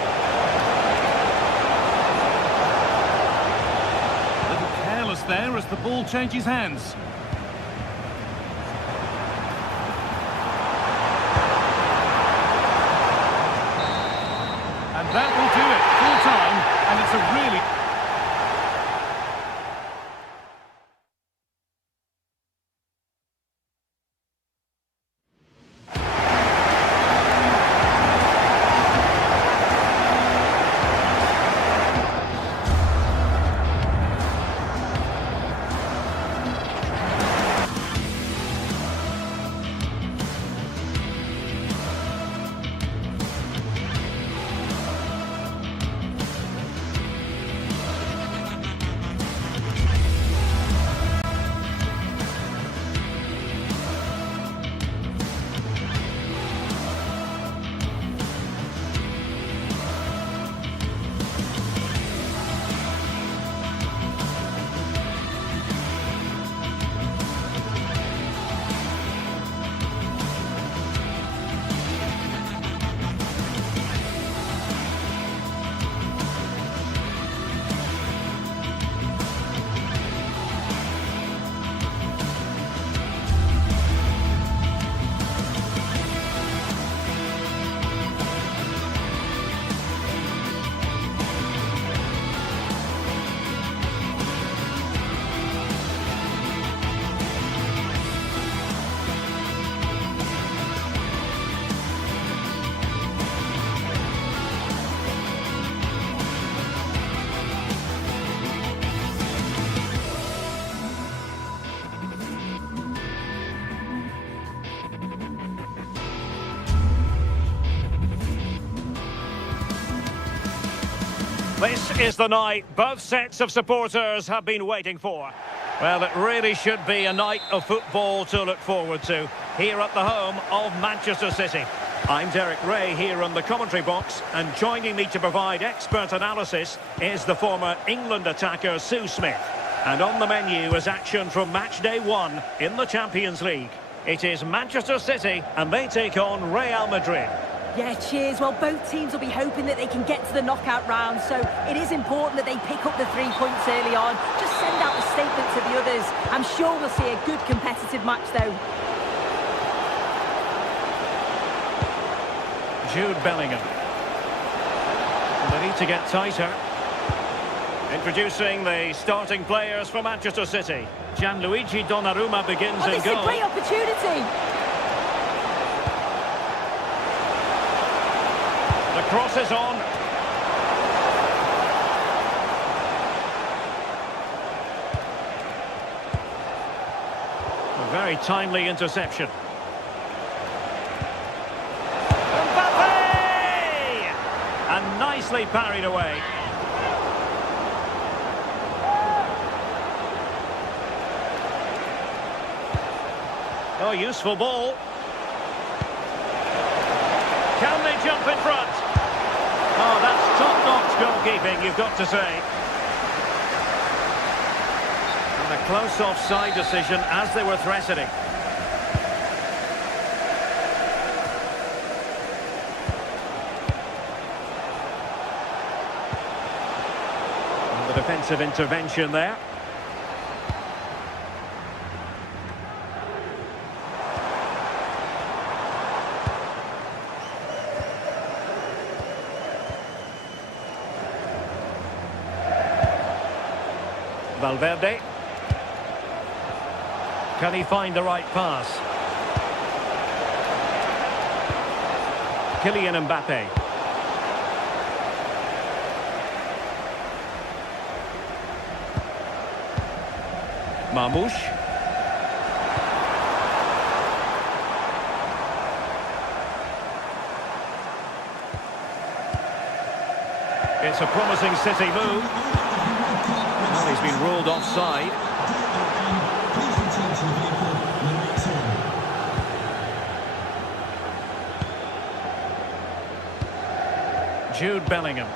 A little careless there as the ball changes hands. And that will do it. Full time. And it's a really... This is the night both sets of supporters have been waiting for. Well, it really should be a night of football to look forward to here at the home of Manchester City. I'm Derek Ray here on the commentary box, and joining me to provide expert analysis is the former England attacker Sue Smith. And on the menu is action from match day 1 in the Champions League. It is Manchester City and they take on Real Madrid. Yeah, cheers. Well, both teams will be hoping that they can get to the knockout round, so it is important that they pick up the 3 points early on. Just send out a statement to the others. I'm sure we'll see a good competitive match, though. Jude Bellingham. They need to get tighter. Introducing the starting players for Manchester City. Gianluigi Donnarumma begins in This is goal. a great opportunity. The cross is on. A very timely interception. Mbappe! And nicely parried away. Oh, useful ball. Can they jump in front? Oh, that's top-notch goalkeeping, you've got to say. And a close offside decision as they were threatening. And the defensive intervention there. Valverde. Can he find the right pass? Kylian Mbappe. Marmoush. It's a promising City move. Well, he's been ruled offside. Please return to the vehicle, number 10. Jude Bellingham.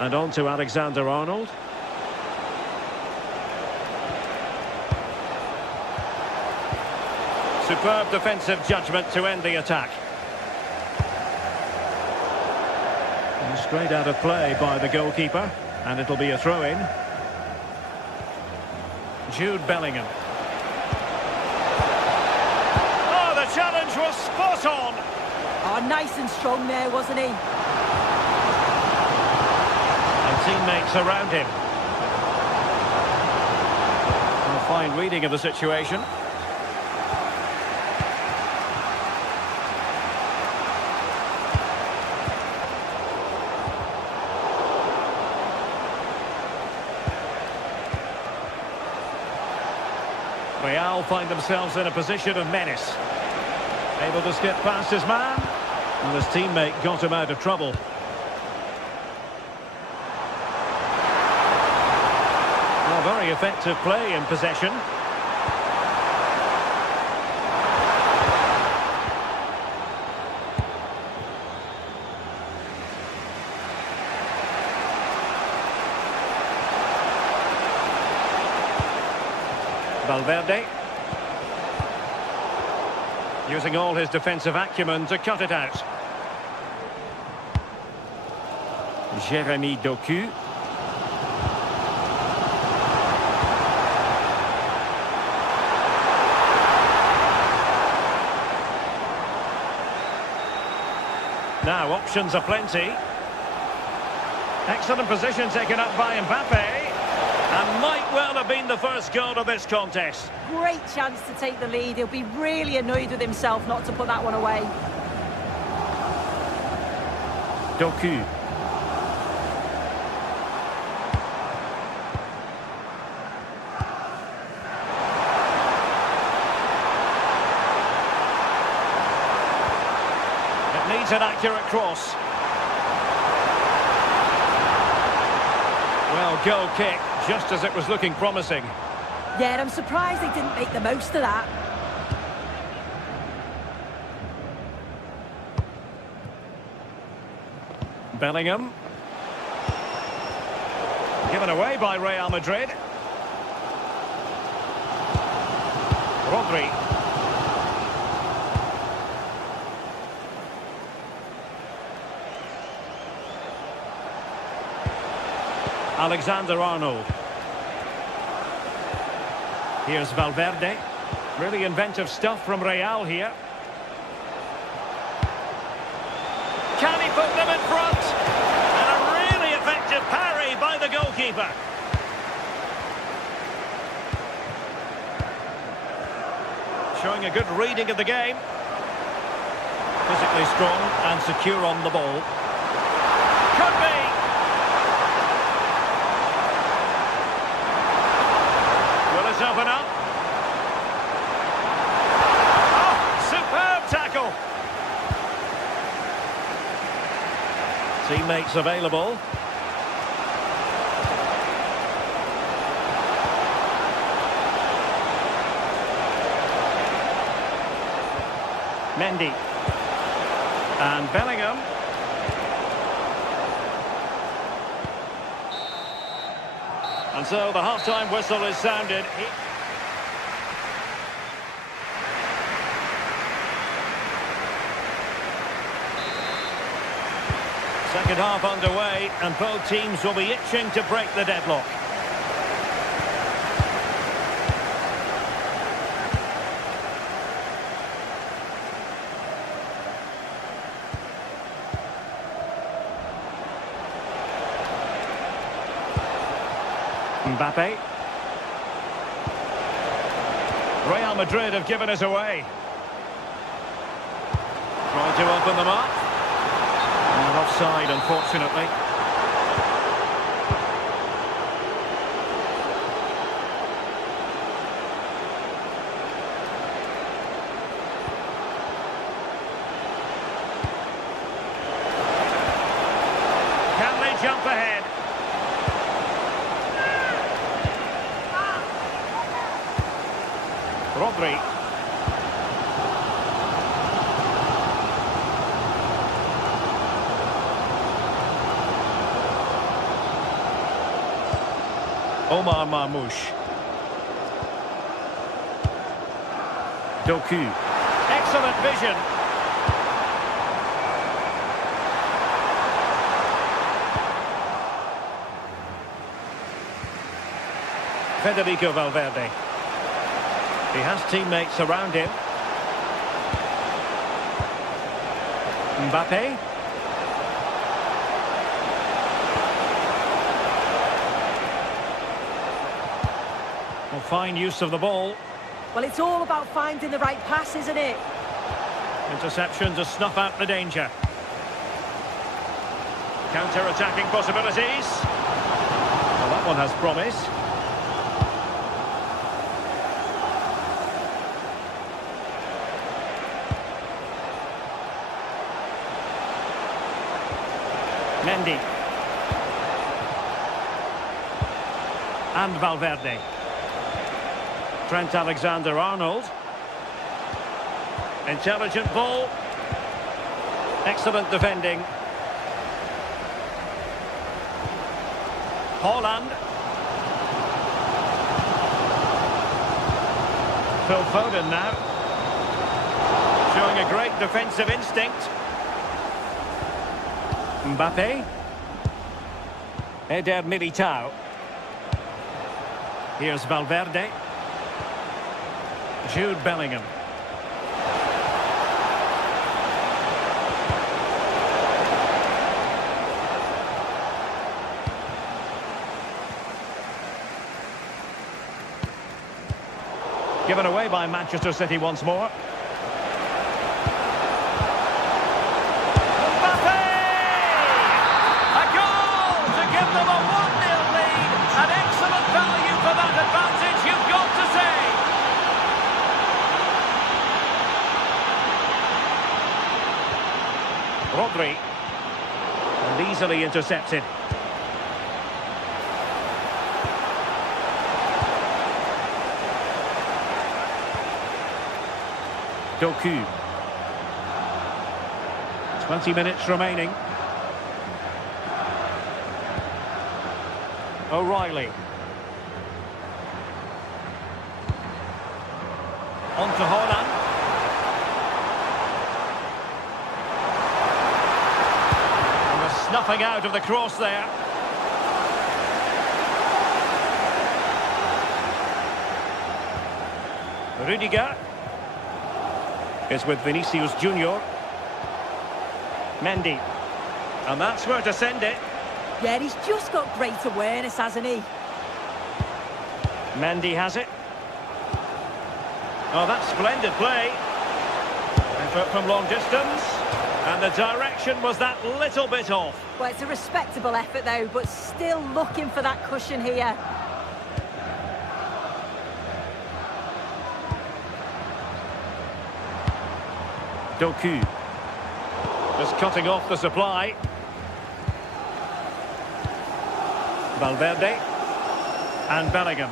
And on to Alexander-Arnold. Superb defensive judgment to end the attack. And straight out of play by the goalkeeper. And it'll be a throw-in. Jude Bellingham. Oh, the challenge was spot on! Oh, nice and strong there, wasn't he? And teammates around him. A fine reading of the situation. Real find themselves in a position of menace. Able to skip past his man. And his teammate got him out of trouble. Well, very effective play in possession. Valverde. Using all his defensive acumen to cut it out. Jeremy Doku. Now, options are plenty. Excellent position taken up by Mbappe. And might well have been the first goal of this contest. Great chance to take the lead. He'll be really annoyed with himself not to put that one away. Doku. It needs an accurate cross. Well, goal kick, just as it was looking promising. Yeah, and I'm surprised they didn't make the most of that. Bellingham. Given away by Real Madrid. Rodri. Alexander-Arnold. Here's Valverde. Really inventive stuff from Real here. Can he put them in front? And a really effective parry by the goalkeeper. Showing a good reading of the game. Physically strong and secure on the ball. Could be. Will it open up? Oh, superb tackle. Teammates available. Mendy. And Bellingham. And so the half-time whistle is sounded. Second half underway, and both teams will be itching to break the deadlock. Mbappe. Real Madrid have given us away. Trying to open them up. And offside, unfortunately. Can they jump ahead? Rodri. Omar Marmoush. Doku. Excellent vision. Federico Valverde. He has teammates around him. Mbappe. Well, fine use of the ball. Well, it's all about finding the right pass, isn't it? Interception to snuff out the danger. Counter-attacking possibilities. Well, that one has promise. Mendy. And Valverde. Trent Alexander-Arnold. Intelligent ball. Excellent defending. Haaland. Phil Foden now. Showing a great defensive instinct. Mbappe. Eder Militao. Here's Valverde. Jude Bellingham. Given away by Manchester City once more. Rodri, and easily intercepted. Doku. 20 minutes remaining. O'Reilly. On to Haaland. Snuffing out of the cross there. Rudiger is with Vinicius Junior. Mendy. And that's where to send it. Yeah, he's just got great awareness, hasn't he? Mendy has it. Oh, that's splendid play. Effort from long distance. And the direction was that little bit off. Well, it's a respectable effort, though, but still looking for that cushion here. Doku. Just cutting off the supply. Valverde. And Bellingham.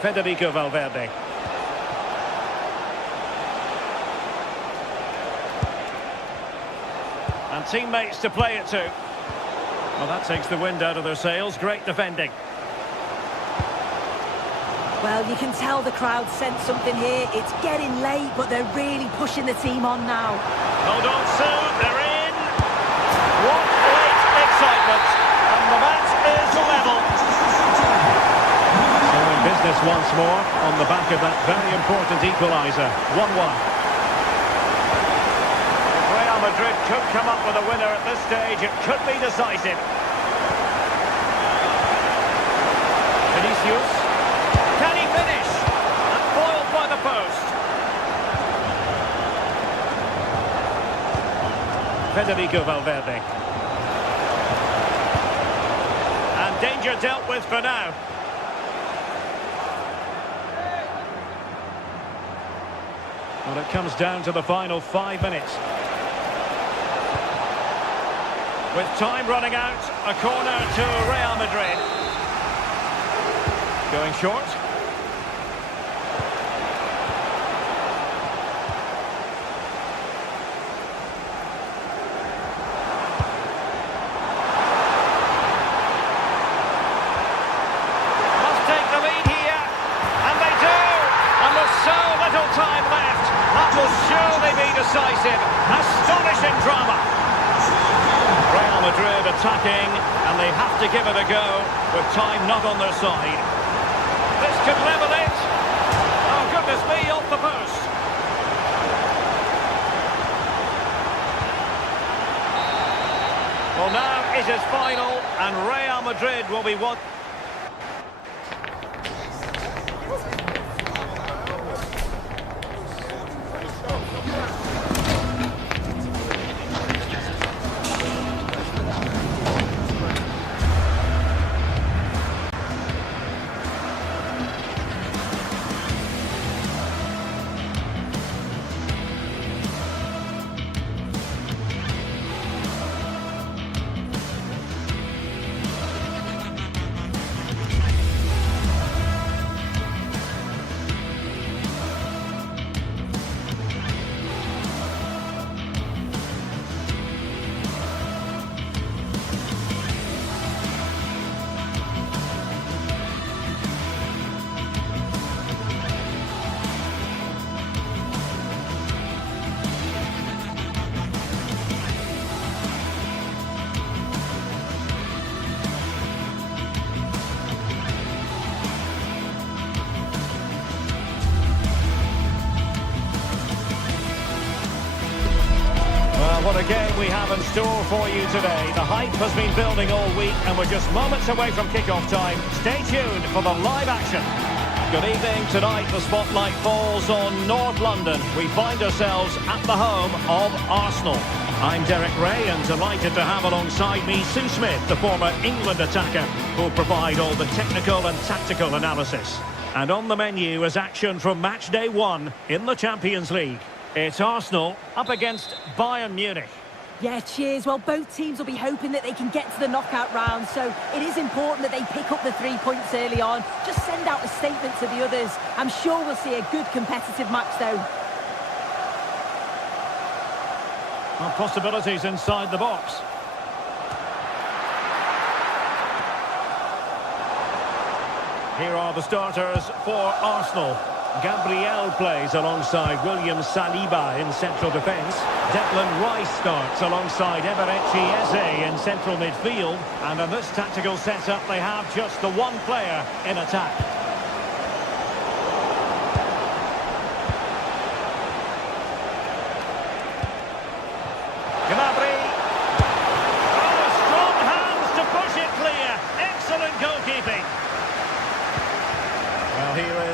Federico Valverde. And teammates to play it to. Well, that takes the wind out of their sails. Great defending. Well, you can tell the crowd sensed something here. It's getting late, but they're really pushing the team on now. Hold on soon, they're in. What great excitement. And the match is level. So in business once more on the back of that very important equaliser. 1-1. Madrid could come up with a winner at this stage. It could be decisive. Vinicius. Can he finish? And foiled by the post. Federico Valverde. And danger dealt with for now. Well, it comes down to the final 5 minutes. With time running out, a corner to Real Madrid. Going short. Must take the lead here. And they do. And with so little time left, that will surely be decisive. Astonishing drama. Real Madrid attacking, and they have to give it a go with time not on their side. This could level it. Oh, goodness me, off the post. Well, now it is final, and Real Madrid will be one. What a game we have in store for you today. The hype has been building all week and we're just moments away from kick-off time. Stay tuned for the live action. Good evening. Tonight the spotlight falls on North London. We find ourselves at the home of Arsenal. I'm Derek Ray and delighted to have alongside me Sue Smith, the former England attacker, who'll provide all the technical and tactical analysis. And on the menu is action from match day 1 in the Champions League. It's Arsenal up against Bayern Munich. Yeah, cheers. Well, both teams will be hoping that they can get to the knockout round, so it is important that they pick up the 3 points early on. Just send out a statement to the others. I'm sure we'll see a good competitive match, though. Well, possibilities inside the box. Here are the starters for Arsenal. Gabriel plays alongside William Saliba in central defence. Declan Rice starts alongside Eberechi Eze in central midfield. And in this tactical setup, they have just the one player in attack.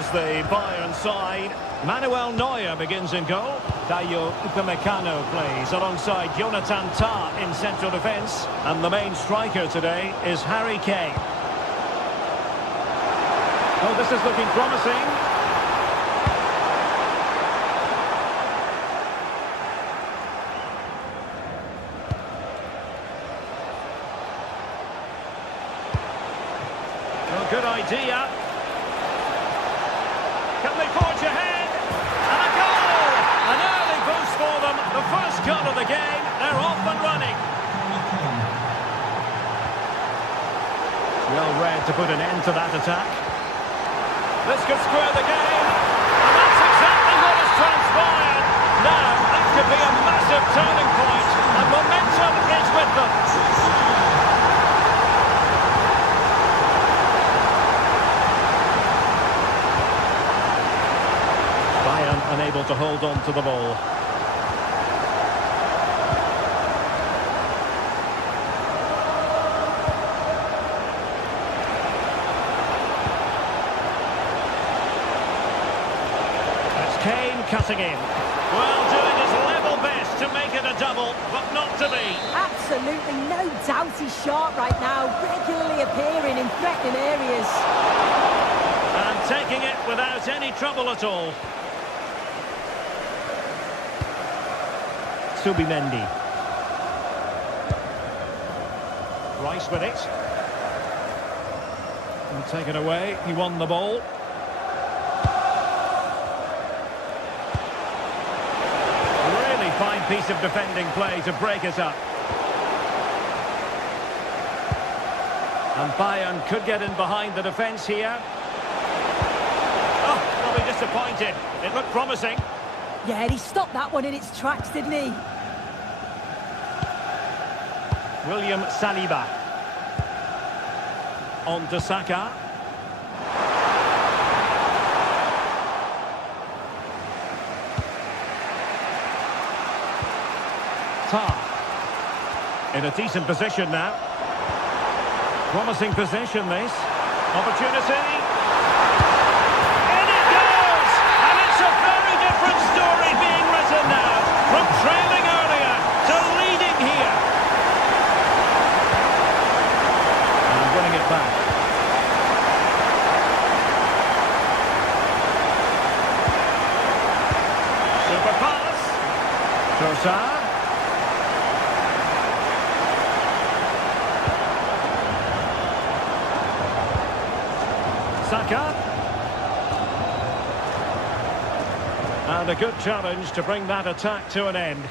is the Bayern side. Manuel Neuer begins in goal. Dayo Upamecano plays alongside Jonathan Tah in central defence. And the main striker today is Harry Kane. Oh, this is looking promising. Well, good idea. Can they forge ahead? And a goal! An early boost for them. The first goal of the game. They're off and running. Well read to put an end to that attack. This could square the game. And that's exactly what has transpired. Now, that could be a massive turning point. And momentum is with them. Bayern unable to hold on to the ball. It's Kane cutting in. Well, doing his level best to make it a double, but not to be. Absolutely no doubt he's sharp right now, regularly appearing in threatening areas. And taking it without any trouble at all. Subimendi. Rice with it. And take it away. He won the ball. Really fine piece of defending play to break us up. And Bayern could get in behind the defence here. Oh, they'll be disappointed. It looked promising. Yeah, he stopped that one in its tracks, didn't he? William Saliba. On to Saka. Tah. In a decent position now. Promising position, this. Opportunity. In it goes! And it's a very different story being written now. From trailing earlier to leading here. And winning it back. Super pass. Trossard. Saka. And a good challenge to bring that attack to an end.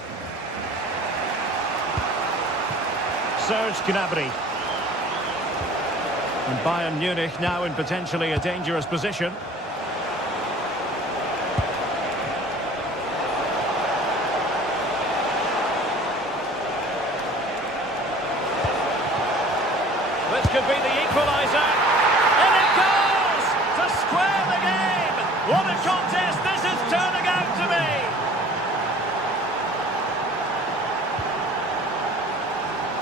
Serge Gnabry. And Bayern Munich now in potentially a dangerous position. This could be the equaliser. And it goes to square the game. What a contest this is turning out to be.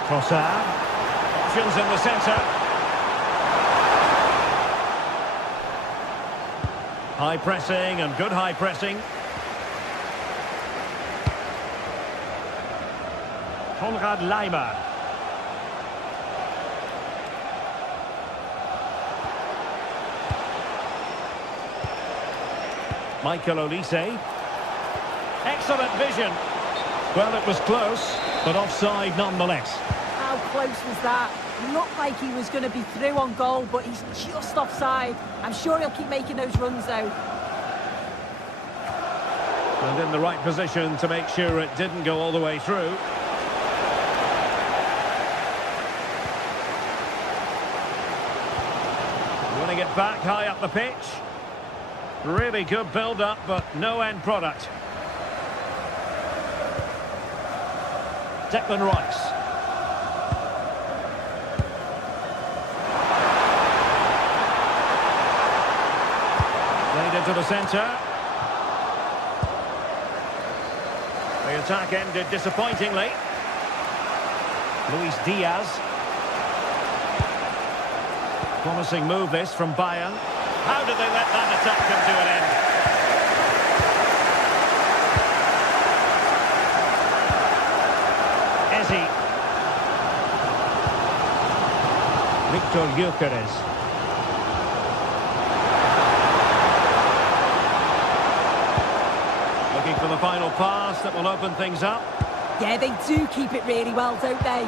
Trossard. Options in the centre. High pressing and good high pressing. Konrad Laimer. Michael Olise. Excellent vision. Well, it was close, but offside nonetheless. How close was that? Looked like he was going to be through on goal, but he's just offside. I'm sure he'll keep making those runs, though. And in the right position to make sure it didn't go all the way through. Winning it back high up the pitch. Really good build-up, but no end product. Declan Rice. Played into the centre. The attack ended disappointingly. Luis Diaz. Promising move this from Bayern. How did they let that attack come to an end? Victor Gyökeres. Looking for the final pass that will open things up. Yeah, they do keep it really well, don't they?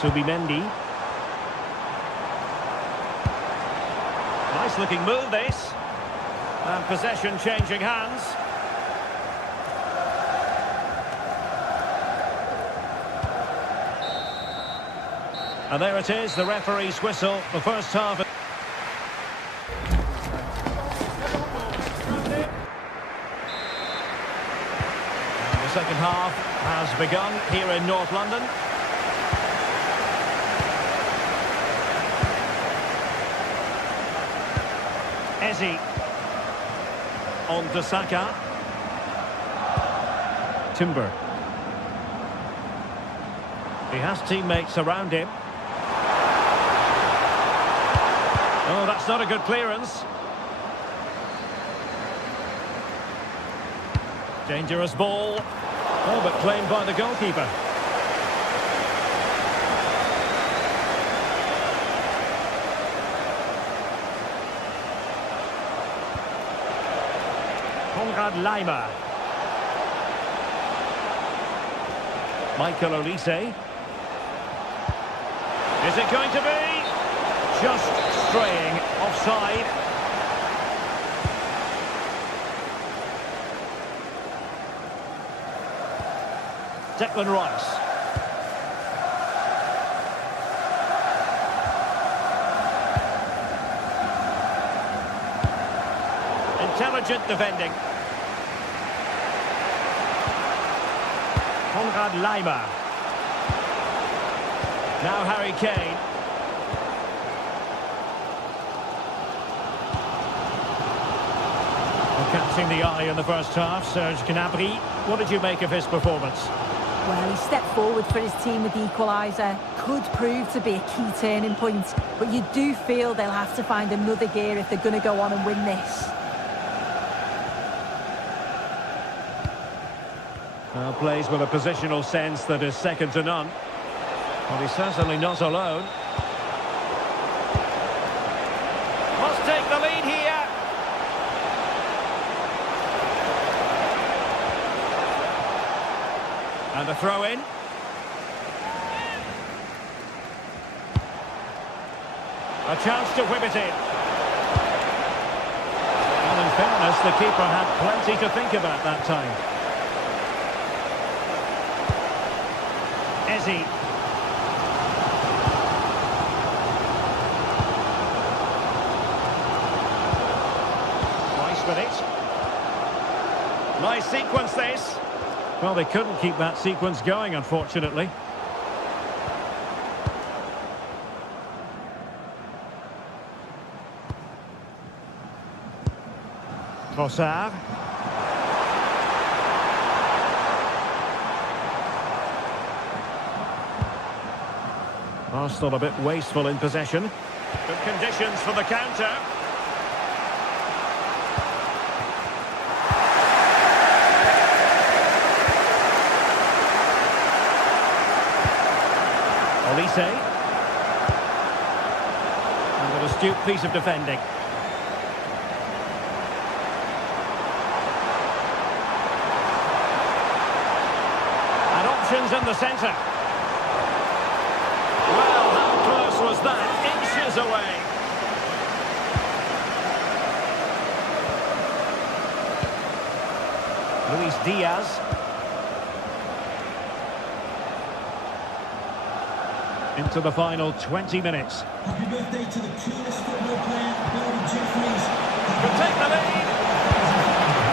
Subimendi. Nice looking move this. And possession changing hands. And there it is, the referee's whistle, the first half. And the second half has begun here in North London. Eze. On to Saka. Timber. He has teammates around him. Oh, that's not a good clearance. Dangerous ball. Oh, but claimed by the goalkeeper. Konrad Laimer. Michael Olise. Is it going to be? Just straying offside. Declan Rice. Intelligent defending. Konrad Laimer. Now Harry Kane. Catching the eye in the first half, Serge Gnabry. What did you make of his performance? Well, he stepped forward for his team with the equaliser. Could prove to be a key turning point, but you do feel they'll have to find another gear if they're going to go on and win this. Well, plays with a positional sense that is second to none. Well, he's certainly not alone. Must take the lead here. And a throw in. A chance to whip it in. Well, in fairness, the keeper had plenty to think about that time. Eze. Rice with it. Nice sequence this. Well, they couldn't keep that sequence going, unfortunately. Trossard. Arsenal a bit wasteful in possession. Good conditions for the counter. Olise. And an astute piece of defending. And options in the centre. Well, how close was that? Inches away. Luis Diaz. Into the final 20 minutes. Happy birthday to the keenest football player, Billy Jeffries. Could take the lead.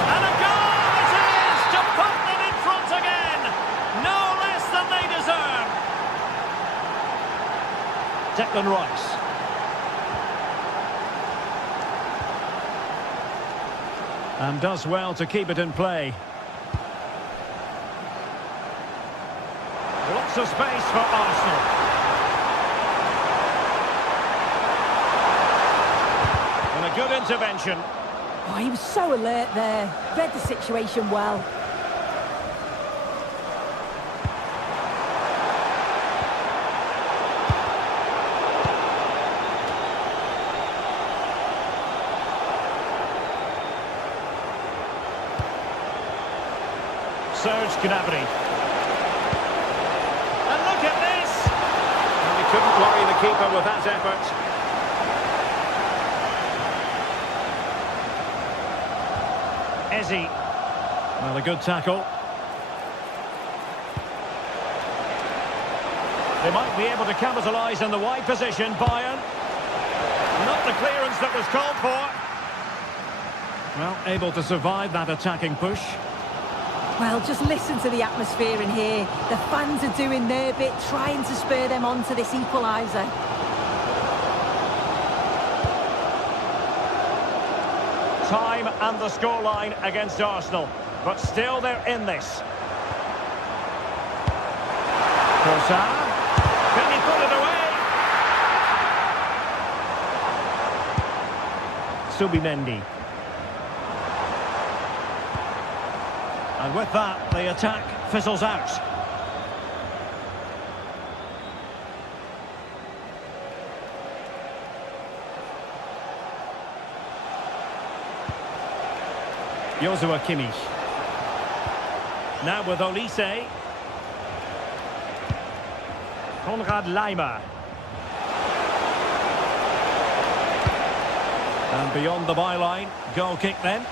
And a goal it is to put them in front again. No less than they deserve. Declan Rice. And does well to keep it in play. Lots of space for Arsenal. Good intervention. Oh, he was so alert there. Read the situation well. Serge Gnabry. And look at this! And he couldn't worry the keeper with that effort. Eze. Well, a good tackle. They might be able to capitalise on the wide position, Bayern. Not the clearance that was called for. Well, able to survive that attacking push. Well, just listen to the atmosphere in here. The fans are doing their bit, trying to spur them on to this equaliser. Time and the scoreline against Arsenal, but still they're in this. Trossard, can he put it away? Subimendi. And with that, the attack fizzles out. Joshua Kimmich. Now with Olise. Konrad Laimer. And beyond the byline, goal kick then.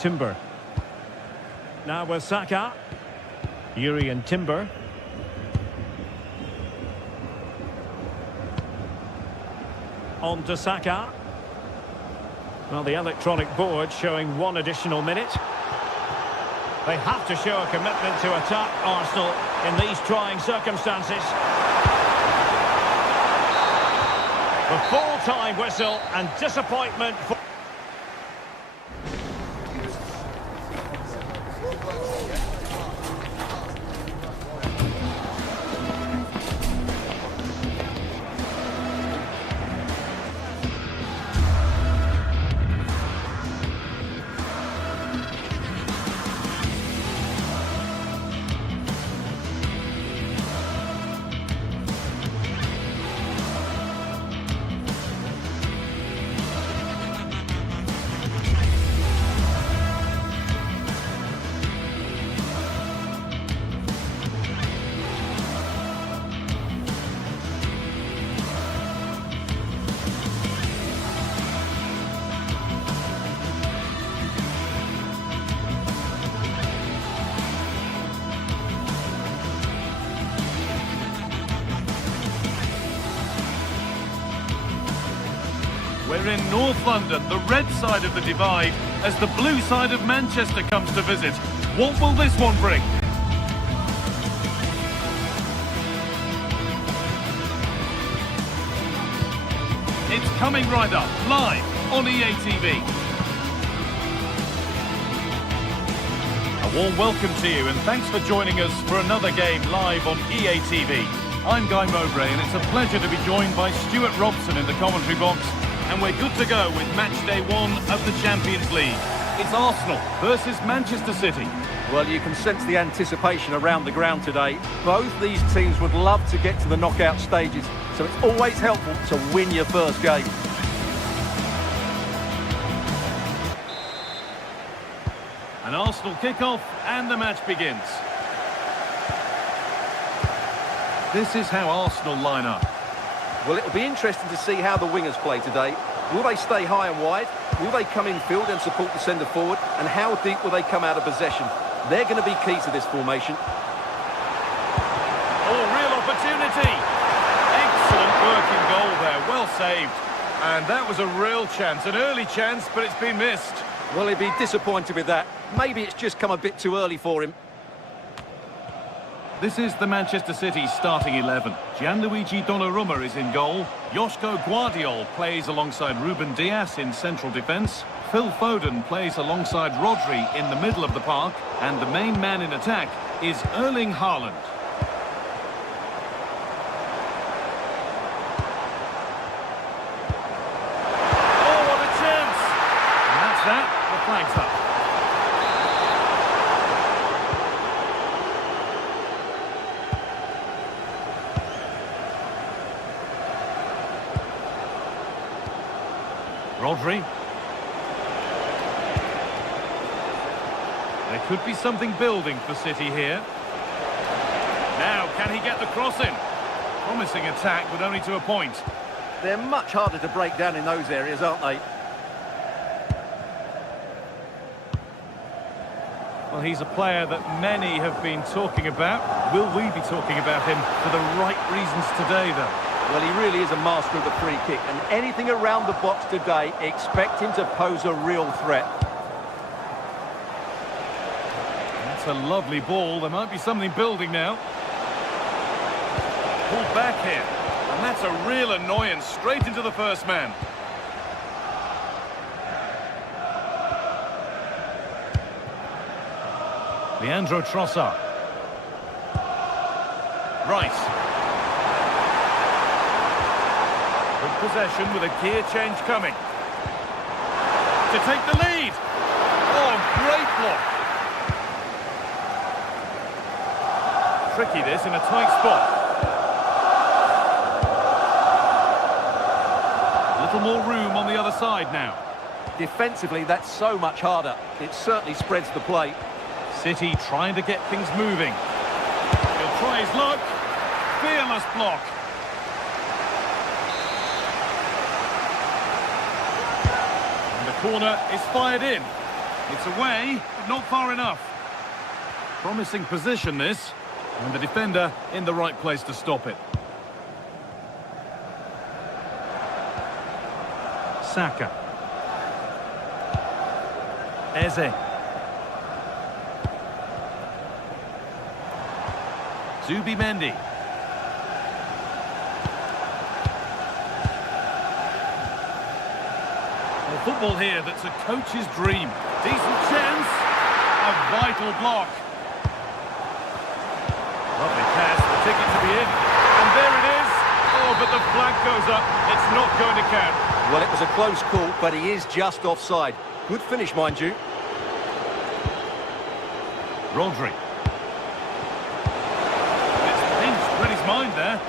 Timber. Now with Saka. Yuri and Timber. On to Saka. Well, the electronic board showing one additional minute. They have to show a commitment to attack Arsenal in these trying circumstances. The full-time whistle and disappointment for... We're in North London, the red side of the divide, as the blue side of Manchester comes to visit. What will this one bring? It's coming right up, live on EA TV. A warm welcome to you and thanks for joining us for another game live on EA TV. I'm Guy Mowbray and it's a pleasure to be joined by Stuart Robson in the commentary box. And we're good to go with match day 1 of the Champions League. It's Arsenal versus Manchester City. Well, you can sense the anticipation around the ground today. Both these teams would love to get to the knockout stages, so it's always helpful to win your first game. An Arsenal kickoff and the match begins. This is how Arsenal line up. Well, it'll be interesting to see how the wingers play today. Will they stay high and wide? Will they come in field and support the centre forward? And how deep will they come out of possession? They're going to be key to this formation. Oh, real opportunity. Excellent work in goal there. Well saved. And that was a real chance, an early chance, but it's been missed. Well, he'd be disappointed with that. Maybe it's just come a bit too early for him. This is the Manchester City starting 11. Gianluigi Donnarumma is in goal. Joško Guardiol plays alongside Ruben Dias in central defence. Phil Foden plays alongside Rodri in the middle of the park. And the main man in attack is Erling Haaland. flags up. Rodri. There could be something building for City here. Now, can he get the cross in? Promising attack, but only to a point. They're much harder to break down in those areas, aren't they? Well, he's a player that many have been talking about. Will we be talking about him for the right reasons today, though? Well, he really is a master of the free kick, and anything around the box today, expect him to pose a real threat. That's a lovely ball. There might be something building now. Pulled back here. And that's a real annoyance, straight into the first man. Leandro Trossard. Rice. Good possession with a gear change coming. To take the lead. Oh, great block. Tricky this in a tight spot. Little more room on the other side now. Defensively, that's so much harder. It certainly spreads the play. City trying to get things moving. He'll try his luck. Fearless block. And the corner is fired in. It's away, but not far enough. Promising position this. And the defender in the right place to stop it. Saka. Eze. Zubimendi. Well, football here that's a coach's dream. Decent chance. A vital block. Lovely pass, the ticket to be in. And there it is. Oh, but the flag goes up. It's not going to count. Well, it was a close call, but he is just offside. Good finish, mind you. Rodri. It's pinched, read his mind there.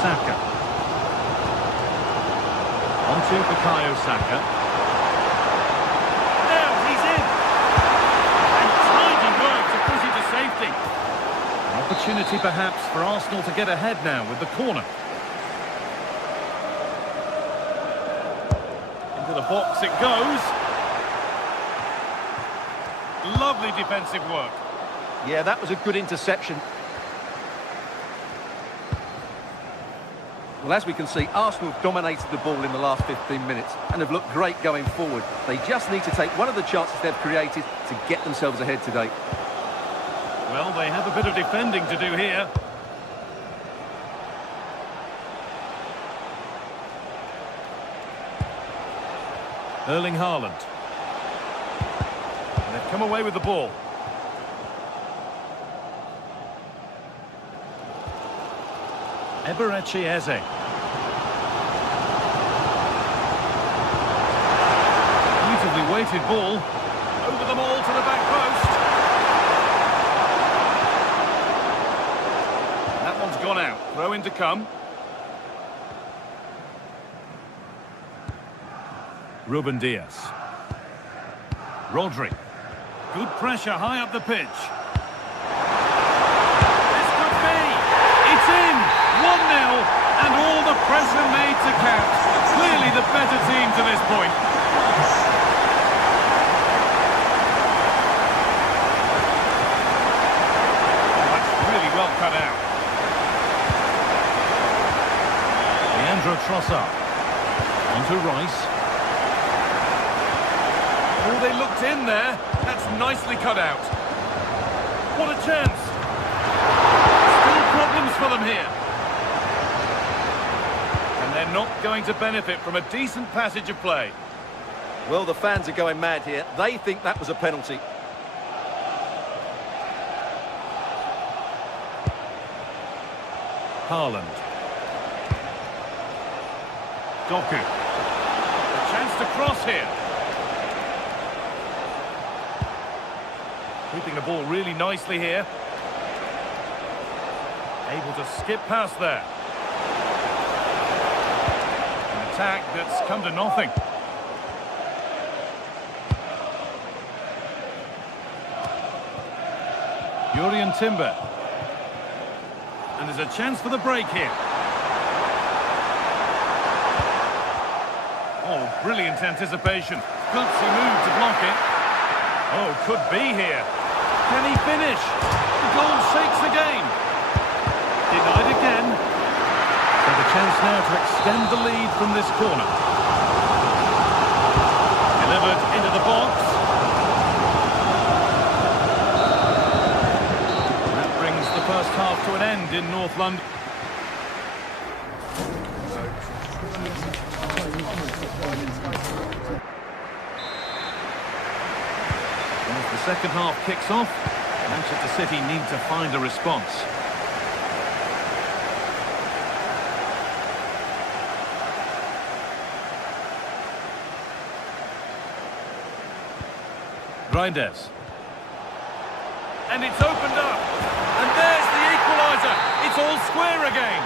Saka. On to Bukayo Saka. Now he's in. And tidy work to push it to safety. An opportunity perhaps for Arsenal to get ahead now with the corner. Into the box it goes. Lovely defensive work. Yeah, that was a good interception. Well, as we can see, Arsenal have dominated the ball in the last 15 minutes and have looked great going forward. They just need to take one of the chances they've created to get themselves ahead today. Well, they have a bit of defending to do here. Erling Haaland. And they've come away with the ball. Eberechi Eze. Beautifully weighted ball. Over the ball to the back post. That one's gone out. Throw in to come. Ruben Diaz. Rodri. Good pressure high up the pitch. This could be. It's in. 1-0, and all the pressure made to count. Clearly the better team to this point. That's really well cut out. Leandro Trossard. Onto Rice. Oh, they looked in there. That's nicely cut out. What a chance. Still problems for them here. They're not going to benefit from a decent passage of play. Well, the fans are going mad here. They think that was a penalty. Haaland. Doku. A chance to cross here. Keeping the ball really nicely here. Able to skip past there. An attack that's come to nothing. Jurriën Timber. And there's a chance for the break here. Oh, brilliant anticipation. Gutsy move to block it. Oh, could be here. Can he finish? The goal shakes the game. Denied again. So the chance now to extend the lead from this corner. Delivered into the box. That brings the first half to an end in North London. As the second half kicks off, Manchester City need to find a response. Reinders. And it's opened up. And there's the equaliser. It's all square again.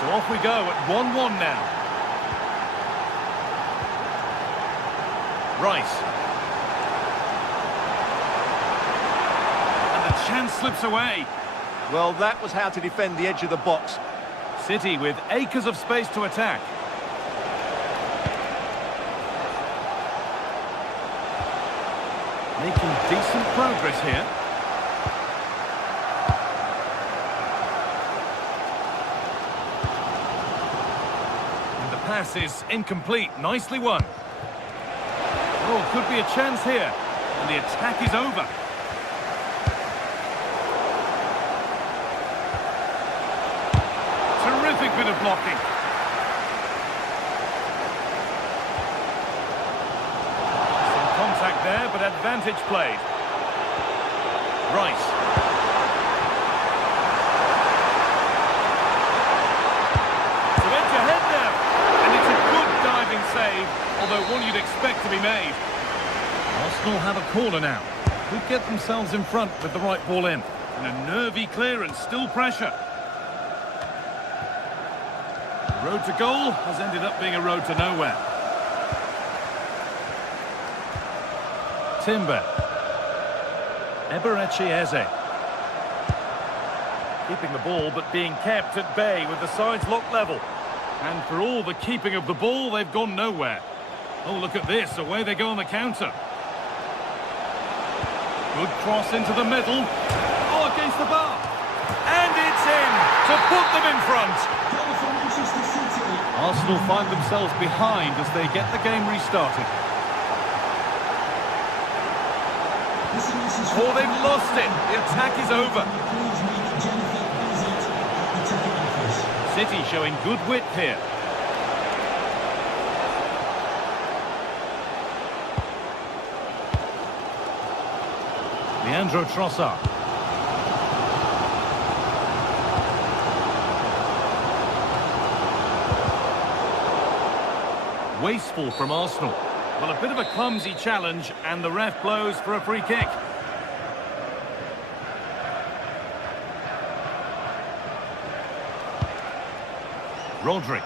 So off we go at 1-1 now. Rice. And the chance slips away. Well, that was how to defend the edge of the box. City with acres of space to attack. Making decent progress here. And the pass is incomplete. Nicely won. Oh, could be a chance here. And the attack is over. Terrific bit of blocking. There, but advantage played. Rice. So edge ahead now. And it's a good diving save, although one you'd expect to be made. Arsenal have a corner now. Could get themselves in front with the right ball in. And a nervy clearance, still pressure. The road to goal has ended up being a road to nowhere. Timber. Eberechi Eze. Keeping the ball, but being kept at bay with the sides locked level. And for all the keeping of the ball, they've gone nowhere. Oh, look at this. Away they go on the counter. Good cross into the middle. Oh, against the bar. And it's in to put them in front. Arsenal find themselves behind as they get the game restarted. Oh, they've lost it. The attack is over. City showing good width here. Leandro Trossard. Wasteful from Arsenal. Well, a bit of a clumsy challenge, and the ref blows for a free kick. Rodri.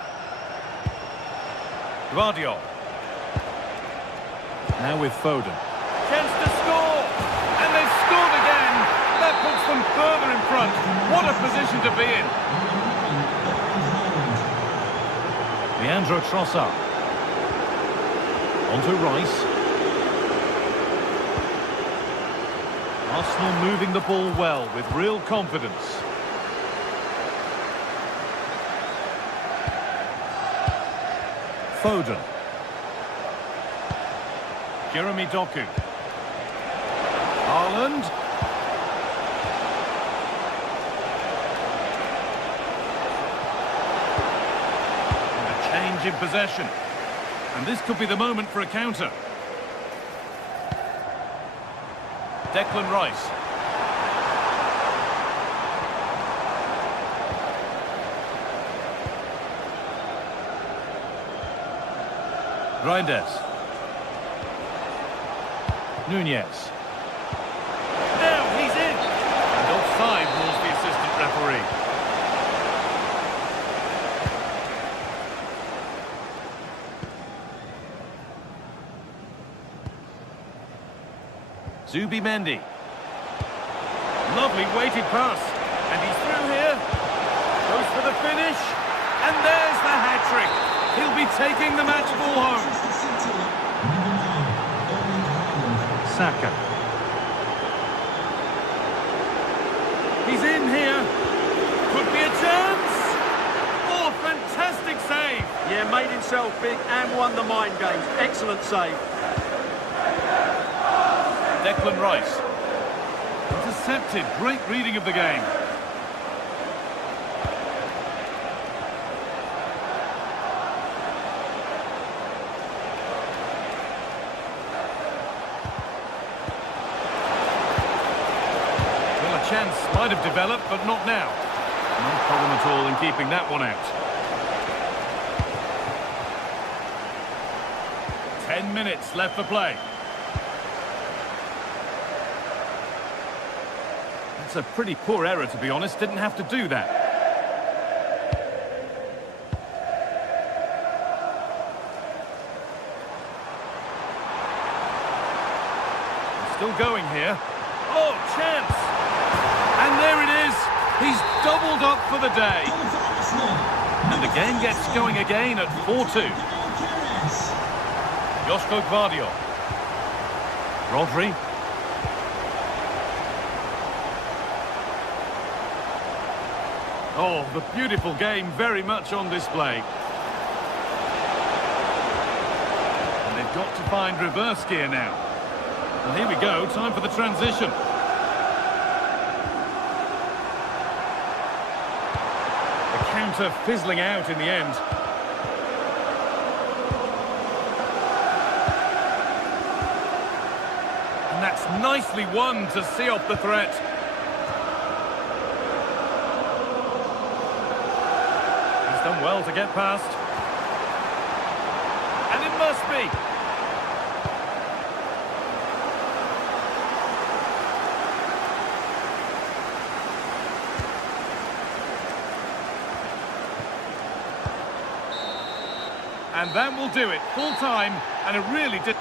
Guardiola. Now with Foden. Chance to score! And they've scored again! That puts them further in front. What a position to be in! Leandro Trossard. On to Rice. Arsenal moving the ball well with real confidence. Foden. Jeremy Doku. Haaland. And a change in possession. And this could be the moment for a counter. Declan Rice. Reinders. Nunez. Now he's in. And offside rules the assistant referee. Zubimendi. Lovely weighted pass. And he's through here. Goes for the finish. And there's the hat-trick. He'll be taking the match ball home. Saka. He's in here. Could be a chance. Oh, fantastic save. Yeah, made himself big and won the mind games. Excellent save. Declan Rice. Intercepted. Great reading of the game. Well, a chance might have developed, but not now. No problem at all in keeping that one out. 10 minutes left for play. It's a pretty poor error, to be honest. Didn't have to do that. Still going here. Oh, chance! And there it is. He's doubled up for the day. And the game gets going again at 4-2. Josko Gvardiol. Rodri. Oh, the beautiful game very much on display. And they've got to find reverse gear now. Well, here we go, time for the transition. The counter fizzling out in the end. And that's nicely won to see off the threat. Done well to get past. And it must be. And that will do it. Full time, and it really did.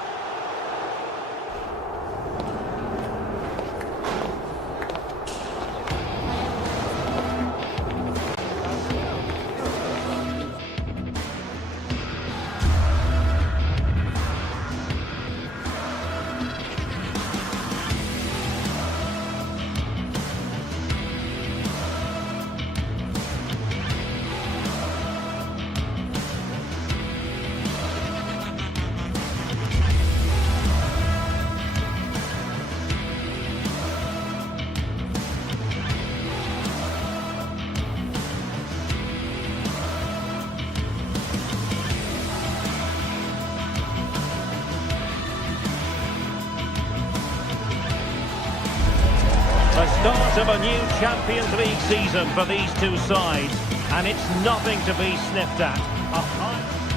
The start of a new Champions League season for these two sides, and it's nothing to be sniffed at.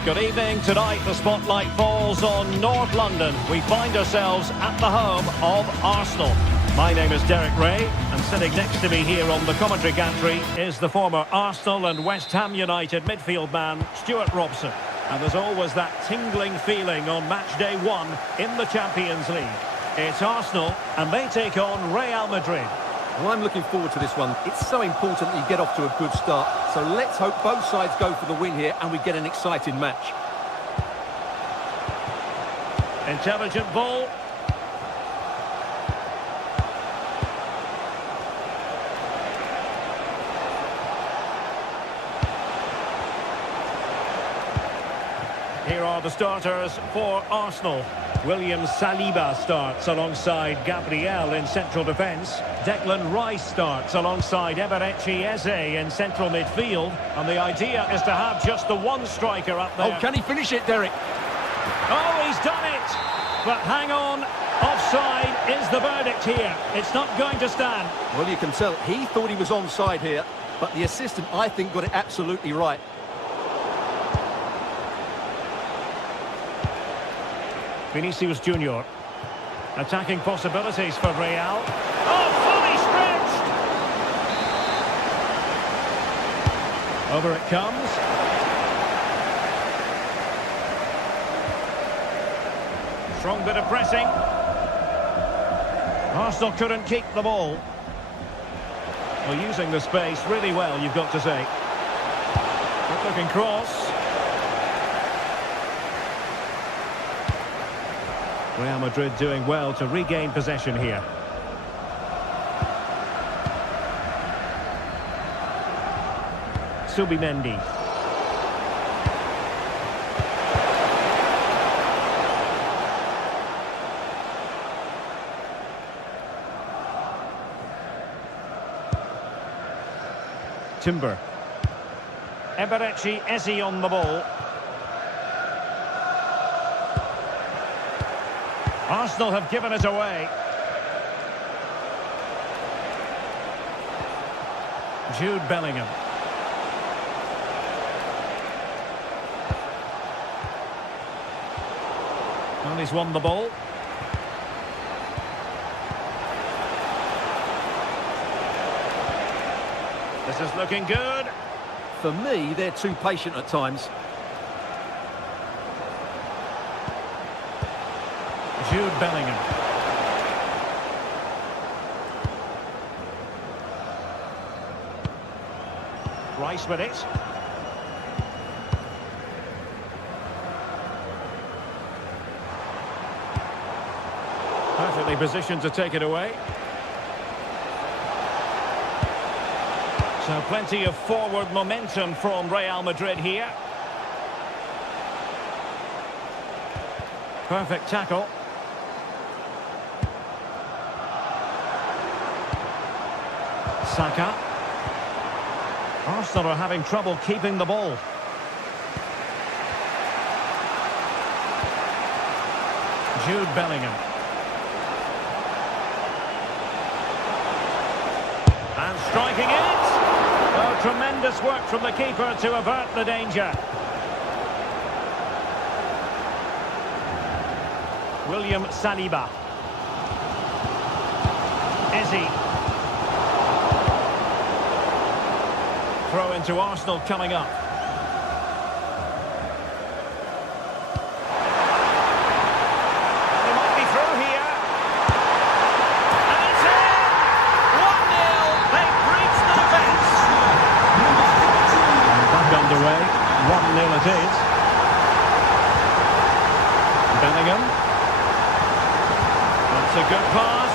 Good evening. Tonight the spotlight falls on North London. We find ourselves at the home of Arsenal. My name is Derek Ray, and sitting next to me here on the commentary gantry is the former Arsenal and West Ham United midfield man, Stuart Robson. And there's always that tingling feeling on match day 1 in the Champions League. It's Arsenal, and they take on Real Madrid. Well, I'm looking forward to this one. It's so important that you get off to a good start. So let's hope both sides go for the win here and we get an exciting match. Intelligent ball. Here are the starters for Arsenal. William Saliba starts alongside Gabriel in central defence. Declan Rice starts alongside Eberechi Eze in central midfield. And the idea is to have just the one striker up there. Oh, can he finish it, Derek? Oh, he's done it! But hang on, offside is the verdict here. It's not going to stand. Well, you can tell he thought he was onside here, but the assistant, I think, got it absolutely right. Vinicius Junior. Attacking possibilities for Real. Oh, fully stretched! Over it comes. Strong bit of pressing. Arsenal couldn't keep the ball. Well, using the space really well, you've got to say. Good looking cross. Real Madrid doing well to regain possession here. Subimendi. Timber. Eberechi Eze on the ball. Arsenal have given it away. Jude Bellingham. And he's won the ball. This is looking good. For me, they're too patient at times. Jude Bellingham. Rice with it. Perfectly positioned to take it away. So plenty of forward momentum from Real Madrid here. Perfect tackle. Saka. Arsenal are having trouble keeping the ball. Jude Bellingham. And striking it. Oh, tremendous work from the keeper to avert the danger. William Saliba. Eze. Throw into Arsenal coming up. They might be through here. And it's in! 1-0. They've breached the defence. And back underway. 1-0 it is. Bellingham. That's a good pass.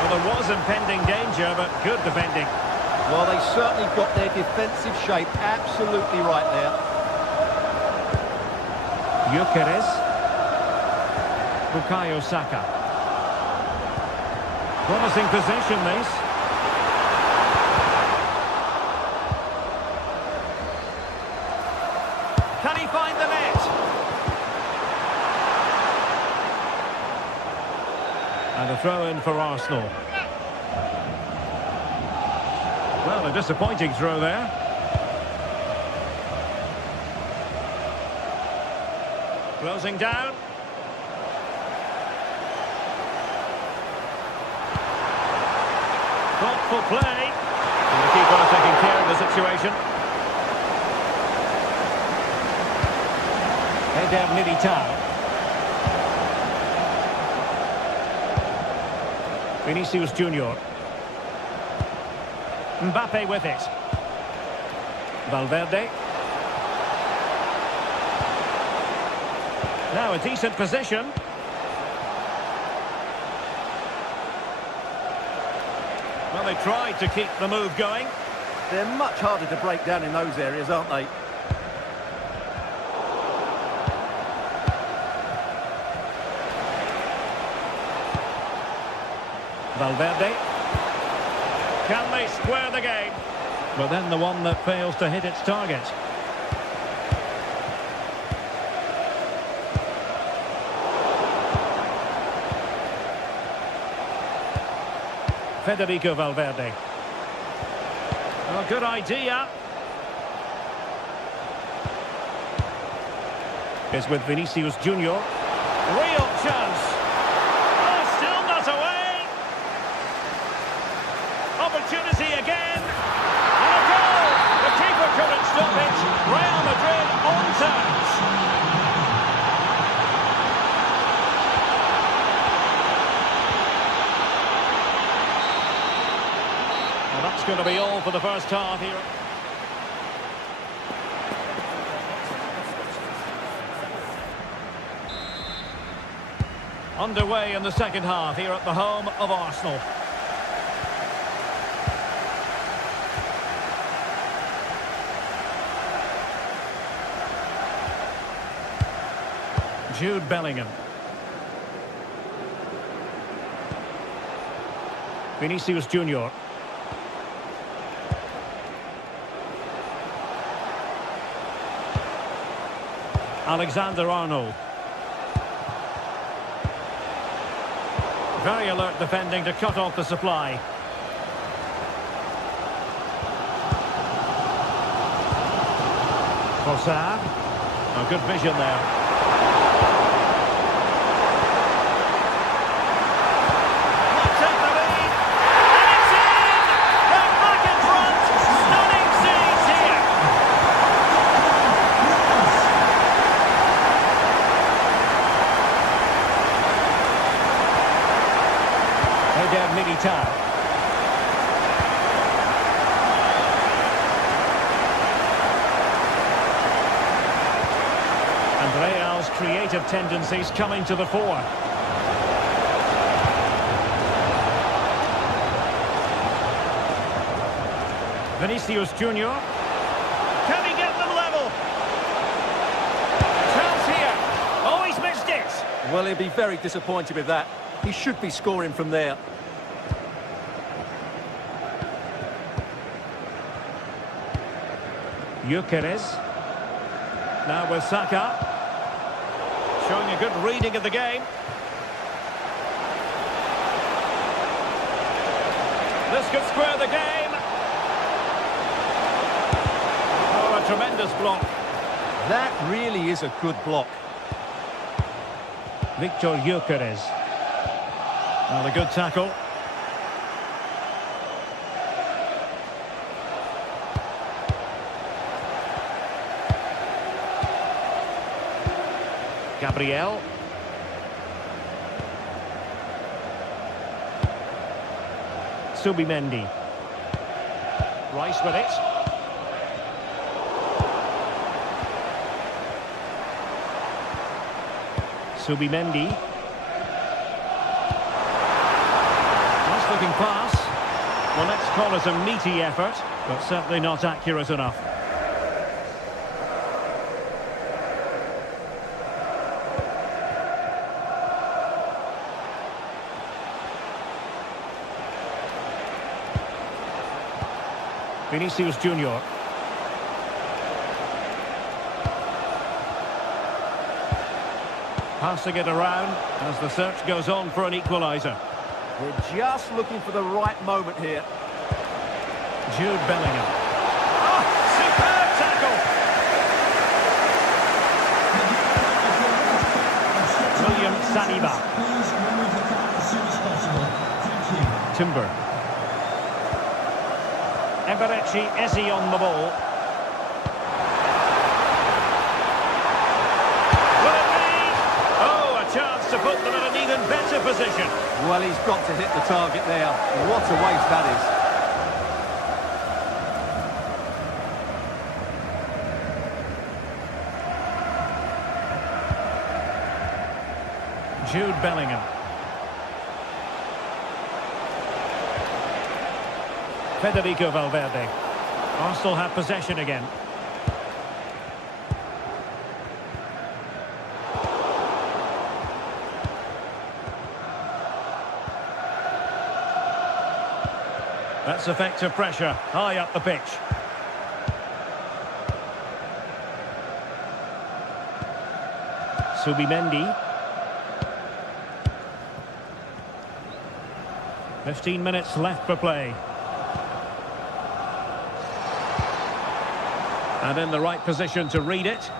Well, there was impending danger, but good defending. Well, they certainly got their defensive shape absolutely right there. Gyökeres. Bukayo Saka. Promising possession, this. Can he find the net? And a throw-in for Arsenal. Well, a disappointing throw there. Closing down. Thoughtful play. And the keeper taking care of the situation. Eder Militao. Vinicius Junior. Mbappe with it. Valverde. Now a decent position. Well, they tried to keep the move going. They're much harder to break down in those areas, aren't they? Valverde. Can they square the game? But then the one that fails to hit its target. Federico Valverde. Well, good idea. is with Vinicius Junior. Real chance. Oh, still not away. Opportunity again. And a goal. The keeper couldn't stop it. Real Madrid on terms. Well, that's going to be all for the first half here. Underway in the second half here at the home of Arsenal. Jude Bellingham. Vinicius Junior. Alexander-Arnold. Very alert defending to cut off the supply. Trossard. Oh, good vision there. Let's take the lead. And it's in! They're back in front. Stunning scenes here. Eder Militao. And Real's creative tendencies coming to the fore. Vinicius Junior. Can he get them level? Chance here. Oh, he's missed it. Well, he'll be very disappointed with that. He should be scoring from there. Gyökeres. Now with Saka. Showing a good reading of the game. This could square the game. Oh, a tremendous block. That really is a good block. Victor Gyökeres. Well, a good tackle. Gabriel. Subimendi. Rice with it. Subimendi. Nice looking pass. Well, let's call it a meaty effort, but certainly not accurate enough. Vinicius Junior. Passing it around as the search goes on for an equaliser. They're just looking for the right moment here. Jude Bellingham. Oh, superb tackle! William Saliba. Please remove the car as soon as possible. Thank you. Timber. Eberechi Eze on the ball. Will it be? Oh, a chance to put them in an even better position. Well, he's got to hit the target there. What a waste that is. Jude Bellingham. Federico Valverde. Arsenal have possession again. That's effective pressure, high up the pitch. Subimendi. 15 minutes left for play. And in the right position to read it.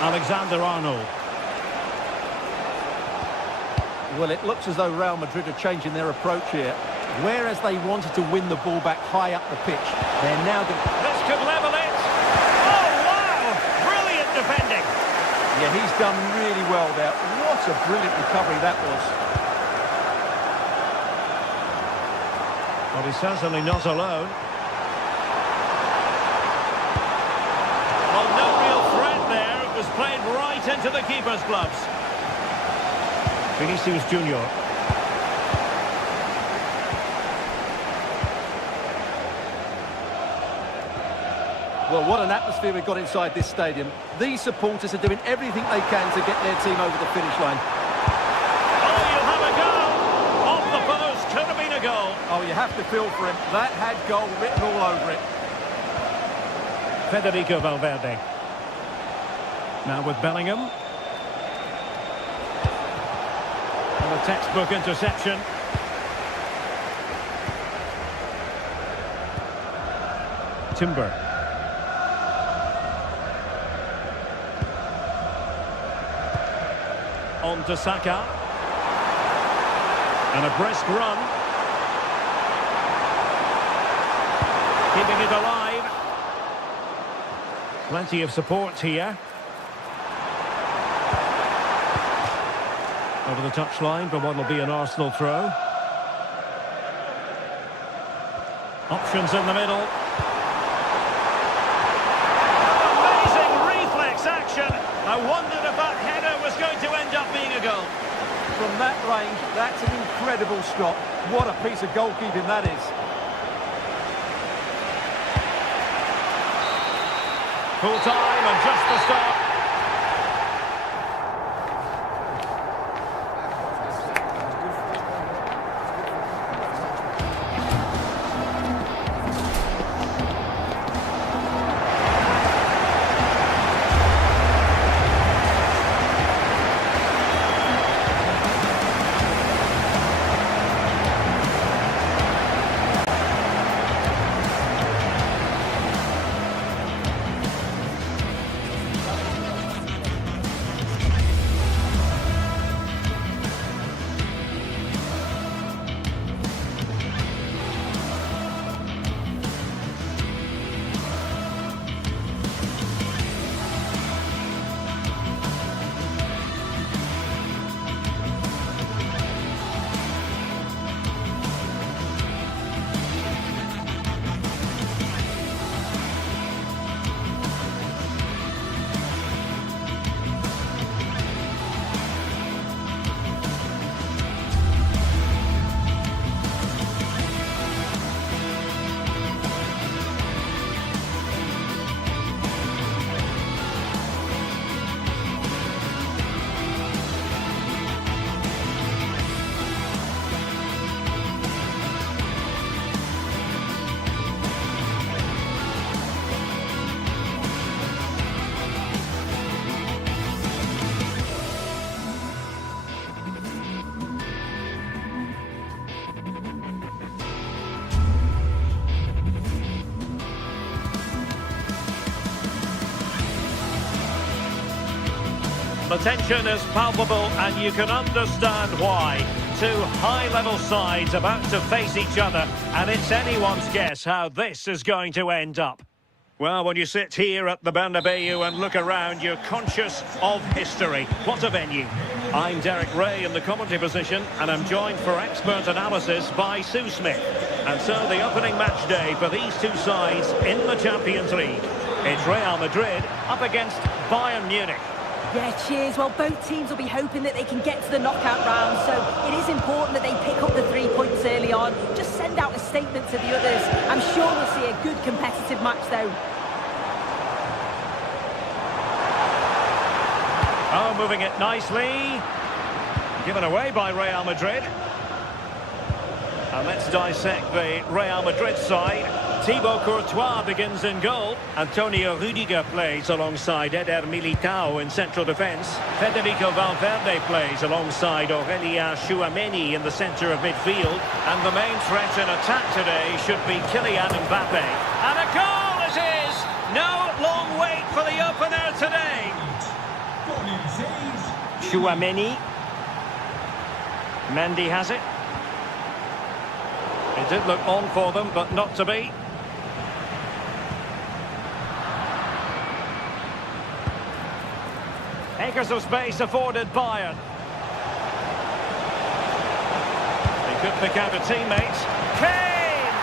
Alexander-Arnold. Well, it looks as though Real Madrid are changing their approach here. Whereas they wanted to win the ball back high up the pitch, they're now going to... This could level it. Oh, wow! Brilliant defending. Yeah, he's done really well there. What a brilliant recovery that was. Well, he's certainly not alone. Well, no real threat there. It was played right into the keeper's gloves. Vinicius Junior. Well, what an atmosphere we've got inside this stadium. These supporters are doing everything they can to get their team over the finish line. Oh, you'll have a goal! Off the post, could have been a goal. Oh, you have to feel for him. That had goal written all over it. Federico Valverde. Now with Bellingham. And a textbook interception. Timber. On to Saka. And a brisk run. Keeping it alive. Plenty of support here. Over the touchline for what will be an Arsenal throw. Options in the middle. Amazing reflex action. I wondered if that header was going to end up being a goal. From that range, that's an incredible shot. What a piece of goalkeeping that is. Full time and just the start. The tension is palpable and you can understand why. Two high-level sides about to face each other, and it's anyone's guess how this is going to end up. Well, when you sit here at the Bernabeu and look around, you're conscious of history. What a venue. I'm Derek Ray in the commentary position, and I'm joined for expert analysis by Sue Smith. And so the opening match day for these two sides in the Champions League. It's Real Madrid up against Bayern Munich. Yeah, cheers. Well, both teams will be hoping that they can get to the knockout round, so it is important that they pick up the 3 points early on. Just send out a statement to the others. I'm sure we'll see a good competitive match, though. Oh, moving it nicely. Given away by Real Madrid. And let's dissect the Real Madrid side. Thibaut Courtois begins in goal. Antonio Rudiger plays alongside Eder Militao in central defence. Federico Valverde plays alongside Aurélien Tchouameni in the centre of midfield. And the main threat in attack today should be Kylian Mbappe. And a goal it is! No long wait for the opener today. Chouameni. Mendy has it. It did look on for them, but not to be. Acres of space afforded Bayern. They could pick out a teammate. Kane!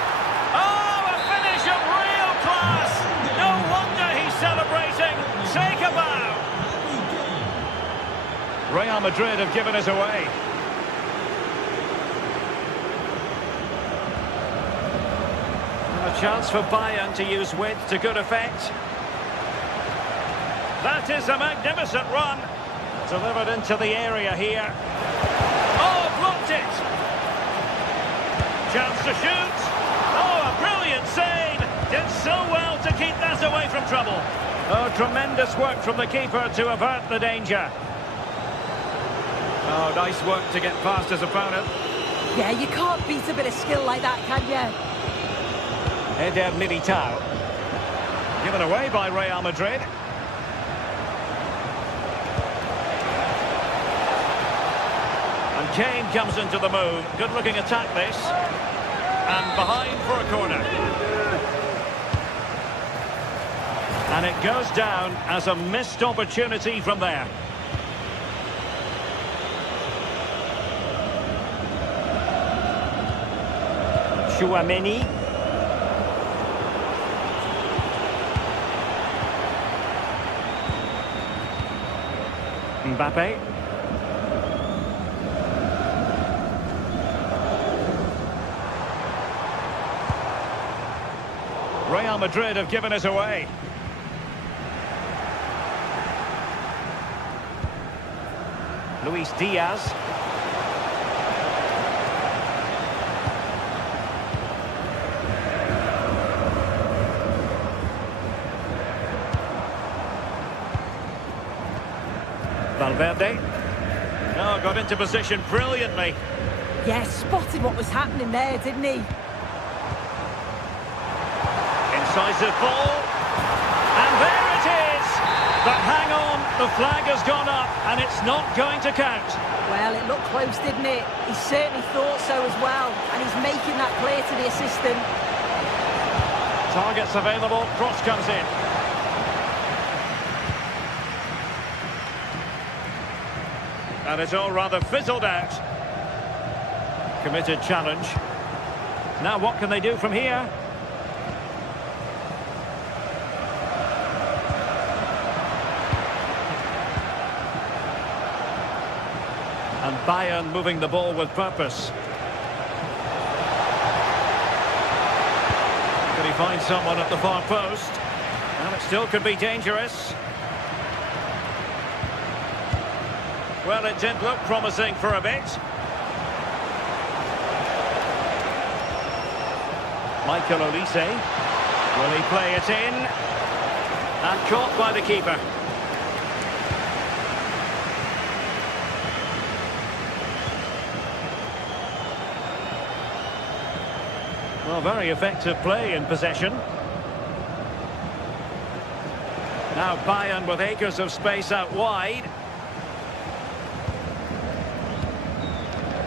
Oh, a finish of real class! No wonder he's celebrating. Take a bow. Real Madrid have given us away. A chance for Bayern to use width to good effect. That is a magnificent run. Delivered into the area here. Oh, blocked it. Chance to shoot. Oh, a brilliant save. Did so well to keep that away from trouble. Oh, tremendous work from the keeper to avert the danger. Oh, nice work to get past his opponent. Yeah, you can't beat a bit of skill like that, can you? Eder Militao. Given away by Real Madrid. And Kane comes into the move. Good-looking attack, this. And behind for a corner. And it goes down as a missed opportunity from there. Chouameni. Mbappe. Real Madrid have given us away. Luis Diaz. Valverde. Oh, got into position brilliantly. Yeah, spotted what was happening there, didn't he? Incisive ball. And there it is! But hang on, the flag has gone up and it's not going to count. Well, it looked close, didn't it? He certainly thought so as well. And he's making that clear to the assistant. Targets available, cross comes in. And it's all rather fizzled out. Committed challenge. Now what can they do from here? And Bayern moving the ball with purpose. Could he find someone at the far post? Well, it still could be dangerous. Well, it did look promising for a bit. Michael Olise. Will he play it in? And caught by the keeper. Well, very effective play in possession. Now Bayern with acres of space out wide.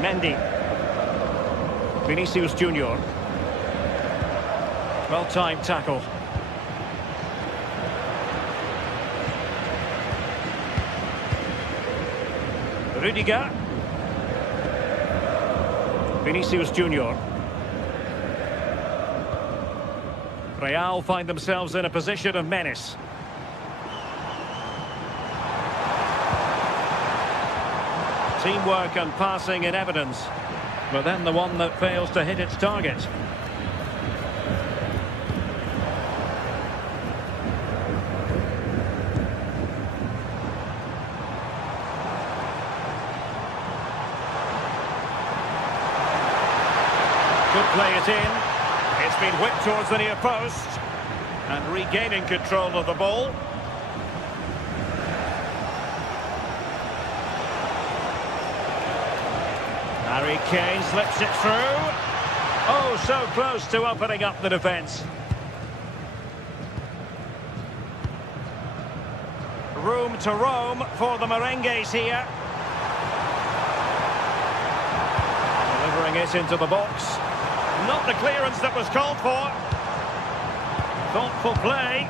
Mendy. Vinicius Junior. Well-timed tackle. Rudiger. Vinicius Junior. Real find themselves in a position of menace. Teamwork and passing in evidence, but then the one that fails to hit its target. Could play it in. It's been whipped towards the near post and regaining control of the ball. Harry Kane slips it through. Oh, so close to opening up the defence. Room to roam for the merengues here. Throwing it into the box. Not the clearance that was called for. Thoughtful play.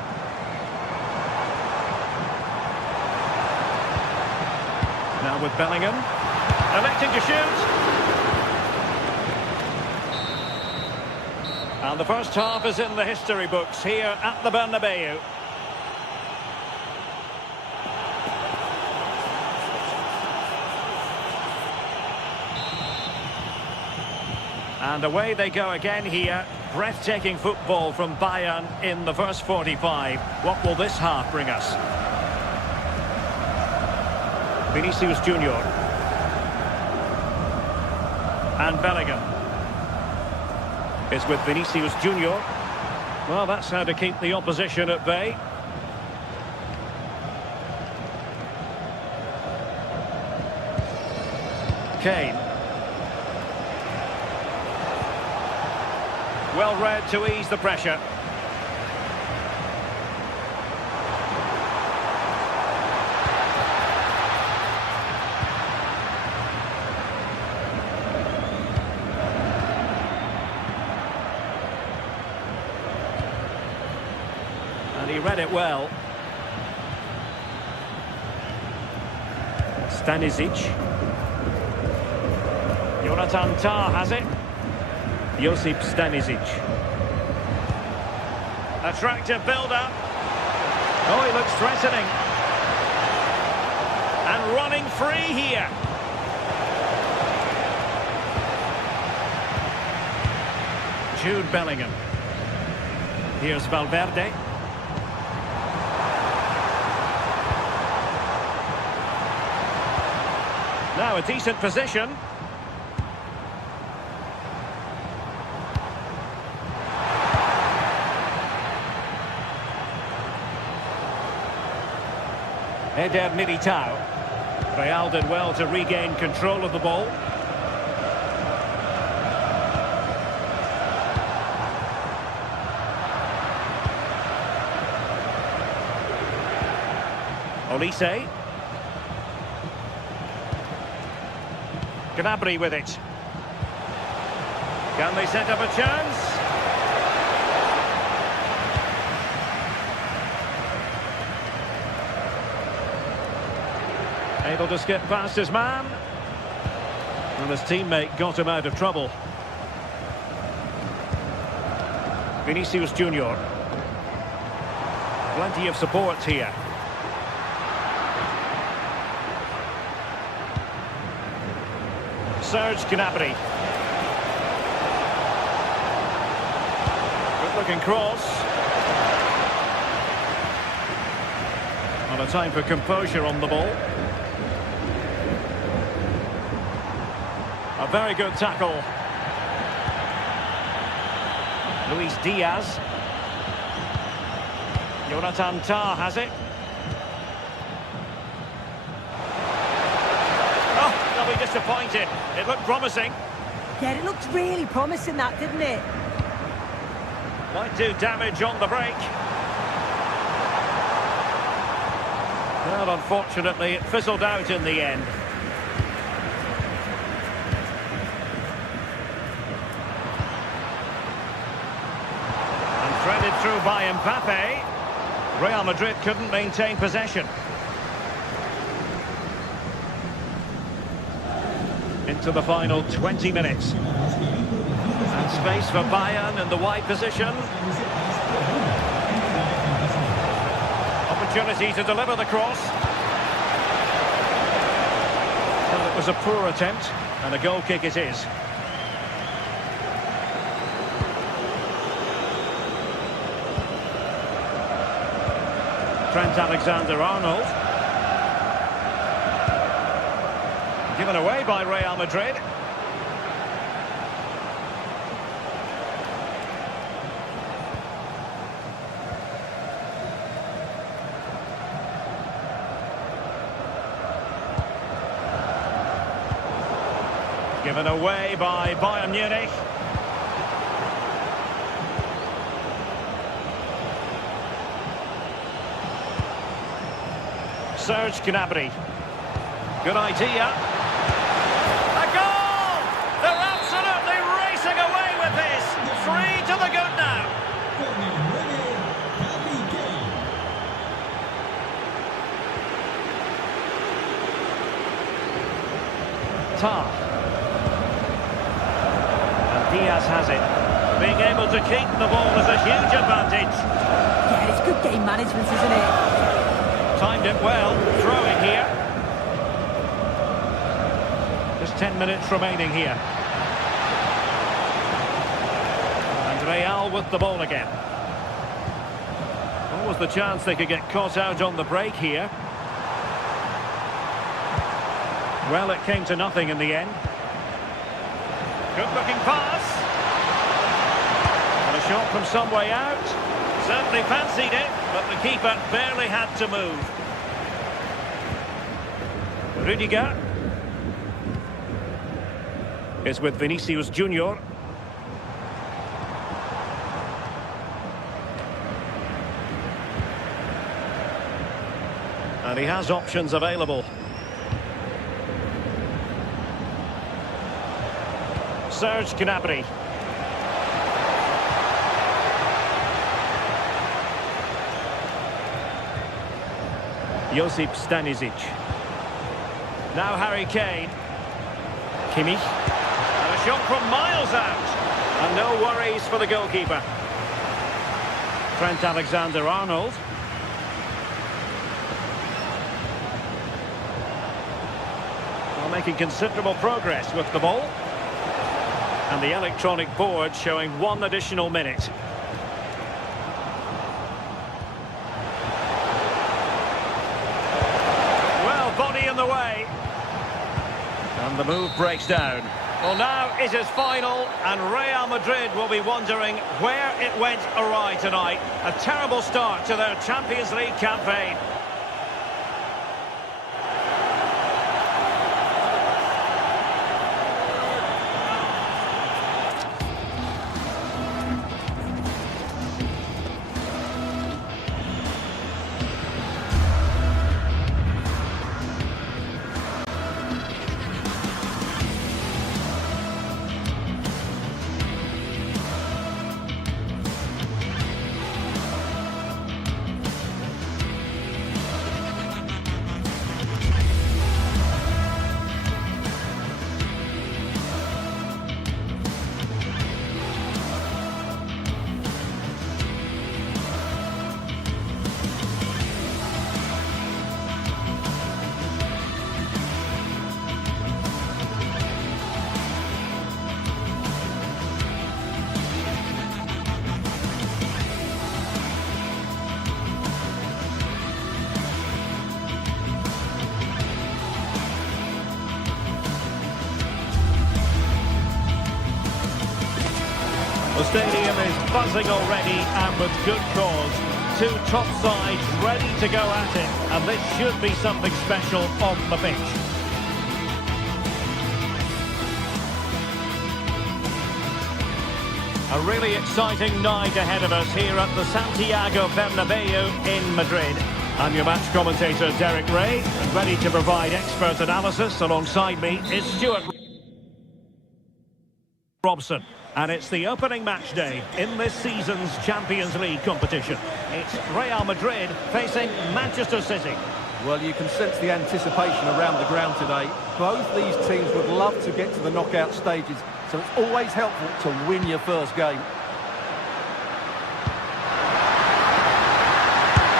Now with Bellingham. Electing to shoot. And the first half is in the history books here at the Bernabeu. And away they go again here. Breathtaking football from Bayern in the first 45. What will this half bring us? Vinicius Junior. And Bellingham. It's with Vinicius Junior. Well, that's how to keep the opposition at bay. Kane. Well read to ease the pressure. And he read it well. Stanisic. Jonathan Tah has it. Josip Stanisic. Attractive build-up. Oh, he looks threatening. And running free here. Jude Bellingham. Here's Valverde. Now a decent position. Eder Militao. Real did well to regain control of the ball. Olise. Gnabry with it. Can they set up a chance? Able to skip past his man. And his teammate got him out of trouble. Vinicius Junior. Plenty of support here. Serge Gnabry. Good looking cross. Not a time for composure on the ball. A very good tackle. Luis Diaz. Jonathan Tah has it. Oh, they'll be disappointed. It looked promising. Yeah, it looked really promising, that, didn't it? Might do damage on the break. Well, unfortunately, it fizzled out in the end. And threaded through by Mbappe. Real Madrid couldn't maintain possession. Into the final 20 minutes. And space for Bayern in the wide position. Opportunity to deliver the cross. Well, it was a poor attempt, and a goal kick it is. Trent Alexander-Arnold. Given away by Real Madrid. Given away by Bayern Munich. Serge Gnabry. Good idea. A goal! They're absolutely Paquetá. And Diaz has it. Being able to keep the ball is a huge advantage. Yeah, it's good game management, isn't it? Timed it well. Throwing here. Just 10 minutes remaining here. And Real with the ball again. What was the chance they could get caught out on the break here? Well, it came to nothing in the end. Good-looking pass. And a shot from some way out. Certainly fancied it, but the keeper barely had to move. Rudiger is with Vinicius Junior. And he has options available. Serge Gnabry. Josip Stanisic. Now Harry Kane. Kimmich. And a shot from miles out. And no worries for the goalkeeper. Trent Alexander-Arnold. Well, making considerable progress with the ball. And the electronic board showing 1 additional minute. Well, body in the way. And the move breaks down. Well, now it is final, and Real Madrid will be wondering where it went awry tonight. A terrible start to their Champions League campaign. The stadium is buzzing already, and with good cause. 2 top sides ready to go at it, and this should be something special on the pitch. A really exciting night ahead of us here at the Santiago Bernabeu in Madrid. I'm your match commentator, Derek Ray, and ready to provide expert analysis. Alongside me is Stuart Robson. And it's the opening match day in this season's Champions League competition. It's Real Madrid facing Manchester City. Well, you can sense the anticipation around the ground today. Both these teams would love to get to the knockout stages, so it's always helpful to win your first game.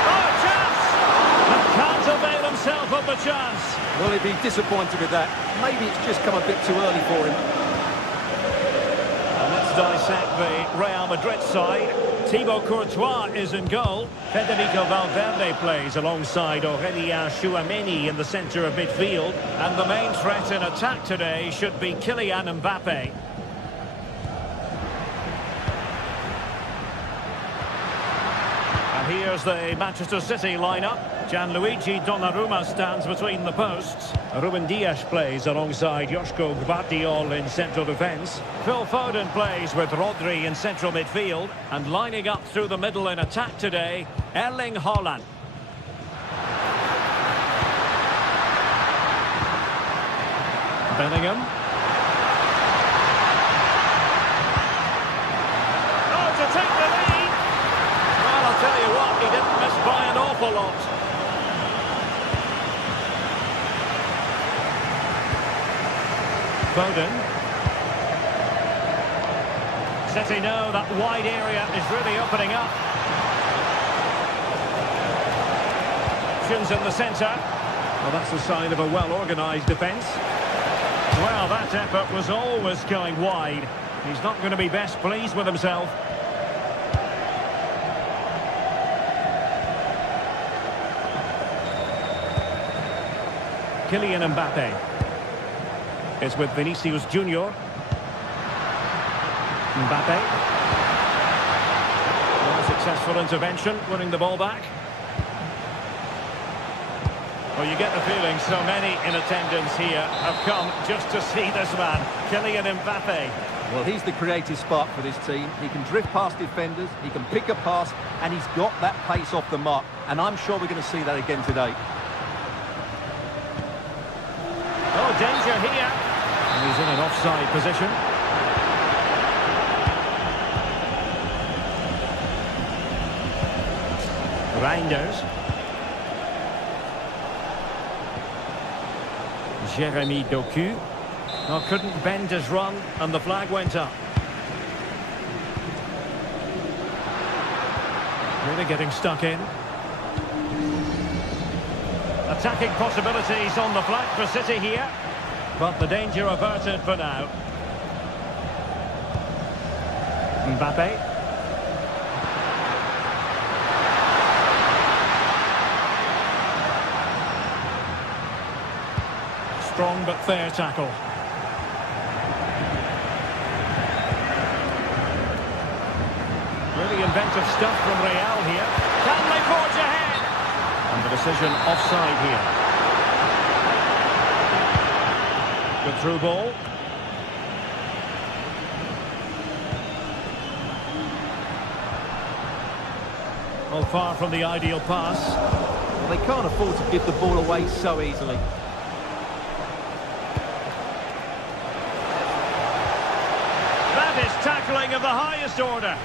Oh, a chance! And can't avail himself of the chance. Well, he'd be disappointed with that. Maybe it's just come a bit too early for him. Dissect the Real Madrid side. Thibaut Courtois is in goal. Federico Valverde plays alongside Aurélien Tchouameni in the centre of midfield. And the main threat in attack today should be Kylian Mbappe. And here's the Manchester City lineup. Gianluigi Donnarumma stands between the posts. Ruben Dias plays alongside Joško Gvardiol in central defence. Phil Foden plays with Rodri in central midfield. And lining up through the middle in attack today, Erling Haaland. Bellingham. Oh, to take the lead! Well, I'll tell you what, he didn't miss by an awful lot. Foden. City know that wide area is really opening up. In the centre. Well, that's a sign of a well-organised defence. Well, that effort was always going wide. He's not going to be best pleased with himself. Kylian Mbappe is with Vinicius Junior. Mbappe. Well, successful intervention, winning the ball back. Well, you get the feeling so many in attendance here have come just to see this man, Kylian Mbappe. Well, he's the creative spark for this team. He can drift past defenders, he can pick a pass, and he's got that pace off the mark. And I'm sure we're going to see that again today. Oh, danger here. And he's in an offside position. Reinders. Jeremy Doku. Oh, couldn't bend his run, and the flag went up. Really getting stuck in. Attacking possibilities on the flank for City here, but the danger averted for now. Mbappe. Strong but fair tackle. Really inventive stuff from Real here. Can they forge ahead? And the decision offside here. Good through ball. Well, far from the ideal pass. Well, they can't afford to give the ball away so easily. Tackling of the highest order.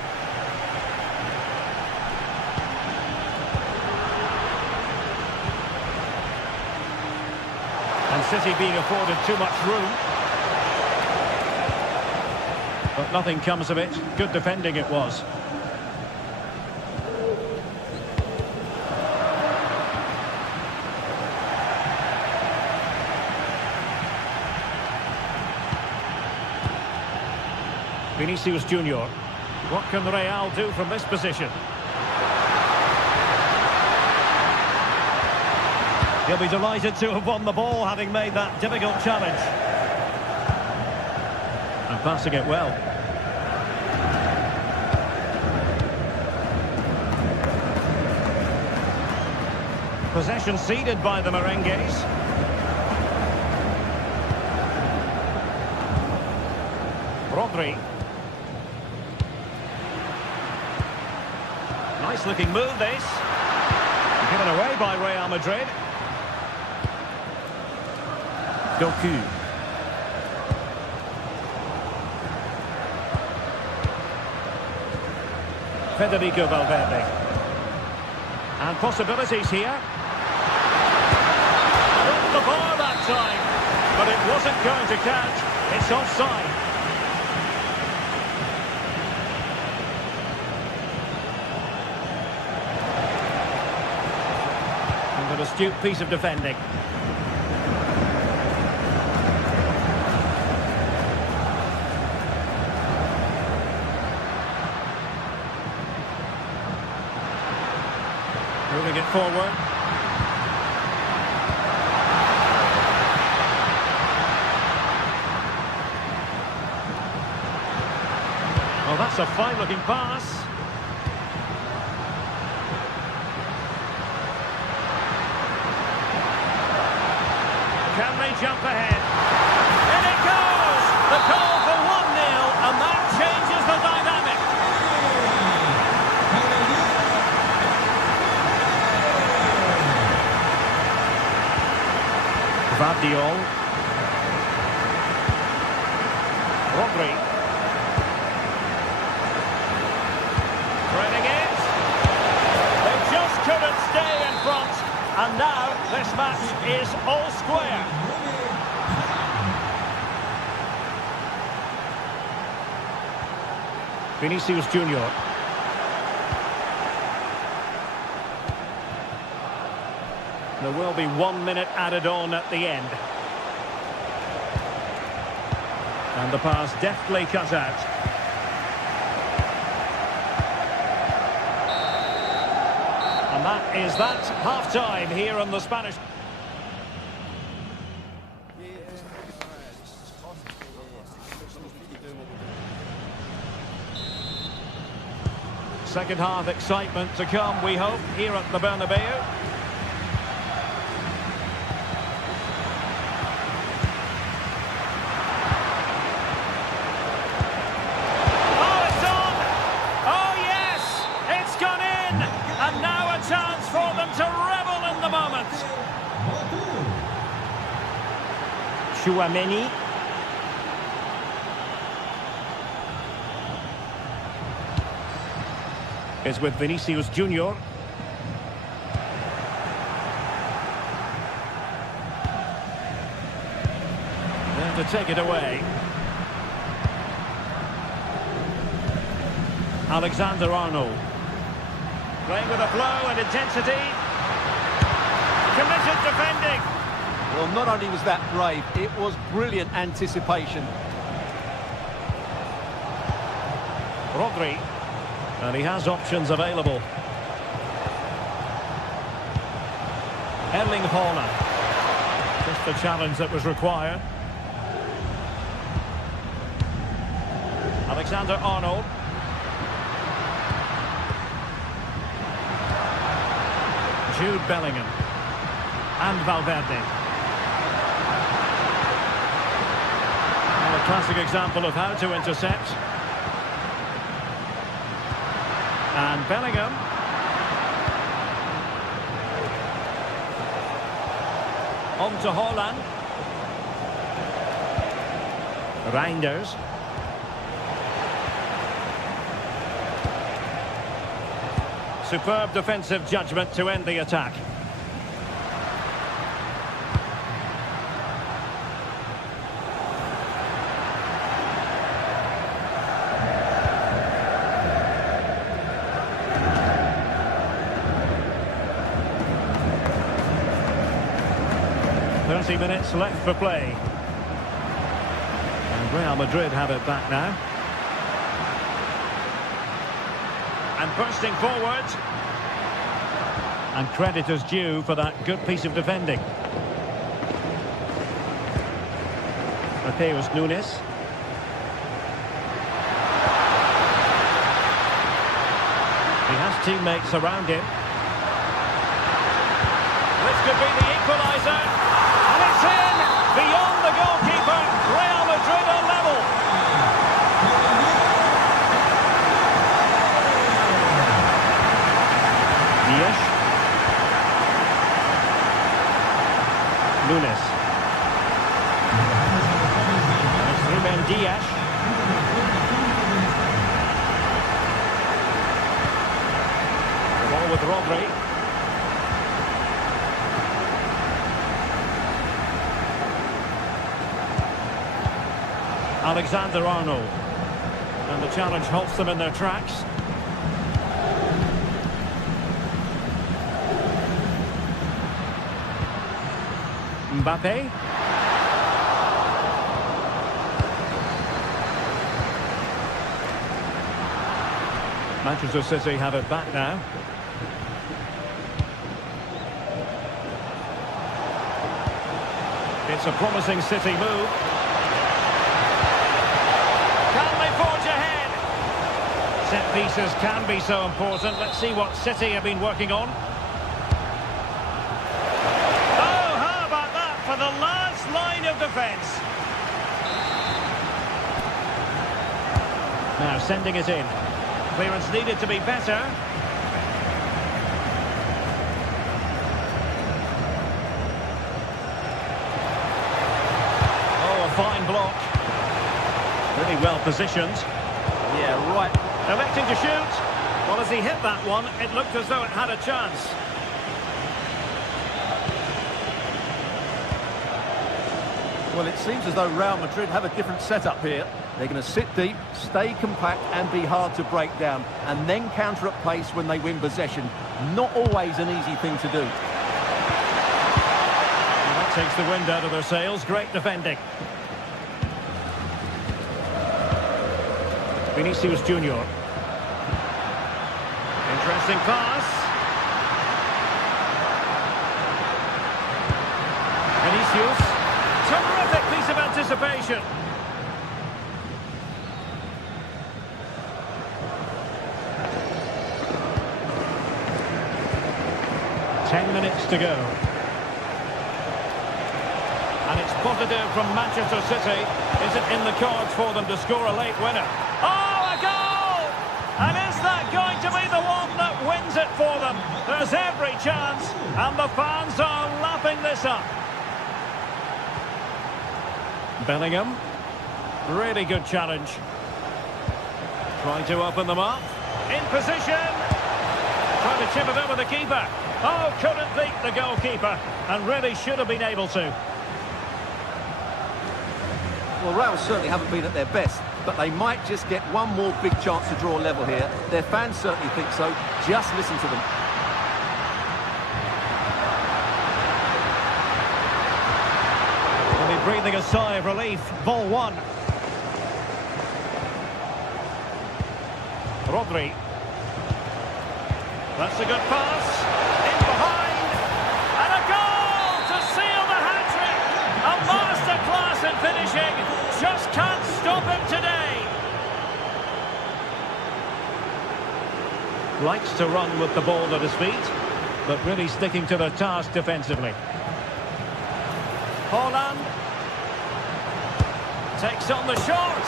And City being afforded too much room. But nothing comes of it. Good defending it was. Vinicius Junior. What can Real do from this position? He'll be delighted to have won the ball, having made that difficult challenge. And passing it well. Possession ceded by the Merengues. Rodri. Nice looking move this. Given away by Real Madrid. Doku. Federico Valverde. And possibilities here. Off the bar that time. But it wasn't going to catch. It's offside. An astute piece of defending. Moving it forward. Well, that's a fine-looking pass. Can they jump ahead? In it goes! The goal for 1-0, and that changes the dynamic. Vardiol. Rodri. Threading it. They just couldn't stay in front. And now this match is all square. Vinicius Junior. There will be 1 minute added on at the end. And the pass deftly cut out. And that is that. Half-time here on the Spanish. Second half excitement to come, we hope, here at the Bernabeu. Oh, it's on! Oh, yes! It's gone in! And now a chance for them to revel in the moment. Chouameni. Is with Vinicius Junior. And to take it away. Alexander-Arnold. Playing with a flow and intensity. Committed defending. Well, not only was that brave, it was brilliant anticipation. Rodri. And he has options available. Erling Haaland. Just the challenge that was required. Alexander-Arnold. Jude Bellingham. And Valverde. And a classic example of how to intercept. And Bellingham. On to Haaland. Reinders. Superb defensive judgment to end the attack. Minutes left for play. And Real Madrid have it back now. And bursting forward. And credit is due for that good piece of defending. Mateus Nunes. He has teammates around him. This could be the equaliser. And it's in! Beyond the goalkeeper, Real Madrid are level. Dias. Nunes. It's Ruben Dias. The ball with Rodri. Alexander-Arnold. And the challenge halts them in their tracks. Mbappe. Manchester City have it back now. It's a promising City move. Set pieces can be so important. Let's see what City have been working on. Oh, how about that for the last line of defence. Now sending it in. Clearance needed to be better. Oh, a fine block. Really well positioned. Yeah, right. Electing to shoot. Well, as he hit that one, it looked as though it had a chance. Well, it seems as though Real Madrid have a different setup here. They're going to sit deep, stay compact and be hard to break down, and then counter at pace when they win possession. Not always an easy thing to do. And that takes the wind out of their sails. Great defending. Vinicius Junior. Interesting pass. Vinicius. Terrific piece of anticipation. Minutes to go. And it's positive from Manchester City. Is it in the cards for them to score a late winner? Oh, a goal! And is that going to be the one that wins it for them? There's every chance, and the fans are lapping this up. Bellingham. Really good challenge. Trying to open them up. In position. Trying to chip it over the keeper. Oh, couldn't beat the goalkeeper, and really should have been able to. Well, Real certainly haven't been at their best, but they might just get one more big chance to draw level here. Their fans certainly think so. Just listen to them. They'll be breathing a sigh of relief. Ball one. Rodri. That's a good pass. In behind. And a goal to seal the hat-trick. A masterclass in finishing. Just can't stop him today. Likes to run with the ball at his feet, but really sticking to the task defensively. Haaland. Takes on the shot.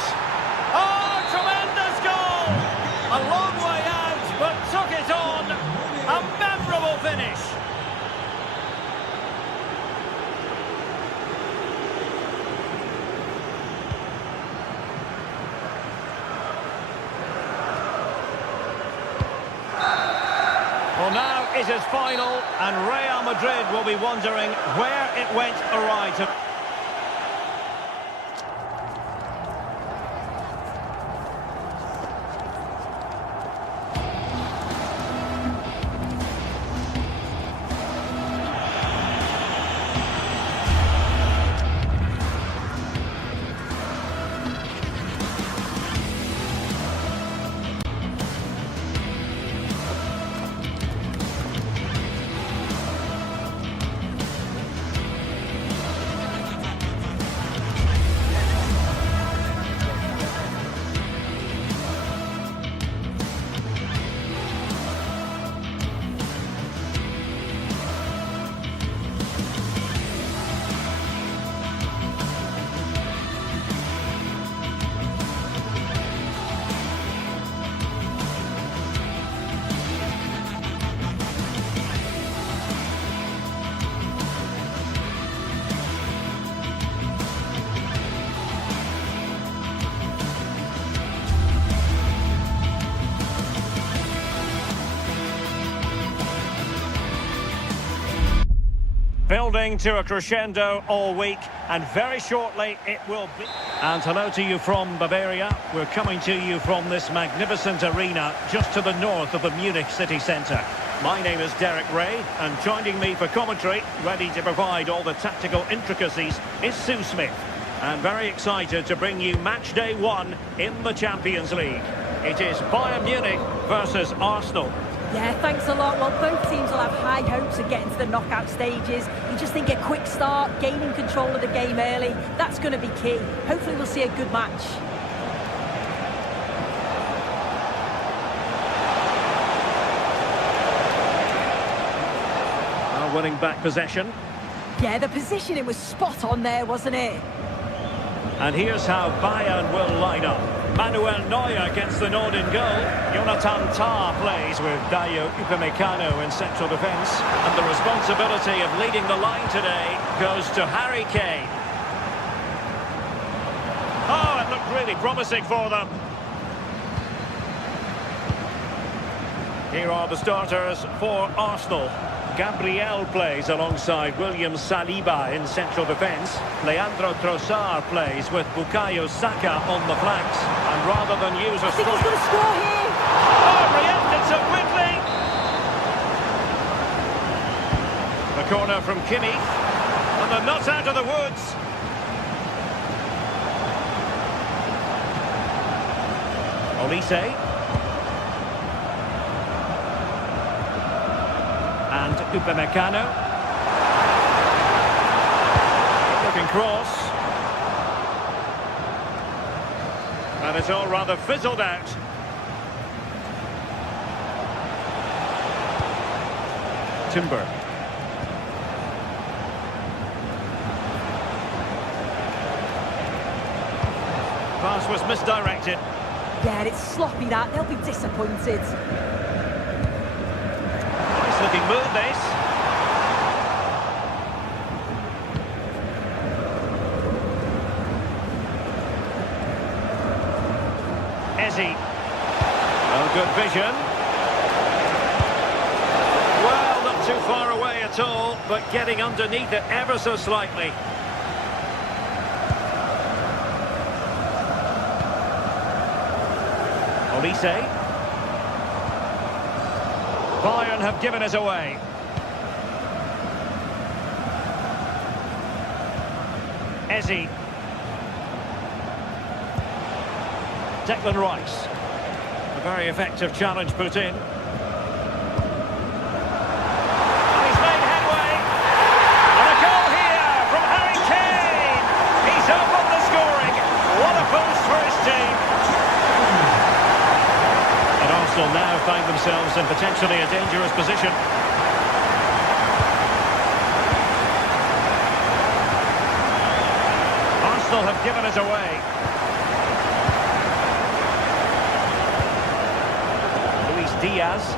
Oh, tremendous goal. A long way out, but took it on. A memorable finish. Well, now it is final, and Real Madrid will be wondering where it went awry. Building to a crescendo all week, and very shortly it will be. And hello to you from Bavaria. We're coming to you from this magnificent arena just to the north of the Munich city centre. My name is Derek Ray, and joining me for commentary, ready to provide all the tactical intricacies, is Sue Smith. And very excited to bring you match day 1 in the Champions League. It is Bayern Munich versus Arsenal. Yeah, thanks a lot. Well, both teams will have high hopes of getting to the knockout stages. You just think a quick start, gaining control of the game early, that's going to be key. Hopefully we'll see a good match. Now winning back possession. Yeah, the positioning was spot on there, wasn't it? And here's how Bayern will line up. Manuel Neuer gets the nod in goal. Jonathan Tah plays with Dayo Upamecano in central defence. And the responsibility of leading the line today goes to Harry Kane. Oh, it looked really promising for them. Here are the starters for Arsenal. Gabriel plays alongside William Saliba in central defence. Leandro Trossard plays with Bukayo Saka on the flanks. And rather than use a I think he's going to score here. Oh, reacted so quickly! The corner from Kimmich. And they're not out of the woods. Olise. And Upamecano. Looking cross. And it's all rather fizzled out. Timber. Pass was misdirected. Yeah, it's sloppy that. They'll be disappointed. Nice looking move, this. Eze. Oh, good vision. Well, not too far away at all, but getting underneath it ever so slightly. Olise. Bayern have given us away. Eze. Declan Rice. A very effective challenge put in. And he's made headway. And a goal here from Harry Kane. He's opened the scoring. What a boost for his team. And Arsenal now find themselves in potentially a dangerous position. Arsenal have given us away. Diaz.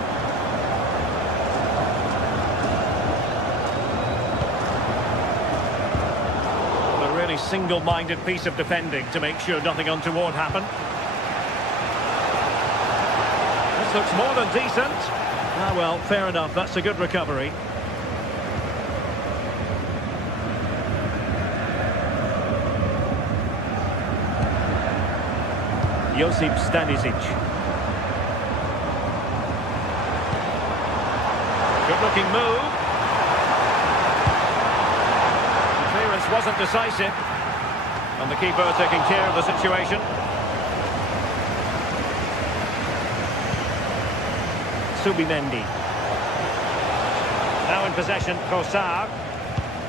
A really single-minded piece of defending to make sure nothing untoward happened. This looks more than decent. Ah, well, fair enough. That's a good recovery. Josip Stanisic. Good-looking move. The clearance wasn't decisive. And the keeper taking care of the situation. Subimendi. Now in possession, Trossard.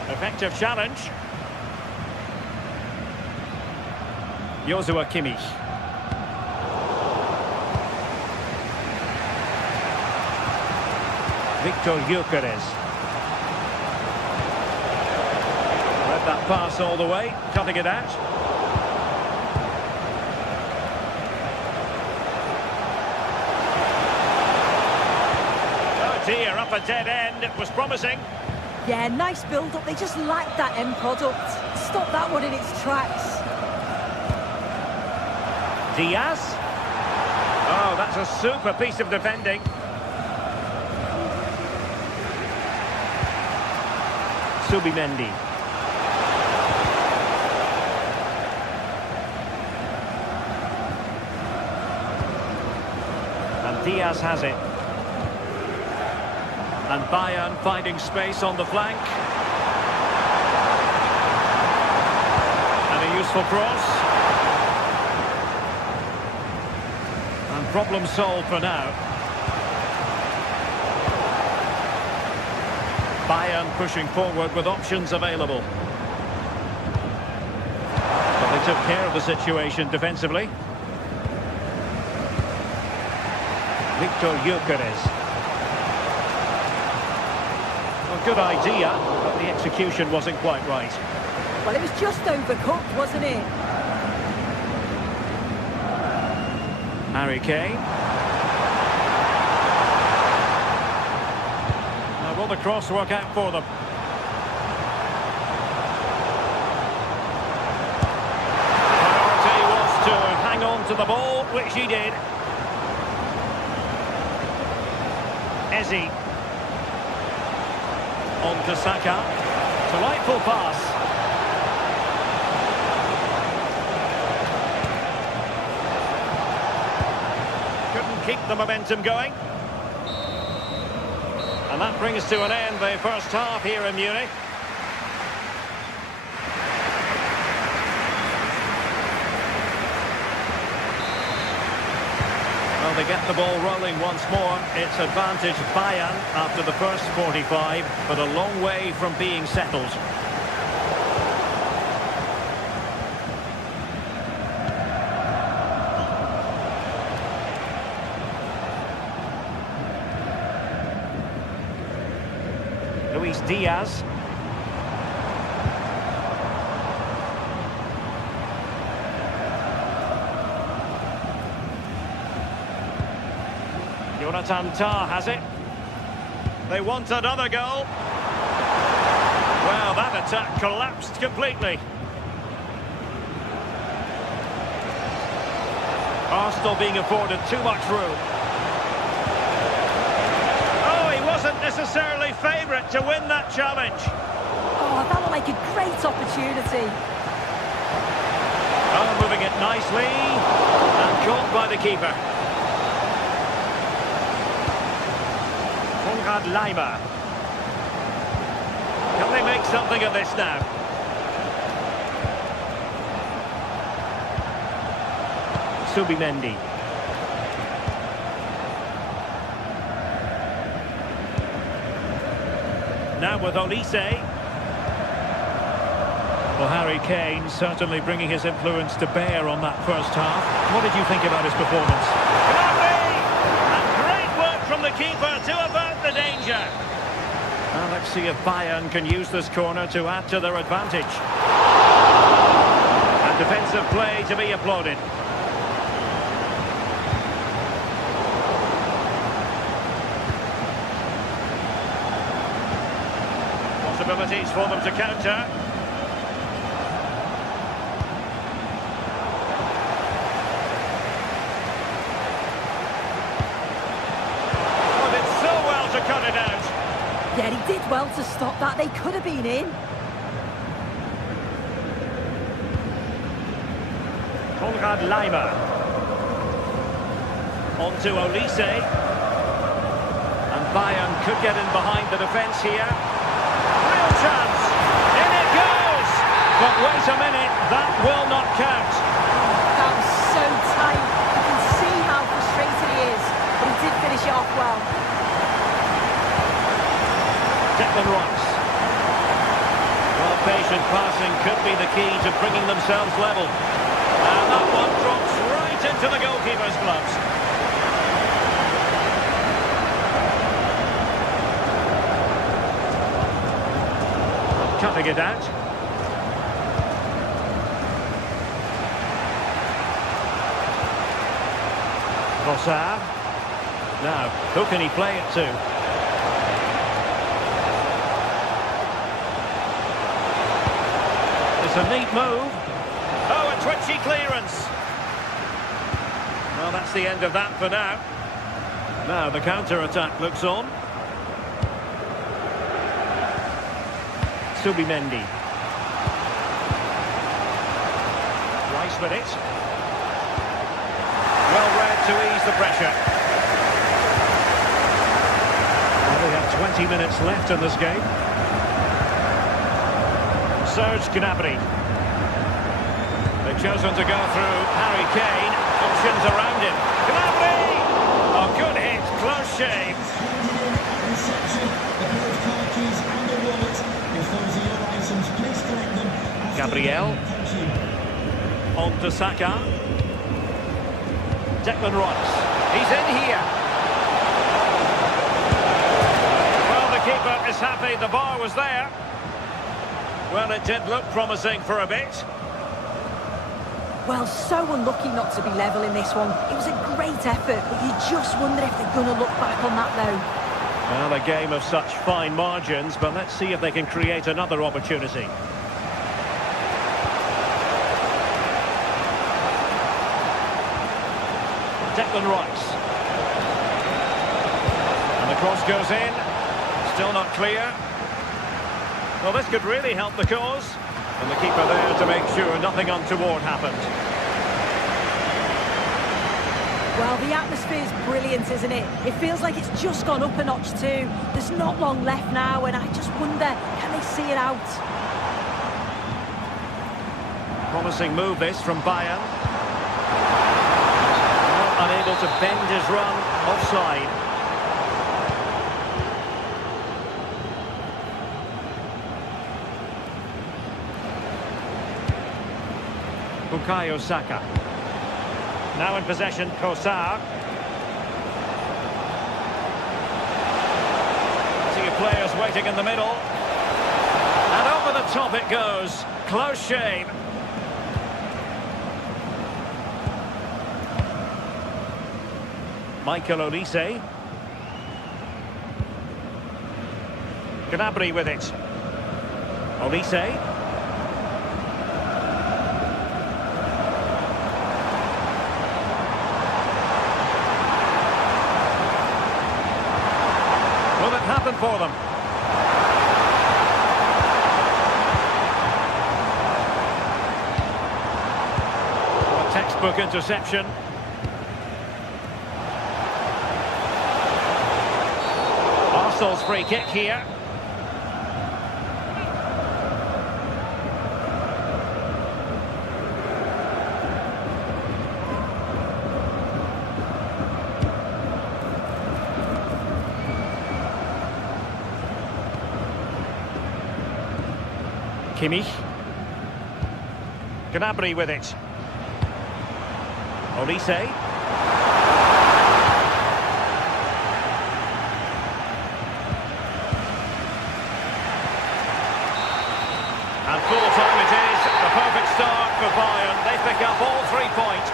Effective challenge. Joshua Kimmich. Victor Gyökeres. Read that pass all the way, cutting it out. Oh dear, up a dead end. It was promising. Yeah, nice build-up. They just lacked that end product. Stop that one in its tracks. Diaz. Oh, that's a super piece of defending. Subimendi. And Diaz has it. And Bayern finding space on the flank. And a useful cross. And problem solved for now. Bayern pushing forward with options available. But they took care of the situation defensively. Victor Gyökeres. Well, good idea, but the execution wasn't quite right. Well, it was just overcooked, wasn't it? Harry Kane. Will the cross work out for them? Priority was to hang on to the ball, which he did. Eze. On to Saka. Delightful pass. Couldn't keep the momentum going. And that brings to an end the first half here in Munich. Well, they get the ball rolling once more. It's advantage Bayern after the first 45, but a long way from being settled. Luis Diaz. Jonathan Tah has it. They want another goal. Well, that attack collapsed completely. Arsenal being afforded too much room. Oh, he wasn't necessarily favourite to win that challenge. Oh, that looked like a great opportunity. Oh, moving it nicely. And caught by the keeper. Leimer. Can they make something of this now? Subimendi. Now with Olise. Well, Harry Kane certainly bringing his influence to bear on that first half. What did you think about his performance? And great work from the keeper to avert the danger. Well, let's see if Bayern can use this corner to add to their advantage. And defensive play to be applauded. Possibilities for them to counter. Oh, did so well to cut it out. Yeah, he did well to stop that. They could have been in. Leimer. On to Olise. And Bayern could get in behind the defence here. Real chance. In it goes. But wait a minute, that will not count. That was so tight. You can see how frustrated he is. But he did finish it off well. Declan Rice. Well, patient passing could be the key to bringing themselves level. And that one drops right into the goalkeeper's gloves. Cutting it out. Bossard. Now, who can he play it to? It's a neat move. Oh, a twitchy clearance. Well, that's the end of that for now. Now the counter-attack looks on. Subimendi. Rice with it. Well read to ease the pressure. Well, we have 20 minutes left in this game. Serge Gnabry. They've chosen to go through Harry Kane. Options around him. Gnabry! Oh, good hit. Close shave. Gabriel. On to Saka. Declan Rice. He's in here. Well, the keeper is happy the bar was there. Well, it did look promising for a bit. Well, so unlucky not to be level in this one. It was a great effort, but you just wonder if they're going to look back on that, though. Well, a game of such fine margins, but let's see if they can create another opportunity. Declan Rice. And the cross goes in. Still not clear. Well, this could really help the cause. And the keeper there to make sure nothing untoward happened. Well, the atmosphere's brilliant, isn't it? It feels like it's just gone up a notch too. There's not long left now, and I just wonder, can they see it out? Promising move this from Bayern. Unable to bend his run, offside. Bukayo Saka. Now in possession, Kosar. See players waiting in the middle. And over the top it goes. Close shave. Michael Olise. Gnabry with it. Olise. Will it happen for them? A textbook interception. Arsenal's free kick here. Kimmich. Gnabry with it. Olise. And full time it is. A perfect start for Bayern. They pick up all 3 points.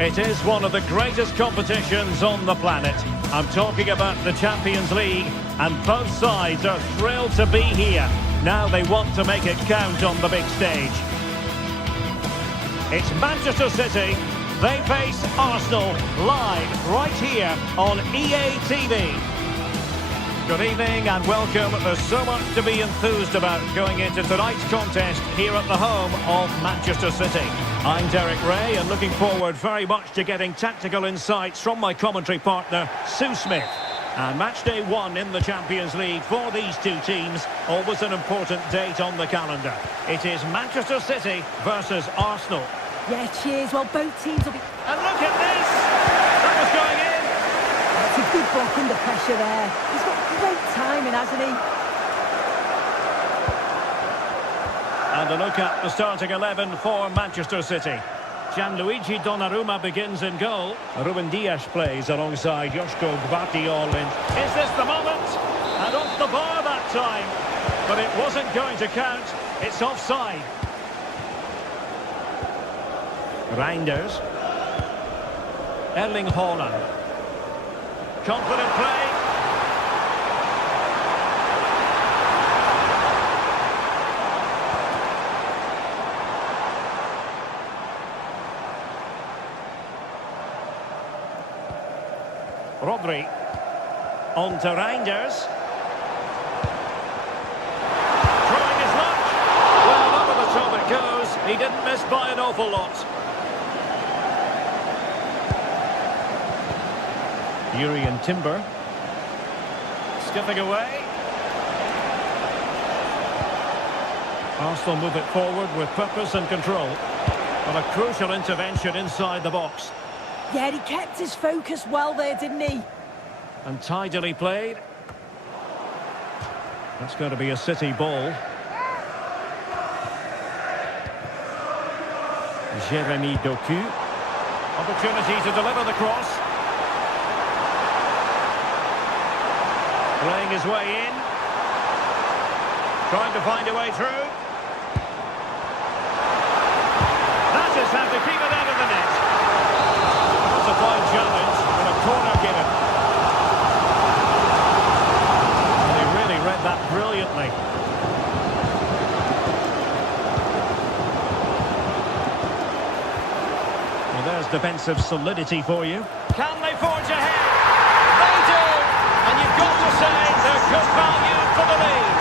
It is one of the greatest competitions on the planet. I'm talking about the Champions League, and both sides are thrilled to be here. Now they want to make it count on the big stage. It's Manchester City. They face Arsenal live right here on EA TV. Good evening and welcome. There's so much to be enthused about going into tonight's contest here at the home of Manchester City. I'm Derek Ray and looking forward very much to getting tactical insights from my commentary partner, Sue Smith. And match day 1 in the Champions League for these two teams, always an important date on the calendar. It is Manchester City versus Arsenal. Yeah, cheers. Well, both teams will be... And look at this! That was going in! It's a good block under pressure there. He's got great timing, hasn't he? And a look at the starting 11 for Manchester City. Gianluigi Donnarumma begins in goal. Ruben Dias plays alongside Joško Gvardiol in. Is this the moment? And off the bar that time. But it wasn't going to count. It's offside. Reinders. Erling Haaland. Confident play. Rodri. On to Reinders. Trying his luck. Well, over the top it goes. He didn't miss by an awful lot. Urian Timber. Skipping away. Arsenal move it forward with purpose and control. But a crucial intervention inside the box. Yeah, he kept his focus well there, didn't he? And tidily played. That's going to be a City ball. Jeremy Doku. Opportunity to deliver the cross. Playing his way in. Trying to find a way through. That is how to keep it out of the net. That's a fine challenge and a corner given. And he really read that brilliantly. Well, there's defensive solidity for you. Can they forge ahead? They do! And you've got to say they're good value for the lead.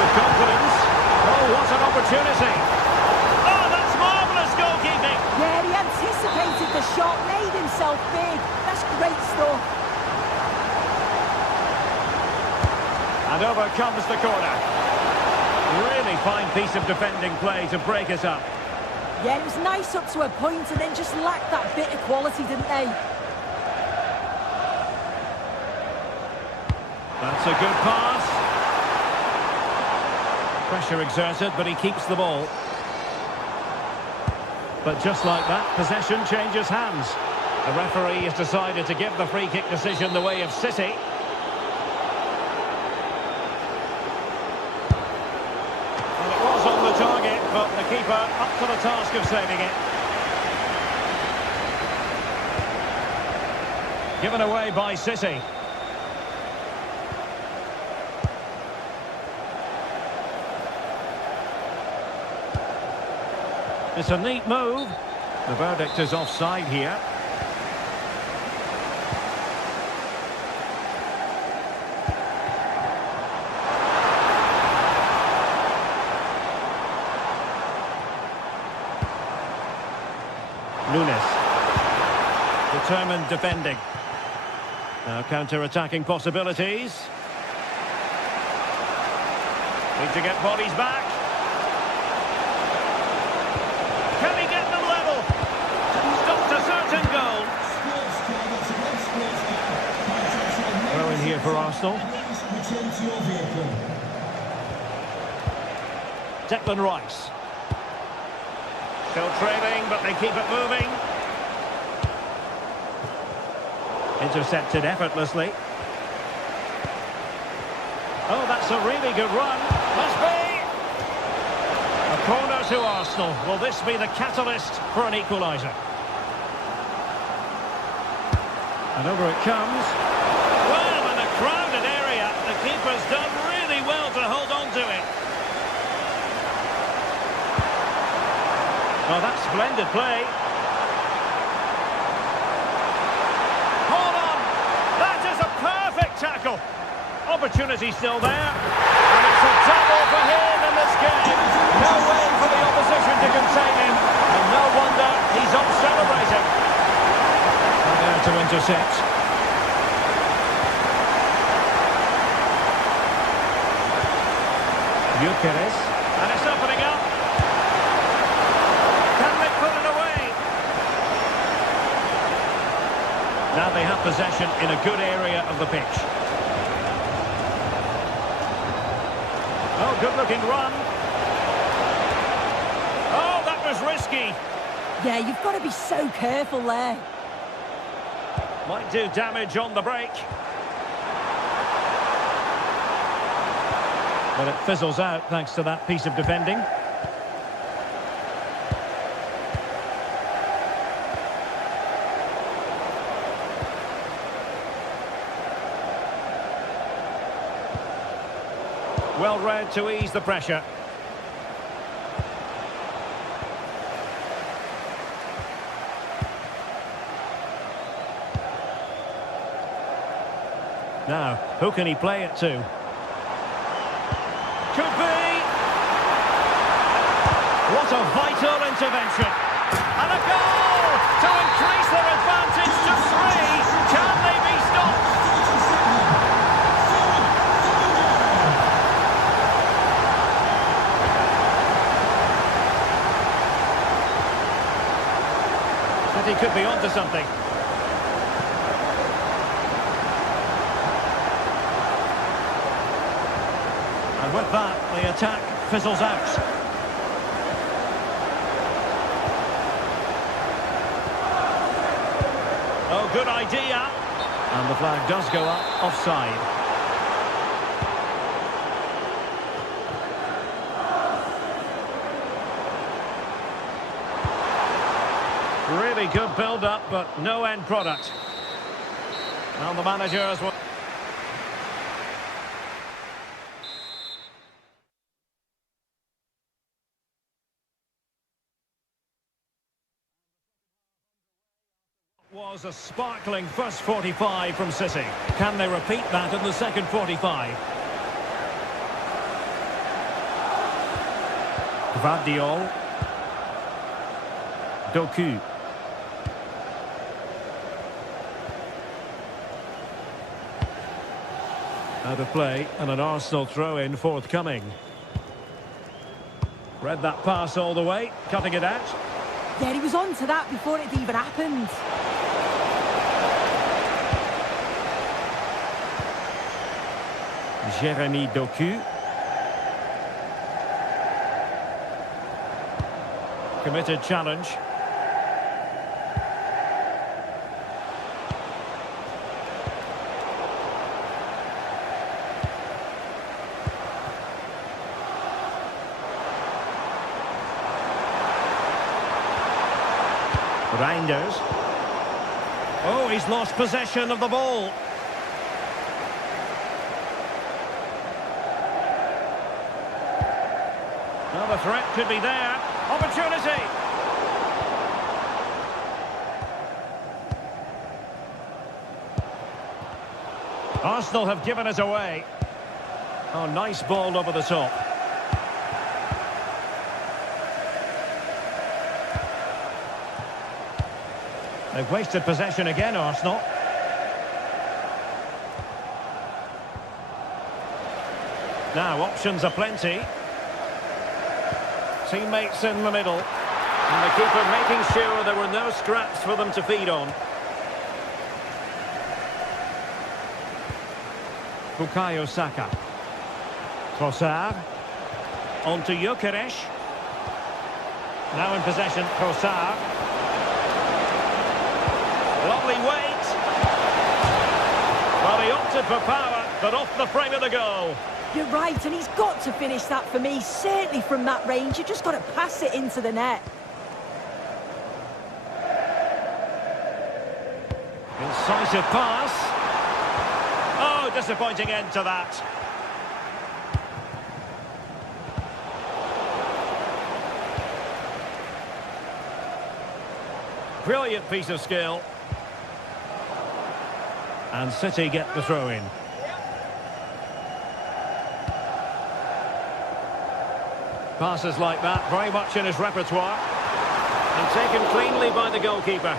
With confidence. Oh, what an opportunity. Oh, that's marvellous goalkeeping. Yeah, he anticipated the shot, made himself big. That's great stuff. And over comes the corner. Really fine piece of defending play to break us up. Yeah, it was nice up to a point and then just lacked that bit of quality, didn't they? That's a good pass. Pressure exerted, but he keeps the ball. But just like that, possession changes hands. The referee has decided to give the free kick decision the way of City. And it was on the target, but the keeper up to the task of saving it. Given away by City. It's a neat move. The verdict is offside here. Nunes. Determined defending. Now counter-attacking possibilities. Need to get bodies back. Can he get them level? Stopped a certain goal. Throw in here for Arsenal. Declan Rice. Still trailing, but they keep it moving. Intercepted effortlessly. Oh, that's a really good run. Must be. A corner to Arsenal. Will this be the catalyst for an equaliser? And over it comes. Well, in a crowded area, the keeper's done really well to hold on to it. Well, that's splendid play. Hold on! That is a perfect tackle. Opportunity still there. And it's a double for him in this game. No way for the opposition to contain him. And no wonder he's up celebrating. And there to intercept. Gyökeres. And it's opening up. Can they put it away? Now they have possession in a good area of the pitch. Oh, good-looking run. Oh, that was risky. Yeah, you've got to be so careful there. Might do damage on the break. But it fizzles out thanks to that piece of defending. Well read to ease the pressure. Now, who can he play it to? Could be! What a vital intervention! And a goal! To increase their advantage to 3! Can they be stopped? City could be onto something. And with that, the attack fizzles out. Oh, good idea. And the flag does go up, offside. Really good build-up, but no end product. Well, the manager as well. Was a sparkling first 45 from City. Can they repeat that in the second 45? Duel. Doku. Out of play, and an Arsenal throw-in forthcoming. Read that pass all the way, cutting it out. Yeah, he was on to that before it even happened. Jeremy Doku. Committed challenge. Reinders. Oh, he's lost possession of the ball. Well, the threat could be there. Opportunity. Arsenal have given us away. Oh, nice ball over the top. They've wasted possession again, Arsenal. Now, options are plenty. Teammates in the middle. And the keeper making sure there were no scraps for them to feed on. Bukayo Saka. Trossard. On to Gyökeres. Now in possession, Trossard. Lovely weight. Well, he opted for power, but off the frame of the goal. You're right, and he's got to finish that for me. Certainly from that range, you've just got to pass it into the net. Incisive pass. Oh, disappointing end to that. Brilliant piece of skill. And City get the throw-in. Passes like that, very much in his repertoire. And taken cleanly by the goalkeeper.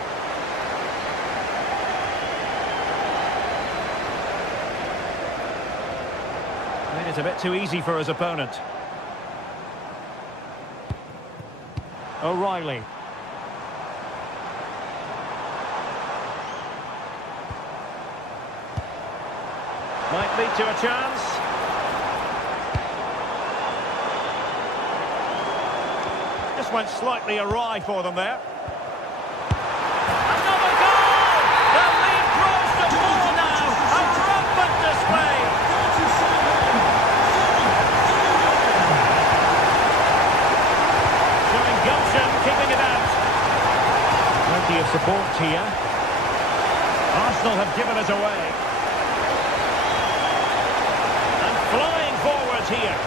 Made it a bit too easy for his opponent. O'Reilly. Might lead to a chance. Just went slightly awry for them there. Another goal! The lead grows to 4 now. A rampant display. Showing gumption, keeping it out. Plenty of support here. Arsenal have given us away. Flying forwards here.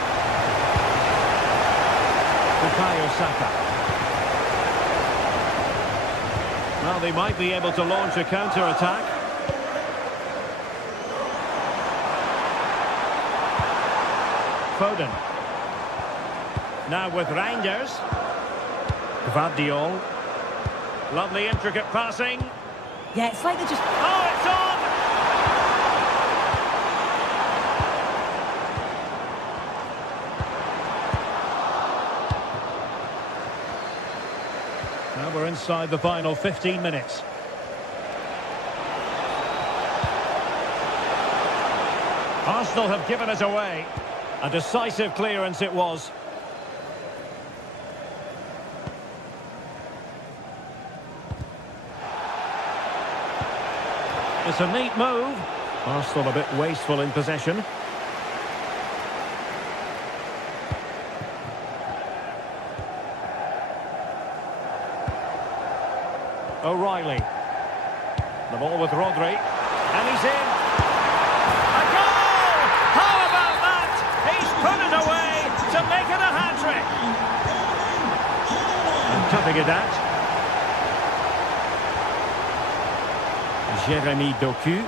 Bukayo Saka. Well, they might be able to launch a counter-attack. Foden. Now with Reinders. Duel. Lovely intricate passing. Yeah, it's like they're just... Oh, it's on! Now we're inside the final 15 minutes. Arsenal have given it away. A decisive clearance it was. It's a neat move. Arsenal a bit wasteful in possession. O'Reilly. The ball with Rodri. And he's in. A goal! How about that? He's put it away to make it a hat-trick. And cutting it out. Jeremy Doku.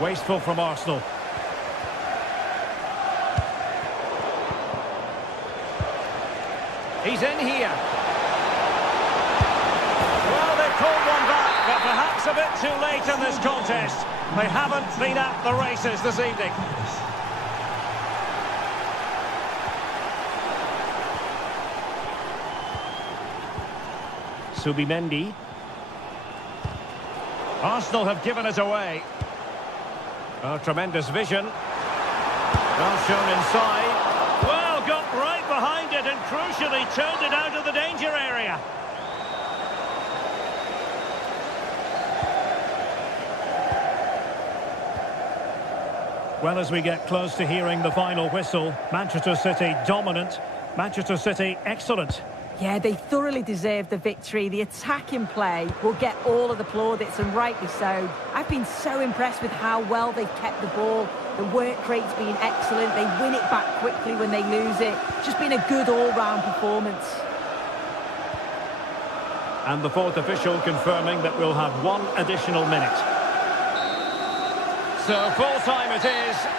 Wasteful from Arsenal. He's in here. Well, they pulled one back, but perhaps a bit too late in this contest. They haven't been at the races this evening. Subimendi. Arsenal have given it away. Oh, tremendous vision. Well shown inside. Well, got right behind it and crucially turned it out of the danger area. Well, as we get close to hearing the final whistle, Manchester City dominant, Manchester City excellent. Yeah, they thoroughly deserve the victory. The attacking play will get all of the plaudits, and rightly so. I've been so impressed with how well they've kept the ball. The work rate's been excellent. They win it back quickly when they lose it. Just been a good all-round performance. And the fourth official confirming that we'll have one additional minute. So full time it is.